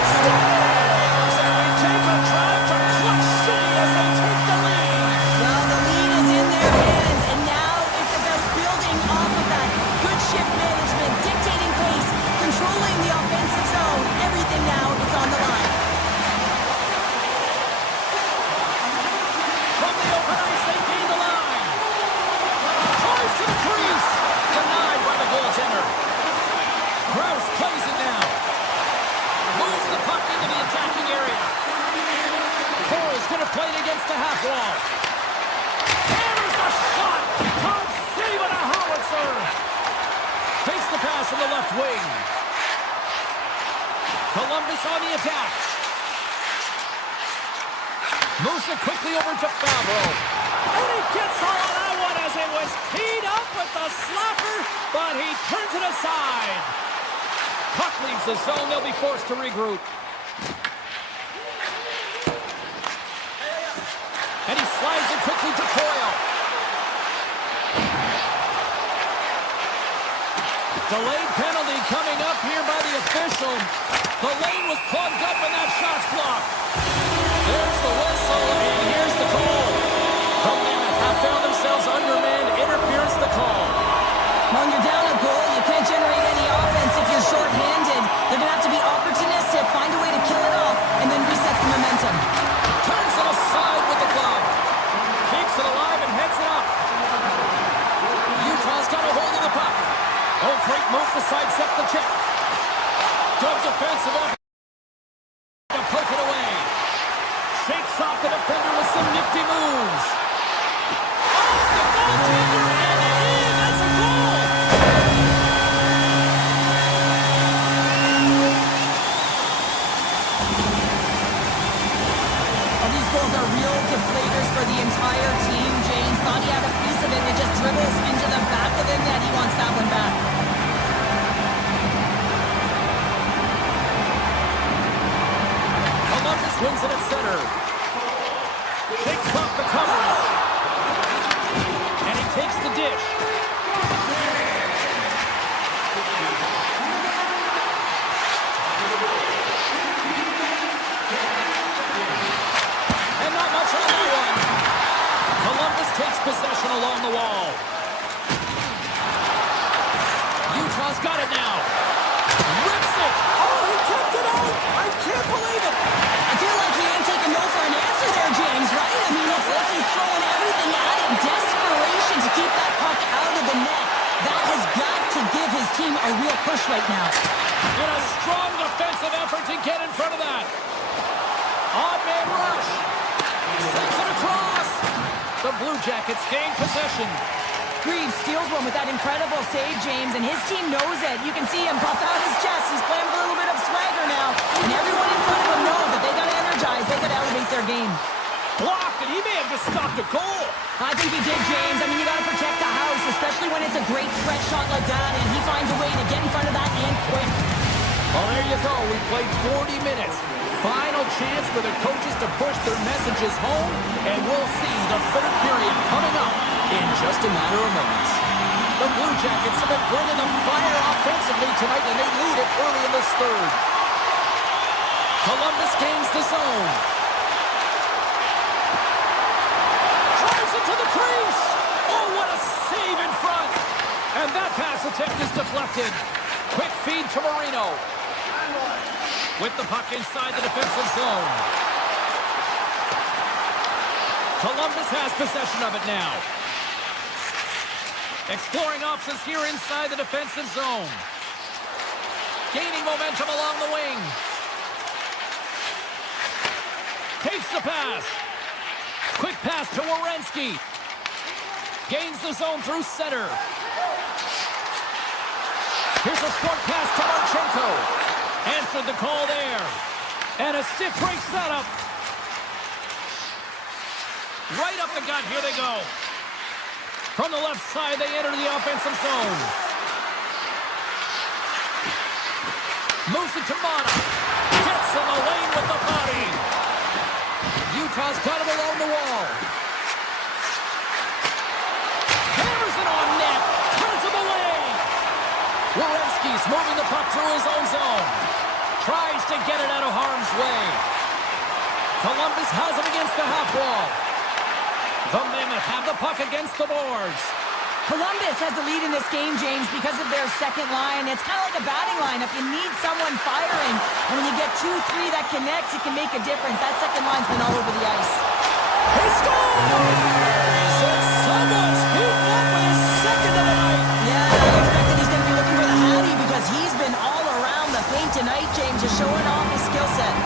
Scores! And we take a drive to Clutch City as they take the lead. Well, the lead is in their hands, and now it's about building off of that. Good shift management, dictating pace, controlling the offensive zone. Everything now is on the line. From the open ice, they gain the line. Tries to the crease. Denied by the goaltender. Krause plays it now. Moves the puck into the attacking area. Cole's going to play it against the half wall. Hammers a shot. Tom saving a howitzer. Takes the pass in the left wing. Columbus on the attack. Moves it quickly over to Favreau. And he gets all of that one as it was teed up with the slapper, but he turns it aside. Puck leaves the zone. They'll be forced to regroup. And he slides it quickly to Coyle. Delayed penalty coming up here by the official. The lane was plugged up and that shot's blocked. There's the whistle, and here's the call. The Mammoth have found themselves undermanned. Interference the call. When you're down a goal, you can't generate any offense if you're short-handed. They're going to have to be opportunistic, find a way to kill it off, and then reset the momentum. Turns it aside with the glove. Keeps it alive and heads it up. Utah's got a hold of the puck. Oh, great move to sidestep the check. Good defensive effort to poke it away. Shakes off the defender with some nifty moves. Off the goaltender and in. That's a goal. Oh, these goals are real deflators for the entire team. James thought he had a piece of it. It just dribbles into the back of the net. He wants that one back. Columbus wins it at center. Shakes off the coverage. And he takes the dish. And not much on that one. Columbus takes possession along the wall. Utah's got it now. Rips it. Oh, he kept it out. I can't believe it. I feel like he ain't taking no for an answer there, James, right? I mean, it's like he's throwing everything at it in desperation to keep that puck out of the net. That has got to give his team a real push right now. In a strong defensive effort to get in front of that. Odd man rush. Sends it across. The Blue Jackets gain possession. Greaves steals one with that incredible save, James, and his team knows it. You can see him puff out his chest. He's playing with a little bit of swagger now. And everyone in front of him knows that they got to energize. They got to elevate their game. Blocked, and he may have just stopped a goal. I think he did, James. I mean, you got to protect the house, especially when it's a great threat shot like that, and he finds a way to get in front of that and quick. Well, there you go. We played 40 minutes. Final chance for the coaches to push their messages home, and we'll see the third period coming up In just a matter of moments. The Blue Jackets have been bringing the fire offensively tonight, and they lead it early in this third. Columbus gains the zone. Drives it to the crease. Oh, what a save in front. And that pass attempt is deflected. Quick feed to Marino. With the puck inside the defensive zone. Columbus has possession of it now. Exploring options here inside the defensive zone. Gaining momentum along the wing. Takes the pass. Quick pass to Werenski. Gains the zone through center. Here's a short pass to Marchenko. Answered the call there. And a stiff break setup. Right up the gut, here they go. From the left side, they enter the offensive zone. Moves it to Mana. Gets in the lane with the body. Utah's got him along the wall. Hammers it on net. Turns him away. Werenski's moving the puck through his own zone. Tries to get it out of harm's way. Columbus has him against the half wall. The Mammoth have the puck against the boards. Columbus has the lead in this game, James, because of their second line. It's kind of like a batting lineup. You need someone firing. And when you get 2-3 that connects, it can make a difference. That second line's been all over the ice. He scores! And someone's heating up with his second of the night. Yeah, I expect that he's going to be looking for the Hattie because he's been all around the paint tonight, James, just showing off his skill set.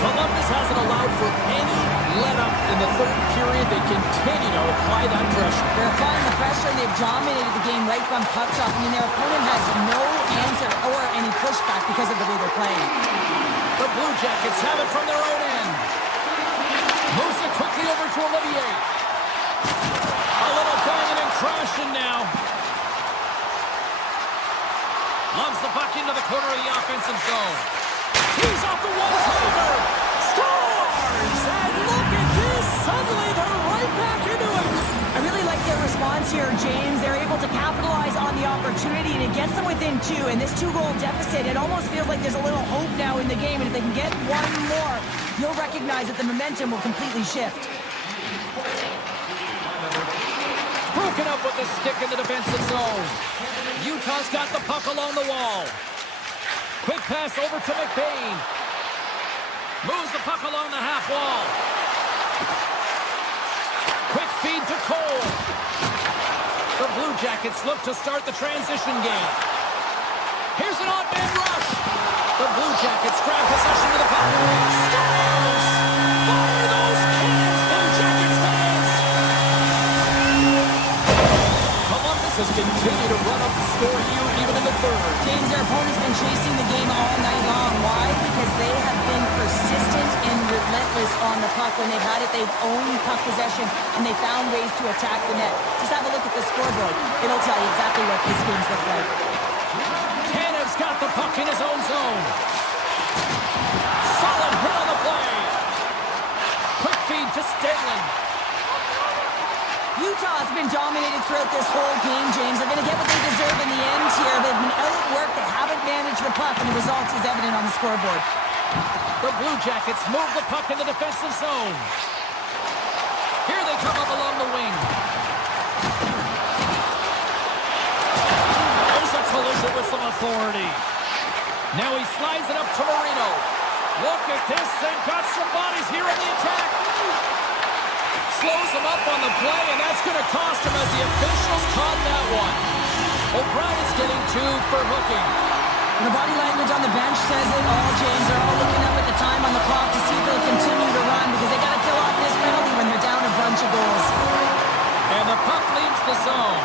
Columbus hasn't allowed for any let-up in the third period. They continue to apply that pressure. They're applying the pressure, and they've dominated the game right from puck drop. I mean, their opponent has no answer or any pushback because of the way they're playing. The Blue Jackets have it from their own end. Moves it quickly over to Olivier. A little banging and crashing now. Loves the puck into the corner of the offensive zone. He's off the one-timer. Scores! And look at this. Suddenly they're right back into it. I really like their response here, James. They're able to capitalize on the opportunity, and it gets them within two. And this two-goal deficit, it almost feels like there's a little hope now in the game. And if they can get one more, you'll recognize that the momentum will completely shift. Broken up with the stick in the defensive zone. Utah's got the puck along the wall. Quick pass over to McBain. Moves the puck along the half wall. Quick feed to Cole. The Blue Jackets look to start the transition game. Here's an odd man rush. The Blue Jackets grab possession of the puck. Scores! Fire those cannons, Blue Jackets fans! Columbus has continued to run up the score here even in the third. James, their opponent's been chasing the game all night long. Why? Because they have been persistent and relentless on the puck. When they've had it, they've owned puck possession, and they found ways to attack the net. Just have a look at the scoreboard. It'll tell you exactly what these games look like. Tanev's got the puck in his own zone. Solid hit on the play. Quick feed to Stanley. Utah has been dominated throughout this whole game, James. They're going to get what they deserve in the end here. They've been outworked. They haven't managed the puck, and the result is evident on the scoreboard. The Blue Jackets move the puck in the defensive zone. Here they come up along the wing. There's a collision with some authority. Now he slides it up to Marino. Look at this. They've got some bodies here in the attack. Slows him up on the play, and that's going to cost him as the officials caught that one. O'Brien's getting two for hooking. And the body language on the bench says it all, James. They're all looking up at the time on the clock to see if they'll continue to run because they got to kill off this penalty when they're down a bunch of goals. And the puck leaves the zone.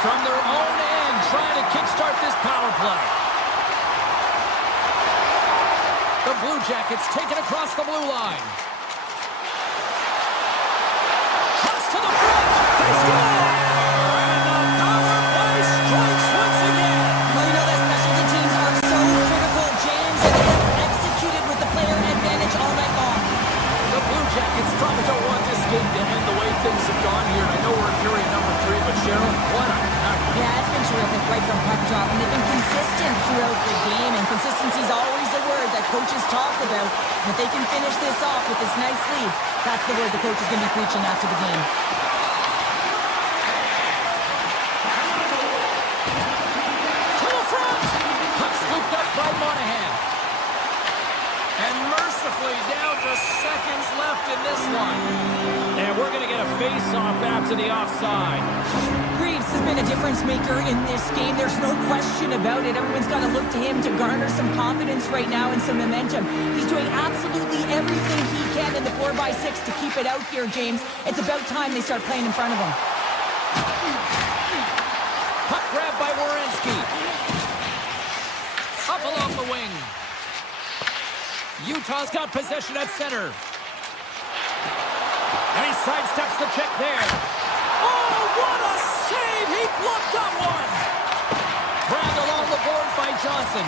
From their own end, trying to kickstart this power play. The Blue Jackets take it across the blue line. Cross to the front. They score! And the power play strikes once again. Well, you know that specialty teams are so critical, James, and they have executed with the player advantage all night long. The Blue Jackets probably don't want this game to end the way things have gone here. I know we're in period number 3, but Cheryl, what a night. Yeah, it's been terrific right from puck drop, and they've been consistent throughout the game, and consistency is always the word that coaches talk about. And if they can finish this off with this nice lead, that's the word the coach is going to be preaching after the game. To the front! Puck scooped up by Monahan. And mercifully down to seconds left in this one. And we're going to get a face-off after the offside. Reeves has been a difference maker in this game. There's no question about it. Everyone's got to look to him to garner some confidence right now and some momentum. He's doing absolutely everything he can in the 4x6 to keep it out here, James. It's about time they start playing in front of him. Puck grabbed by Werenski. Up along the wing. Utah's got possession at center. And he sidesteps the check there. Oh, what a save! He blocked that one! Grabbed along the boards by Johnson.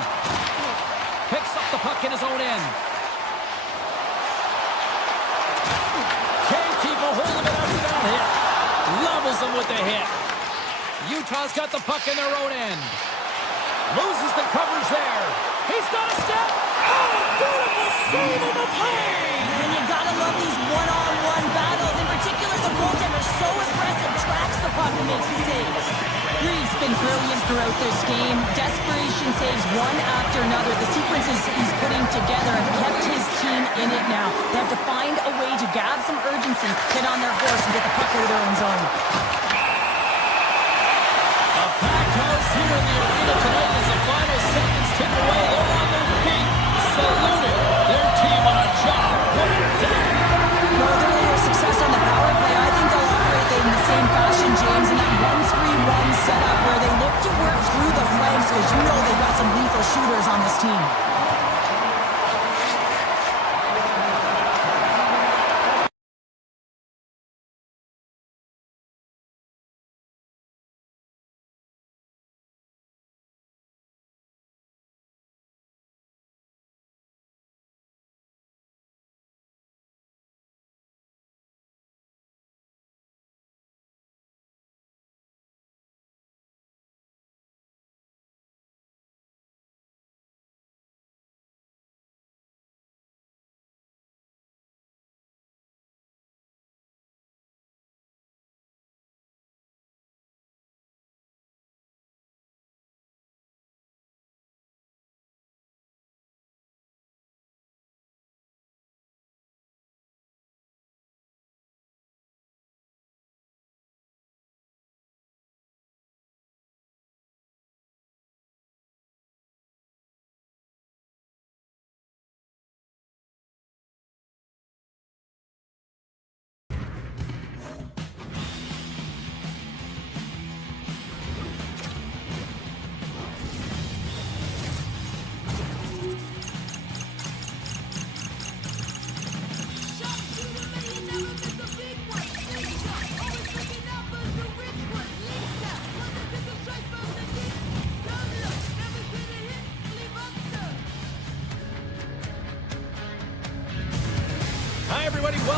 Picks up the puck in his own end. Can't keep a hold of it after that hit. Levels him with the hit. Utah's got the puck in their own end. Loses the coverage there. He's got a step. Oh, beautiful save in the plane! And you gotta love these one-on-one battles. In particular, the goaltender so impressive, tracks the puck and makes the saves. Reeves been brilliant throughout this game. Desperation saves one after another. The sequences he's putting together have kept his team in it now. They have to find a way to gab some urgency, get on their horse, and get the puck out of their own zone. A packed house here in the arena tonight as the final seconds tick away. They're on their feet, saluting their team on a job well done. Well, their later success on the power play, I think they'll operate in the same fashion, James, in that 1-3-1 setup where they look to work through the flanks because you know they've got some lethal shooters on this team.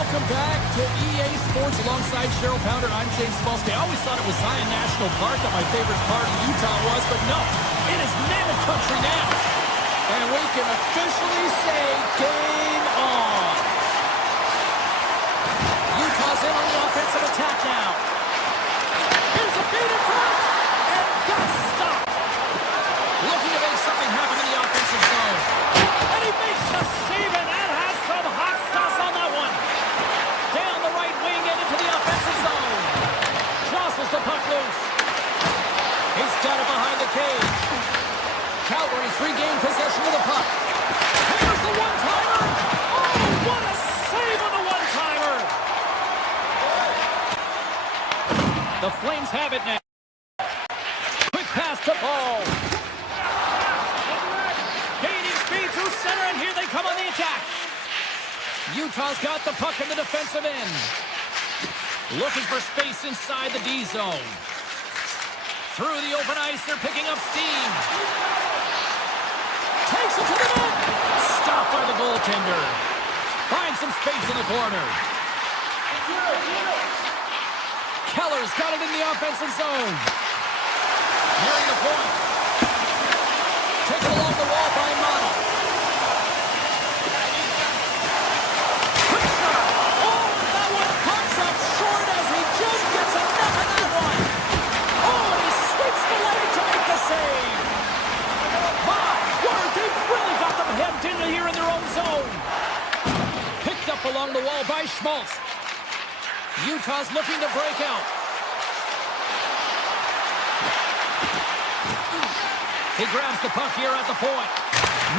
Welcome back to EA Sports alongside Cheryl Pounder. I'm James Smolsky. I always thought it was Zion National Park that my favorite part of Utah was, but no, it is Mammoth country now. And we can officially say game on. Utah's in on the offensive attack now. Here's a feed in front, and that's stopped. Looking to make something happen in the offensive zone. And he makes the save, and that has some hot sauce on that one. Down the right wing and into the offensive zone. Jostles the puck loose. He's got it behind the cage. Calgary's regained possession of the puck. Here's the one-timer. Oh, what a save on the one-timer. The Flames have it now. Quick pass to Ball. Gaining speed through center, and here they come on the attack. Utah's got the puck in the defensive end. Looking for space inside the D zone. Through the open ice, they're picking up steam. Takes it to the net. Stopped by the goaltender. Finds some space in the corner. Keller's got it in the offensive zone. Nearing the point. Taken along the wall by Mammoth. Quick shot. Oh, that one pops up short as he just gets enough of that one. Oh, and he sweeps the leg to make the save. My word, they've really got them hemmed in here in their own zone. Picked up along the wall by Schmaltz. Utah's looking to break out. He grabs the puck here at the point.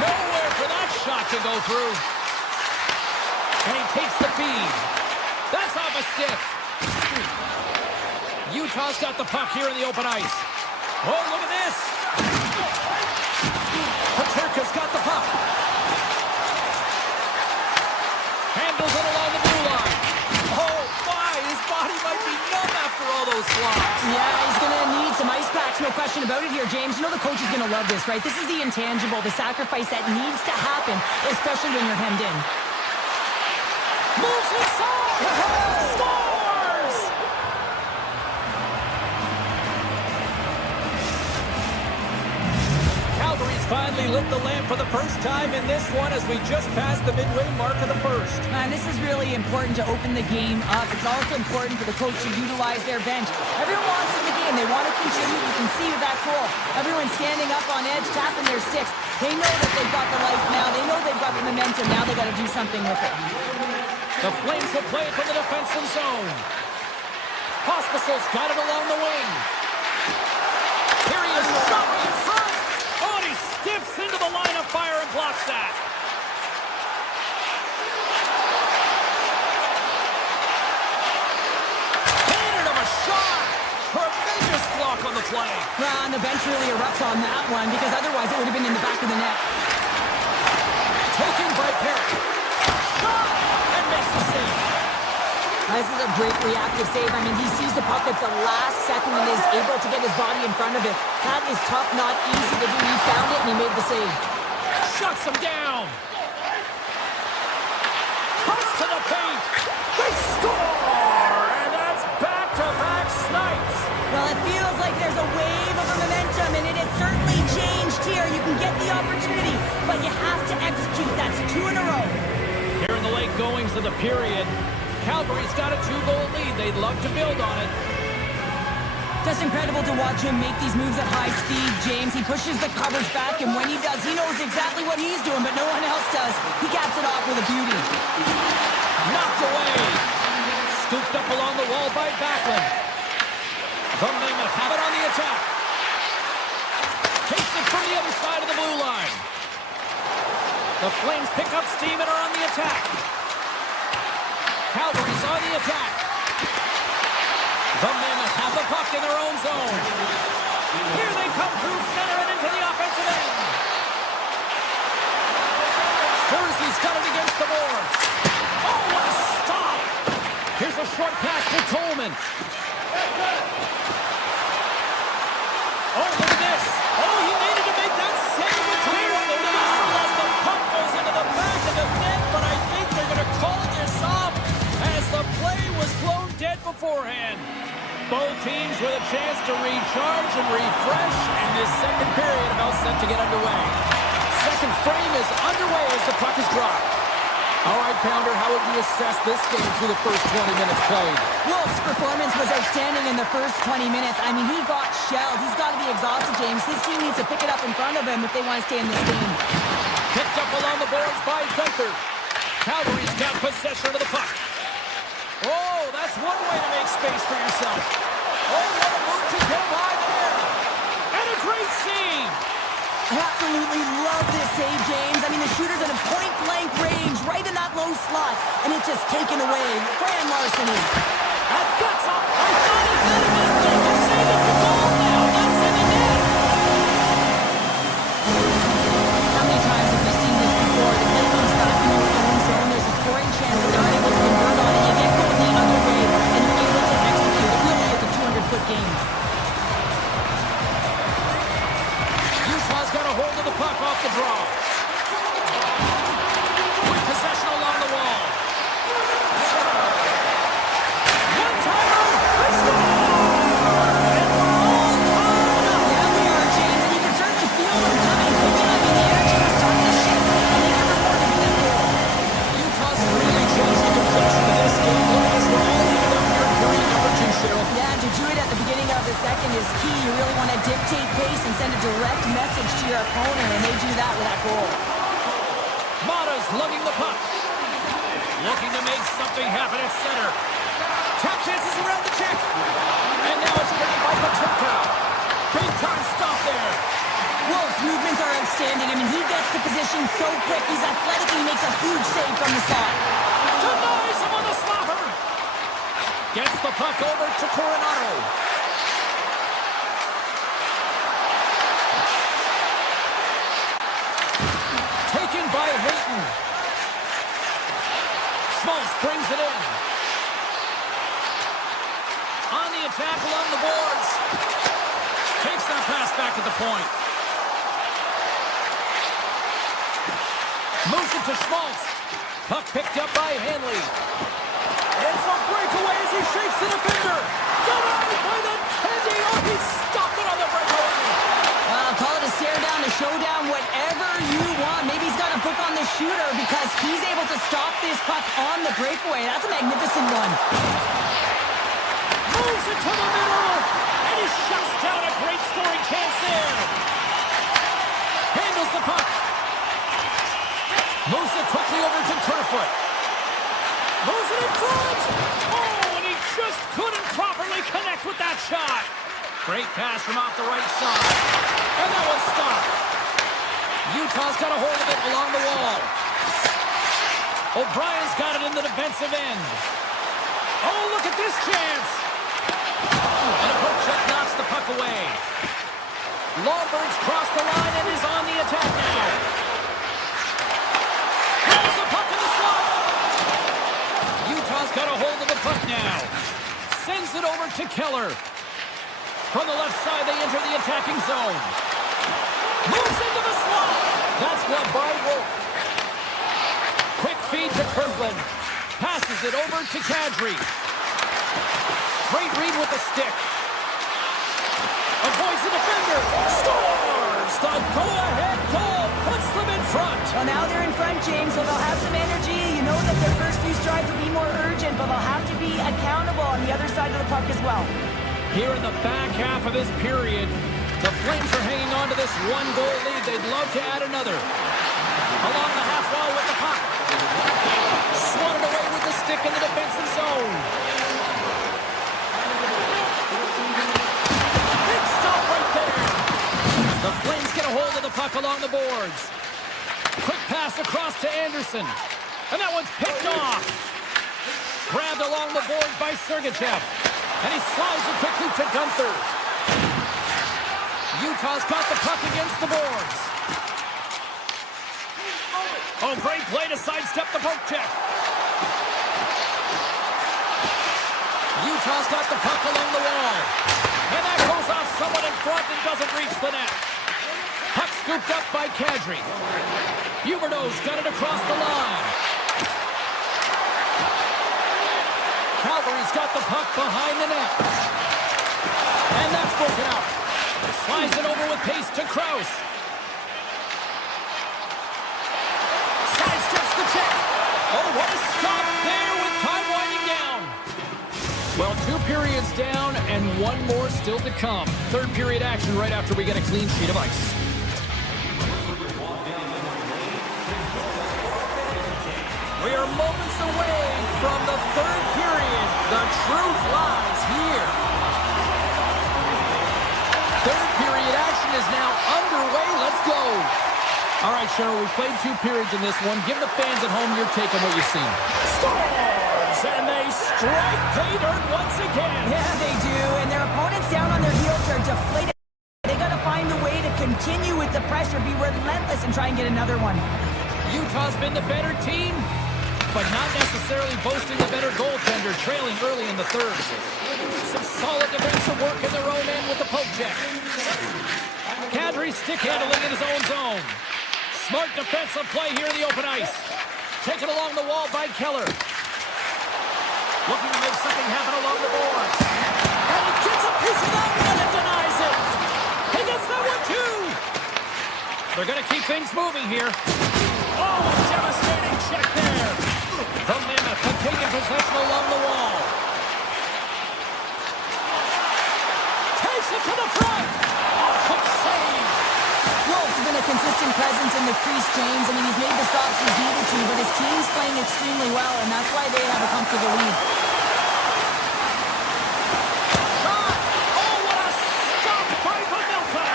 Nowhere for that shot to go through. And he takes the feed. That's off a stick. Utah's got the puck here in the open ice. Oh, look at this. Paterka's got the puck. Handles it along the blue line. Oh, my. His body might be numb after all those slots. Yeah, he's going to need some ice packs, no question about it here, James. You know the coach is going to love this, right? This is the intangible, the sacrifice that needs to happen, especially when you're hemmed in. Moves inside! Scores! Calgary's finally lit the lamp for the first time in this one as we just passed the midway mark of the first. And this is really important to open the game up. It's also important for the coach to utilize their bench. Everyone wants in the game. They want to contribute. You can see with that goal. Everyone's standing up on edge, tapping their sticks. They know that they've got the life now. They know they've got the momentum. Now they've got to do something with it. The Flames will play it from the defensive zone. Hospital's got it along the wing. Here he is, shot in front. Oh, and he stiffs into the line of fire and blocks that. Hated of a shot. Tremendous block on the play. Well, and the bench really erupts on that one because otherwise it would have been in the back of the net. Taken by Perry. Shot and makes the save. This is a great reactive save. I mean, he sees the puck at the last second and is able to get his body in front of it. That is tough, not easy to do. He found it and he made the save. Shuts him down. Cuts to the paint. They score! And that's back-to-back snipes. Well, it feels like there's a wave of momentum, and it has certainly changed here. You can get the opportunity, but you have to execute. That's 2 in a row. Here in the late goings of the period, Calgary's got a 2-goal lead. They'd love to build on it. Just incredible to watch him make these moves at high speed, James. He pushes the coverage back, and when he does, he knows exactly what he's doing, but no one else does. He caps it off with a beauty. Knocked away. Scooped up along the wall by Backlund. The Mammoth have it on the attack. Takes it from the other side of the blue line. The Flames pick up steam and are on the attack. Calgary's on the attack. The Mammoth have the puck in their own zone. Here they come through center and into the offensive end. Jersey's got it against the boards. Oh, what a stop! Here's a short pass to Coleman. Oh, look at this. Oh, he needed to make that save with tears the whistle as the puck goes into the back of the net, but I think they're going to call this off Both teams with a chance to recharge and refresh, and this second period about set to get underway. Second frame is underway as the puck is dropped. All right, Pounder, how would you assess this game through the first 20 minutes played? Wolf's performance was outstanding in the first 20 minutes. I mean, he got shelled. He's got to be exhausted, James. His team needs to pick it up in front of him if they want to stay in this game. Picked up along the boards by Gunther. Calgary's got possession of the puck. Oh, that's one way to make space for yourself. Oh, what a move to get by there. And a great save. I absolutely love this save, James. I mean, the shooter's at a point-blank range, right in that low slot, and it's just taken away. Grand larceny. And that's up. I thought it had him in there. They're saying it's a goal now. That's in the net. How many times have we seen this before? The play comes back in your own zone. There's a scoring chance and they're unable to convert on it. You get going the other way, and you're able to execute. It really is a 200-foot game. Utah's got a hold of the puck off the draw. With possession along the wall. One-timer. They score! And we're all tied up. Yeah, we are, James, and you can certainly feel them coming. Maybe I mean, the energy was starting to shift, and they get rewarded with that goal. Utah's really changed the complexion of this game. Look at this, we're all leading up here in period number 2, Cheryl. Yeah, to do it at the beginning of the second is key. You really want to dictate pace and send a direct message to your opponent, and they do that with that goal. Mata's lugging the puck. Looking to make something happen at center. Tap chances around the check. And now it's written by Paterka. Big time stop there. Wolf's movements are outstanding. I mean, he gets to position so quick. He's athletic and he makes a huge save from the slot. Denies him on the slapper. Gets the puck over to Coronado. Taken by Hayton. Schmaltz brings it in. On the attack along the boards. Takes that pass back at the point. Moves it to Schmaltz. Puck picked up by Hanley. It's a breakaway as he shakes the defender. Denied by the Tendy. Oh, he stopped it on the breakaway. Call it a stare down, a showdown, whatever you want. Maybe he's got a book on the shooter because he's able to stop this puck on the breakaway. That's a magnificent one. Moves it to the middle. And he shuts down a great scoring chance there. Handles the puck. Moves it quickly over to Kerfoot. Moves it in front. Oh, and he just couldn't properly connect with that shot. Great pass from off the right side. And that one's stopped. Utah's got a hold of it along the wall. O'Brien's got it in the defensive end. Oh, look at this chance. And a poke check knocks the puck away. Longbird's crossed the line and is on the attack now. Has the puck in the slot. Utah's got a hold of the puck now. Sends it over to Keller. From the left side, they enter the attacking zone. Moves into the slot. That's gloved by Wolf. Quick feed to Kirkland. Passes it over to Kadri. Great read with the stick. Avoids the defender. Scores! The go-ahead goal puts them in front. Well, now they're in front, James, so they'll have some energy. You know that their first few strides will be more urgent, but they'll have to be accountable on the other side of the puck as well. Here in the back half of this period, the Flames are hanging on to this one-goal lead. They'd love to add another. Along the half wall with the puck. Swatted away with the stick in the defensive zone. Big stop right there. The Flames get a hold of the puck along the boards. Quick pass across to Anderson. And that one's picked off. Grabbed along the boards by Sergachev. And he slides it quickly to Gunther. Utah's got the puck against the boards. Oh, great play to sidestep the poke check. Utah's got the puck along the wall. And that goes off someone in front and doesn't reach the net. Puck scooped up by Kadri. Huberdeau's got it across the line. Calgary's got the puck behind the net. And that's broken out. Slides it over with pace to Krause. Sidesteps the check. Oh, what a stop there with time winding down. Well, 2 periods down and 1 more still to come. Third period action right after we get a clean sheet of ice. We are moments away from the third period. The truth lies here. Third period action is now underway. Let's go. All right, Cheryl, we played 2 periods in this one. Give the fans at home your take on what you've seen. Scores! And they strike pay dirt once again. Yeah, they do. And their opponents down on their heels are deflated. They got to find a way to continue with the pressure, be relentless, and try and get another one. Utah's been the better team, but not necessarily boasting the better goaltender, trailing early in the third. Some solid defensive work in their own end with the poke check. Kadri stick handling in his own zone. Smart defensive play here in the open ice. Taken along the wall by Keller. Looking to make something happen along the boards. And he gets a piece of that one and denies it. He gets that one too. They're going to keep things moving here. Oh, a devastating check there. The Mammoth have taken possession along the wall. Takes it to the front. Oh, quick save. Wolf's been a consistent presence in the crease, James. I mean, he's made the stops he's needed to, but his team's playing extremely well, and that's why they have a comfortable lead. Shot. Oh, what a stop by Pavelka.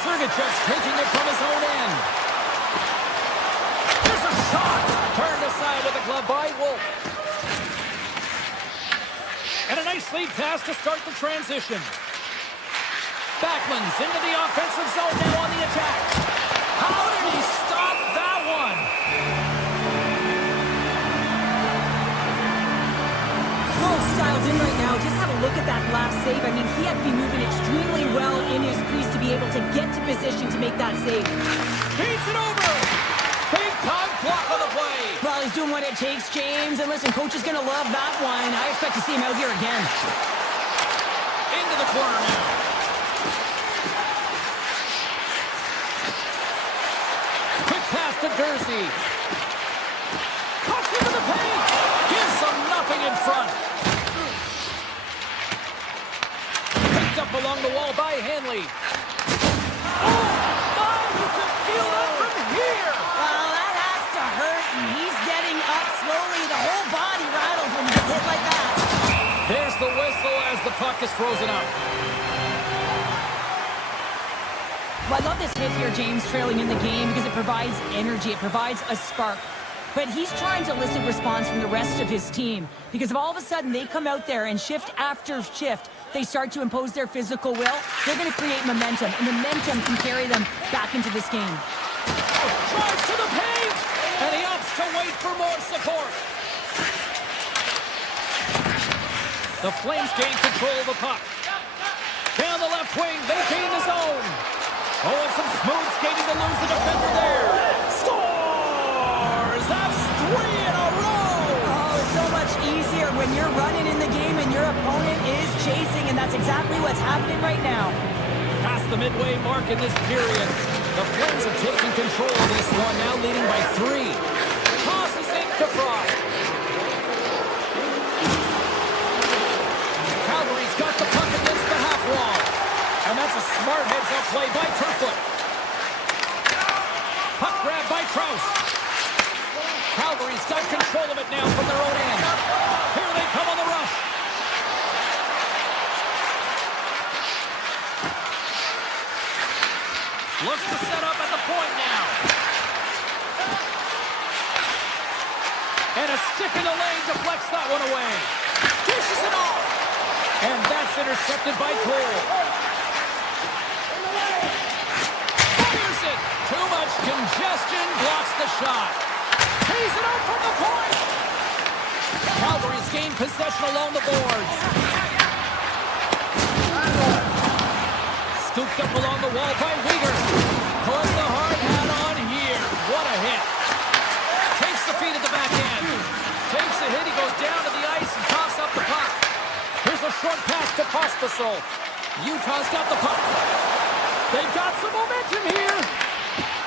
Sergachev's taking it from his own end. There's a shot. Turned aside with a glove by Wolf. And a nice lead pass to start the transition. Backlund's into the offensive zone now on the attack. How did he stop that one? Wolf's dialed in right now. Just have a look at that last save. I mean, he had to be moving extremely well in his crease to be able to get to position to make that save. Beats it over. Big time block on the play. Well, he's doing what it takes, James. And listen, coach is going to love that one. I expect to see him out here again. Into the corner now. Quick pass to Jersey. Cuts into the paint. Gives them nothing in front. Picked up along the wall by Hanley. Oh, my, you can feel that from here. Well, that has to hurt, and he's getting up slowly. The whole body rattles when you get hit like that. There's the whistle as the puck is frozen up. Well, I love this hit here, James, trailing in the game, because it provides energy. It provides a spark. But he's trying to elicit response from the rest of his team, because if all of a sudden they come out there and shift after shift, they start to impose their physical will, they're going to create momentum, and momentum can carry them back into this game. Drives to the paint, and he opts to wait for more support. The Flames gain control of the puck. Down the left wing, they gain the zone. Oh, and some smooth skating to lose the defender there. Scores! That's 3 in a row! Oh, it's so much easier when you're running in the game and your opponent is chasing, and that's exactly what's happening right now. Past the midway mark in this period, the Flames have taken control of this one, now leading by 3. Tosses it to Frost. Calgary's got the puck against the half wall. And that's a smart heads-up play by Kerfoot. Puck grab by Krause. Calgary's got control of it now from their own end. Here they come on the rush. Looks to set up at the point now. And a stick in the lane deflects that one away. Dishes it off. And that's intercepted by Cole. Too much congestion blocks the shot. Pays it out from the point. Calgary's gained possession along the boards. Scooped up along the wall by Weegar. Put the hard hat on here. What a hit. Takes the feed at the back end. Takes the hit. He goes down to the short pass to Pospisil. Utah's got the puck. They've got some momentum here.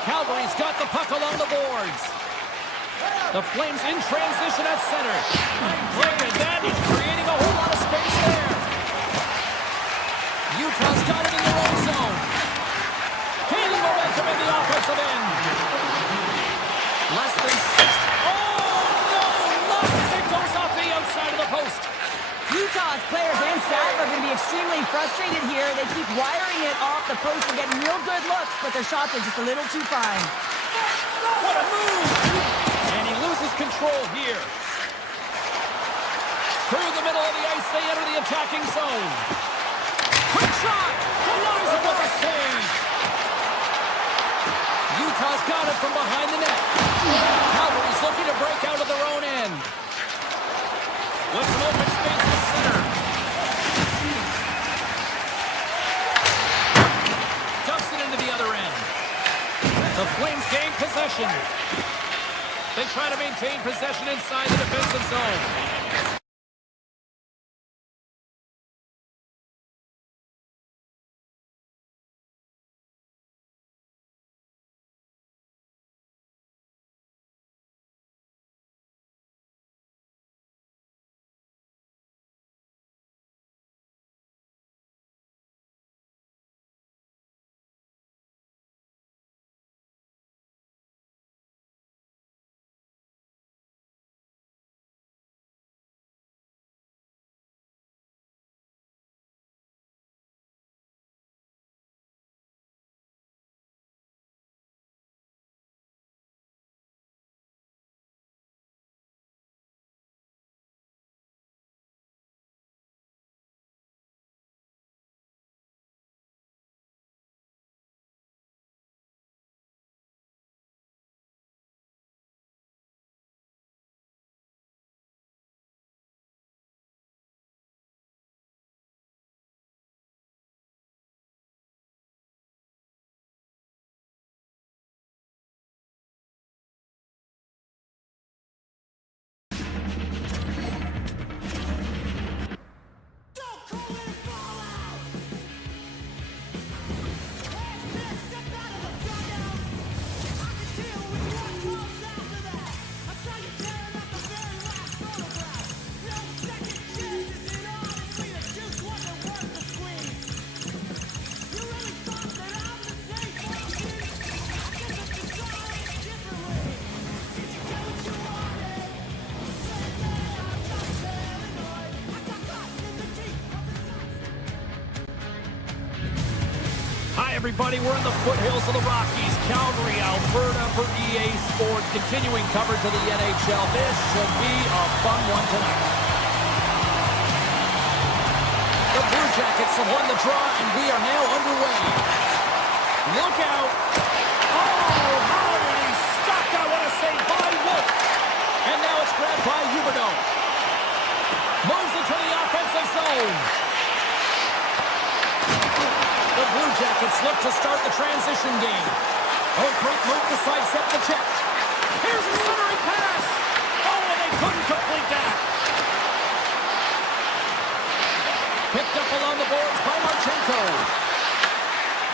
Calgary's got the puck along the boards. The Flames in transition at center. Look at that. He's creating a whole lot of space there. Utah's got it in their own zone. Gaining momentum in the offensive end. Less than 60. Oh, no! Look as it goes off the outside of the post. Utah's players and staff are going to be extremely frustrated here. They keep wiring it off the post and getting real good looks, but their shots are just a little too fine. What a move! And he loses control here. Through the middle of the ice, they enter the attacking zone. Quick shot! Denies it with a save! Utah's got it from behind the net. Calgary's looking to break out of their own end. With some open space at center. Dumps it into the other end. The Flames gain possession. They try to maintain possession inside the defensive zone. Everybody, we're in the foothills of the Rockies, Calgary, Alberta for EA Sports. Continuing coverage of the NHL. This should be a fun one tonight. The Blue Jackets have won the draw, and we are now underway. Look out. Oh, how did he stop that? What a save by Wolf. And now it's grabbed by Huberdeau. Moves into the offensive zone. The Blue Jackets look to start the transition game. Oh, great move to sidestep the check. Here's a centering pass. Oh, and they couldn't complete that. Picked up along the boards by Marchenko.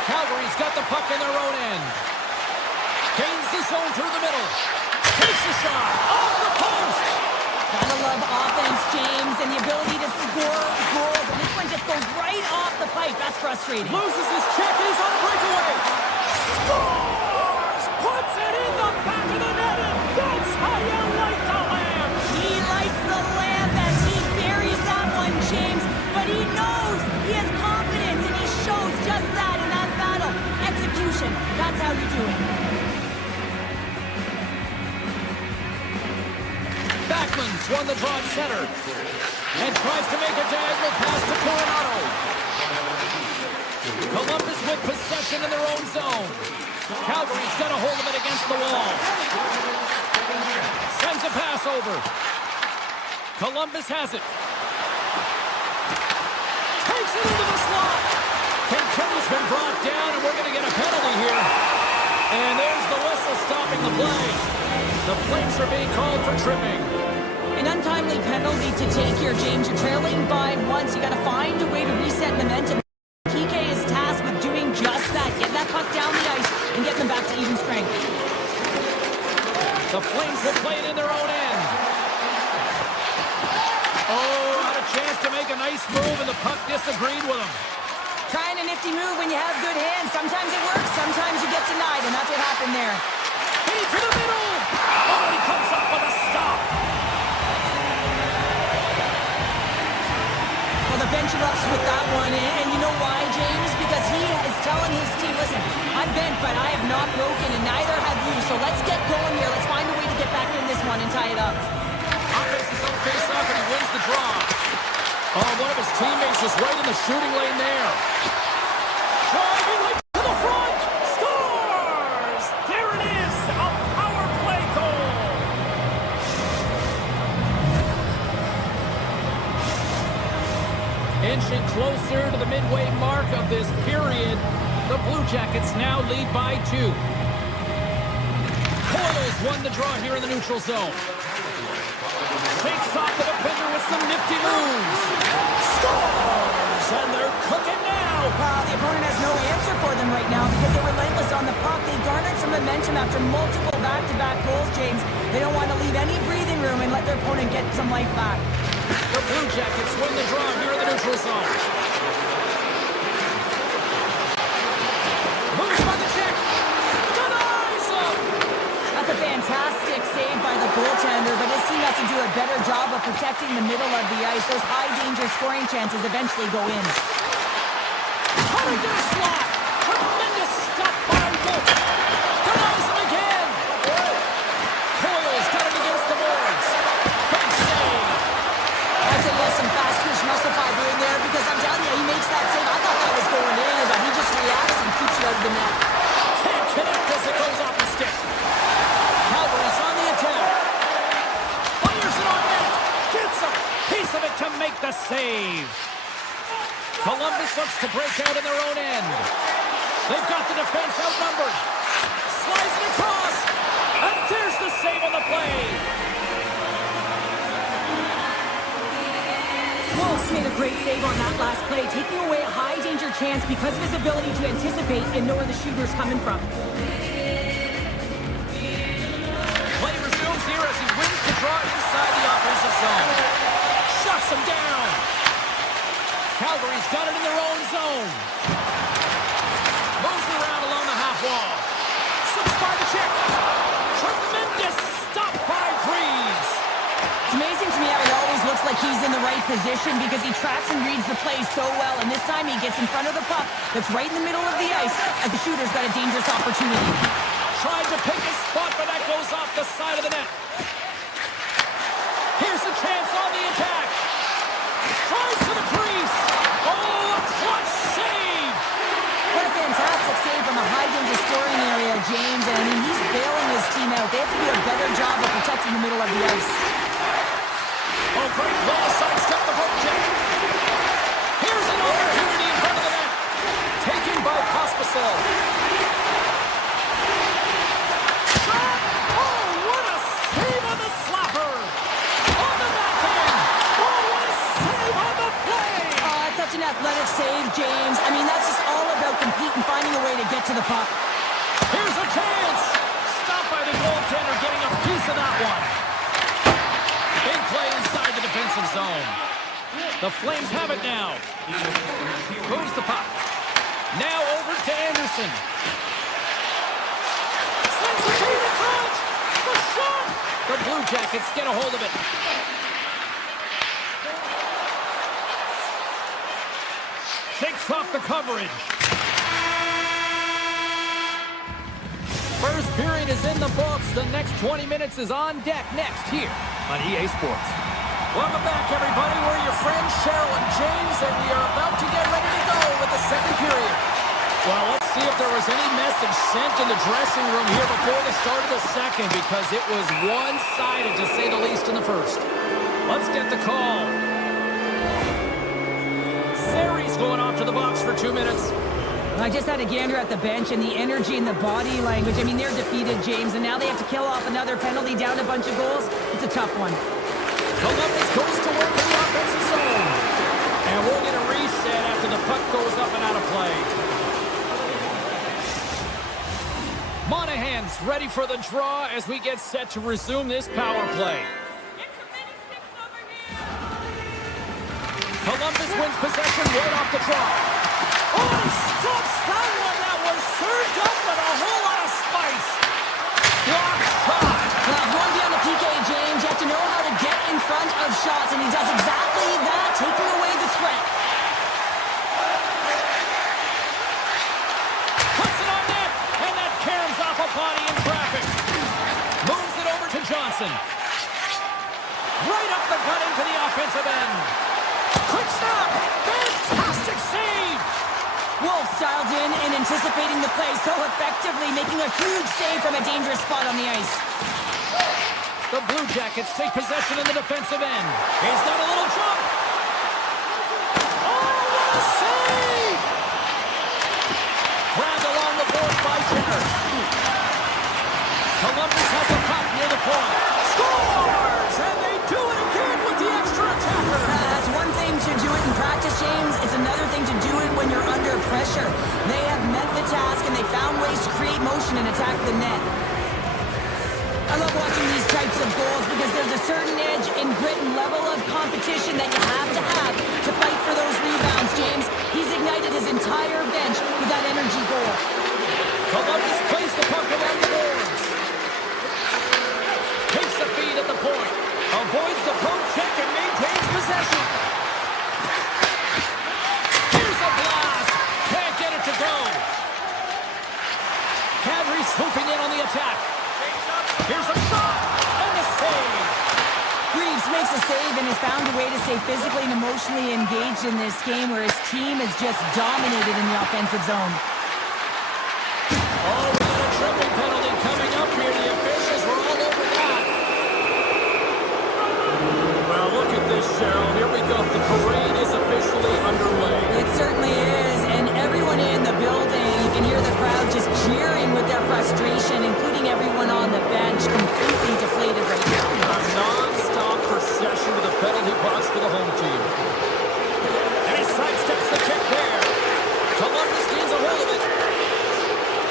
Calgary's got the puck in their own end. Gains the zone through the middle. Takes a shot. Off the post. Gotta love offense, James, and the ability to score goals. And this one just goes right off the pipe. That's frustrating. Loses his check, and he's on a breakaway. Scores! Puts it in the back of the net, and that's how you light the lamp. He lights the lamp as he buries that one, James. But he knows he has confidence, and he shows just that in that battle. Execution. That's how you do it. Backman's won the draw at center and tries to make a diagonal pass to Coronado. Columbus with possession in their own zone. Calgary's got a hold of it against the wall. Sends a pass over. Columbus has it. Takes it into the slot. Kentucky's been brought down, and we're going to get a penalty here. And there's the whistle stopping the play. The Flames are being called for tripping. An untimely penalty to take here, James. You're trailing by once. You got to find move, and the puck disagreed with him. Trying a nifty move when you have good hands. Sometimes it works, sometimes you get denied, and that's what happened there. He to the middle! Oh, he comes up with a stop! Well, the bench erupts with that one, and you know why, James? Because he is telling his team, listen, I'm bent, but I have not broken, and neither have you, so let's get going here. Let's find a way to get back in this one and tie it up. Offense his own face-off, and he wins the draw. Oh, one of his teammates is right in the shooting lane there. Driving right to the front! Scores! There it is! A power play goal! Inching closer to the midway mark of this period, the Blue Jackets now lead by 2. Coils won the draw here in the neutral zone. Takes off the defender with some nifty moves. Scores! And they're cooking now! The opponent has no answer for them right now because they're relentless on the puck. They garnered some momentum after multiple back-to-back goals, James. They don't want to leave any breathing room and let their opponent get some life back. The Blue Jackets win the draw here in the neutral zone. Moves by the check. Denies him! That's a fantastic save by the goaltender, but his team has to do a better job of protecting the middle of the ice. Those high-danger scoring chances eventually go in. Cutting to the slot. Tremendous stop by Wolf. Denies him again. Coyle's got it against the boards. Big save. I'd say yes, some fast twitch muscle fiber in there because I'm telling you, he makes that save. I thought that was going in, but he just reacts and keeps it out of the net. Can't connect as it goes off the stick. Calgary's on the attack. Fires it on net. Gets a piece of it to make the save. Columbus looks to break out in their own end. They've got the defense outnumbered. Slides it across. And there's the save on the play. Wolf's made a great save on that last play, taking away a high-danger chance because of his ability to anticipate and know where the shooter's coming from. Play resumes here as he wins the draw inside the offensive zone. Shuts him down. Calgary's got it in their own zone. Moves it around along the half wall. Slips by the check. Tremendous stop by Greaves. It's amazing to me how he always looks like he's in the right position because he tracks and reads the play so well, and this time he gets in front of the puck that's right in the middle of the ice as the shooter's got a dangerous opportunity. Tried to pick his spot, but that goes off the side of the net. Here's a chance on the attack. Tries to the crease. Oh, a clutch save. What a fantastic save from a high-danger scoring area, James. And I mean, he's bailing his team out. They have to do a better job of protecting the middle of the ice. Oh, great play to sidestep the poke check. Here's an opportunity in front of the net. Taken by Pospisil. Shot! Oh, what a save on the slapper. On the backhand. Oh, what a save on the play. Oh, it's such an athletic save, James. I mean, that's just all about competing, finding a way to get to the puck. Here's a chance. Stopped by the goaltender, getting a piece of that one. Big play inside the defensive zone. The Flames have it now. Moves the puck. Now over to Anderson. Sends the feed in front. The shot. The Blue Jackets get a hold of it. Shakes off the coverage. First period is in the books. The next 20 minutes is on deck next here on EA Sports. Welcome back, everybody. We're your friends, Cheryl and James, and we are about to get ready to go with the second period. Well, let's see if there was any message sent in the dressing room here before the start of the second, because it was one-sided, to say the least, in the first. Let's get the call. Sari's going off to the box for 2 minutes. I just had a gander at the bench and the energy and the body language. I mean, they're defeated, James, and now they have to kill off another penalty, down a bunch of goals. It's a tough one. Columbus goes to work in the offensive zone. And we'll get a reset after the puck goes up and out of play. Monahan's ready for the draw as we get set to resume this power play. Columbus wins possession right off the draw. Oh, he stops that one. That was served up with a whole lot of spice. Block shot. Well, going beyond the PK, James, you have to know how to get in front of shots, and he does exactly that, taking away the threat. Puts it on net, and that caroms off a body in traffic. Moves it over to Johnson. Right up the gut into the offensive end. Quick snap. Fantastic save. Wolf dialed in and anticipating the play so effectively, making a huge save from a dangerous spot on the ice. The Blue Jackets take possession in the defensive end. He's got a little jump. Oh, what a save! Grabbed along the board by Jenner. Columbus has the puck near the point. Scores! And they do it again with the extra attacker. That's one thing to do it in practice, James. It's another thing to do it when you're under pressure. They have met the task, and they found ways to create motion and attack the net. I love watching these types of goals because there's a certain edge and grit and level of competition that you have to fight for those rebounds, James. He's ignited his entire bench with that energy goal. Columbus plays the puck around the boards. Takes the feed at the point. Avoids the poke check and maintains possession. Here's a blast. Can't get it to go. Calgary swooping in on the attack. Here's a shot and a save. Reeves makes a save and has found a way to stay physically and emotionally engaged in this game where his team has just dominated in the offensive zone. Oh, we got a tripping penalty coming up here. The officials were all over that. Well, look at this, Cheryl. Here we go. The parade is officially underway. It certainly is, and everyone in the building, you can hear the crowd just cheering with their frustration, including everyone on the bench, completely deflated right now. A non-stop procession to the penalty box for the home team. And he sidesteps the kick there. Columbus gains a hold of it.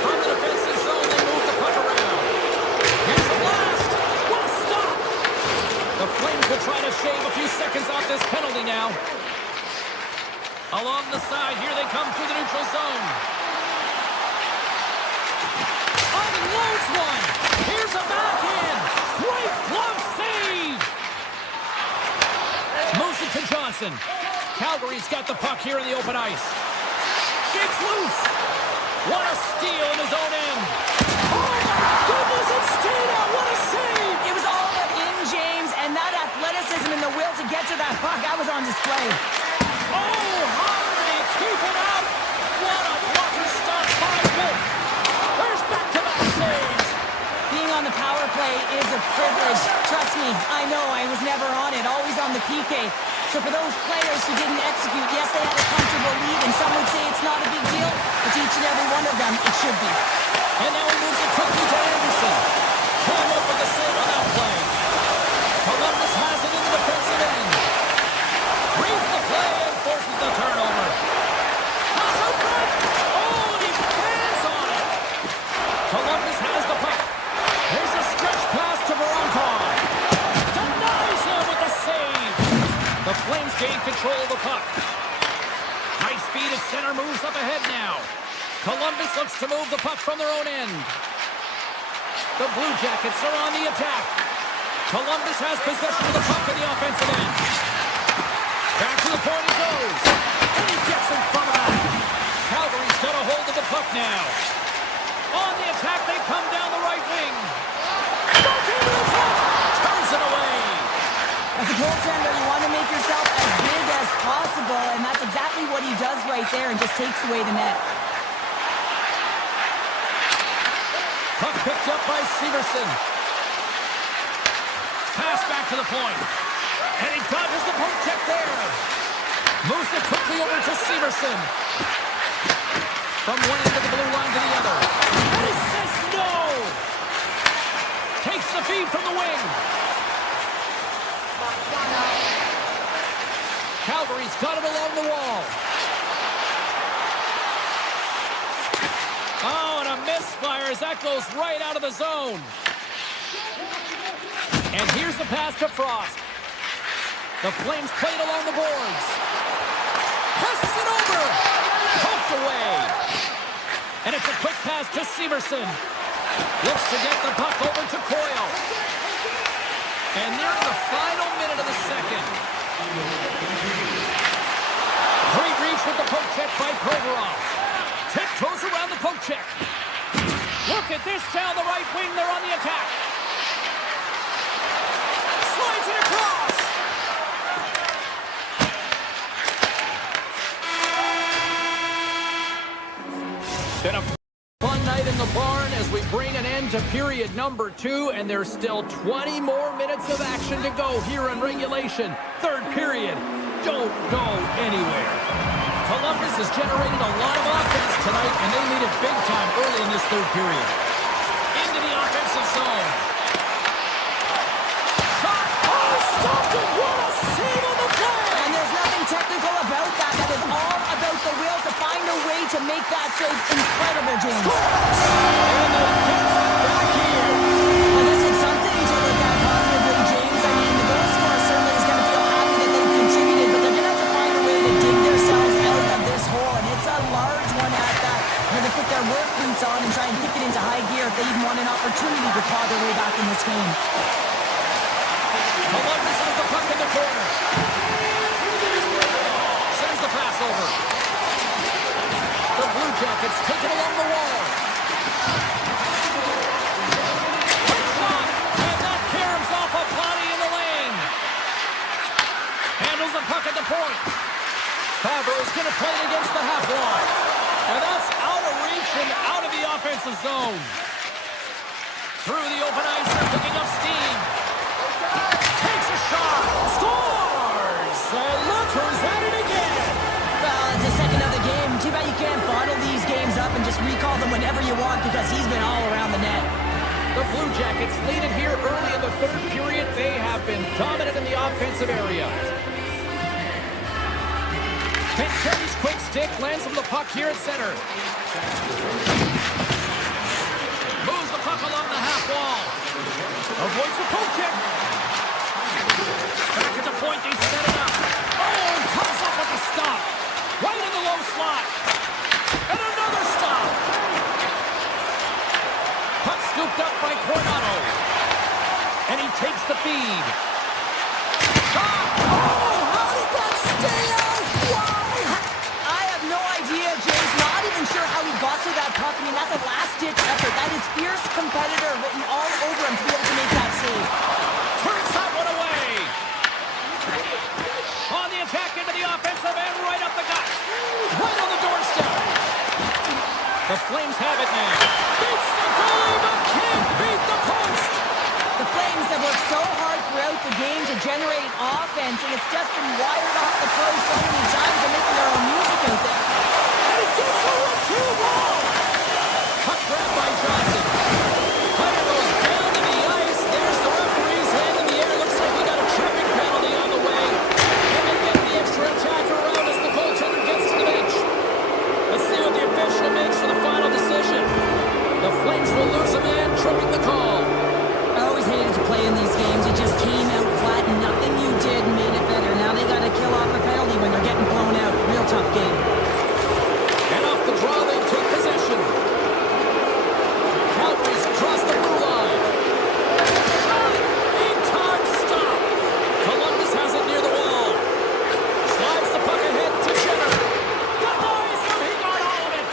From the defensive zone, they move the puck around. Here's a blast. What a stop. The Flames will try to shave a few seconds off this penalty now. Along the side, here they come through the neutral zone. Unloads one. Here's a backhand. Great glove save. Moves it to Johnson. Calgary's got the puck here in the open ice. Shakes loose. What a steal in his own end. Oh, my goodness, it stayed out. What a save. It was all but in, James, and that athleticism and the will to get to that puck, that was on display. Oh, how did he keep it out? What a blocker stop by Wolf. Where's back-to-back saves? Being on the power play is a privilege. Trust me, I know I was never on it, always on the PK. So for those players who didn't execute, yes, they had a comfortable lead, and some would say it's not a big deal, but to each and every one of them, it should be. And now he moves it quickly to Anderson. Came up with the save on that play. Columbus has it in the defensive end. Reads the play and forces the turnover. Pass out front. Oh, he fans on it. Columbus has the puck. There's a stretch pass to Voronkov. Denies him with the save. The Flames gain control of the puck. High speed at center moves up ahead now. Columbus looks to move the puck from their own end. The Blue Jackets are on the attack. Columbus has possession of the puck in the offensive end. Back to the point he goes. And he gets in front of that. Calgary's got a hold of the puck now. On the attack, they come down the right wing. Turns it away. As a goaltender, you want to make yourself as big as possible, and that's exactly what he does right there and just takes away the net. Puck picked up by Severson. Pass back to the point. And he dodges the poke check there. Moves it quickly over to Severson. From one end of the blue line to the other. And he says no! Takes the feed from the wing. Calgary's got it along the wall. Oh, and a misfire as that goes right out of the zone. And here's the pass to Frost. The Flames played along the boards. And it's a quick pass to Severson. Looks to get the puck over to Coyle. And near the final minute of the second. Great reach with the poke check by Provorov. Tiptoes around the poke check. Look at this down the right wing. They're on the attack. Slides it across. Been a fun night in the barn as we bring an end to period number 2, and there's still 20 more minutes of action to go here in regulation. Third period. Don't go anywhere. Columbus has generated a lot of offense tonight, and they need it big time early in this third period. Into the offensive zone. Shot! Oh, stopped it! What a save on the play! And there's nothing technical about that. That is all about the will to find a way to make that save incredible, James. And they get back here. Well, this is something to look at positively, James. I mean, the goal scorer certainly is going to feel happy that they've contributed, but they're going to have to find a way to dig themselves out of this hole, and it's a large one at that. They're going to put their work boots on and try and kick it into high gear if they even want an opportunity to claw their way back in this game. Columbus has the puck in the corner. Sends the pass over. The Blue Jackets take it along the wall. Quick shot, and that caroms off a body in the lane. Handles the puck at the point. Fabro's going to play it against the half wall. And that's out of reach and out of the offensive zone. Through the open ice, they're picking up steam. Takes a shot. Scores! And look who's at it again. Well, it's the second of the game. Too bad you can't bottle these games up and just recall them whenever you want because he's been all around the net. The Blue Jackets lead it here early in the third period. They have been dominant in the offensive area. Kentucky's quick stick lands him the puck here at center. Moves the puck along the half wall. Avoids the poke check. Back at the point, they set it up. Oh, comes up with the stop. Right in the low slot. And another stop. Puck scooped up by Coronado. And he takes the feed. Shot! Oh, how did that stay out? I have no idea, James. Not even sure how he got to that puck. I mean, that's a last-ditch effort. That is fierce competitor written all over him to be able to make that save. Turns that one away. On the attack into the offensive end, right up the gut. Right on the doorstep. The Flames have it now. Beats the goalie, but can't beat the post. The Flames have worked so hard throughout the game to generate offense, and it's just been wired off the post so many times they're making their own music out there. And he gets over to wall. Puck grab by Johnson. Player goes down to the ice. There's the referee's hand in the air. Looks like we got a tripping penalty on the way. And they get the extra attacker around as the goaltender gets to the bench. Let's see what the official makes for the final decision. The Flames will lose a man, tripping the call. I always hated to play in these games. It just came out flat, and nothing you did made it better. Now they got to kill off a penalty when they're getting blown out. Real tough game. And off the draw, they take possession. Calgary's crossed the blue line. Shot! In time, stop. Columbus has it near the wall. Slides the puck ahead to Jenner. Got noise, and he got all of it.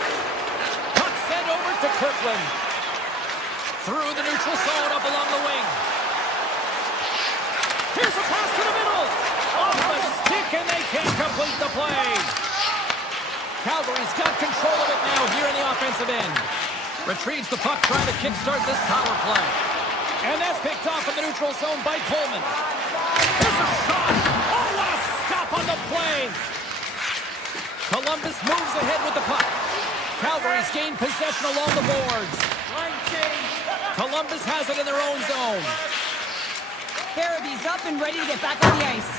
Puck sent over to Kirkland. Through the neutral zone, up along the wing. Here's a pass to the middle. Off the stick, and they can't complete the play. Calgary's got control of it now here in the offensive end. Retrieves the puck, trying to kickstart this power play. And that's picked off in the neutral zone by Coleman. Here's a shot. Oh, what a stop on the play. Columbus moves ahead with the puck. Calgary's gained possession along the boards. Columbus has it in their own zone. Farabee's up and ready to get back on the ice.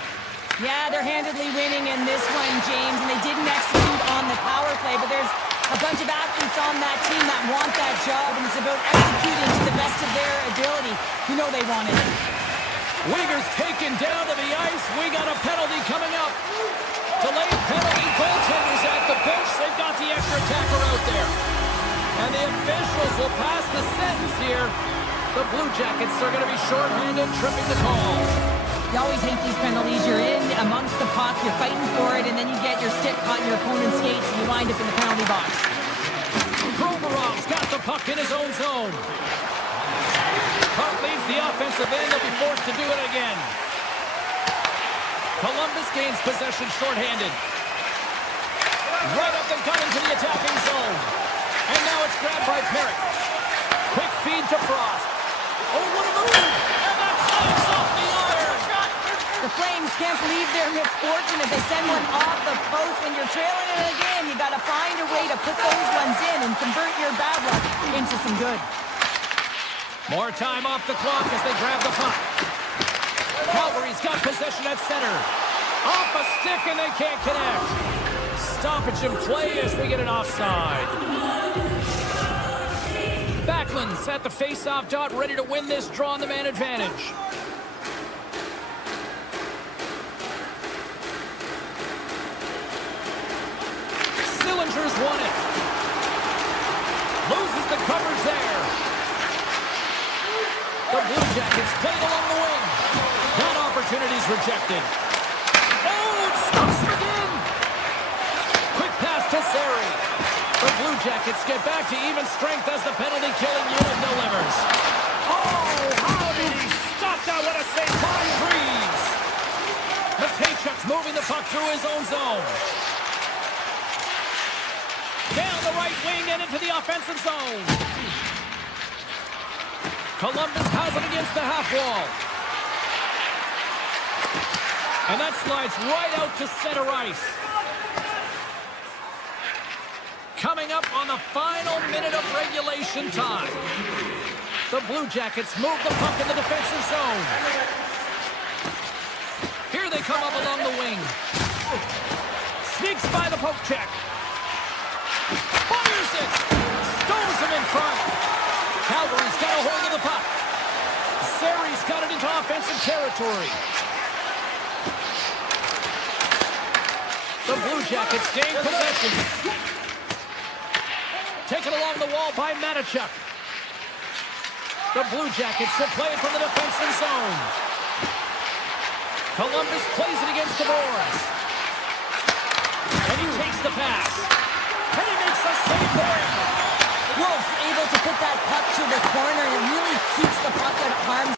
Yeah, they're handedly winning in this one, James, and they didn't execute on the power play, but there's a bunch of athletes on that team that want that job, and it's about executing to the best of their ability. You know they want it. Uyghur's taken down to the ice. We got a penalty coming up. Delayed penalty, goaltenders at the bench. They've got the extra attacker out there. And the officials will pass the sentence here. The Blue Jackets are going to be shorthanded, tripping the call. You always hate these penalties. You're in amongst the puck, you're fighting for it, and then you get your stick caught in your opponent's skates, and you wind up in the penalty box. Provorov's got the puck in his own zone. Puck leaves the offensive end. They'll be forced to do it again. Columbus gains possession shorthanded. Right up and cut into the attacking zone. And now it's grabbed by Perrick. Quick feed to Frost. Oh, what a move! And that clanks off the iron! The Flames can't believe their misfortune if they send one off the post. When you're trailing it again, you got to find a way to put those ones in and convert your bad luck into some good. More time off the clock as they grab the puck. Calgary's got possession at center. Off a stick and they can't connect. Stoppage in play as we get an offside. Backlund's at the face-off dot, ready to win this draw on the man advantage. Sillinger's won it. Loses the coverage there. The Blue Jackets played along the wing. That opportunity's rejected. Oh, it stops again. Quick pass to Sari. The Blue Jackets get back to even strength as the penalty-killing unit delivers. Oh, how did he stop that? What a save by Freeze. Matejchuk's moving the puck through his own zone. Down the right wing and into the offensive zone. Columbus has it against the half wall. And that slides right out to center ice. Coming up on the final minute of regulation time. The Blue Jackets move the puck in the defensive zone. Here they come up along the wing. Sneaks by the poke check. Fires it! Stones him in front. Calgary's got a hold of the puck. Sari's got it into offensive territory. The Blue Jackets gain possession. Taken along the wall by Matejchuk. The Blue Jackets will play it from the defensive zone. Columbus plays it against the boards. And he takes the pass. And he makes the save there. Wolf's able to put that puck to the corner, and it really keeps the puck out of harm's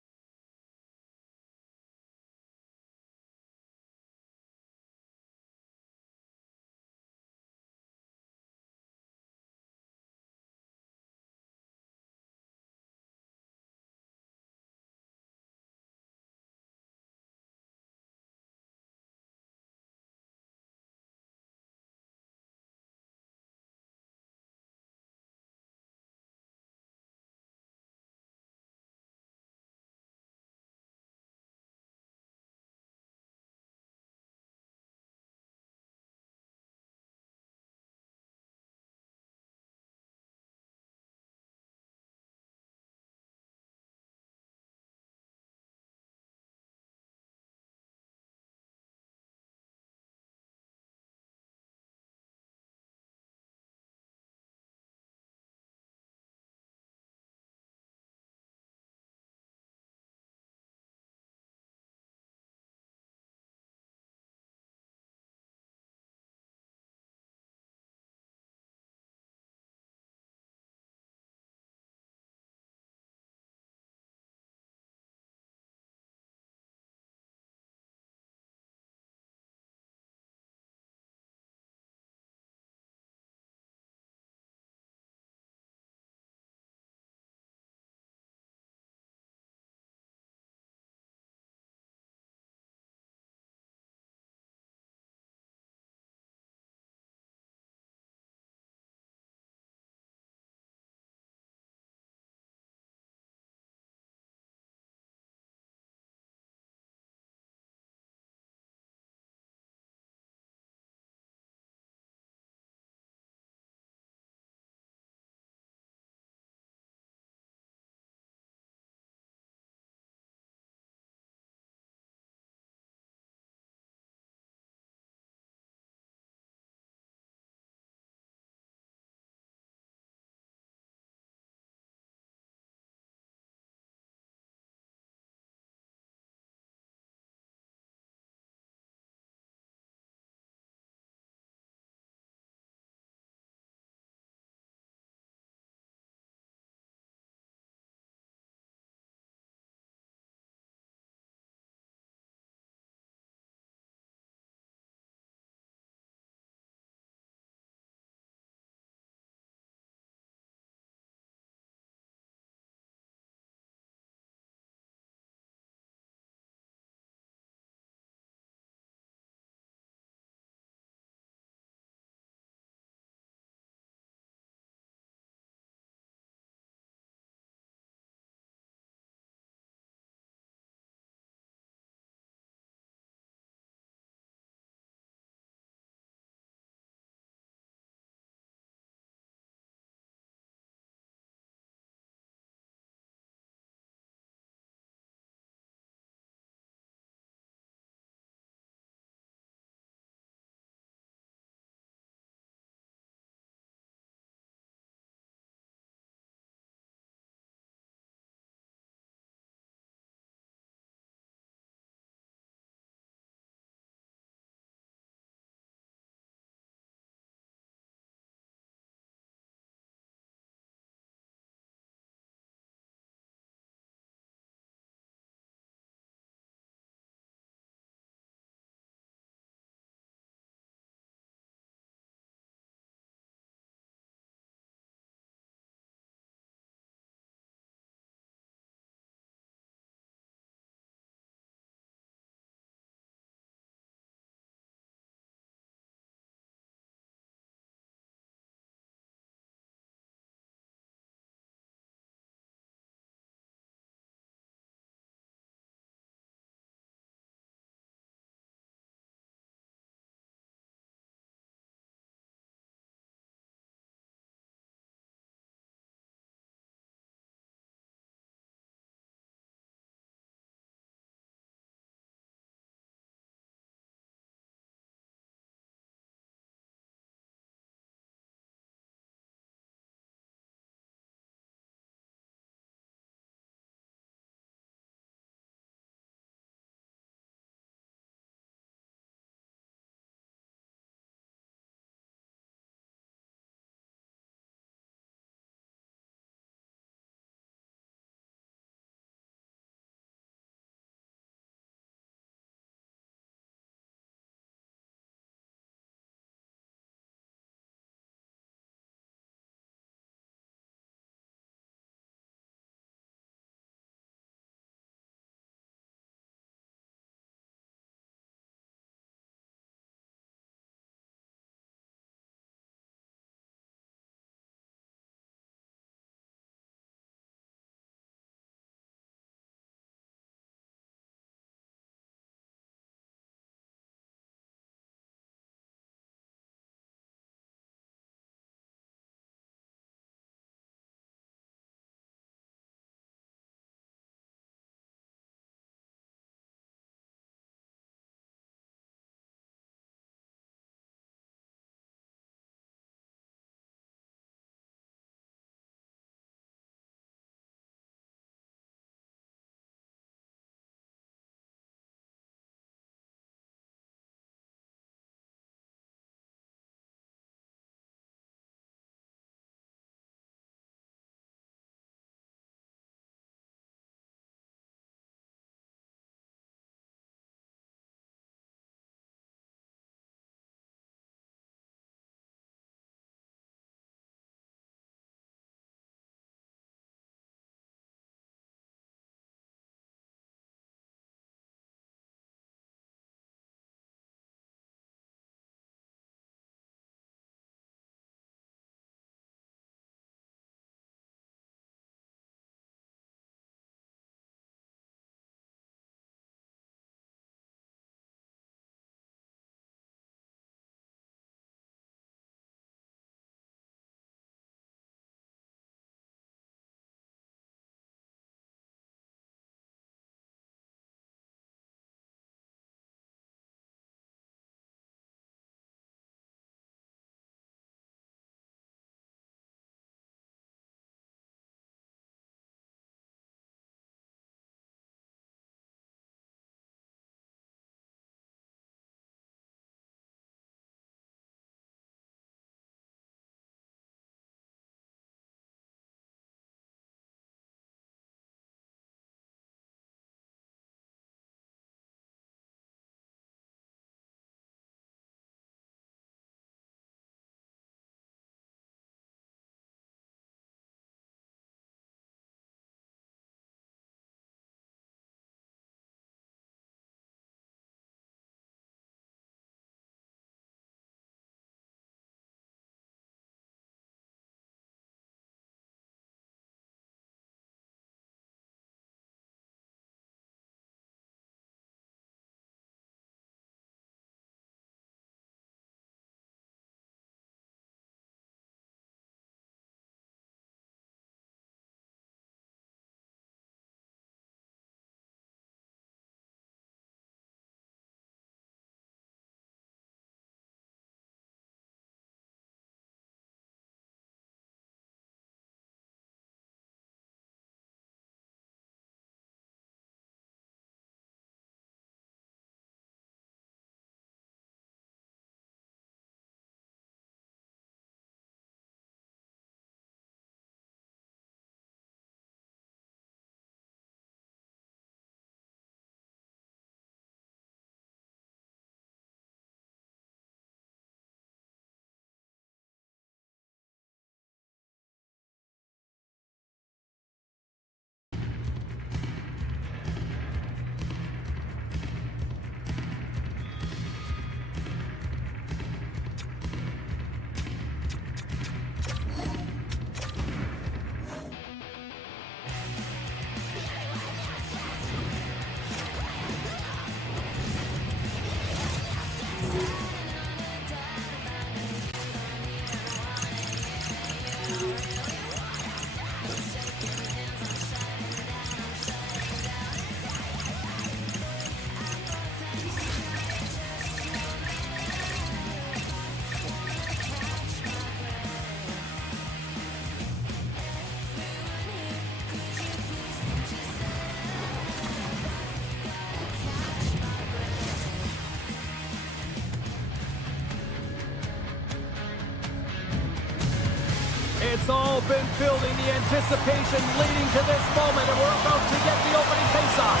all been building, the anticipation leading to this moment, and we're about to get the opening faceoff.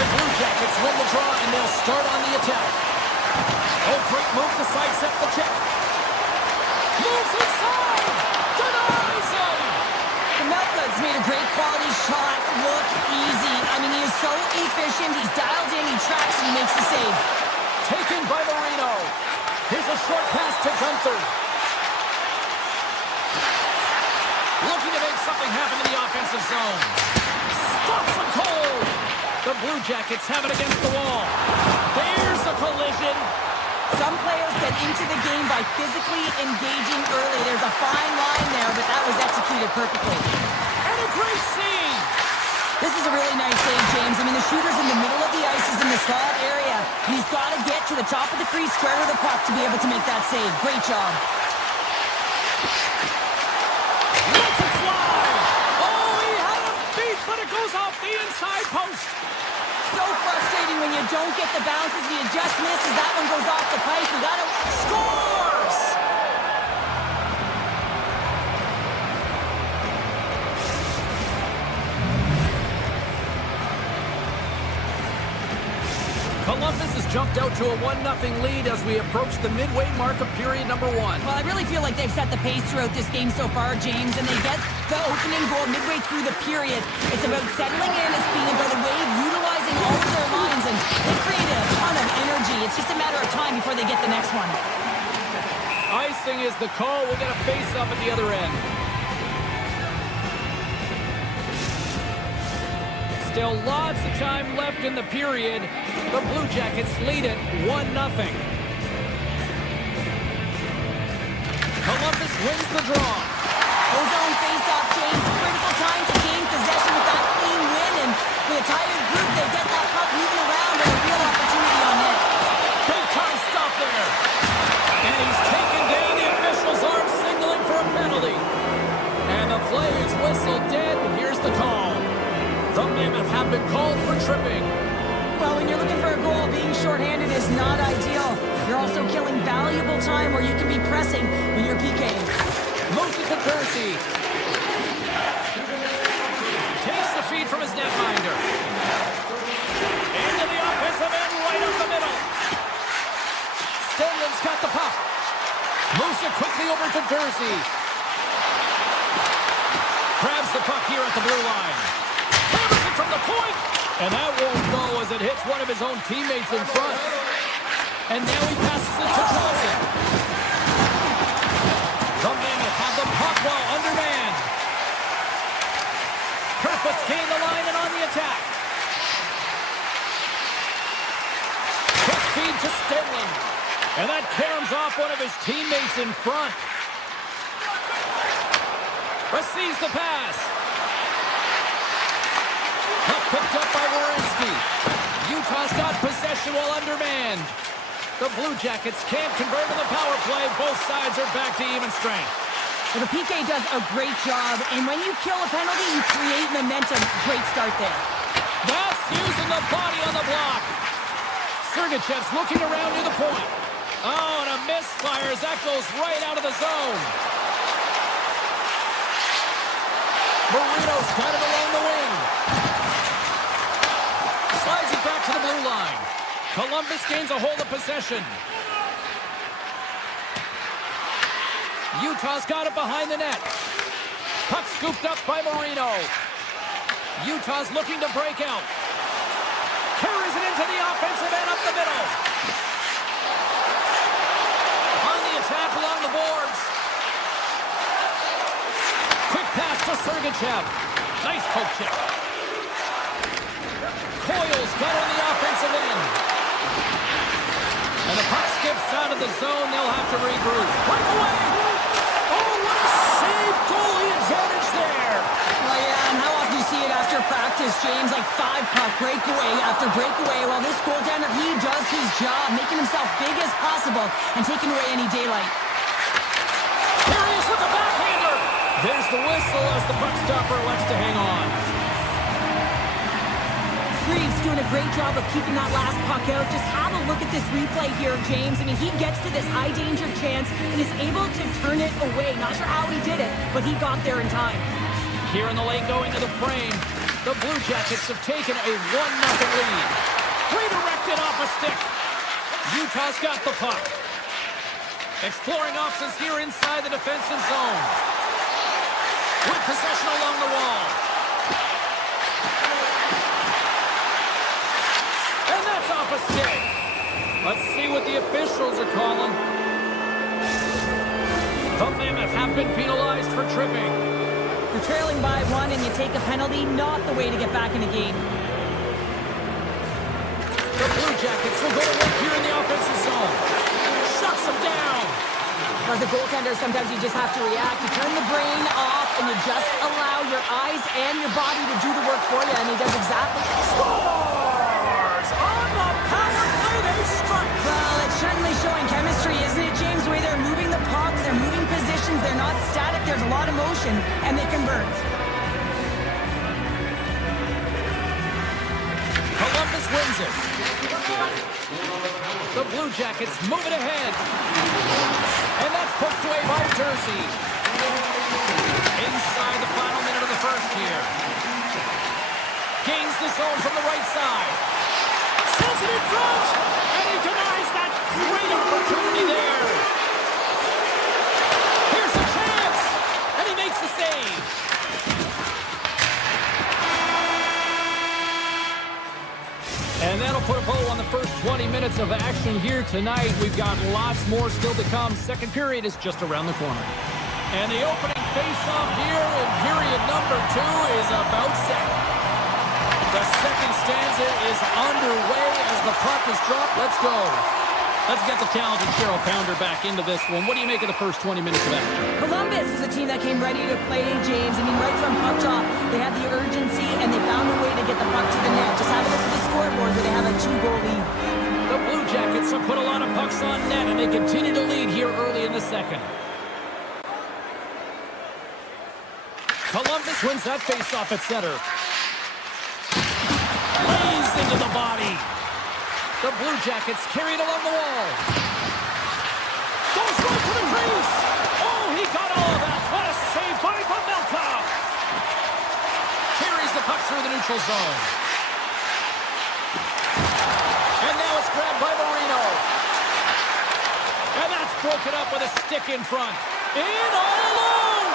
The Blue Jackets win the draw, and they'll start on the attack. Oh, great move to sidestep the check. Moves inside! Denies him! The Meltdown's made a great quality shot look easy. I mean, he is so efficient. He's dialed in, he tracks, and he makes the save. Taken by Marino. Here's a short pass to Gunther. Looking to make something happen in the offensive zone. Stops him cold. The Blue Jackets have it against the wall. There's a collision. Some players get into the game by physically engaging early. There's a fine line there, but that was executed perfectly. And a great save. This is a really nice save, James. I mean, the shooter's in the middle of the ice. He's in the slot area. And he's got to get to the top of the crease, square to the puck to be able to make that save. Great job. Lets it fly. Oh, he had him beat, but it goes off the inside post. So frustrating when you don't get the bounces. You just misses. That one goes off the pipe. We got to Scores! Columbus has jumped out to a 1-0 lead as we approach the midway mark of period number 1. Well, I really feel like they've set the pace throughout this game so far, James, and they get the opening goal midway through the period. It's about settling in. It's being about a way of utilizing all of their lines, and they create a ton of energy. It's just a matter of time before they get the next one. Icing is the call. We'll get a face-up at the other end. Still lots of time left in the period. The Blue Jackets lead it 1-0. Columbus wins the draw. Ozone face-off, James. Critical time to gain possession with that clean win, and with a tired group, they get that puck moving around and a real opportunity on net. Big time stop there. And he's taken down. The official's arm signaling for a penalty. And the play is whistled dead. Here's the call. The Mammoth have been called for tripping. Well, when you're looking for a goal, being shorthanded is not ideal. You're also killing valuable time where you can be pressing when you're PKing. Moves it to Kersey. Takes the feed from his netminder. Into the offensive end, right up the middle. Stenlin's got the puck. Moves it quickly over to Kersey. Grabs the puck here at the blue line. Hammers it from the point. And that won't go as it hits one of his own teammates in front. And now he passes it to Johnson. The Mammoth have the puck while undermanned. Kerfoot's gained the line and on the attack. Quick feed to Stenlin. And that caroms off one of his teammates in front. Receives the pass. Puck picked up by Werenski. Utah's got possession while undermanned. The Blue Jackets can't convert on the power play. Both sides are back to even strength. Well, the PK does a great job, and when you kill a penalty, you create momentum. Great start there. That's using the body on the block. Sergachev's looking around near the point. Oh, and a misfire as that goes right out of the zone. Marino's got it along the wing. Slides it back to the blue line. Columbus gains a hold of possession. Utah's got it behind the net. Puck scooped up by Marino. Utah's looking to break out. Carries it into the offensive end up the middle. On the attack along the boards. Quick pass to Sergachev. Nice poke check. Coyle's got on the offensive end. And the puck skips out of the zone. They'll have to regroup. Breakaway! Oh, what a save! Goalie advantage there! Well, yeah, and how often do you see it after practice, James? Like 5-puck breakaway after breakaway. Well, this goaltender, he does his job, making himself big as possible and taking away any daylight. Here he is with the backhander! There's the whistle as the puck stopper elects to hang on. Reeves doing a great job of keeping that last puck out. Just have a look at this replay here, James. I mean, he gets to this high-danger chance and is able to turn it away. Not sure how he did it, but he got there in time. Here in the lane going to the frame, the Blue Jackets have taken a 1-0 lead. Redirected off a stick. Utah's got the puck. Exploring options here inside the defensive zone. With possession along the wall. And that's off a stick. Let's see what the officials are calling. The Mammoth have been penalized for tripping. You're trailing by 1 and you take a penalty, not the way to get back in a game. The Blue Jackets will go to work here in the offensive zone. Shuts them down. As a goaltender, sometimes you just have to react. You turn the brain off and you just allow your eyes and your body to do the work for you, and he does exactly. Scores! On the power play, they strike. Well, it's certainly showing chemistry, isn't it, James? The way they're moving the puck, they're moving positions, they're not static, there's a lot of motion, and they convert. Columbus wins it. The Blue Jackets move it ahead. And that's poked away by Jersey. Inside the final minute of the first here. Gains the zone from the right side. Sends it in front. And he denies that great opportunity there. Here's a chance. And he makes the save. And that'll put a bow on the first 20 minutes of action here tonight. We've got lots more still to come. Second period is just around the corner. And the opening face-off here in period number 2 is about set. The second stanza is underway as the puck is dropped. Let's go. Let's get the talented Cheryl Pounder back into this one. What do you make of the first 20 minutes of action? Columbus is a team that came ready to play, James. I mean, right from puck drop, they had the urgency, and they found a way to get the puck to the net. Just have a look at the scoreboard where they have a 2-goal lead. The Blue Jackets have put a lot of pucks on net, and they continue to lead here early in the second. Columbus wins that face-off at center. Lays into the body. The Blue Jackets carry it along the wall. Goes right to the crease. Oh, he got all of that. What a save by Mammoth. Carries the puck through the neutral zone. And now it's grabbed by Marino. And that's broken up with a stick in front. In all alone.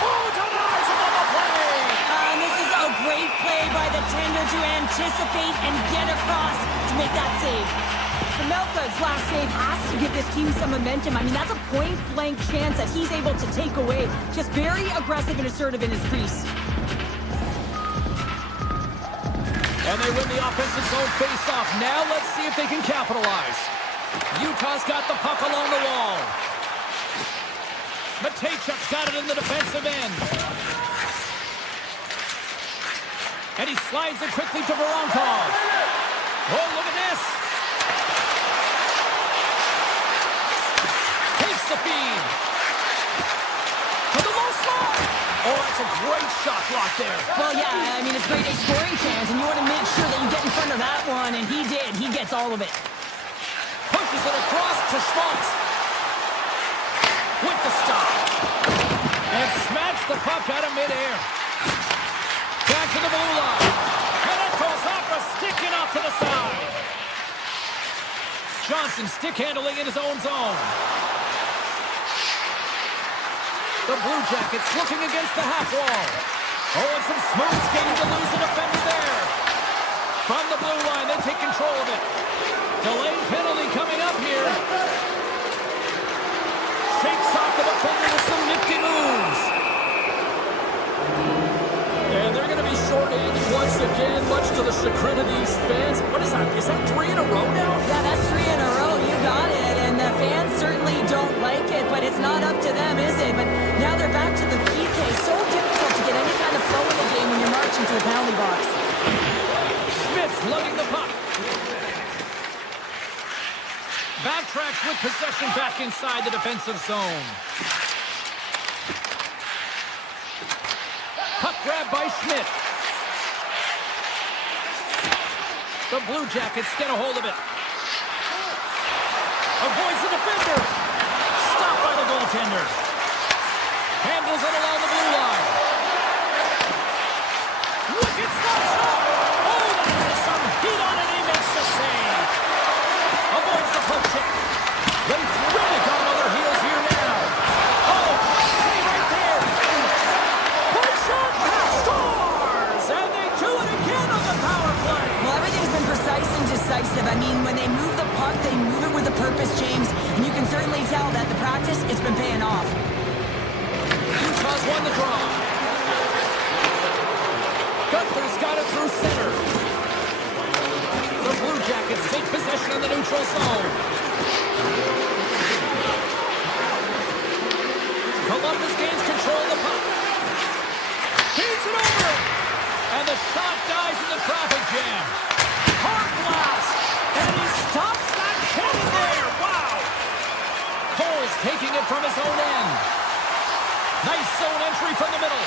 Oh, denies him on the play. And this is a great play by the tender to anticipate and get across to make that save. Melka's last save has to give this team some momentum. I mean, that's a point-blank chance that he's able to take away. Just very aggressive and assertive in his crease. And they win the offensive zone face-off. Now let's see if they can capitalize. Utah's got the puck along the wall. Matejchuk's got it in the defensive end. And he slides it quickly to Voronkov. Oh, look at this. Takes the feed. To the low slot. Oh, that's a great shot block there. Well, yeah, I mean, it's great a scoring chance, and you want to make sure that you get in front of that one, and he did. He gets all of it. Pushes it across to Schmaltz. With the stop. And smacks the puck out of midair. Back to the blue line. And it goes off a stick and off to the side. Johnson stick handling in his own zone. The Blue Jackets looking against the half wall. Oh, and some smooth skating to lose the defender there. From the blue line, they take control of it. Delayed penalty coming up here. Shakes off the defender with some nifty moves. And they're going to be short-handed once again, much to the chagrin of these fans. What is that? Is that 3 in a row now? Yeah, that's 3 in a row. You got it. And the fans certainly don't like it, but it's not up to them, is it? But now they're back to the PK. So difficult to get any kind of flow in the game when you're marching to the penalty box. Schmidt's lugging the puck. Backtracks with possession back inside the defensive zone. Puck grab by Schmidt. The Blue Jackets get a hold of it. Avoids the defender. Stopped by the goaltender. Handles it along the blue line. Wicked slap shot. Oh, that has some heat on it. He makes the save. Avoids the poke check. They've really got him on their heels here now. Oh, save right there. Push shot. Scores. And they do it again on the power play. Well, everything's been precise and decisive. I mean, when they move the puck, they move it with a purpose, James. And you can certainly tell that the practice, it's been paying off. Utah's won the draw. Gunther's got it through center. The Blue Jackets take possession in the neutral zone. Columbus gains control of the puck. Feeds it over. And the shot dies in the traffic jam. Hard blast. And he stops that cannon there. Wow. Cole's taking it from his own end. Nice zone entry from the middle.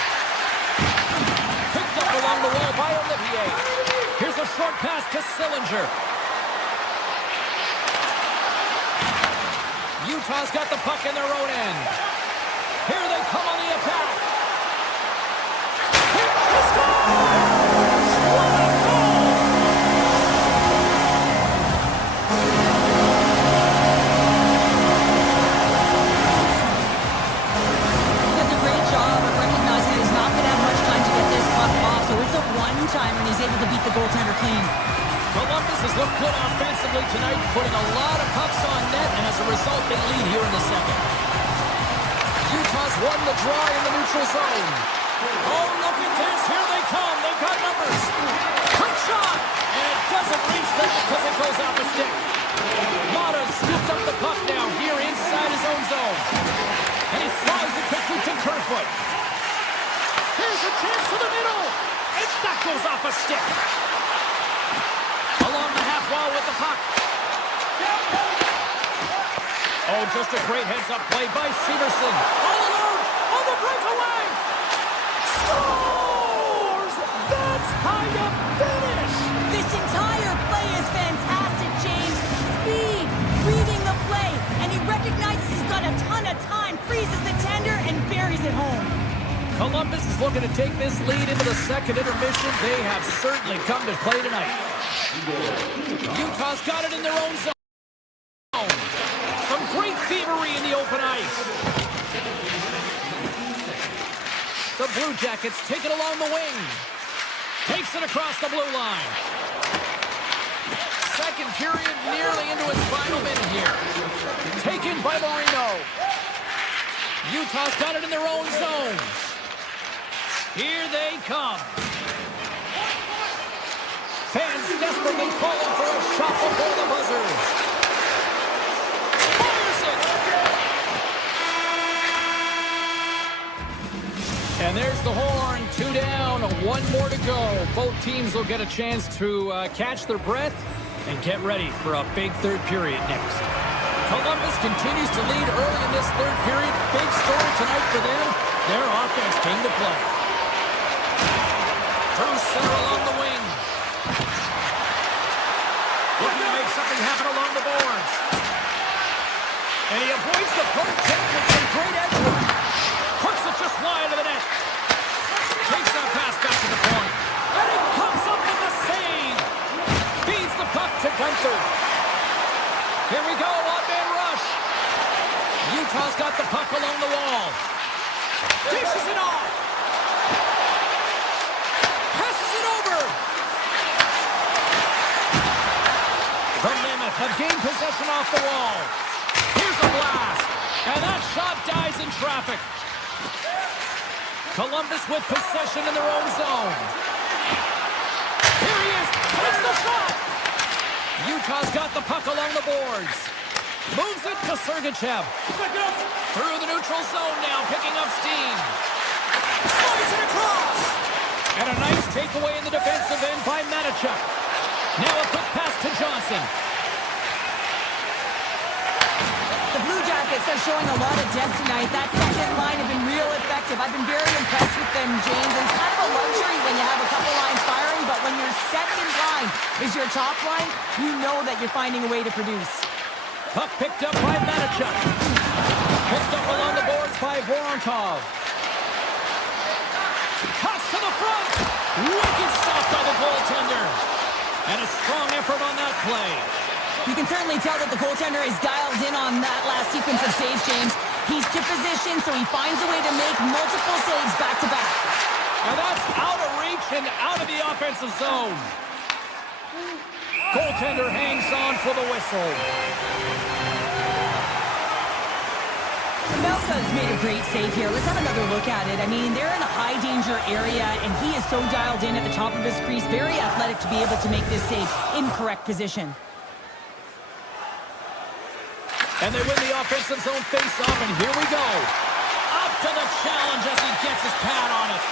Picked up along the wall by Olivier. Here's a short pass to Sillinger. Utah's got the puck in their own end. Here they come on the attack. Hit the scores! What a goal! Does a great job of recognizing he's not going to have much time to get this puck off, so it's a one-timer and he's able to beat the goaltender clean. Columbus has looked good offensively tonight, putting a lot of pucks on net, and as a result, they lead here in the second. Utah's won the draw in the neutral zone. Oh, look at this. Here they come. They've got numbers. Quick shot. And it doesn't reach the net because it goes off the stick. Mata scooped up the puck now here inside his own zone. And he slides it quickly to Kerfoot. Here's a chance to the middle. And that goes off a stick. Along the half wall with the puck. Oh, just a great heads-up play by Severson. All alone on the breakaway. Scores! That's how you finish! This entire play is fantastic, James. Speed, reading the play, and he recognizes he's got a ton of time, freezes the tender, and buries it home. Columbus is looking to take this lead into the second intermission. They have certainly come to play tonight. Utah's got it in their own zone. Some great thievery in the open ice. The Blue Jackets take it along the wing. Takes it across the blue line. Second period nearly into its final minute here. Taken by Marino. Utah's got it in their own zone. Here they come. Fans desperately calling for a shot before the buzzer. Fires it! And there's the horn. 2 down, 1 more to go. Both teams will get a chance to catch their breath and get ready for a big third period next. Columbus continues to lead early in this third period. Big story tonight for them. Their offense came to play. Through center along the wing. Looking to make something happen along the boards. And he avoids the poke check with some great edge work. Hooks it just wide of the net. Takes that pass back to the point. And it comes up with the save. Feeds the puck to Gunther. Here we go, one-man rush. Utah's got the puck along the wall. Dishes it off. Passes it over. The Mammoth have gained possession off the wall. Here's a blast. And that shot dies in traffic. Columbus with possession in their own zone. Here he is. Takes the shot. Utah's got the puck along the boards. Moves it to Sergachev. Through the neutral zone now, picking up steam. Slides it across. And a nice takeaway in the defensive end by Matichuk. Now a quick pass to Johnson. The Blue Jackets are showing a lot of depth tonight. That second line have been real effective. I've been very impressed with them, James. And it's kind of a luxury when you have a couple lines firing, but when your second line is your top line, you know that you're finding a way to produce. Puck picked up by Manichuk. Picked up along the boards by Voronkov. Toss to the front. Wicked stop by the goaltender. And a strong effort on that play. You can certainly tell that the goaltender is dialed in on that last sequence of saves, James. He's to position, so he finds a way to make multiple saves back-to-back. And that's out of reach and out of the offensive zone. Goaltender hangs on for the whistle. Melka's made a great save here. Let's have another look at it. I mean, they're in a high-danger area, and he is so dialed in at the top of his crease. Very athletic to be able to make this save in correct position. And they win the offensive zone face-off, and here we go. Up to the challenge as he gets his pad on it.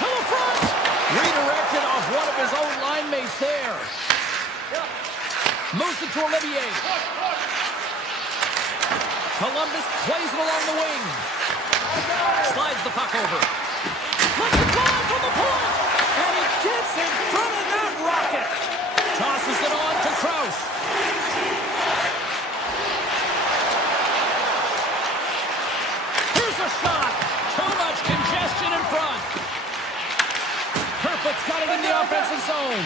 To the front. Redirected off one of his own line mates there. Moves it to Olivier. Columbus plays it along the wing. Slides the puck over. Lets it fly from the point. And he gets in front of that rocket. Tosses it on to Krause. Here's a shot. Too much congestion in front. Kerfoot's got it in the offensive zone.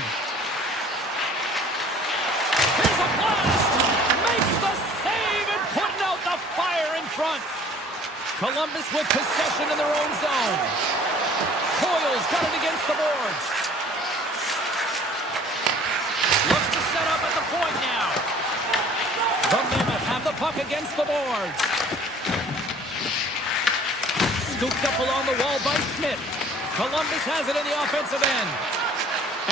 Here's a blast. Makes the save and putting out the fire in front. Columbus with possession in their own zone. Coyle's got it against the boards. Looks to set up at the point now. The Mammoth have the puck against the boards. Scooped up along the wall by Schmidt. Columbus has it in the offensive end.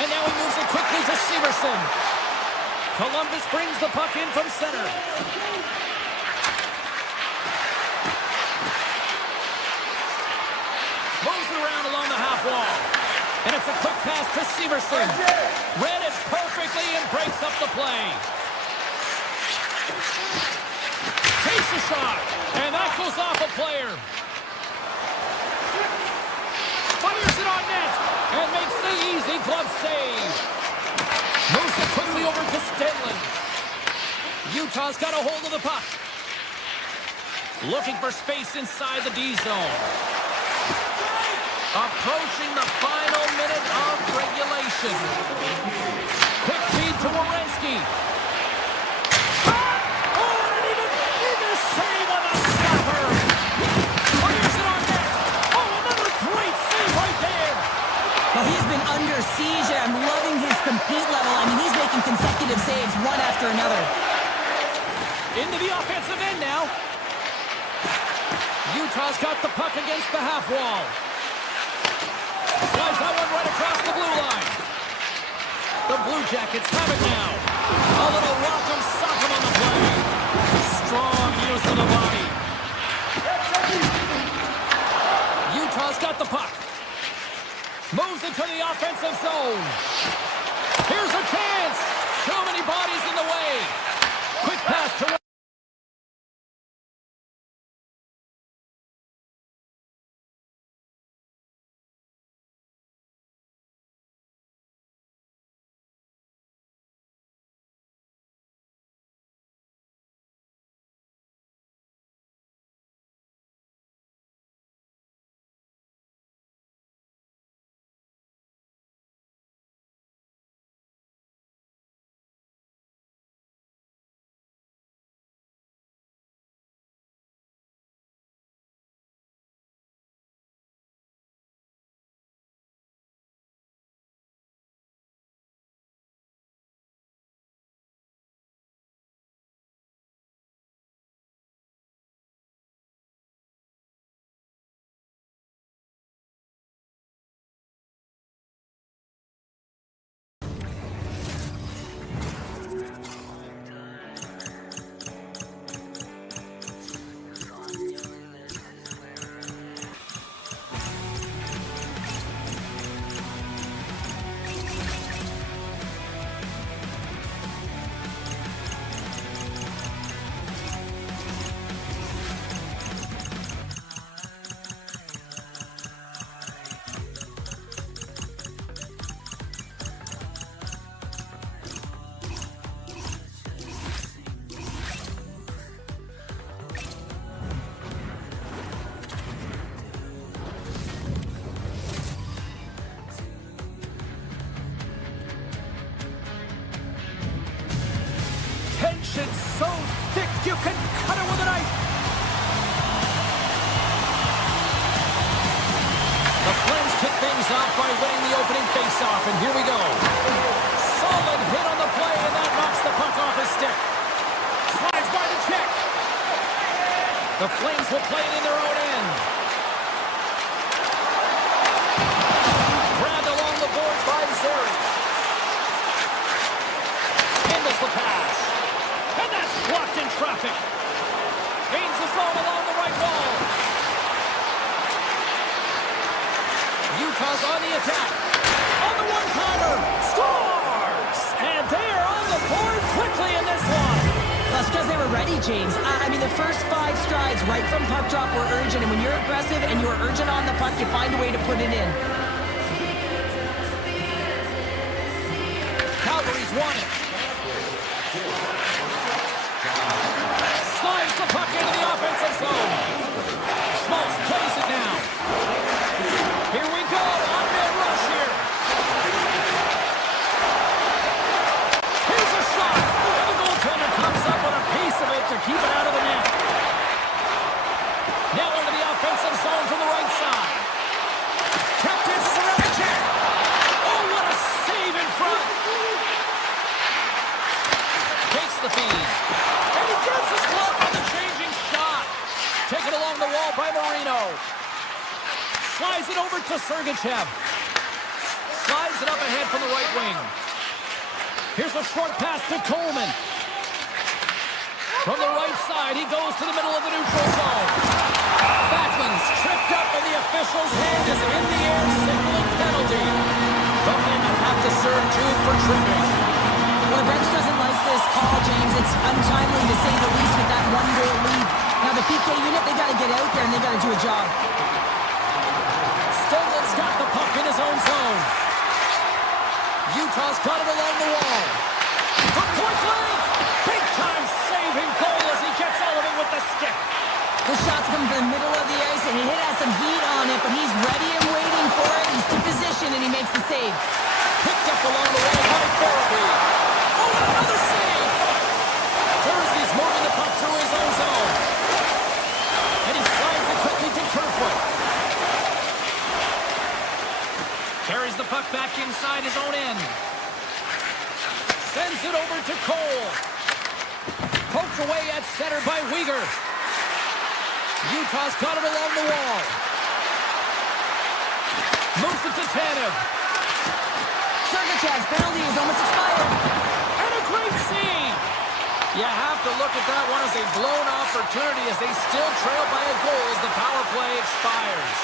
And now he moves it quickly to Severson. Columbus brings the puck in from center. Moves it around along the half wall. And it's a quick pass to Severson. Read it perfectly and breaks up the play. Takes a shot. And that goes off a player. Fires it on net. And makes the easy glove save. Moves it quickly over to Stenlund. Utah's got a hold of the puck. Looking for space inside the D zone. Approaching the final minute of regulation. Quick feed to Werenski. Shot! Oh, and an even bigger save on the stopper. Fires it on net. Oh, another great save right there. Well, he's been under siege, and I'm loving his compete level. I mean, he's making consecutive saves one after another. Into the offensive end now. Utah's got the puck against the half wall. Slides that one right across the blue line. The Blue Jackets have it now. A little welcome sock'em on the play. Strong use of the body. Utah's got the puck. Moves into the offensive zone. Here's a chance. Too many bodies in the way. Quick pass to You can cut it with a knife. The Flames kick things off by winning the opening faceoff, and here we go. Solid hit on the play, and that knocks the puck off his stick. Slides by the check. The Flames will play it in their own end. Grabbed along the boards by Zeri. Handles the pass. And that's blocked in traffic. Gains the zone along the right wall. Utah's on the attack. On the one-timer. Scores! And they are on the board quickly in this one. That's because they were ready, James. I mean, the first 5 strides right from puck drop were urgent, and when you're aggressive and you're urgent on the puck, you find a way to put it in. Calgary's won it. Slides the puck into the offensive zone. Schmaltz plays it now. Here we go on mid-rush here. Here's a shot. And the goaltender comes up with a piece of it to keep it out of the net. Now into the offensive zone from the right side. Captains is around the check. Oh, what a save in front. Takes the feed. And he gets his glove on the changing shot. Taken along the wall by Marino. Slides it over to Sergachev. Slides it up ahead from the right wing. Here's a short pass to Coleman. From the right side, he goes to the middle of the neutral zone. Backman's tripped up, and the official's hand is in the air, signaling penalty. The Mammoth have to serve Jude for tripping. Well, the bench doesn't like this call, James. It's untimely to say the least with that 1-goal lead. Now, the PK unit, they got to get out there, and they got to do a job. Stenlin's got the puck in his own zone. Utah's got it along the wall. From point blank! Big-time saving goal as he gets all of it with the stick. The shot's coming from the middle of the ice, and it has some heat on it, but he's ready and waiting for it. He's to position, and he makes the save. Picked up along the wall by Farabee. Oh, another save! Jersey's moving the puck through his own zone. And he slides it quickly to Kerfoot. Carries the puck back inside his own end. Sends it over to Cole. Poked away at center by Weegar. Utah's got it along the wall. Moves it to Tanev. Sergachev's penalty is almost expired. And a great save. You have to look at that one as a blown opportunity as they still trail by a goal as the power play expires.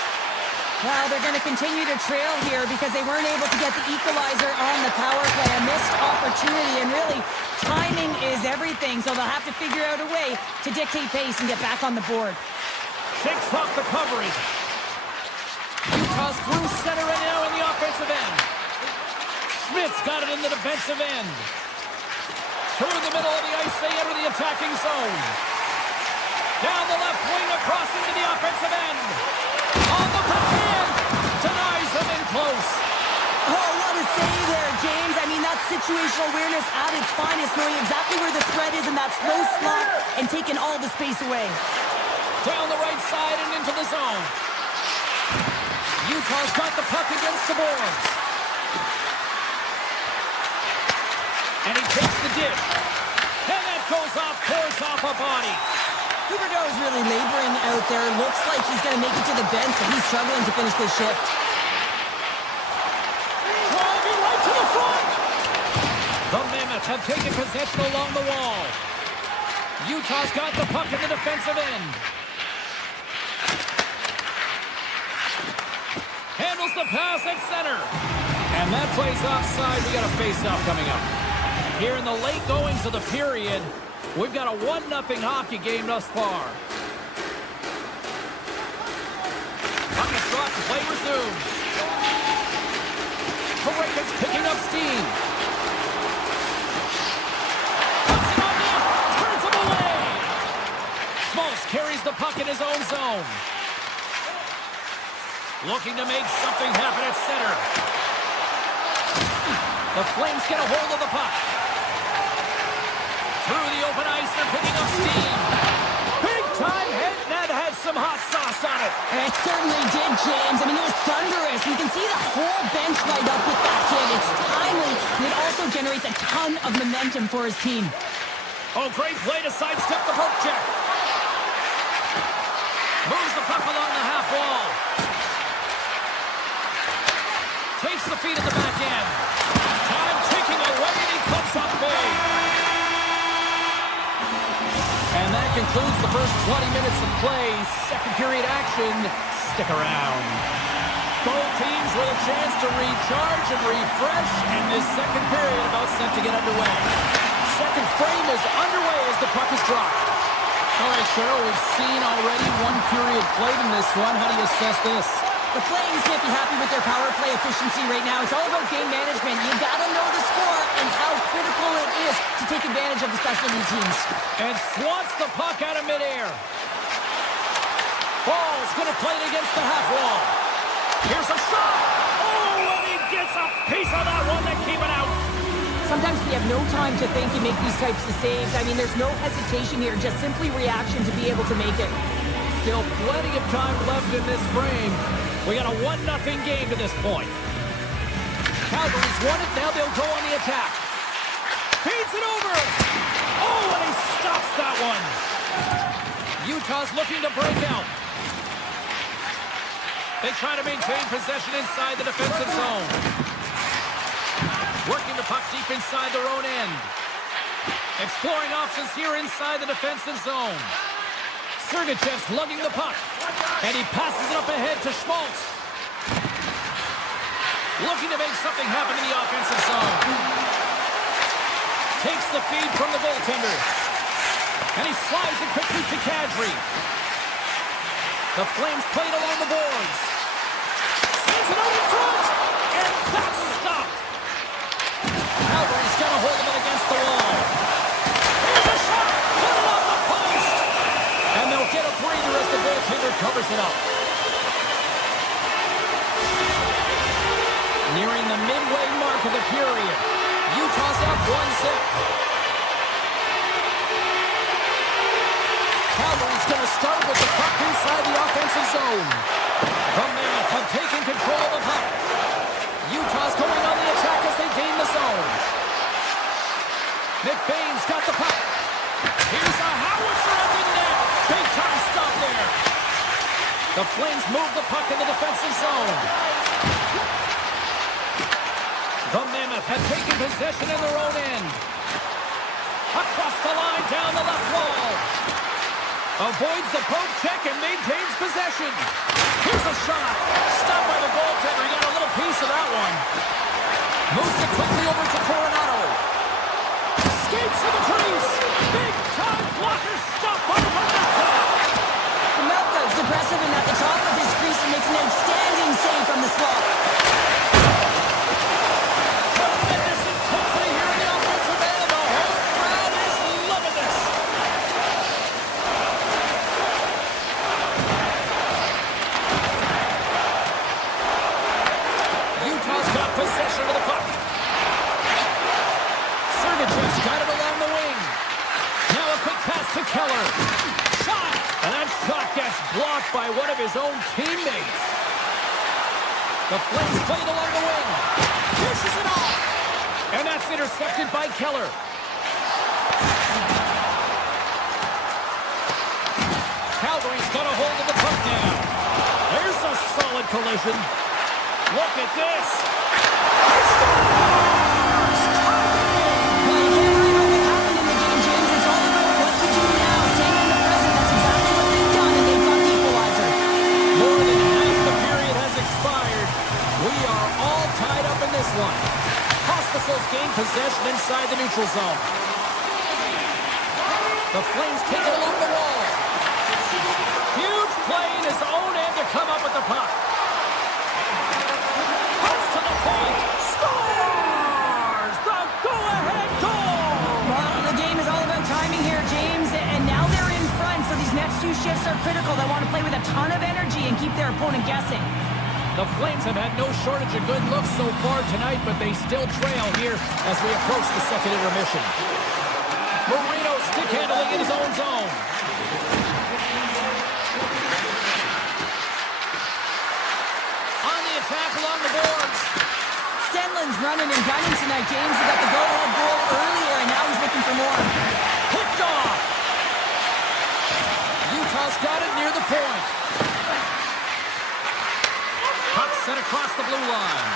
Well, they're going to continue to trail here because they weren't able to get the equalizer on the power play. A missed opportunity, and really, timing is everything, so they'll have to figure out a way to dictate pace and get back on the board. Shakes off the coverage. Utah's through center and now in the offensive end. Schmidt's got it in the defensive end. Through the middle of the ice, they enter the attacking zone. Down the left wing, across into the offensive end. On the backhand, denies them in close. Oh, what a save there, James. I mean, that's situational awareness at its finest, knowing exactly where the threat is in that slow slot and taking all the space away. Down the right side and into the zone. Utah's got the puck against the boards. And he takes the dish. And that goes off, pours off a body. Huberdeau is really laboring out there. Looks like he's going to make it to the bench, but he's struggling to finish this shift. Driving right to the front. The Mammoth have taken possession along the wall. Utah's got the puck in the defensive end. Handles the pass at center. And that plays offside. We got a face-off coming up. Here in the late goings of the period, we've got a 1-0 hockey game thus far. Puck is dropped, play resumes. Pareka's picking up steam. Puts it on net, turns him away. Schmaltz carries the puck in his own zone. Looking to make something happen at center. The Flames get a hold of the puck. Through the open ice, they're picking up steam. Big time hit, and that had some hot sauce on it. It certainly did, James. I mean, it was thunderous. You can see the whole bench light up with that hit. It's timely, and it also generates a ton of momentum for his team. Oh, great play to sidestep the poke check. Moves the puck along the half wall. Takes the feed at the back end. Time ticking away, and he comes up big. And that concludes the first 20 minutes of play. Second period action. Stick around. Both teams with a chance to recharge and refresh, and this second period about set to get underway. Second frame is underway as the puck is dropped. All right, Cheryl, we've seen already one period played in this one. How do you assess this? The Flames can't be happy with their power play efficiency right now. It's all about game management. You got to know the score and how critical it is to take advantage of the specialty teams. And swats the puck out of midair. Ball's going to play it against the half wall. Here's a shot. Oh, and he gets a piece of that one that came out. Sometimes we have no time to think and make these types of saves. I mean, there's no hesitation here, just simply reaction to be able to make it. Still plenty of time left in this frame. We got a 1-0 game to this point. Calgary's won it. Now they'll go on the attack. Feeds it over. Oh, and he stops that one. Utah's looking to break out. They try to maintain possession inside the defensive zone. Working the puck deep inside their own end. Exploring options here inside the defensive zone. Sergachev's lugging the puck. And he passes it up ahead to Schmaltz. Looking to make something happen in the offensive zone. Takes the feed from the goaltender. And he slides it quickly to Kadri. The Flames played along the boards. Sends it out in front. And that's stopped. Calgary's got a hold of it against the wall. Here's a shot. Put it on the post. And they'll get a breather as the goaltender covers it up. Nearing the midway mark of the period. Utah's up 1-0. Calgary's going to start with the puck inside the offensive zone. The Mammoth have taken control of the puck. Utah's going on the attack as they gain the zone. McBain's got the puck. Here's a howitzer at the net. Big time stop there. The Flames move the puck in the defensive zone. The Mammoth have taken possession in their own end. Across the line, down the left wall. Avoids the poke check and maintains possession. Here's a shot. Stopped by the goaltender. He got a little piece of that one. Moves it quickly over to Coronado. Skates to the crease. Big time blocker stop by Pamelka. Pamelka is aggressive and at the top of his crease and makes an outstanding save from the slot. Tremendous intensity here in the offensive end. The whole crowd is loving this. Utah's got possession of the puck. Sergachev's got it along the wing. Now a quick pass to Keller. Shot! And that shot gets blocked by one of his own teammates. The Flames played along the wing. Pushes it off. And that's intercepted by Keller. Calgary's got a hold of the puck now. There's a solid collision. Look at this. Well, you can't worry about what happened in the game, James. It's all about what you do now. Staying in the present. That's exactly what they've done, and they've got the equalizer. More than half the period has expired. We are all tied up in this one. Hospitals gain possession inside the neutral zone. The Flames take it along the wall. Huge play in his own end to come up with the puck. Comes to the point. Scores! The go-ahead goal! Well, the game is all about timing here, James, and now they're in front, so these next two shifts are critical. They want to play with a ton of energy and keep their opponent guessing. The Flames have had no shortage of good looks so far tonight, but they still trail here as we approach the second intermission. Marino stick handling in his own zone. On the attack along the boards. Stenlund's running and gunning tonight, James. He got the go-ahead goal earlier, and now he's looking for more. Picked off. Utah's got it near the point. Puck sent across the blue line.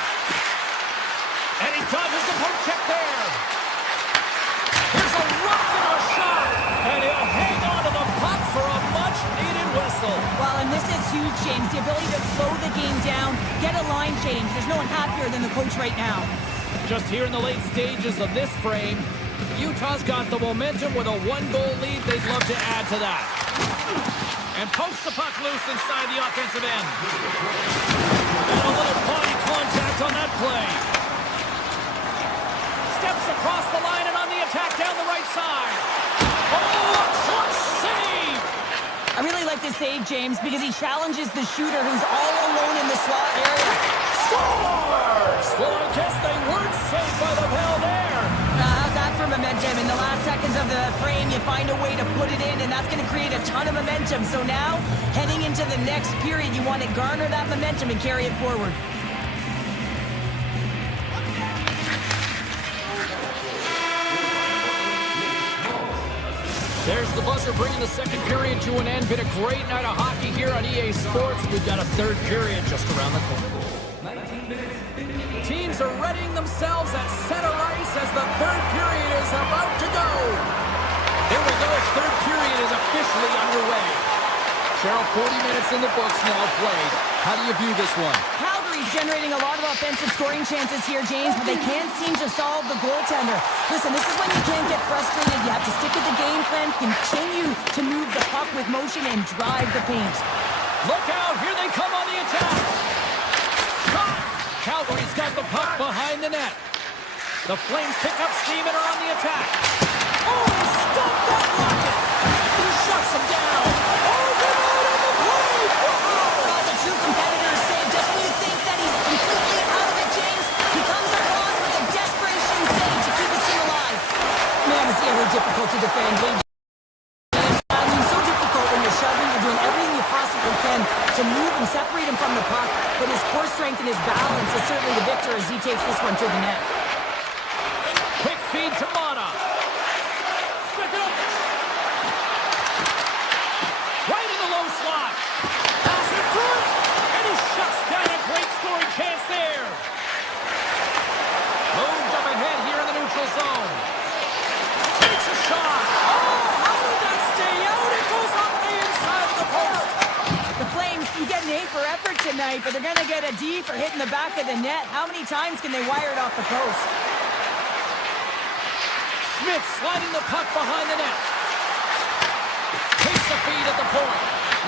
And he dodges the poke check there. Here's a rocket of a shot. And he'll hang on to the puck for a much-needed whistle. Well, and this is huge, James. The ability to slow the game down, get a line change. There's no one happier than the coach right now. Just here in the late stages of this frame, Utah's got the momentum with a one-goal lead. They'd love to add to that. And pokes the puck loose inside the offensive end. And a little body contact on that play. Steps across the line and on the attack down the right side. Oh, a clutch save! I really like this save, James, because he challenges the shooter who's all alone in the slot area. Scores! Well, I guess they weren't saved by the bell there. How's that for momentum? In the last seconds of the frame, you find a way to put it in, and that's going to create a ton of momentum. So now, heading into the next period, you want to garner that momentum and carry it forward. There's the buzzer bringing the second period to an end. Been a great night of hockey here on EA Sports. We've got a third period just around the corner. Teams are readying themselves at center ice as the third period is about to go. There we go. Third period is officially underway. Cheryl, 40 minutes in the books now played. How do you view this one? Calgary's generating a lot of offensive scoring chances here, James, but they can't seem to solve the goaltender. Listen, this is when you can't get frustrated. You have to stick with the game plan, continue to move the puck with motion, and drive the paint. Look out. Here they come on the attack. Shot. Calgary's got the puck behind the net. The Flames pick up steam and are on the attack. Oh, he stopped that rocket. He shuts him down. Oh, get out of the play. Wow. As a true competitor save, just when you think that he's completely out of it, James, he comes across with a desperation save to keep his team alive. Man, it's ever difficult to defend. James, I mean, so difficult when you're shoving, you're doing everything you possibly can to move and separate him from the puck, but his core strength and his balance is certainly the victor as he takes this one to the net. Quick feed to Mata. Right in the low slot. Pass in front. And he shuts down a great scoring chance there. Moved up ahead here in the neutral zone. Takes a shot. Oh, how did that stay out? It goes up the inside of the post. The Flames can get an A for effort tonight, but they're going to get a D for hitting the back of the net. How many times can they wire it off the post? Schmidt sliding the puck behind the net. Takes the feed at the point.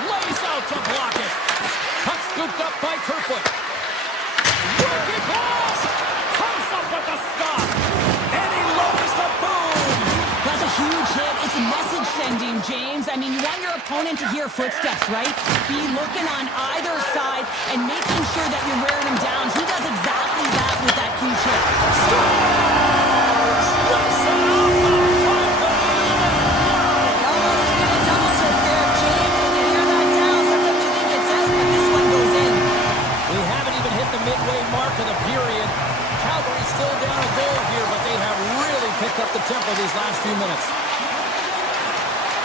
Lays out to block it. Puck scooped up by Kerfoot. Working pass. Comes up with the stop. And he lowers the boom. That's a huge hit. It's a message sending, James. I mean, you want your opponent to hear footsteps, right? Be looking on either side and making sure that you're wearing him down. He does exactly that with that huge hit. Scores! Rips it off the front of the net. Almost even a double check there, James. When you hear that sound, sometimes you think it's out, but this one goes in. We haven't even hit the midway mark of the period. Calgary's still down a goal here, but they have really picked up the tempo these last few minutes.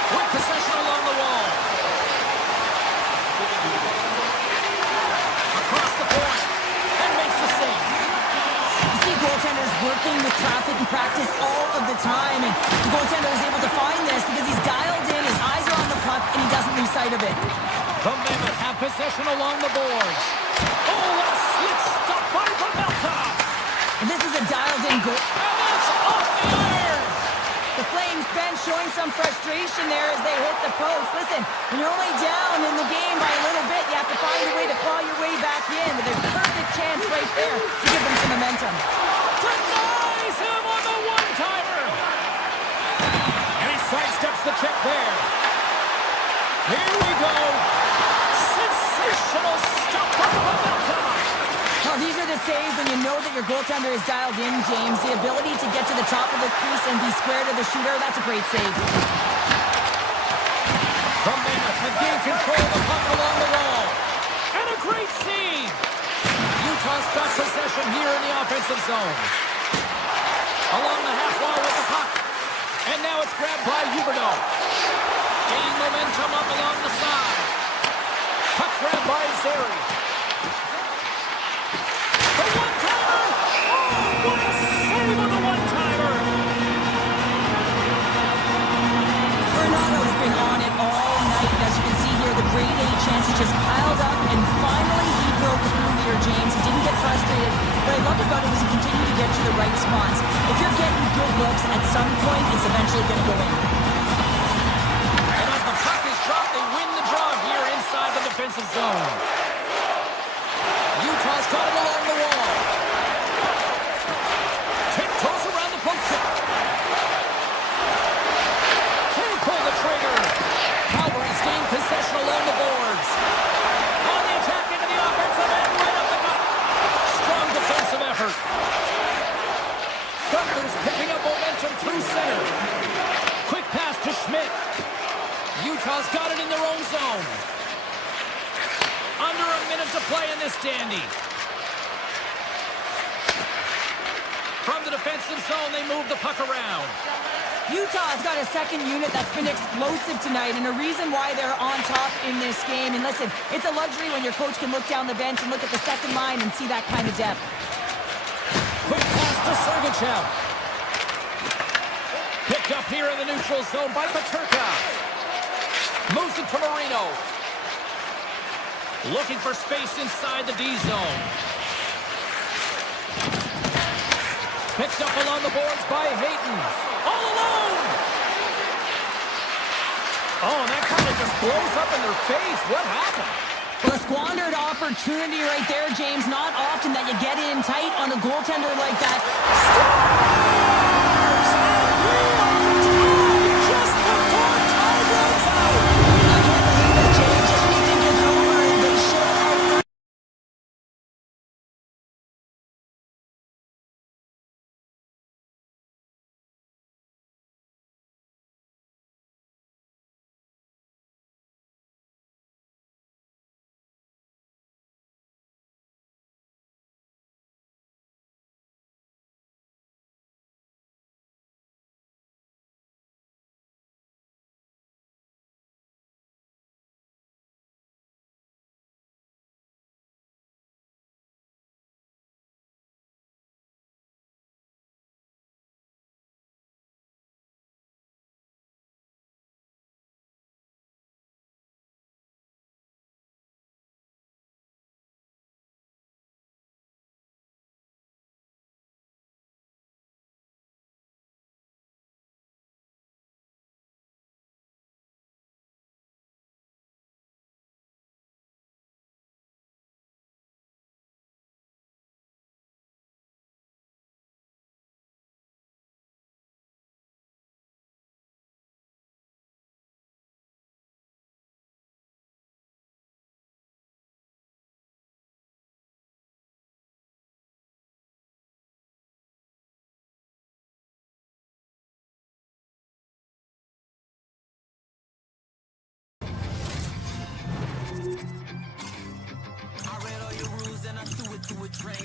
With possession along the wall. Across the point. And makes the save. You see goaltenders working with traffic and practice all of the time, and the goaltender is able to find this because he's dialed in, his eyes are on the puck, and he doesn't lose sight of it. The Mammoth have possession along the boards. Oh, what a slick stop by the Meltdown. And this is a dialed-in goal. And that's off the iron. The Flames bench showing some frustration there as they hit the post. Listen, when you're only down in the game by a little bit, you have to find a way to claw your way back in. But there's a perfect chance right there to give them some momentum. Denies him on the one-timer. And he sidesteps the check there. Here we go. Sensational stop by the Meltdown. Oh, these are the save when you know that your goaltender is dialed in, James. The ability to get to the top of the crease and be square to the shooter, that's a great save. The Mammoth have gained control of the puck along the wall. And a great save! Utah's got possession here in the offensive zone. Along the half wall with the puck. And now it's grabbed by Huberdeau. Gaining momentum up along the side. Puck grabbed by Zeri. The one-timer! Oh, what a save on the one-timer! Renado's been on it all night. As you can see here, the grade A chances just piled up, and finally he broke through here, James. He didn't get frustrated. What I loved about it was he continued to get to the right spots. If you're getting good looks, at some point, it's eventually going to go in. And as the puck is dropped, they win the draw here inside the defensive zone. Utah's got it along the wall. Tiptoes around the poke check. Can't pull the trigger. Calgary's gained possession along the boards. On the attack into the offensive end, right up the gut. Strong defensive effort. Gunther's picking up momentum through center. Quick pass to Schmidt. Utah's got it in their own zone. Under a minute to play in this dandy. From the defensive zone, they move the puck around. Utah's got a second unit that's been explosive tonight, and a reason why they're on top in this game. And listen, it's a luxury when your coach can look down the bench and look at the second line and see that kind of depth. Quick pass to Sergachev. Picked up here in the neutral zone by Peterka. Moves it to Marino. Looking for space inside the D zone. Picked up along the boards by Hayton. All alone! Oh, and that kind of just blows up in their face. What happened? Well, a squandered opportunity right there, James. Not often that you get in tight on a goaltender like that. Scores! And we are tied just before time runs out! I can't believe it, James. Just when you think it's over, they show out.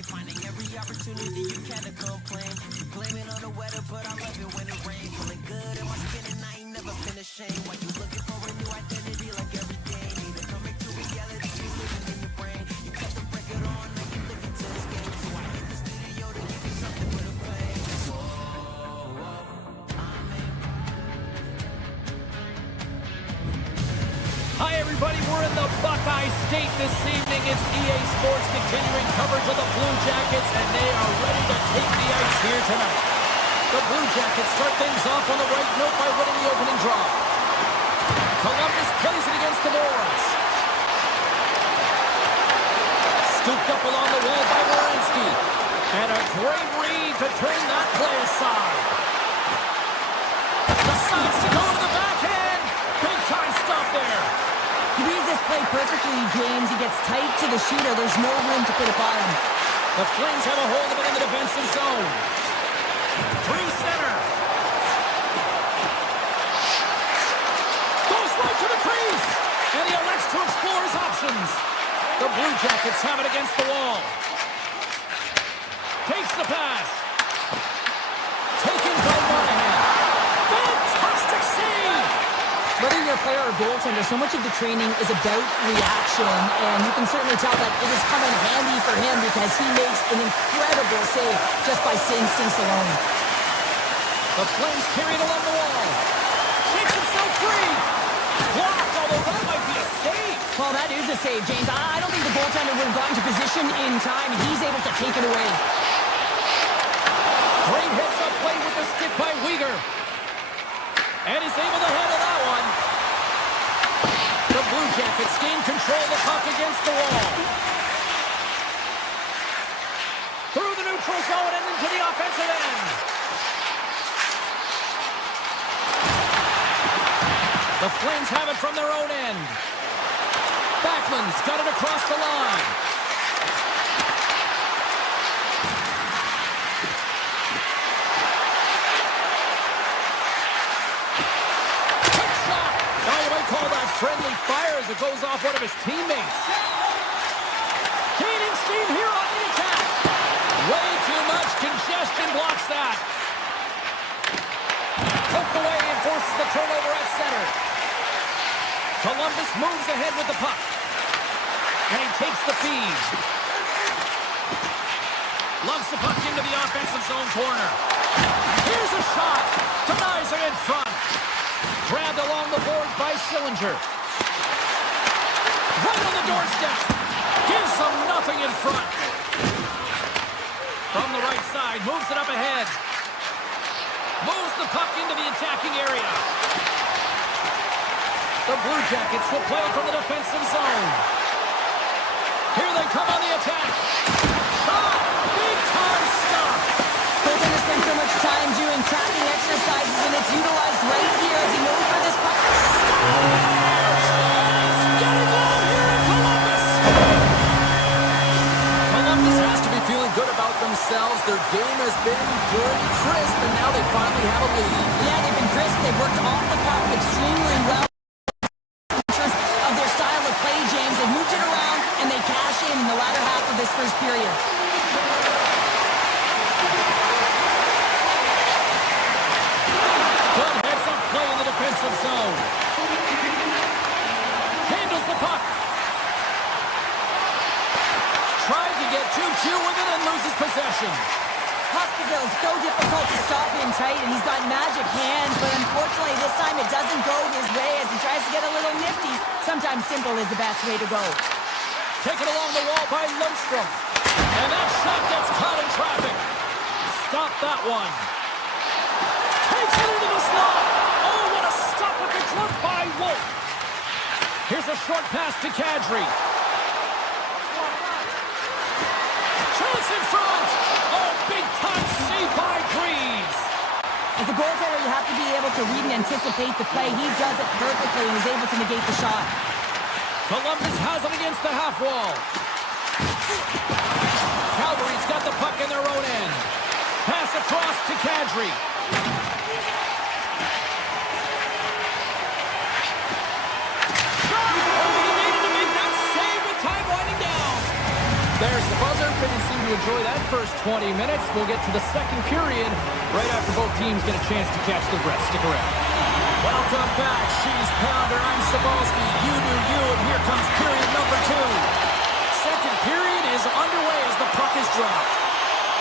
Finding every opportunity you can to complain. You blame it on the weather, but I love it when it rains. Feeling good in my skin and I ain't never been ashamed. While you looking for a new identity like every day. Need to come back to reality, you living in your brain. You cut the record on, now you looking to escape. So I hit the studio to give you something for the pain. Hi, everybody. We're in the Buckeye State this evening. It's EA Sports continuing coverage of the Blue Jackets, and they are ready to take the ice here tonight. The Blue Jackets start things off on the right note by winning the opening draw. Columbus plays it against the Morons. Scooped up along the wall by Wierenski. And a great read to turn that play aside. Decides to go to the backhand. Big time stop there. He reads this play perfectly, James. He gets tight to the shooter. There's no room to put it by him. The Flames have a hold of it in the defensive zone. Through center. Goes right to the crease. And he elects to explore his options. The Blue Jackets have it against the wall. Takes the pass. Taken by Monahan. Fantastic save! Whether you're a player or goaltender, so much of the training is about reaction, and you can certainly tell that it has come in handy for him because he makes an incredible save just by instincts alone. The Flames carry it along the wall. Shakes himself free. Blocked, although that might be a save. Well, that is a save, James. I don't think the goaltender would have gotten to position in time. He's able to take it away. Great heads-up play with the stick by Weegar. And he's able to handle that one. The Blue Jackets gain control of the puck against the wall. Through the neutral zone and into the offensive end. The Flames have it from their own end. Backlund's got it across the line. Quick shot. Now you might call that friendly fire as it goes off one of his teammates. Gaining steam here on the attack. Way too much congestion blocks that. Poked away and forces the turnover at center. Columbus moves ahead with the puck. And he takes the feed. Lumps the puck into the offensive zone corner. Here's a shot. Denies him in front. Grabbed along the boards by Sillinger. Right on the doorstep. Gives them nothing in front. From the right side, moves it up ahead. Moves the puck into the attacking area. The Blue Jackets will play it from the defensive zone. Here they come on the attack. Shot! Big time stop! Goaltender spends so much time doing tracking exercises, and it's utilized right here as he knows where this puck is. It's getting low here in Columbus! Columbus has to be feeling good about themselves. Their game has been pretty crisp, and now they finally have a lead. Yeah, they've been crisp. They've worked off the puck extremely well. Of their style of play, James. They moved it around, and they cash in the latter half of this first period. Good heads-up play in the defensive zone. Handles the puck. Tried to get 2-2 with it and loses possession. Pospisil is so difficult to stop in tight, and he's got magic hands, but unfortunately this time it doesn't go his way as he tries to get a little nifty. Sometimes simple is the best way to go. Taken along the wall by Lundstrom. And that shot gets caught in traffic. Stop that one. Takes it into the slot. Oh, what a stop with the glove by Wolf. Here's a short pass to Kadri. Chance in front. Oh, big time save by Greaves. As a goaltender, you have to be able to read and anticipate the play. He does it perfectly and is able to negate the shot. Columbus has it against the half wall. Calgary's got the puck in their own end. Pass across to Kadri. Shot! Oh, he needed to make that save with time winding down. There's the buzzer. Fans seem to enjoy that first 20 minutes. We'll get to the second period right after both teams get a chance to catch their breath. Stick around. Welcome back, She's Pounder. I'm Sabalski. You do you, and here comes period number 2. Second period is underway as the puck is dropped.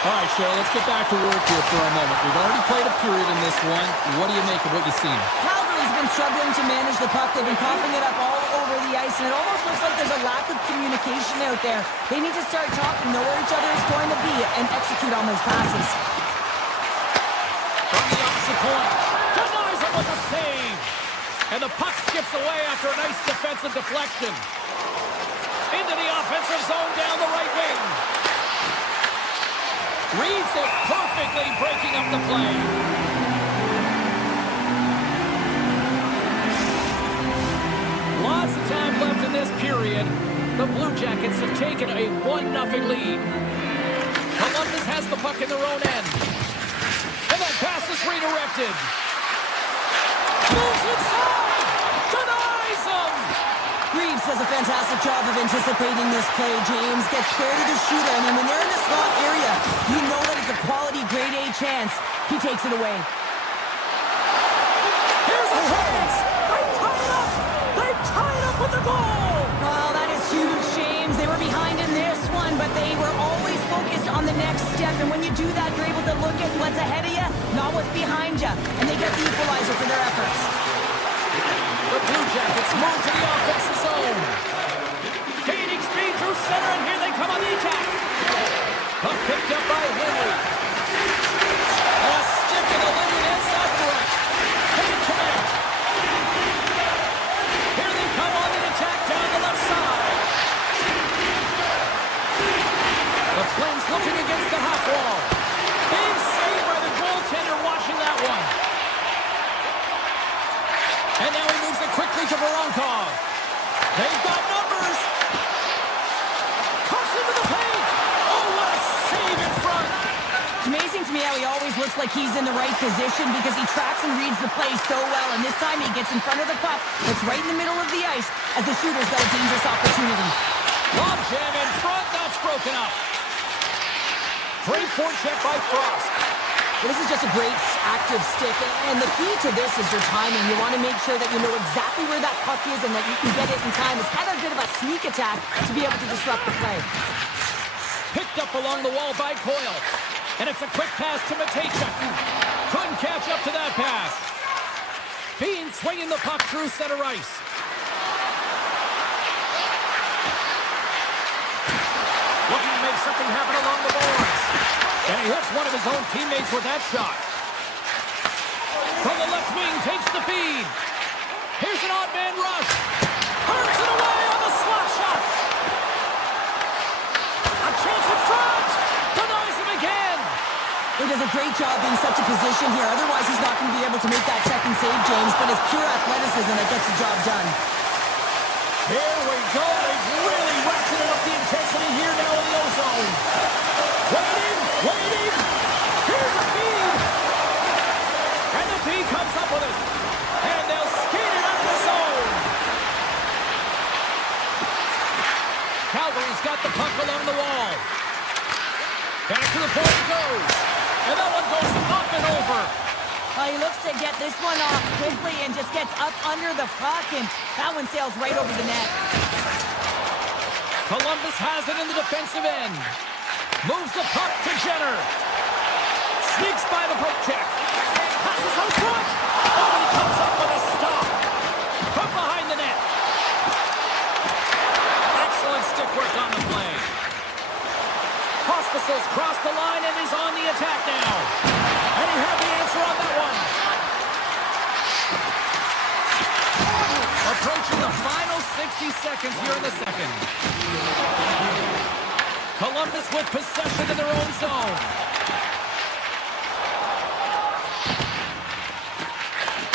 All right, Cheryl, let's get back to work here for a moment. We've already played a period in this one. What do you make of what you've seen? Calgary's been struggling to manage the puck. They've been coughing it up all over the ice, and it almost looks like there's a lack of communication out there. They need to start talking, know where each other is going to be, and execute on those passes. From the opposite point. Denies him with a save. And the puck skips away after a nice defensive deflection. Into the offensive zone down the right wing. Reads it perfectly, breaking up the play. Lots of time left in this period. The Blue Jackets have taken a 1-0 lead. puck in their own end. And that pass is redirected. Moves inside! Denies him! Reeves does a fantastic job of anticipating this play, James. Gets square to the shooter. I mean, when they're in the slot area, you know that it's a quality grade A chance. He takes it away. Here's a chance! They tie it up! They tie it up with the goal! Well, that is huge, James. They were behind in this one, but they were always focused on the next step. And when you do that, you're able to look at what's ahead of you, not what's behind you. And they get the equalizer for their efforts. The Blue Jackets move to the offensive zone. Gaining speed through center, and here they come on the attack. Puck picked up by Henry. A stick in the lane inside direct. Take command. Here they come on the attack down the left side. The Flames looking against the half wall. Big save by the goaltender watching that one. And now he moves it quickly to Voronkov. They've got numbers. Cuts into the paint. Oh, what a save in front. It's amazing to me how he always looks like he's in the right position because he tracks and reads the play so well. And this time he gets in front of the puck that's right in the middle of the ice as the shooter's got a dangerous opportunity. Lob jam in front. That's broken up. Great forecheck by Frost. Well, this is just a great active stick, and the key to this is your timing. You want to make sure that you know exactly where that puck is and that you can get it in time. It's kind of a bit of a sneak attack to be able to disrupt the play. Picked up along the wall by Coyle. And it's a quick pass to Matejchuk. Couldn't catch up to that pass. Bean swinging the puck through center ice. Looking to make something happen along the boards. And he hits one of his own teammates with that shot. From the left wing, takes the feed. Here's an odd man rush. Hurts it away on the slap shot. A chance in front. Denies him again. He does a great job being such a position here. Otherwise, he's not going to be able to make that second save, James. But it's pure athleticism that gets the job done. Here we go. They've really ratcheted up the intensity here now in the O-zone. Waiting. Here's a feed. And the D comes up with it. And they'll skate it out of the zone. Calgary's got the puck along the wall. Back to the point it goes. And that one goes up and over. He looks to get this one off quickly and just gets up under the puck, and that one sails right over the net. Columbus has it in the defensive end. Moves the puck to Jenner. Sneaks by the poke check. Passes out front. Oh, he comes up with a stop. From behind the net. Excellent stick work on the play. Hospitals crossed the line and is on the attack now. And he had the answer on that one. Approaching the final 60 seconds here in the second. Columbus with possession in their own zone.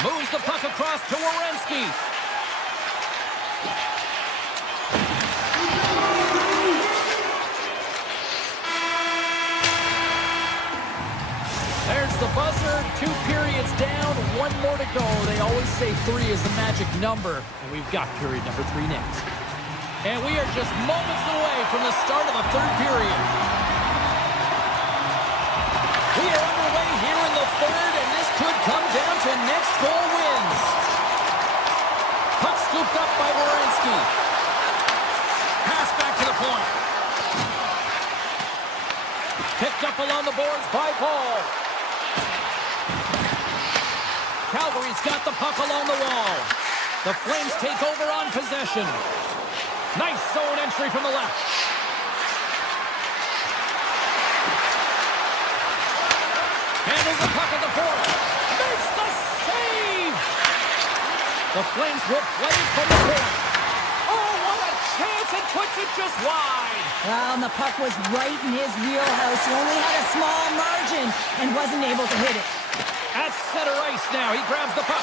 Moves the puck across to Werenski. There's the buzzer. 2 periods down, 1 more to go. They always say 3 is the magic number. And we've got period number 3 next. And we are just moments away from the start of the 3rd period. We are underway here in the 3rd, and this could come down to next goal wins. Puck scooped up by Werenski. Pass back to the point. Picked up along the boards by Paul. Calgary's got the puck along the wall. The Flames take over on possession. Nice zone entry from the left. Handles the puck at the point. Makes the save! The Flames will play it from the point. Oh, what a chance! It puts it just wide. Well, and the puck was right in his wheelhouse. He only had a small margin and wasn't able to hit it. At center ice now, he grabs the puck.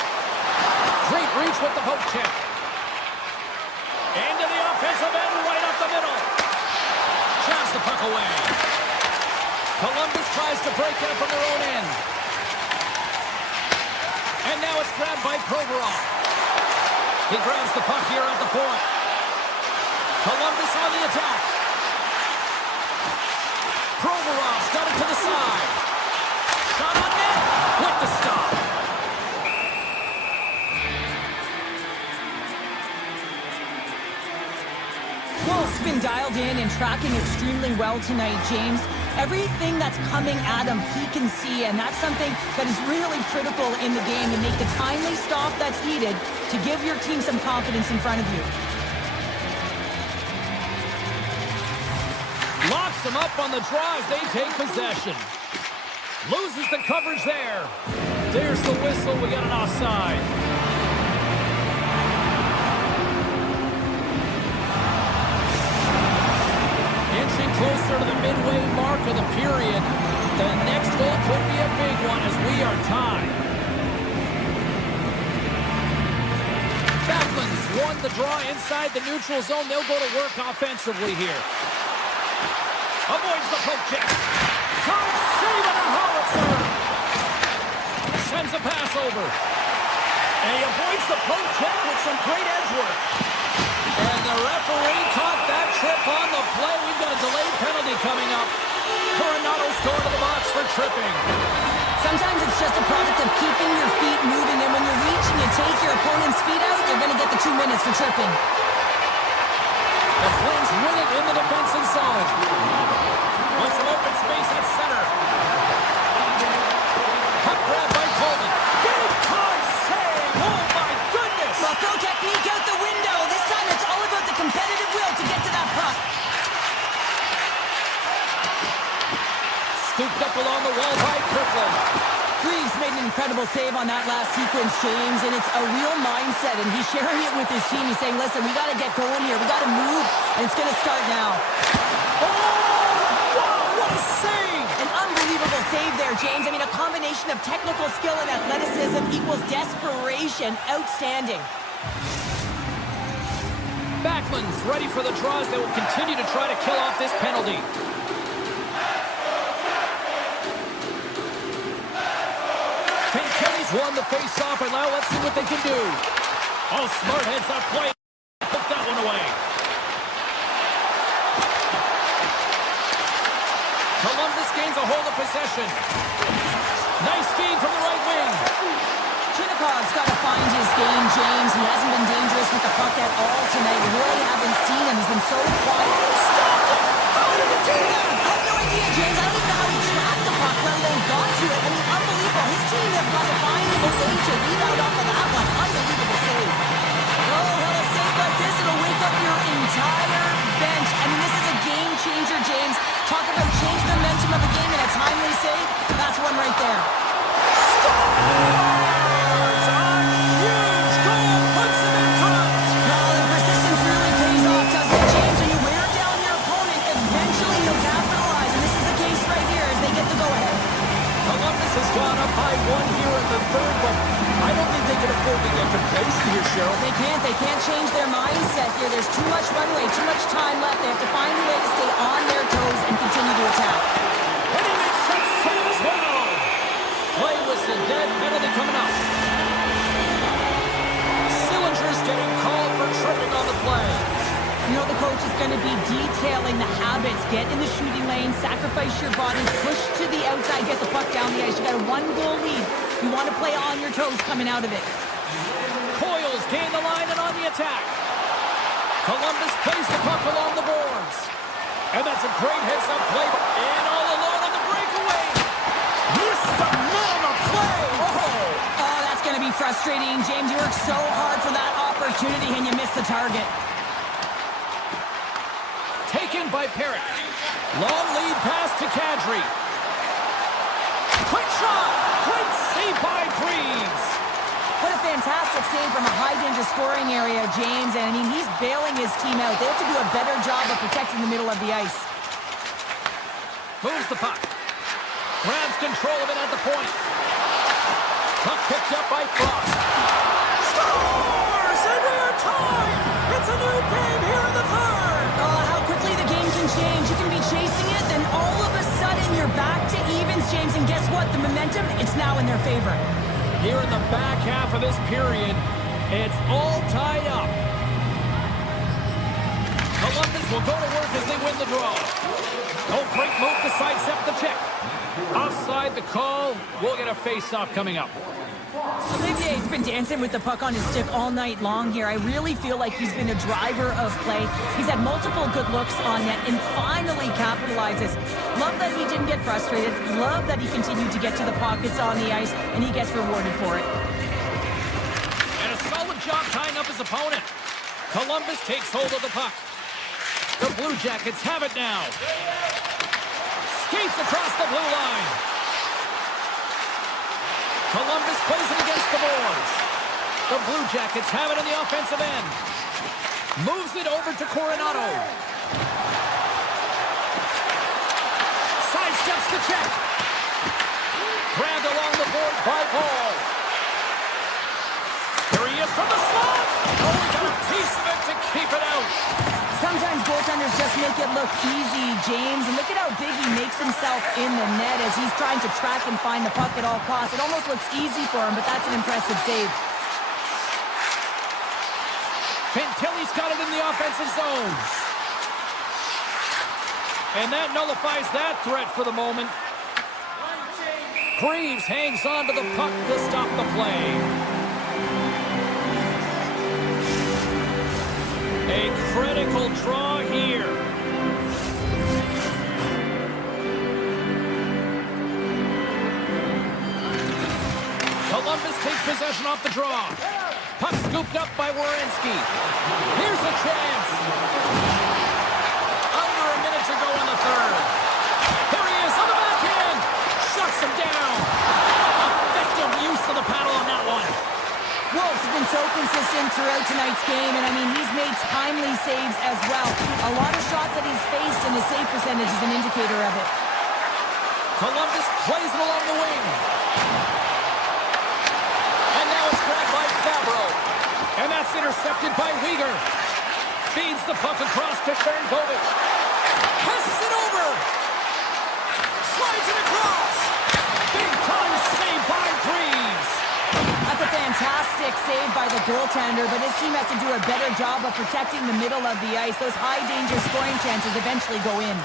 Great reach with the poke check. Into the offensive end, right up the middle. Jabs the puck away. Columbus tries to break out from their own end. And now it's grabbed by Provorov. He grabs the puck here at the point. Columbus on the attack. Provorov's got it to the side. Shot on net with the stop. Wolf's been dialed in and tracking extremely well tonight, James. Everything that's coming at him, he can see, and that's something that is really critical in the game to make the timely stop that's needed to give your team some confidence in front of you. Locks them up on the draw as they take possession. Loses the coverage there. There's the whistle. We got an offside. Inching closer to the midway mark of the period. The next goal could be a big one as we are tied. Backlund's won the draw inside the neutral zone. They'll go to work offensively here. Avoids the poke check. Tight save on a howitzer. Sends a pass over. And he avoids the poke check with some great edge work. And the referee caught that trip on the play. We've got a delayed penalty coming up. Coronado's going to the box for tripping. Sometimes it's just a product of keeping your feet moving, and when you reach and you take your opponent's feet out, you're going to get the 2 minutes for tripping. The Flames win it in the defensive zone. Want some open space at center. Puck grab by Coleman. Big time save! Oh my goodness! Well, throw technique out the window. This time it's all about the competitive will to get to that puck. Scooped up along the wall by Kirkland. Reeves made an incredible save on that last sequence, James, and it's a real mindset, and he's sharing it with his team. He's saying, listen, we got to get going here. We got to move, and it's going to start now. Oh, wow, what a save! An unbelievable save there, James. I mean, a combination of technical skill and athleticism equals desperation. Outstanding. Backlund's ready for the draws. They will continue to try to kill off this penalty. Won the face-off, and now let's see what they can do. Oh, smart heads-up play. Put that one away. Columbus gains a hold of possession. Nice feed from the right wing. Chinnikov's got to find his game, James. He hasn't been dangerous with the puck at all tonight. We really haven't seen him. He's been so quiet. Stop it! How did he do that? I have no idea, James. I don't even know how he tracked the puck, let alone got to it. I mean, unbelievable. His team has got to find him a way to rebound off of that one. Unbelievable save. Oh, well, a save like this, it'll wake up your entire bench. I mean, this is a game changer, James. Talk about change the momentum of a game in a timely save. That's one right there. Scores! A huge goal puts them in front. Well, the persistence really pays off, doesn't it, James? When you wear down your opponent, eventually you'll capitalize. And this is the case right here as they get the go-ahead. Columbus has gone up by one here in the third, but I don't think they can afford to get complacent here, Cheryl. They can't change their mindset here. There's too much runway, too much time left. They have to find a way to stay on their toes and continue to attack. And he makes that save as well. Play whistle, dead penalty coming up. Sillinger's getting called for tripping on the play. You know the coach is going to be detailing the habits. Get in the shooting lane, sacrifice your body, push to the outside, get the puck down the ice. You got a 1-goal lead. You want to play on your toes coming out of it. Coyles gain the line and on the attack. Columbus plays the puck along the boards. And that's a great heads-up play. And all alone on the breakaway. Missed the net on the play. Oh, that's going to be frustrating, James. You worked so hard for that opportunity and you missed the target. Taken by Perrick. Long lead pass to Kadri. Quick shot. Great save by Reeves. What a fantastic save from a high-danger scoring area, James. And, I mean, he's bailing his team out. They have to do a better job of protecting the middle of the ice. Moves the puck. Grabs control of it at the point. Puck picked up by Frost. Scores! And we are tied! It's a new game here in the third! Oh, how quickly the game can change. You can be chasing it, then all of a sudden you're they're back to evens, James, and guess what? The momentum, it's now in their favor. Here in the back half of this period, it's all tied up. Columbus will go to work as they win the draw. Oh, great move to sidestep the check. Offside the call. We'll get a face-off coming up. Olivier's been dancing with the puck on his stick all night long here. I really feel like he's been a driver of play. He's had multiple good looks on net and finally capitalizes. Love that he didn't get frustrated. Love that he continued to get to the pockets on the ice, and he gets rewarded for it. And a solid job tying up his opponent. Columbus takes hold of the puck. The Blue Jackets have it now. Skates across the blue line. Columbus plays it against the boards. The Blue Jackets have it in the offensive end. Moves it over to Coronado. Sidesteps the check. Grabbed along the board by Paul. Here he is from the slot. Oh, he got a piece of it to keep it out. Sometimes goaltenders just make it look easy, James. And look at how big he makes himself in the net as he's trying to track and find the puck at all costs. It almost looks easy for him, but that's an impressive save. Fantilli's got it in the offensive zone. And that nullifies that threat for the moment. Greaves hangs on to the puck to stop the play. A critical draw here. Columbus takes possession off the draw. Puck scooped up by Werenski. Here's a chance. Under a minute to go in the third. Here he is on the backhand. Shuts him down. Effective use of the paddle on that one. Wolf's been so consistent throughout tonight's game, and I mean, he's made timely saves as well. A lot of shots that he's faced, and his save percentage is an indicator of it. Columbus plays it along the wing. And now it's grabbed by Fabro. And that's intercepted by Weegar. Feeds the puck across to Sharangovich. Passes it over. Slides it across. Big time save by Greaves. That's a fantastic save by the goaltender, but his team has to do a better job of protecting the middle of the ice. Those high-danger scoring chances eventually go in.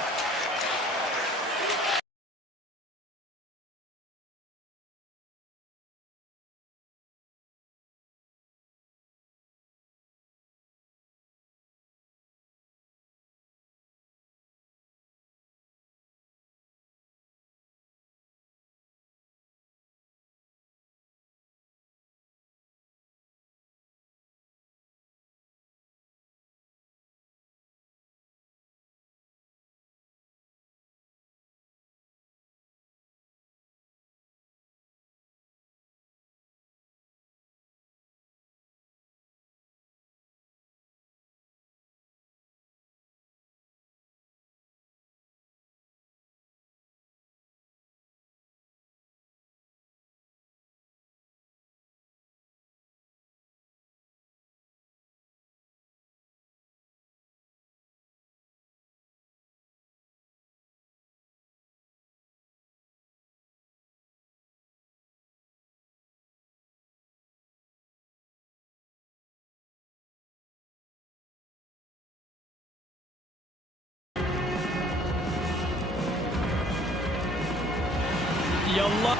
You love...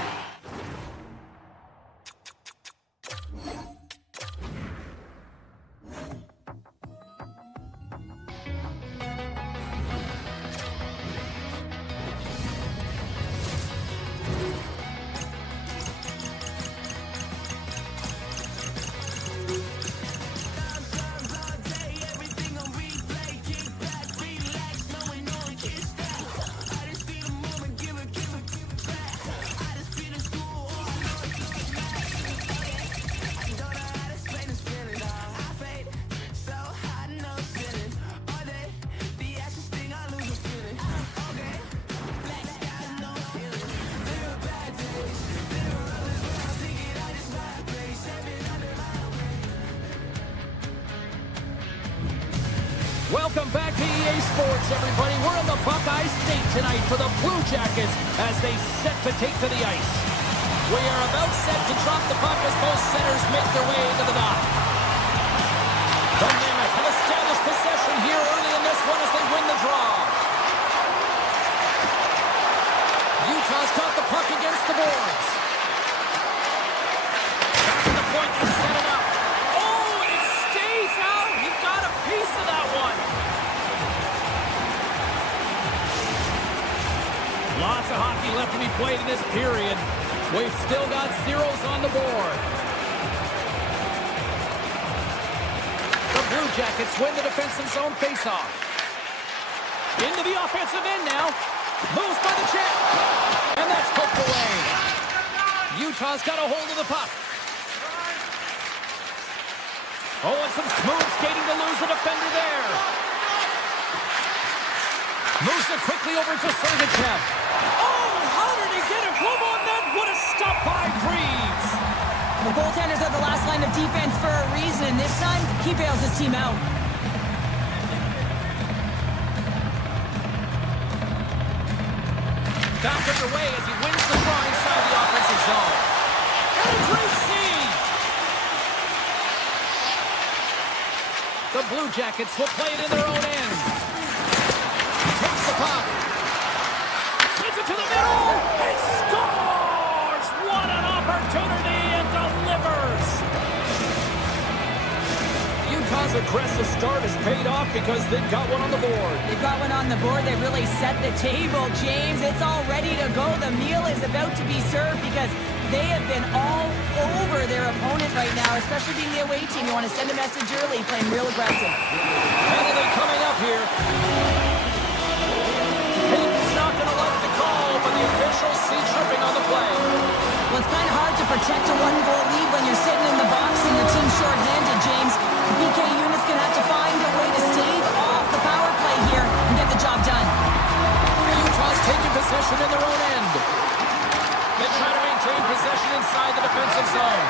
Welcome back to EA Sports, everybody. We're in the Buckeye State tonight for the Blue Jackets as they set to take to the ice. We are about set to drop the puck as both centers make their way into the dock. The Mammoth have established possession here early in this one as they win the draw. Utah's got the puck against the boards. Back to the point, they set it up. Oh, and it stays out. He got a piece of that one. Lots of hockey left to be played in this period. We've still got zeros on the board. The Blue Jackets win the defensive zone faceoff. Into the offensive end now. Moves by the check. And that's poked away. Utah's got a hold of the puck. Oh, and some smooth skating to lose the defender there. Moves it quickly over to Sergachev. Oh, how did he get a glove on that? What a stop by Greaves. The goaltenders are the last line of defense for a reason. This time, he bails his team out. Back underway as he wins the draw inside the offensive zone. And a great save. The Blue Jackets will play it in their own end. Takes the puck. Sends it to the middle. And scores! What an opportunity and delivers. Utah's aggressive start has paid off because they've got one on the board. They've got one on the board. They really set the table, James. It's all ready to go. The meal is about to be served because they have been all over their opponent right now, especially being the away team. You want to send a message early, playing real aggressive. Penalty coming up here. Hayden's not going to like the call, but the officials see tripping on the play. Well, it's kind of hard to protect a one-goal lead when you're sitting in the box and your team's shorthanded, James. The BK unit's going to have to find a way to stave off the power play here and get the job done. Utah's taking possession in their own end. They try to maintain possession inside the defensive zone.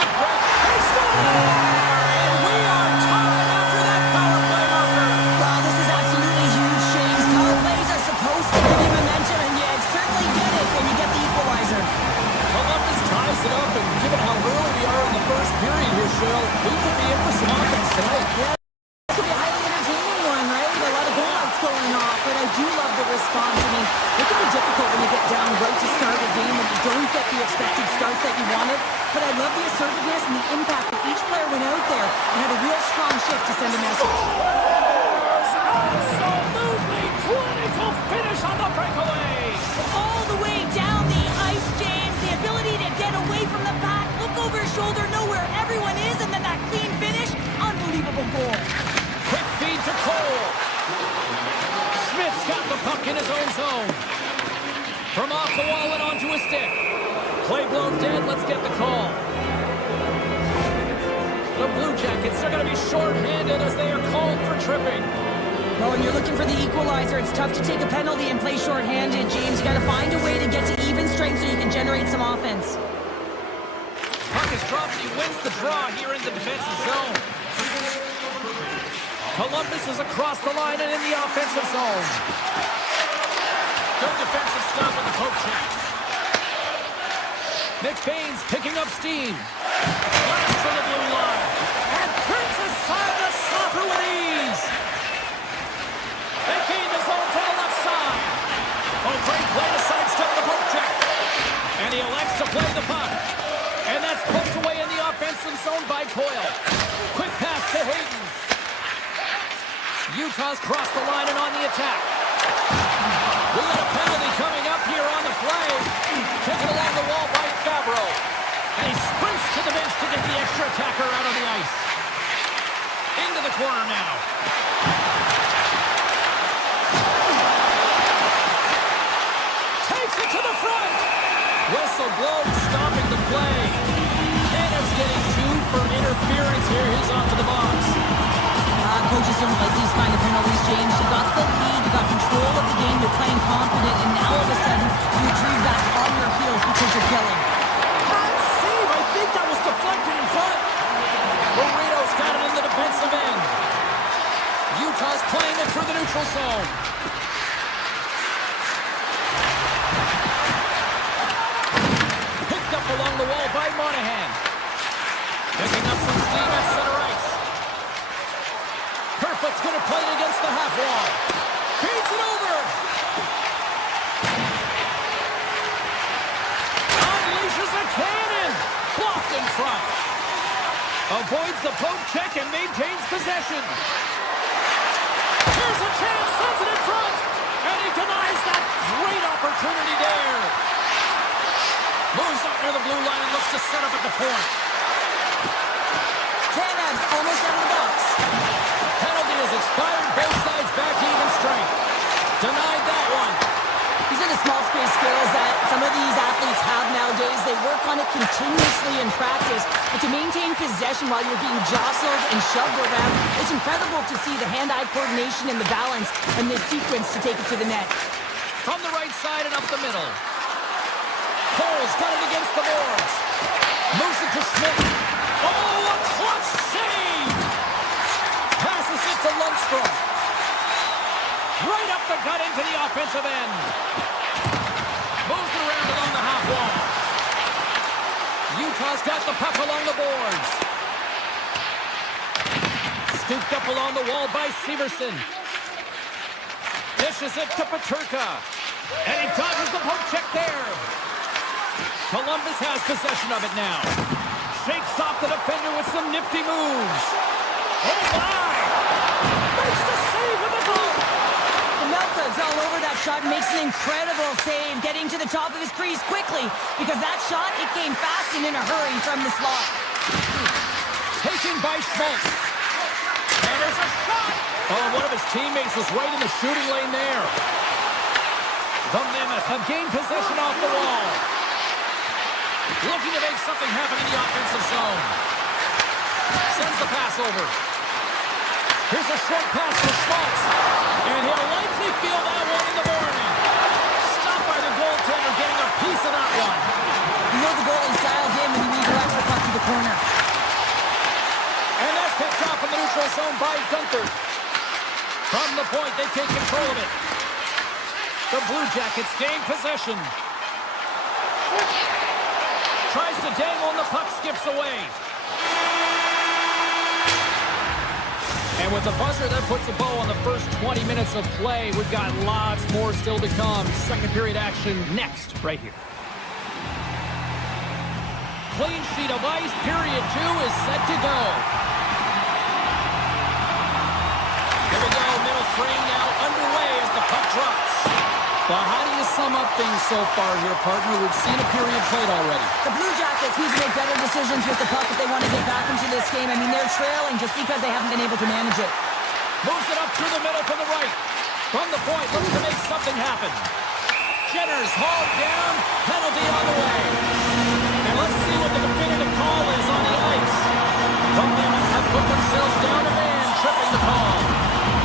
Puck grab. They score! And we are tied after that power play marker. Wow, this is absolutely huge, James. Power plays are supposed to give you momentum, and you certainly get it when you get the equalizer. Columbus ties it up, and given how early we are in the first period here, Cheryl, we could be in for some offense tonight. Yeah, this could be a highly entertaining one, right? A lot of goal lights going off, but I do love the response. I mean, it can be difficult when you get down right to start a game and you don't get the expected start that you wanted, but I love the assertiveness and the impact that each player went out there and had a real strong shift to send a message. Absolutely critical finish on the breakaway. All the way down the ice, James. The ability to get away from the pack, look over his shoulder, know where everyone is, and then that clean finish. Unbelievable goal. Quick feed to Cole. Smith's got the puck in his own zone. From off the wall and onto his stick. Play blown dead. Let's get the call. The Blue Jackets are going to be short-handed as they are called for tripping. Well, when you're looking for the equalizer, it's tough to take a penalty and play shorthanded, James. You got to find a way to get to even strength so you can generate some offense. Puck is dropped and he wins the draw here in the defensive zone. Columbus is across the line and in the offensive zone. Good defensive stop in the poke check. McBain's picking up steam. Blast from the blue line. And brings aside the stopper with ease. They gain the zone to the left side. Oh, great play to sidestep the poke check. And he elects to play the puck. And that's poked away in the offensive zone by Coyle. Quick pass to Hayden. Utah's crossed the line and on the attack. We got a penalty coming up here on the play. Taken along the wall by Favreau. And he sprints to the bench to get the extra attacker out on the ice. Into the corner now. Takes it to the front. Whistle blown, stopping the play. Tanner's getting 2 for interference here. He's off to the box. Coaches don't like these kind of penalties, James. You got the lead, you got control of the game, you're playing confident, and now all of a sudden, you retrieve back on your heels because you're killing. Hot save! I think that was deflected in front. Burrito's got it in the defensive end. along the wall by Monahan. Picking up some steam at center ice. Kerfoot's going to play it against the half wall. Feeds it over. Unleashes a cannon. Blocked in front. Avoids the poke check and maintains possession. Here's a chance. Sends it in front. And he denies that great opportunity there. Moves up near the blue line and looks to set up at the point. Tanev's almost out of the box. Penalty has expired. Both sides back to even strength. Denied that one. These are the small space skills that some of these athletes have nowadays. They work on it continuously in practice. But to maintain possession while you're being jostled and shoved around, it's incredible to see the hand-eye coordination and the balance and this sequence to take it to the net. From the right side and up the middle. Cole's got it against the boards. Moves it to Schmidt. Oh, a clutch save! Passes it to Lundstrom. Right up the gut into the offensive end. Moves it around along the half wall. Utah's got the puck along the boards. Scooped up along the wall by Severson. Dishes it to Peterka. And he dodges the poke check there. Columbus has possession of it now. Shakes off the defender with some nifty moves. Oh my! Makes the save with a goal! Melka's all over that shot and makes an incredible save, getting to the top of his crease quickly, because that shot, it came fast and in a hurry from the slot. Taken by Schmaltz. And there's a shot! Oh, one of his teammates was right in the shooting lane there. The Mammoth have gained possession off the wall. Looking to make something happen in the offensive zone. Sends the pass over. Here's a short pass for Schmaltz. And he'll likely feel that one in the morning. Stopped by the goaltender, getting a piece of that one. You know the goalie styled him when he redirects the puck to the corner. And that's picked off in the neutral zone by Gunther. From the point, they take control of it. The Blue Jackets gain possession. Tries to dangle and the puck skips away. And with the buzzer, that puts a bow on the first 20 minutes of play. We've got lots more still to come. Second period action next, right here. Clean sheet of ice, period 2 is set to go. Here we go, middle frame now underway as the puck drops. But how do you sum up things so far here, partner? We've seen a period played already. The Blue Jackets need to make better decisions with the puck if they want to get back into this game. I mean, they're trailing just because they haven't been able to manage it. Moves it up through the middle to the right. From the point, looks to make something happen. Jenner's hauled down, penalty on the way. And let's see what the definitive call is on the ice. The Mammoth have put themselves down a man, tripping the call.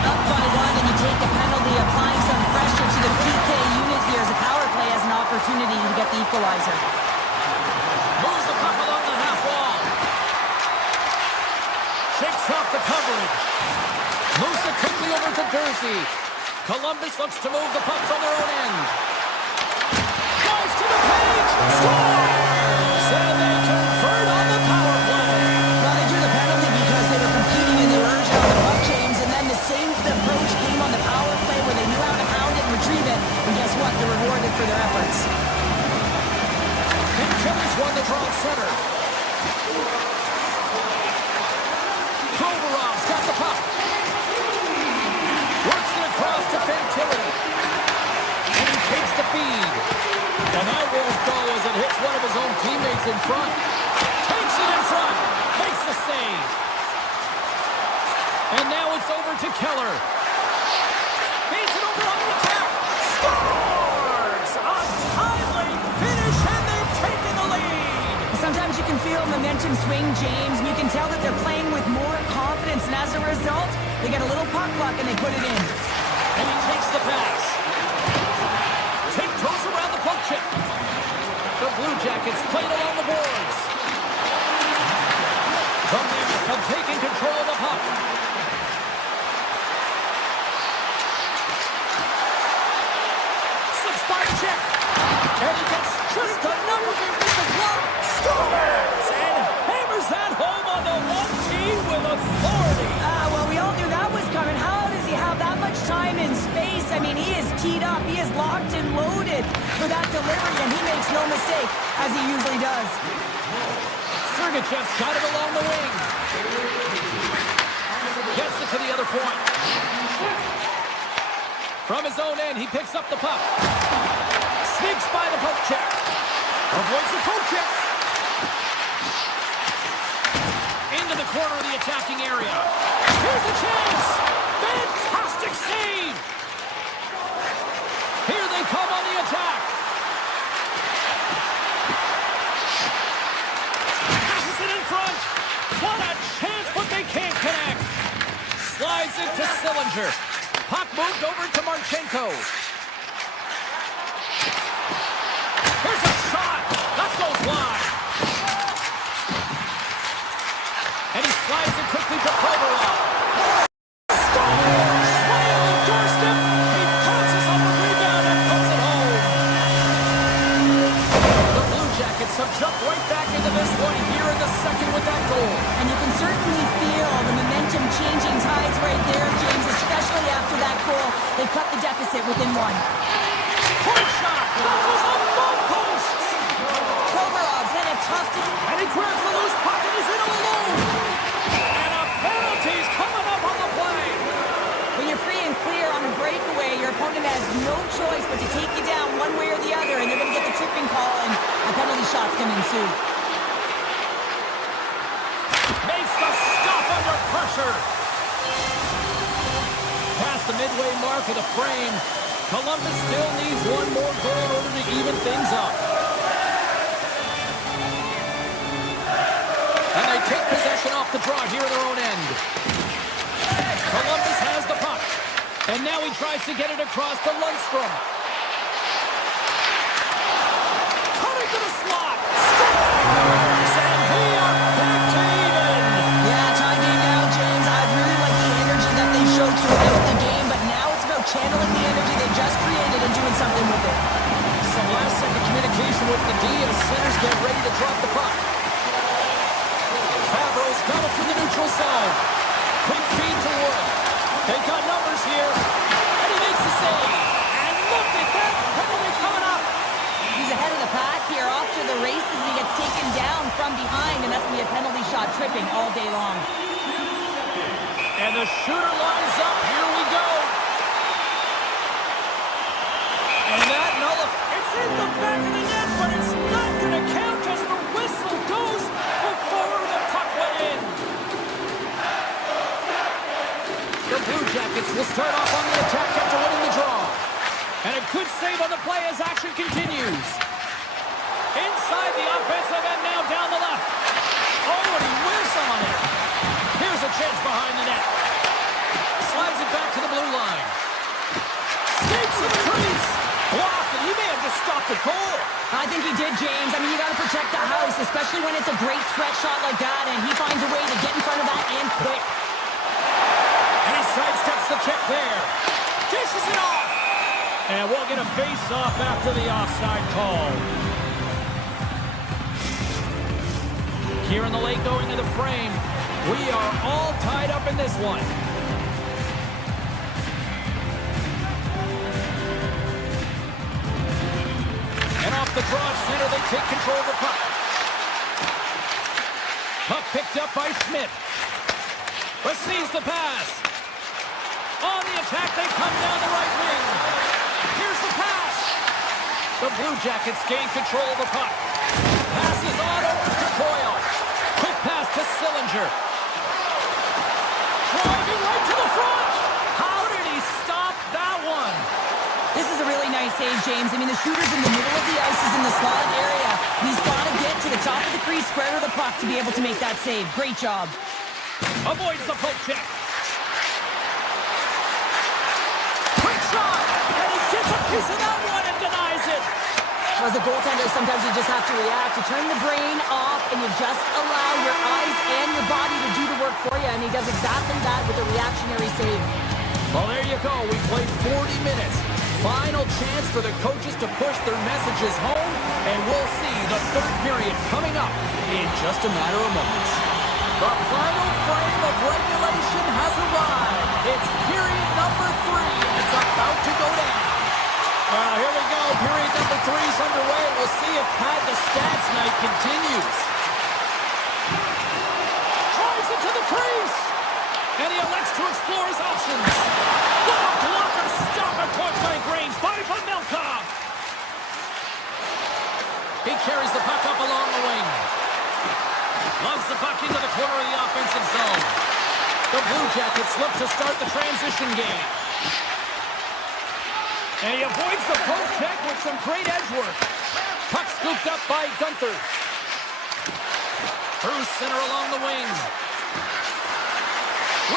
Up by one, and you take the penalty, applying some pressure to the PK unit here as the power play has an opportunity to get the equalizer. Moves the puck along the half wall. Shakes off the coverage. Moves it quickly over to Jersey. Columbus looks to move the puck from their own end. Goes to the page. Scores! And they convert on the power play. Well, they drew the penalty because they were competing and they were urged on the puck, James, and then the same approach came on the power play where they knew how to hound it and retrieve it. And guess what? They're rewarded for their efforts. King Kelly's won the draw at center. Provorov's got the puck. Works it across to Fantilli. And he takes the feed. And that won't go as it hits one of his own teammates in front. Takes it in front. Makes the save. And now it's over to Keller. Feeds it over on the attack. Scores! A timely finish, and they've taken the lead. Sometimes you can feel momentum swing, James, and you can tell that they're playing with more confidence, and as a result, they get a little puck luck and they put it in. And he takes the pass. Tiptoes around the poke check. The Blue Jackets played along the boards. The Mammoth have taken control of the puck. Subzero check. And he gets just enough of it with the glove. for that delivery, and he makes no mistake, as he usually does. Sergachev's got it along the wing. Gets it to the other point. From his own end, he picks up the puck. Sneaks by the poke check. Avoids the poke check. Into the corner of the attacking area. Here's a chance. Fantastic save. Here they come on the attack. Passes it in front. What a chance, but they can't connect. Slides it to Sillinger. Puck moved over to Marchenko. Here's a shot. That goes wide. And he slides it quickly to Provorov. Scores! Way on the doorstep. He pounces on the rebound and puts it home. The Blue Jackets have jumped right back into this one here in the second with that goal. And you can certainly feel the momentum changing tides right there, James, especially after that goal. They cut the deficit within one. Point shot. That was on both posts. Provorov's then a tough And he grabs the loose puck and he's in all alone. And a penalty's coming up on the play. When you're free and clear on a breakaway, your opponent has no choice but to take you down one way or the other, and they're going to get the tripping call, and a penalty shot's going to ensue. Makes the stop under pressure. Past the midway mark of the frame, Columbus still needs one more goal in order to even things up. And they take possession off the draw here in their own end. Columbus has the puck. And now he tries to get it across to Lundstrom. Cutting to the slot. Scores! And we are back to even. Yeah, tie game now, James. I really like the energy that they showed throughout the game, but now it's about channeling the energy they just created and doing something with it. Some last-second communication with the D as centers get ready to drop the puck. Favreau's got it from the neutral zone. Quick feed to Wood. They got numbers here. And he makes the save. And look at that. Penalty's coming up. He's ahead of the pack here, off to the races, and he gets taken down from behind, and that's going to be a penalty shot tripping all day long. And the shooter lines up. Here we go. And that it's in the back of the net, but it's not going to count as the whistle goes before the puck went in. The Blue Jackets will start off on the attack after winning the draw. And a good save on the play as action continues. Inside the offensive end now down the left. Oh, and he whiffs on it. Here's a chance behind the net. Slides it back to the blue line. Skates the crease. Blocked, and he may have just stopped the goal. I think he did, James. I mean, you got to protect the house, especially when it's a great threat shot like that, and he finds a way to get in front of that and quick. And he sidesteps the check there. Dishes it off. And we'll get a face-off after the offside call. Here in the late going to the frame. We are all tied up in this one. And off the draw at center, they take control of the puck. Puck picked up by Schmidt. Receives the pass. On the attack, they come down the right wing. Here's the pass. The Blue Jackets gain control of the puck. Passes on over to Coyle. Quick pass to Sillinger. Driving right to the front. How did he stop that one? This is a really nice save, James. I mean, the shooter's in the middle of the ice, is in the slot area. And he's got to get to the top of the crease, square to the puck to be able to make that save. Great job. Avoids the poke check. Quick shot. And he gets a piece of that one and denies it. As a goaltender, sometimes you just have to react. You turn the brain off, and you just allow your eyes and your body to do the work for you. And he does exactly that with a reactionary save. Well, there you go. We played 40 minutes. Final chance for the coaches to push their messages home, and we'll see the third period coming up in just a matter of moments. The final frame of regulation has arrived. It's period number 3, and it's about to go down. Here we go. Period number 3 is underway. We'll see if Pat the Stats night continues. Drives it to the crease. And he elects to explore his options. What a blocker. Stop at point-blank range. Body from Milkov. He carries the puck up along the wing. Loves the puck into the corner of the offensive zone. The Blue Jackets look to start the transition game. And he avoids the poke check with some great edge work. Puck scooped up by Gunther. Through center along the wing.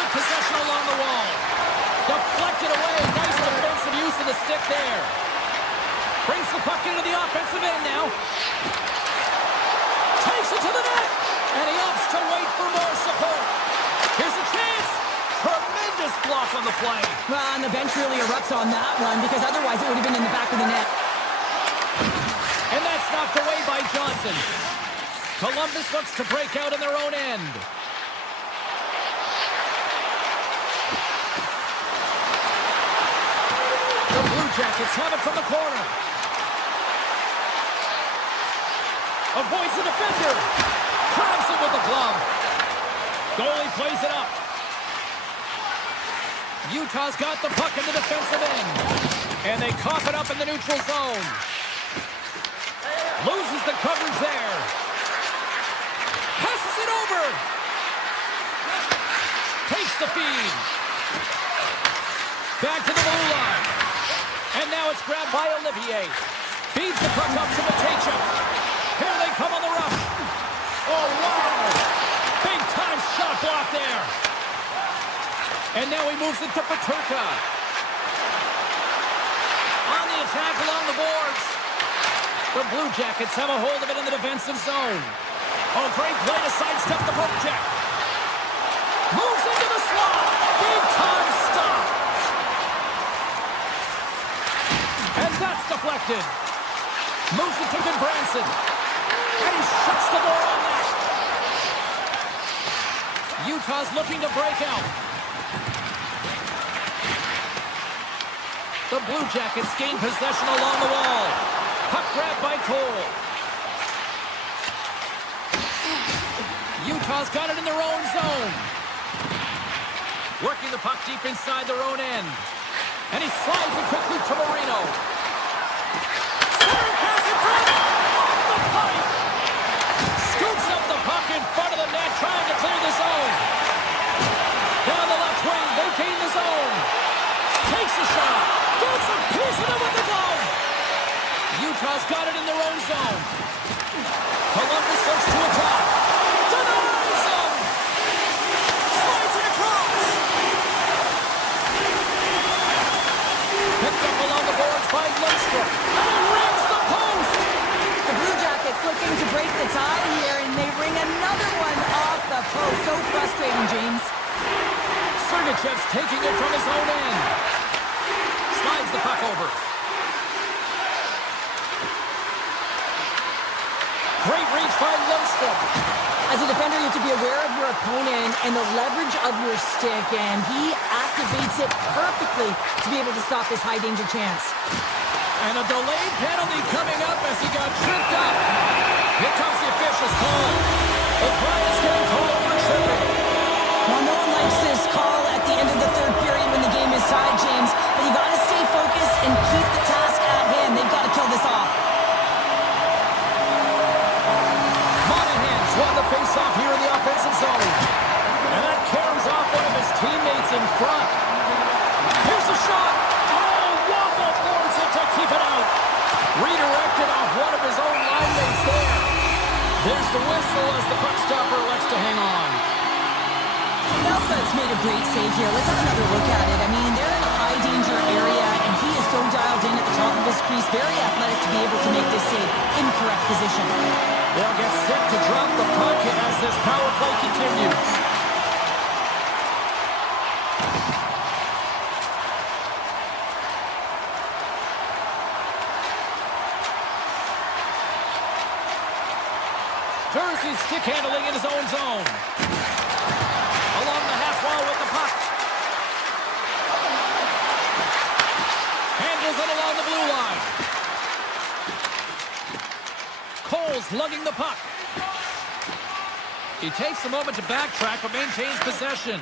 With possession along the wall. Deflected away. Nice defensive use of the stick there. Brings the puck into the offensive end now. Takes it to the net. And he opts to wait for more support. Here's a chance. Tremendous block on the play. Well, and the bench really erupts on that one because otherwise it would have been in the back of the net. And that's knocked away by Johnson. Columbus looks to break out in their own end. The Blue Jackets have it from the corner. Avoids the defender. Grabs it with the glove. Goalie plays it up. Utah's got the puck in the defensive end. And they cough it up in the neutral zone. Loses the coverage there. Passes it over. Takes the feed. Back to the blue line. And now it's grabbed by Olivier. Feeds the puck up to Matejchuk. Here they come on the rush. Oh, wow. Big time shot block there. And now he moves it to Peterka. On the attack along the boards. The Blue Jackets have a hold of it in the defensive zone. Oh, great play to sidestep the poke check. Moves into the slot. Big time stop. And that's deflected. Moves it to Goodbranson. And he shuts the door on that. Utah's looking to break out. The Blue Jackets gain possession along the wall. Puck grabbed by Cole. Utah's got it in their own zone. Working the puck deep inside their own end. And he slides it quickly to Marino. Center pass in front. Off the pipe. Scoops up the puck in front of the net, trying to clear the zone. Down the left wing, they gain the zone. Takes a shot. Gets a piece of it with the glove. Utah's got it in their own zone. Columbus looks to attack. Denies him. Slides it across. Picked up along the boards by Lundstrom. And he rings the post. The Blue Jackets looking to break the tie here, and they ring another one off the post. So frustrating, James. Sergachev's taking it from his own end. Slides the puck over. Great reach by Lundstrom. As a defender, you have to be aware of your opponent and the leverage of your stick, and he activates it perfectly to be able to stop this high-danger chance. And a delayed penalty coming up as he got tripped up. Here comes the official's call. O'Brien's getting called for tripping. Well, no one likes this call at the end of the third period when the game is tied, James, but you got to stay focused and keep the task at hand. They've got to kill this off. Monahan's won the face-off here in the offensive zone. And that caroms off one of his teammates in front. Here's a shot. Oh, Waffle forwards it to keep it out. Redirected off one of his own line mates there. There's the whistle as the puck stopper elects to hang on. Nelka's made a great save here. Let's have another look at it. I mean, they're in a high-danger area, and he is so dialed in at the top of his crease. Very athletic to be able to make this save in correct position. They'll get set to drop the puck as this power play continues. Jersey stick handling in his own zone. Along the half wall with the puck. Handles it along the blue line. Cole's lugging the puck. He takes a moment to backtrack but maintains possession.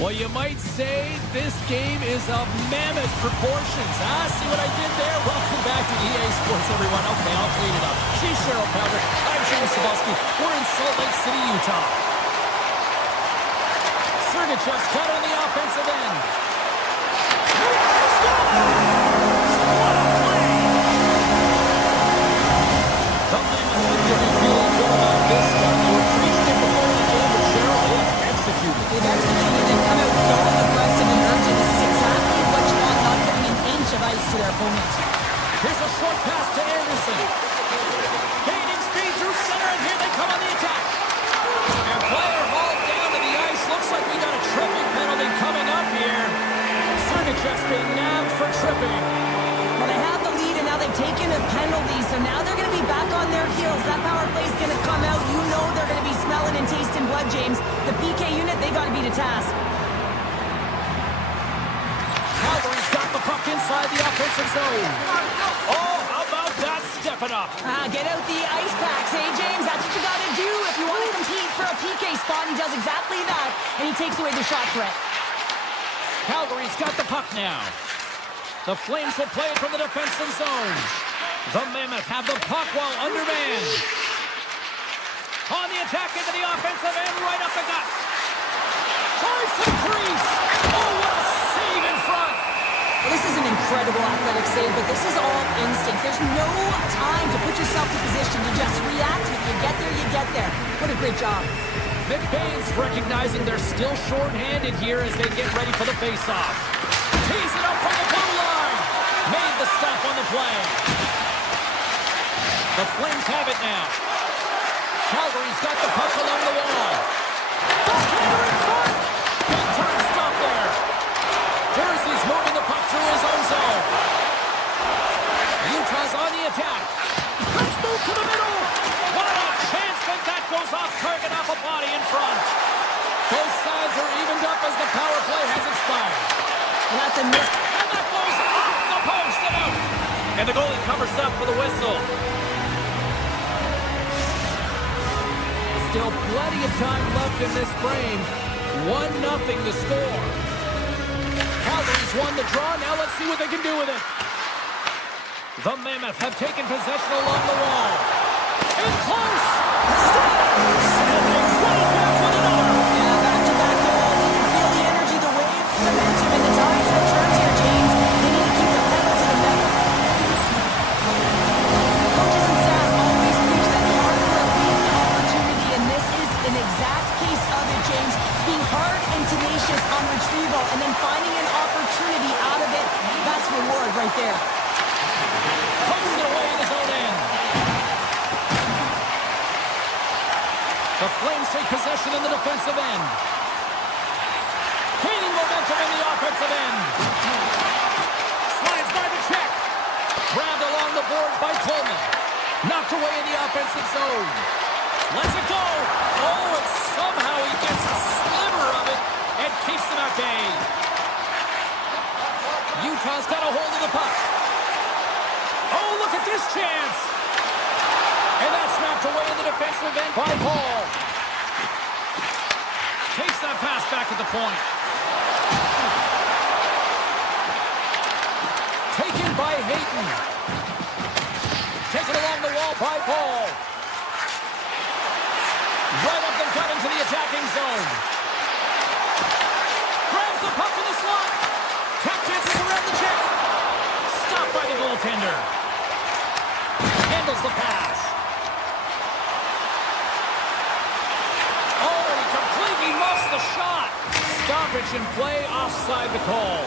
Well, you might say this game is of mammoth proportions. See what I did there? Welcome back to EA Sports, everyone. Okay, I'll clean it up. She's Cheryl Powder. I'm James Cebulski. We're in Salt Lake City, Utah. Sergachev's cut on the offensive end. The Mammoth look to be feeling good about this one. They were preaching it before the game, but Cheryl, they have executed. They've executed and come out so aggressive and urgent. This is exactly what you want, not giving an inch of ice to their opponent. Here's a short pass to Anderson. Gaining speed through center, and here they come on the attack. And player hauled down to the ice. Looks like we got a tripping penalty coming up here. Sergachev's being nabbed for tripping. Well, they have the lead, and now they've taken a penalty, so now they're going to be back on their heels. That power play is going to come out. You know they're going to be smelling and tasting blood, James. The PK unit, they got to be to task. Calgary's got the puck inside the offensive zone. Oh, how about that stepping up? Get out the ice packs, hey, James? That's what you got to do if you want to compete for a PK spot. He does exactly that, and he takes away the shot threat. Calgary's got the puck now. The Flames will play it from the defensive zone. The Mammoth have the puck while undermanned. On the attack into the offensive end, right up the gut. Tries to the crease. Oh, what a save in front. Well, this is an incredible athletic save, but this is all instinct. There's no time to put yourself in position. You just react. If you get there, you get there. What a great job. McBain's recognizing they're still short-handed here as they get ready for the face-off. Tees it up from the blue line. Made the stop on the play. The Flames have it now. Calgary's got the puck along the wall. Backhander in front. Big time stop there. Jersey's moving the puck through his own zone. Utah's on the attack. Let's move to the middle. What a chance, but that goes off target off a body in front. Both sides are evened up as the power play has expired. And that's a miss. And that goes off the post and out. And the goalie covers up for the whistle. Still plenty of time left in this frame. 1-0 the score. Calgary's won the draw. Now let's see what they can do with it. The Mammoth have taken possession along the wall. In close. Stops. And they run it back with another. Yeah, back-to-back goal. You can feel the energy, the wave, the momentum, and the tides have turned here, James. They need to keep the pedal to the metal. Coaches and staff always preach that hard work leads to opportunity, and this is an exact case of it, James. Being hard and tenacious on retrieval and then finding an opportunity out of it, that's reward right there. Puts it away in his own end. The Flames take possession in the defensive end. Gaining momentum in the offensive end. Slides by the check. Grabbed along the boards by Coleman. Knocked away in the offensive zone. Lets it go. Oh, and somehow he gets a sliver of it and keeps them at bay. Utah's got a hold of the puck. Oh, look at this chance. And that's snapped away in the defensive end by Paul. Takes that pass back at the point. Hayden. Taken along the wall by Ball. Right up the gut into the attacking zone. Grabs the puck in the slot. Tap dances around the check. Stopped by the goaltender. Handles the pass. Oh, he completely lost the shot. Stoppage in play, offside the call.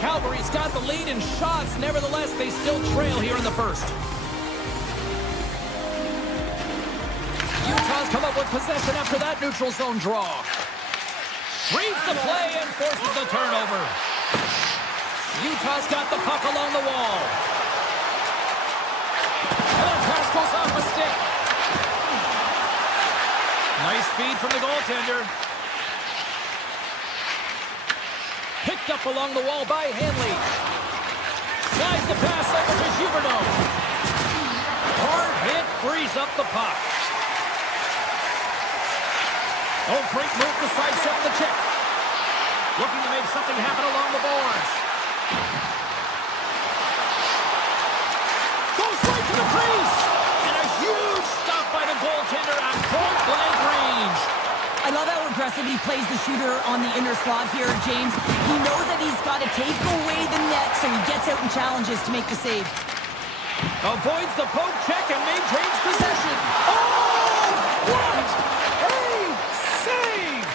Calgary's got the lead in shots. Nevertheless, they still trail here in the first. Utah's come up with possession after that neutral zone draw. Reads the play and forces the turnover. Utah's got the puck along the wall. And that pass goes off a stick. Nice feed from the goaltender. Picked up along the wall by Hanley. Slides the pass over to Huberdeau. Hard hit frees up the puck. Oh, great move to sidestep the check. Looking to make something happen along the boards. Goes right to the crease. And a huge stop by the goaltender at point-blank range. I love how aggressive he plays the shooter on the inner slot here, James. He knows that he's got to take away the net, so he gets out and challenges to make the save. Avoids the poke check and maintains possession. Oh, what a save!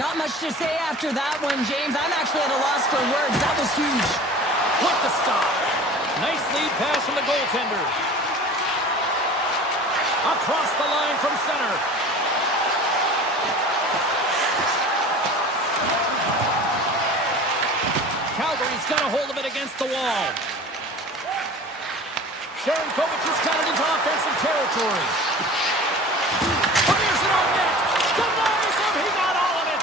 Not much to say after that one, James. I'm actually at a loss for words. That was huge. What the stop. Nice lead pass from the goaltender. Across the line from center. Calgary's got a hold of it against the wall. Sharankovic has got it into offensive territory. Fires it on net. Denies him. He got all of it.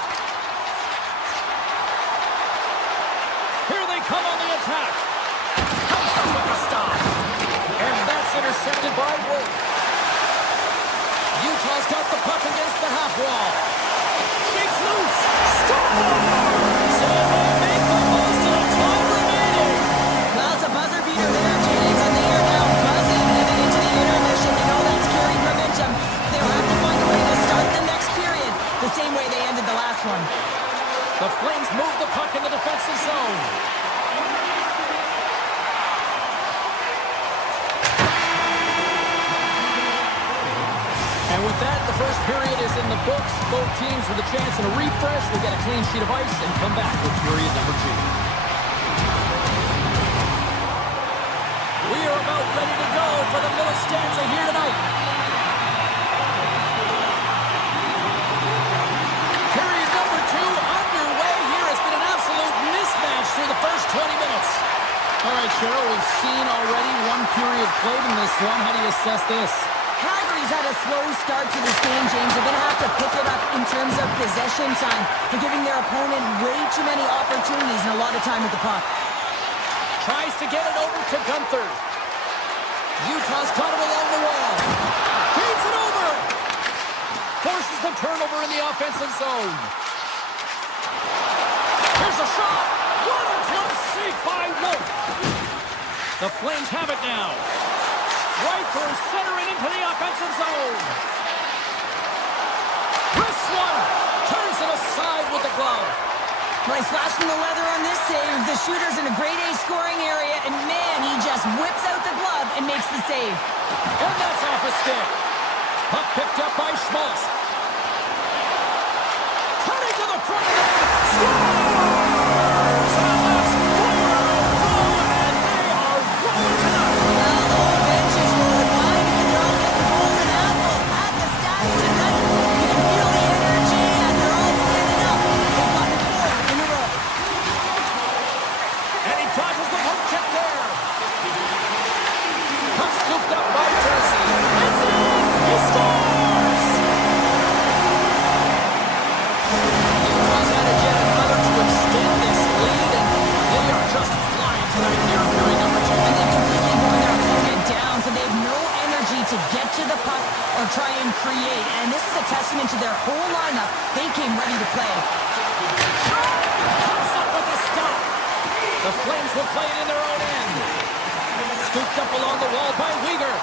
Here they come on the attack. Comes up with the stop. And that's intercepted by Wolf. Utah's got the puck against the half wall. Shakes loose. Scores! And they make the most of the time remaining. Well, it's a buzzer beater there, James, and they are now buzzing heading into the intermission. They know that's carrying momentum. They'll have to find a way to start the next period the same way they ended the last one. The Flames move the puck in the defensive zone. And with that, the first period is in the books. Both teams with a chance and a refresh. We'll get a clean sheet of ice and come back with period number 2. We are about ready to go for the middle stanza here tonight. Period number 2 underway here. Has been an absolute mismatch through the first 20 minutes. All right, Cheryl, we've seen already one period played in this one. How do you assess this? Calgary's had a slow start to this game, James. They're going to have to pick it up in terms of possession time. They're giving their opponent way too many opportunities and a lot of time with the puck. Tries to get it over to Gunther. Utah's got it along the wall. Feeds it over. Forces the turnover in the offensive zone. Here's a shot. What a close save by Wolf. The Flames have it now. Right through center and into the offensive zone. Wrist one. Turns it aside with the glove. Nice flash from the leather on this save. The shooter's in a grade A scoring area, and man, he just whips out the glove and makes the save. And that's off a stick. Puck picked up by Schmaltz. Turning to the front of the net. Scores! And that's 4 and they are rolling tonight. Well, the whole bench is rolling wide because they're all getting goals and apples at the stats tonight. You can feel the energy, and they're all standing up. They've got the 4th in a row. And he dodges the poke check there. Puck scooped up by Jersey. It's in! He scores! Flames will play it in their own end. Scooped up along the wall by Weegar.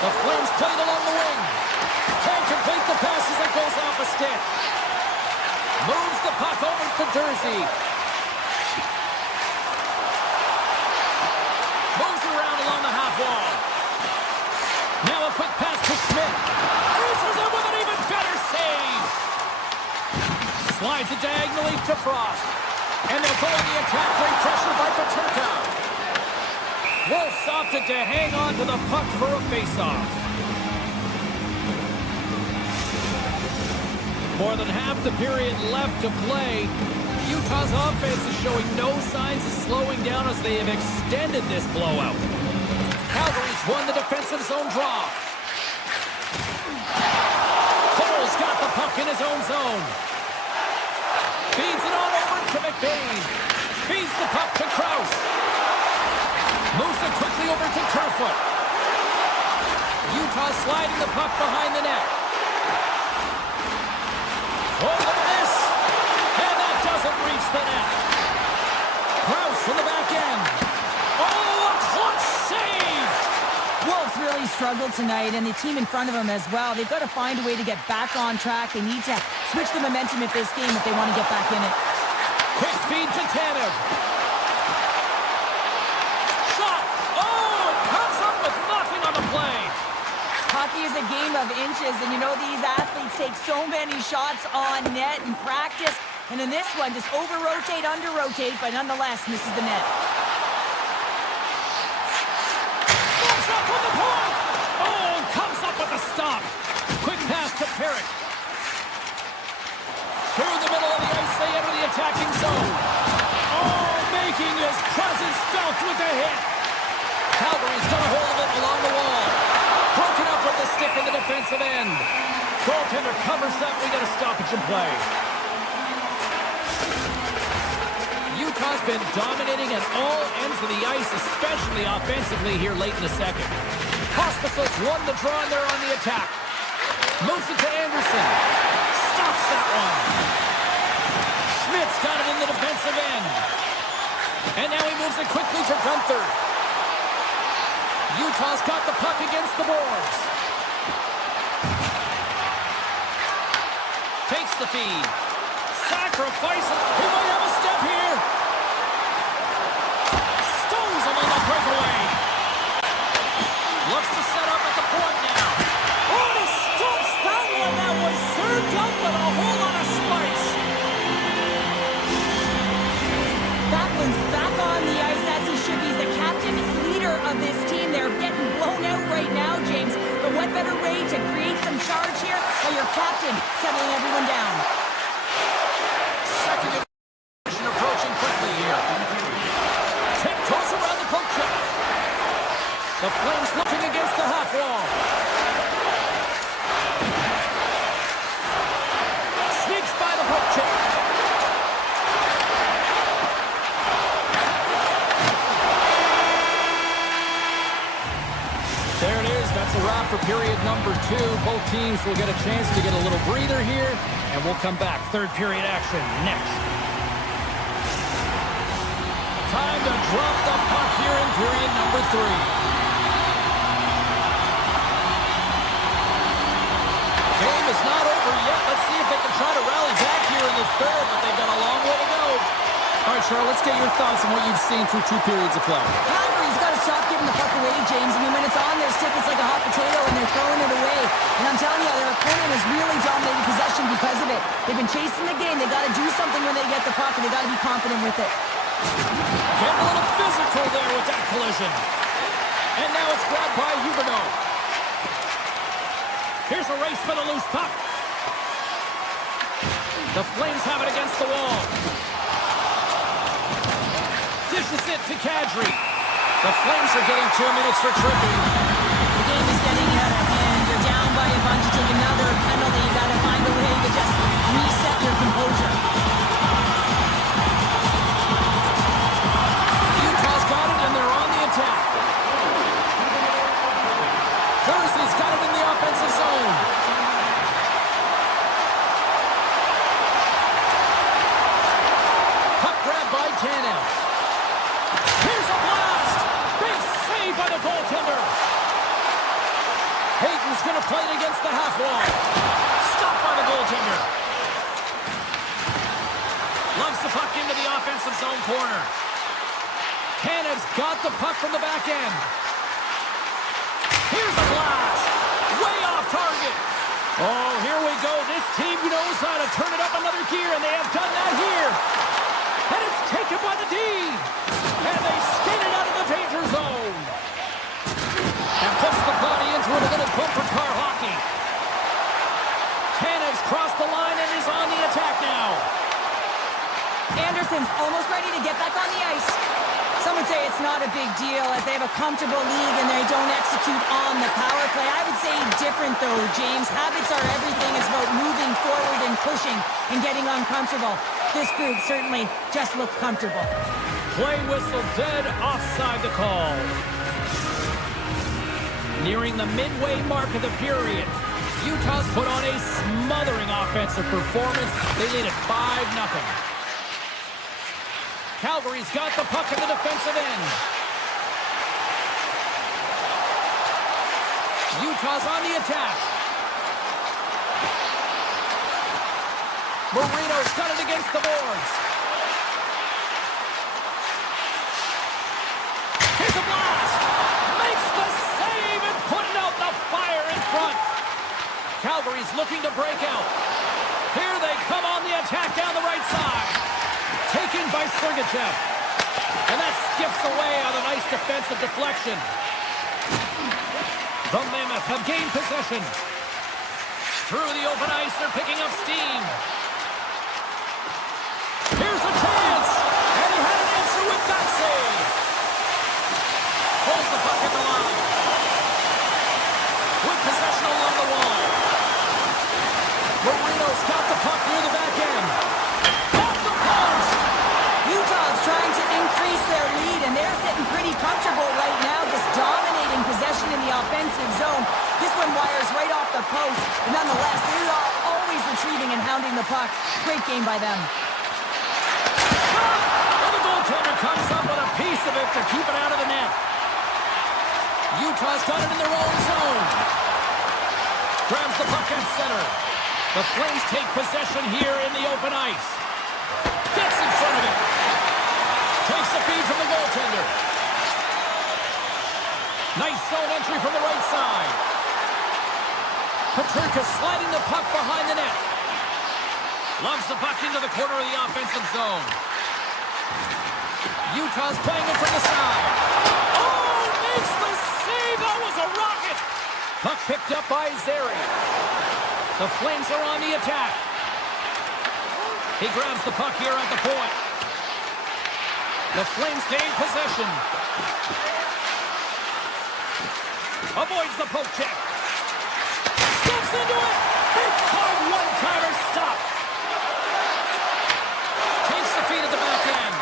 The Flames play it along the wing. Can't complete the pass as it goes off a stick. Moves the puck over to Jersey. Moves it around along the half wall. Now a quick pass to Schmidt. Answers it with an even better save. Slides it diagonally to Frost. And they'll go in the attack. Great pressure by Paterka. Wolves opted to hang on to the puck for a face-off. More than half the period left to play. Utah's offense is showing no signs of slowing down as they have extended this blowout. Calgary's won the defensive zone draw. Cole's got the puck in his own zone. Feeds it on over to McBain. Feeds the puck to Krause. Moves it quickly over to Kerfoot. Utah sliding the puck behind the net. Oh, look at this. And that doesn't reach the net. Krause from the back end. Oh, a clutch save! Wolves really struggled tonight, and the team in front of them as well. They've got to find a way to get back on track. They need to switch the momentum of this game if they want to get back in it. Quick feed to Tanev. Shot! Oh, it comes up with nothing on the play. Hockey is a game of inches, and you know these athletes take so many shots on net in practice, and in this one, just over-rotate, under-rotate, but nonetheless misses the net. Steps up with the point! Oh, comes up with a stop. Quick pass to Perrick. Through the middle of the ice, they enter the attacking zone. Oh, making his presence felt with the hit. Calgary's got a hold of it along the wall. Broken up with the stick in the defensive end. Goaltender covers up. We got a stoppage in play. Utah's been dominating at all ends of the ice, especially offensively here late in the second. Hospitals won the draw and they're on the attack. Moves it to Anderson. Stops that one. Schmidt's got it in the defensive end. And now he moves it quickly to Gunther. Utah's got the puck against the boards. Takes the feed. Sacrifice it. He might have a step here. Stones him on the breakaway. Looks to set up at the point now. Oh, he stops that one. That was served up with a whole lot of spice. Backlund's back on the ice as he should be. He's the captain, leader of this team. They're getting blown out right now, James. But what better way to create some charge here by your captain settling everyone down? Second division approaching quickly here. Tiptoes around the poke check. The Flames looking against the half wall. Sneaks by the poke check. There it is. That's a wrap for period number 2. Both teams will get a chance to get a little breather here, and we'll come back. Third period action next. Time to drop the puck here in period number 3. Game is not over yet. Let's see if they can try to rally back here in the third, but they've got a long way to go. All right, Charlotte, let's get your thoughts on what you've seen through 2 periods of play. Calgary's got to stop giving the puck away, James. I mean, when it's on their stick, it's like a hot potato, and they're throwing it away. And I'm telling you, their opponent has really dominated possession because of it. They've been chasing the game. They've got to do something when they get the puck, and they've got to be confident with it. Getting a little physical there with that collision. And now it's grabbed by Huberdeau. Here's a race for the loose puck. The Flames have it against the wall. Dishes it to Kadri. The Flames are getting 2 minutes for tripping. The game is getting out of hand. You're down by a bunch. You take another penalty. You got to find a way to just reset your composure. Utah's got it, and they're on the attack. Jersey's got it in the offensive zone. Puck grab by Tanev. Lumps the puck into the offensive zone corner. Canada's got the puck from the back end. Here's a blast. Way off target. Oh, here we go. This team knows how to turn it up another gear, and they have done that here. And it's taken by the D. And they skate it out of the danger zone. And puts the body into it, a little bumper car hockey. Canada's crossed the line and is on the attack now. Anderson's almost ready to get back on the ice. Some would say it's not a big deal as they have a comfortable lead and they don't execute on the power play. I would say different though, James. Habits are everything. It's about moving forward and pushing and getting uncomfortable. This group certainly just looked comfortable. Play whistle dead, offside the call. Nearing the midway mark of the period, Utah's put on a smothering offensive performance. They lead at 5-0. Calgary's got the puck in the defensive end. Utah's on the attack. Marino's got it against the boards. Here's a blast. Makes the save and putting out the fire in front. Calgary's looking to break out. Here they come on the attack down the right side. Taken by Sergachev. And that skips away on a nice defensive deflection. The Mammoth have gained possession. Through the open ice, they're picking up steam. Here's a chance. And he had an answer with that save. Holds the puck at the line. With possession along the wall. Marino's got the puck near the back end. Utah's trying to increase their lead, and they're sitting pretty comfortable right now, just dominating possession in the offensive zone. This one wires right off the post, but nonetheless, they are always retrieving and hounding the puck. Great game by them. And the goaltender comes up with a piece of it to keep it out of the net. Utah's got it in their own zone. Grabs the puck at center. The Flames take possession here in the open ice. Gets in front of it. Takes the feed from the goaltender. Nice zone entry from the right side. Petrarca sliding the puck behind the net. Loves the puck into the corner of the offensive zone. Utah's playing it from the side. Oh, makes the save. That was a rocket. Puck picked up by Zeri. The Flames are on the attack. He grabs the puck here at the point. The Flames gain possession. Avoids the poke check. Steps into it. Big hard one-timer stop. Takes the feed at the back end.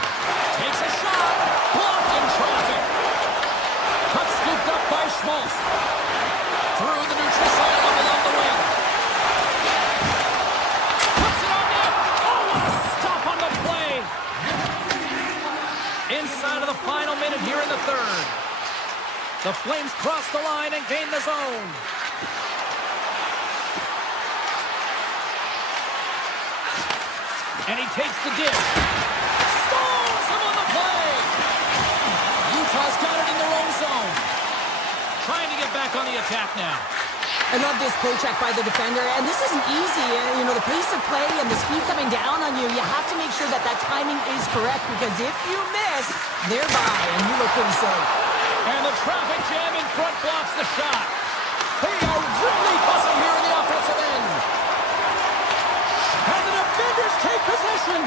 Takes a shot. Blocked in traffic. Puck scooped up by Schmaltz. Through the neutral side along the wing. Puts it on net. Oh, what a stop on the play. Inside of the final minute here in the third. The Flames cross the line and gain the zone. And he takes the dish. Stalls him on the play. Utah's got it in their own zone. Trying to get back on the attack now. I love this poke-check by the defender, and this isn't easy. You know, the pace of play and the speed coming down on you, you have to make sure that that timing is correct, because if you miss, they're by, and you look pretty silly. And the traffic jam in front blocks the shot. They are really buzzing here in the offensive end. And the defenders take possession.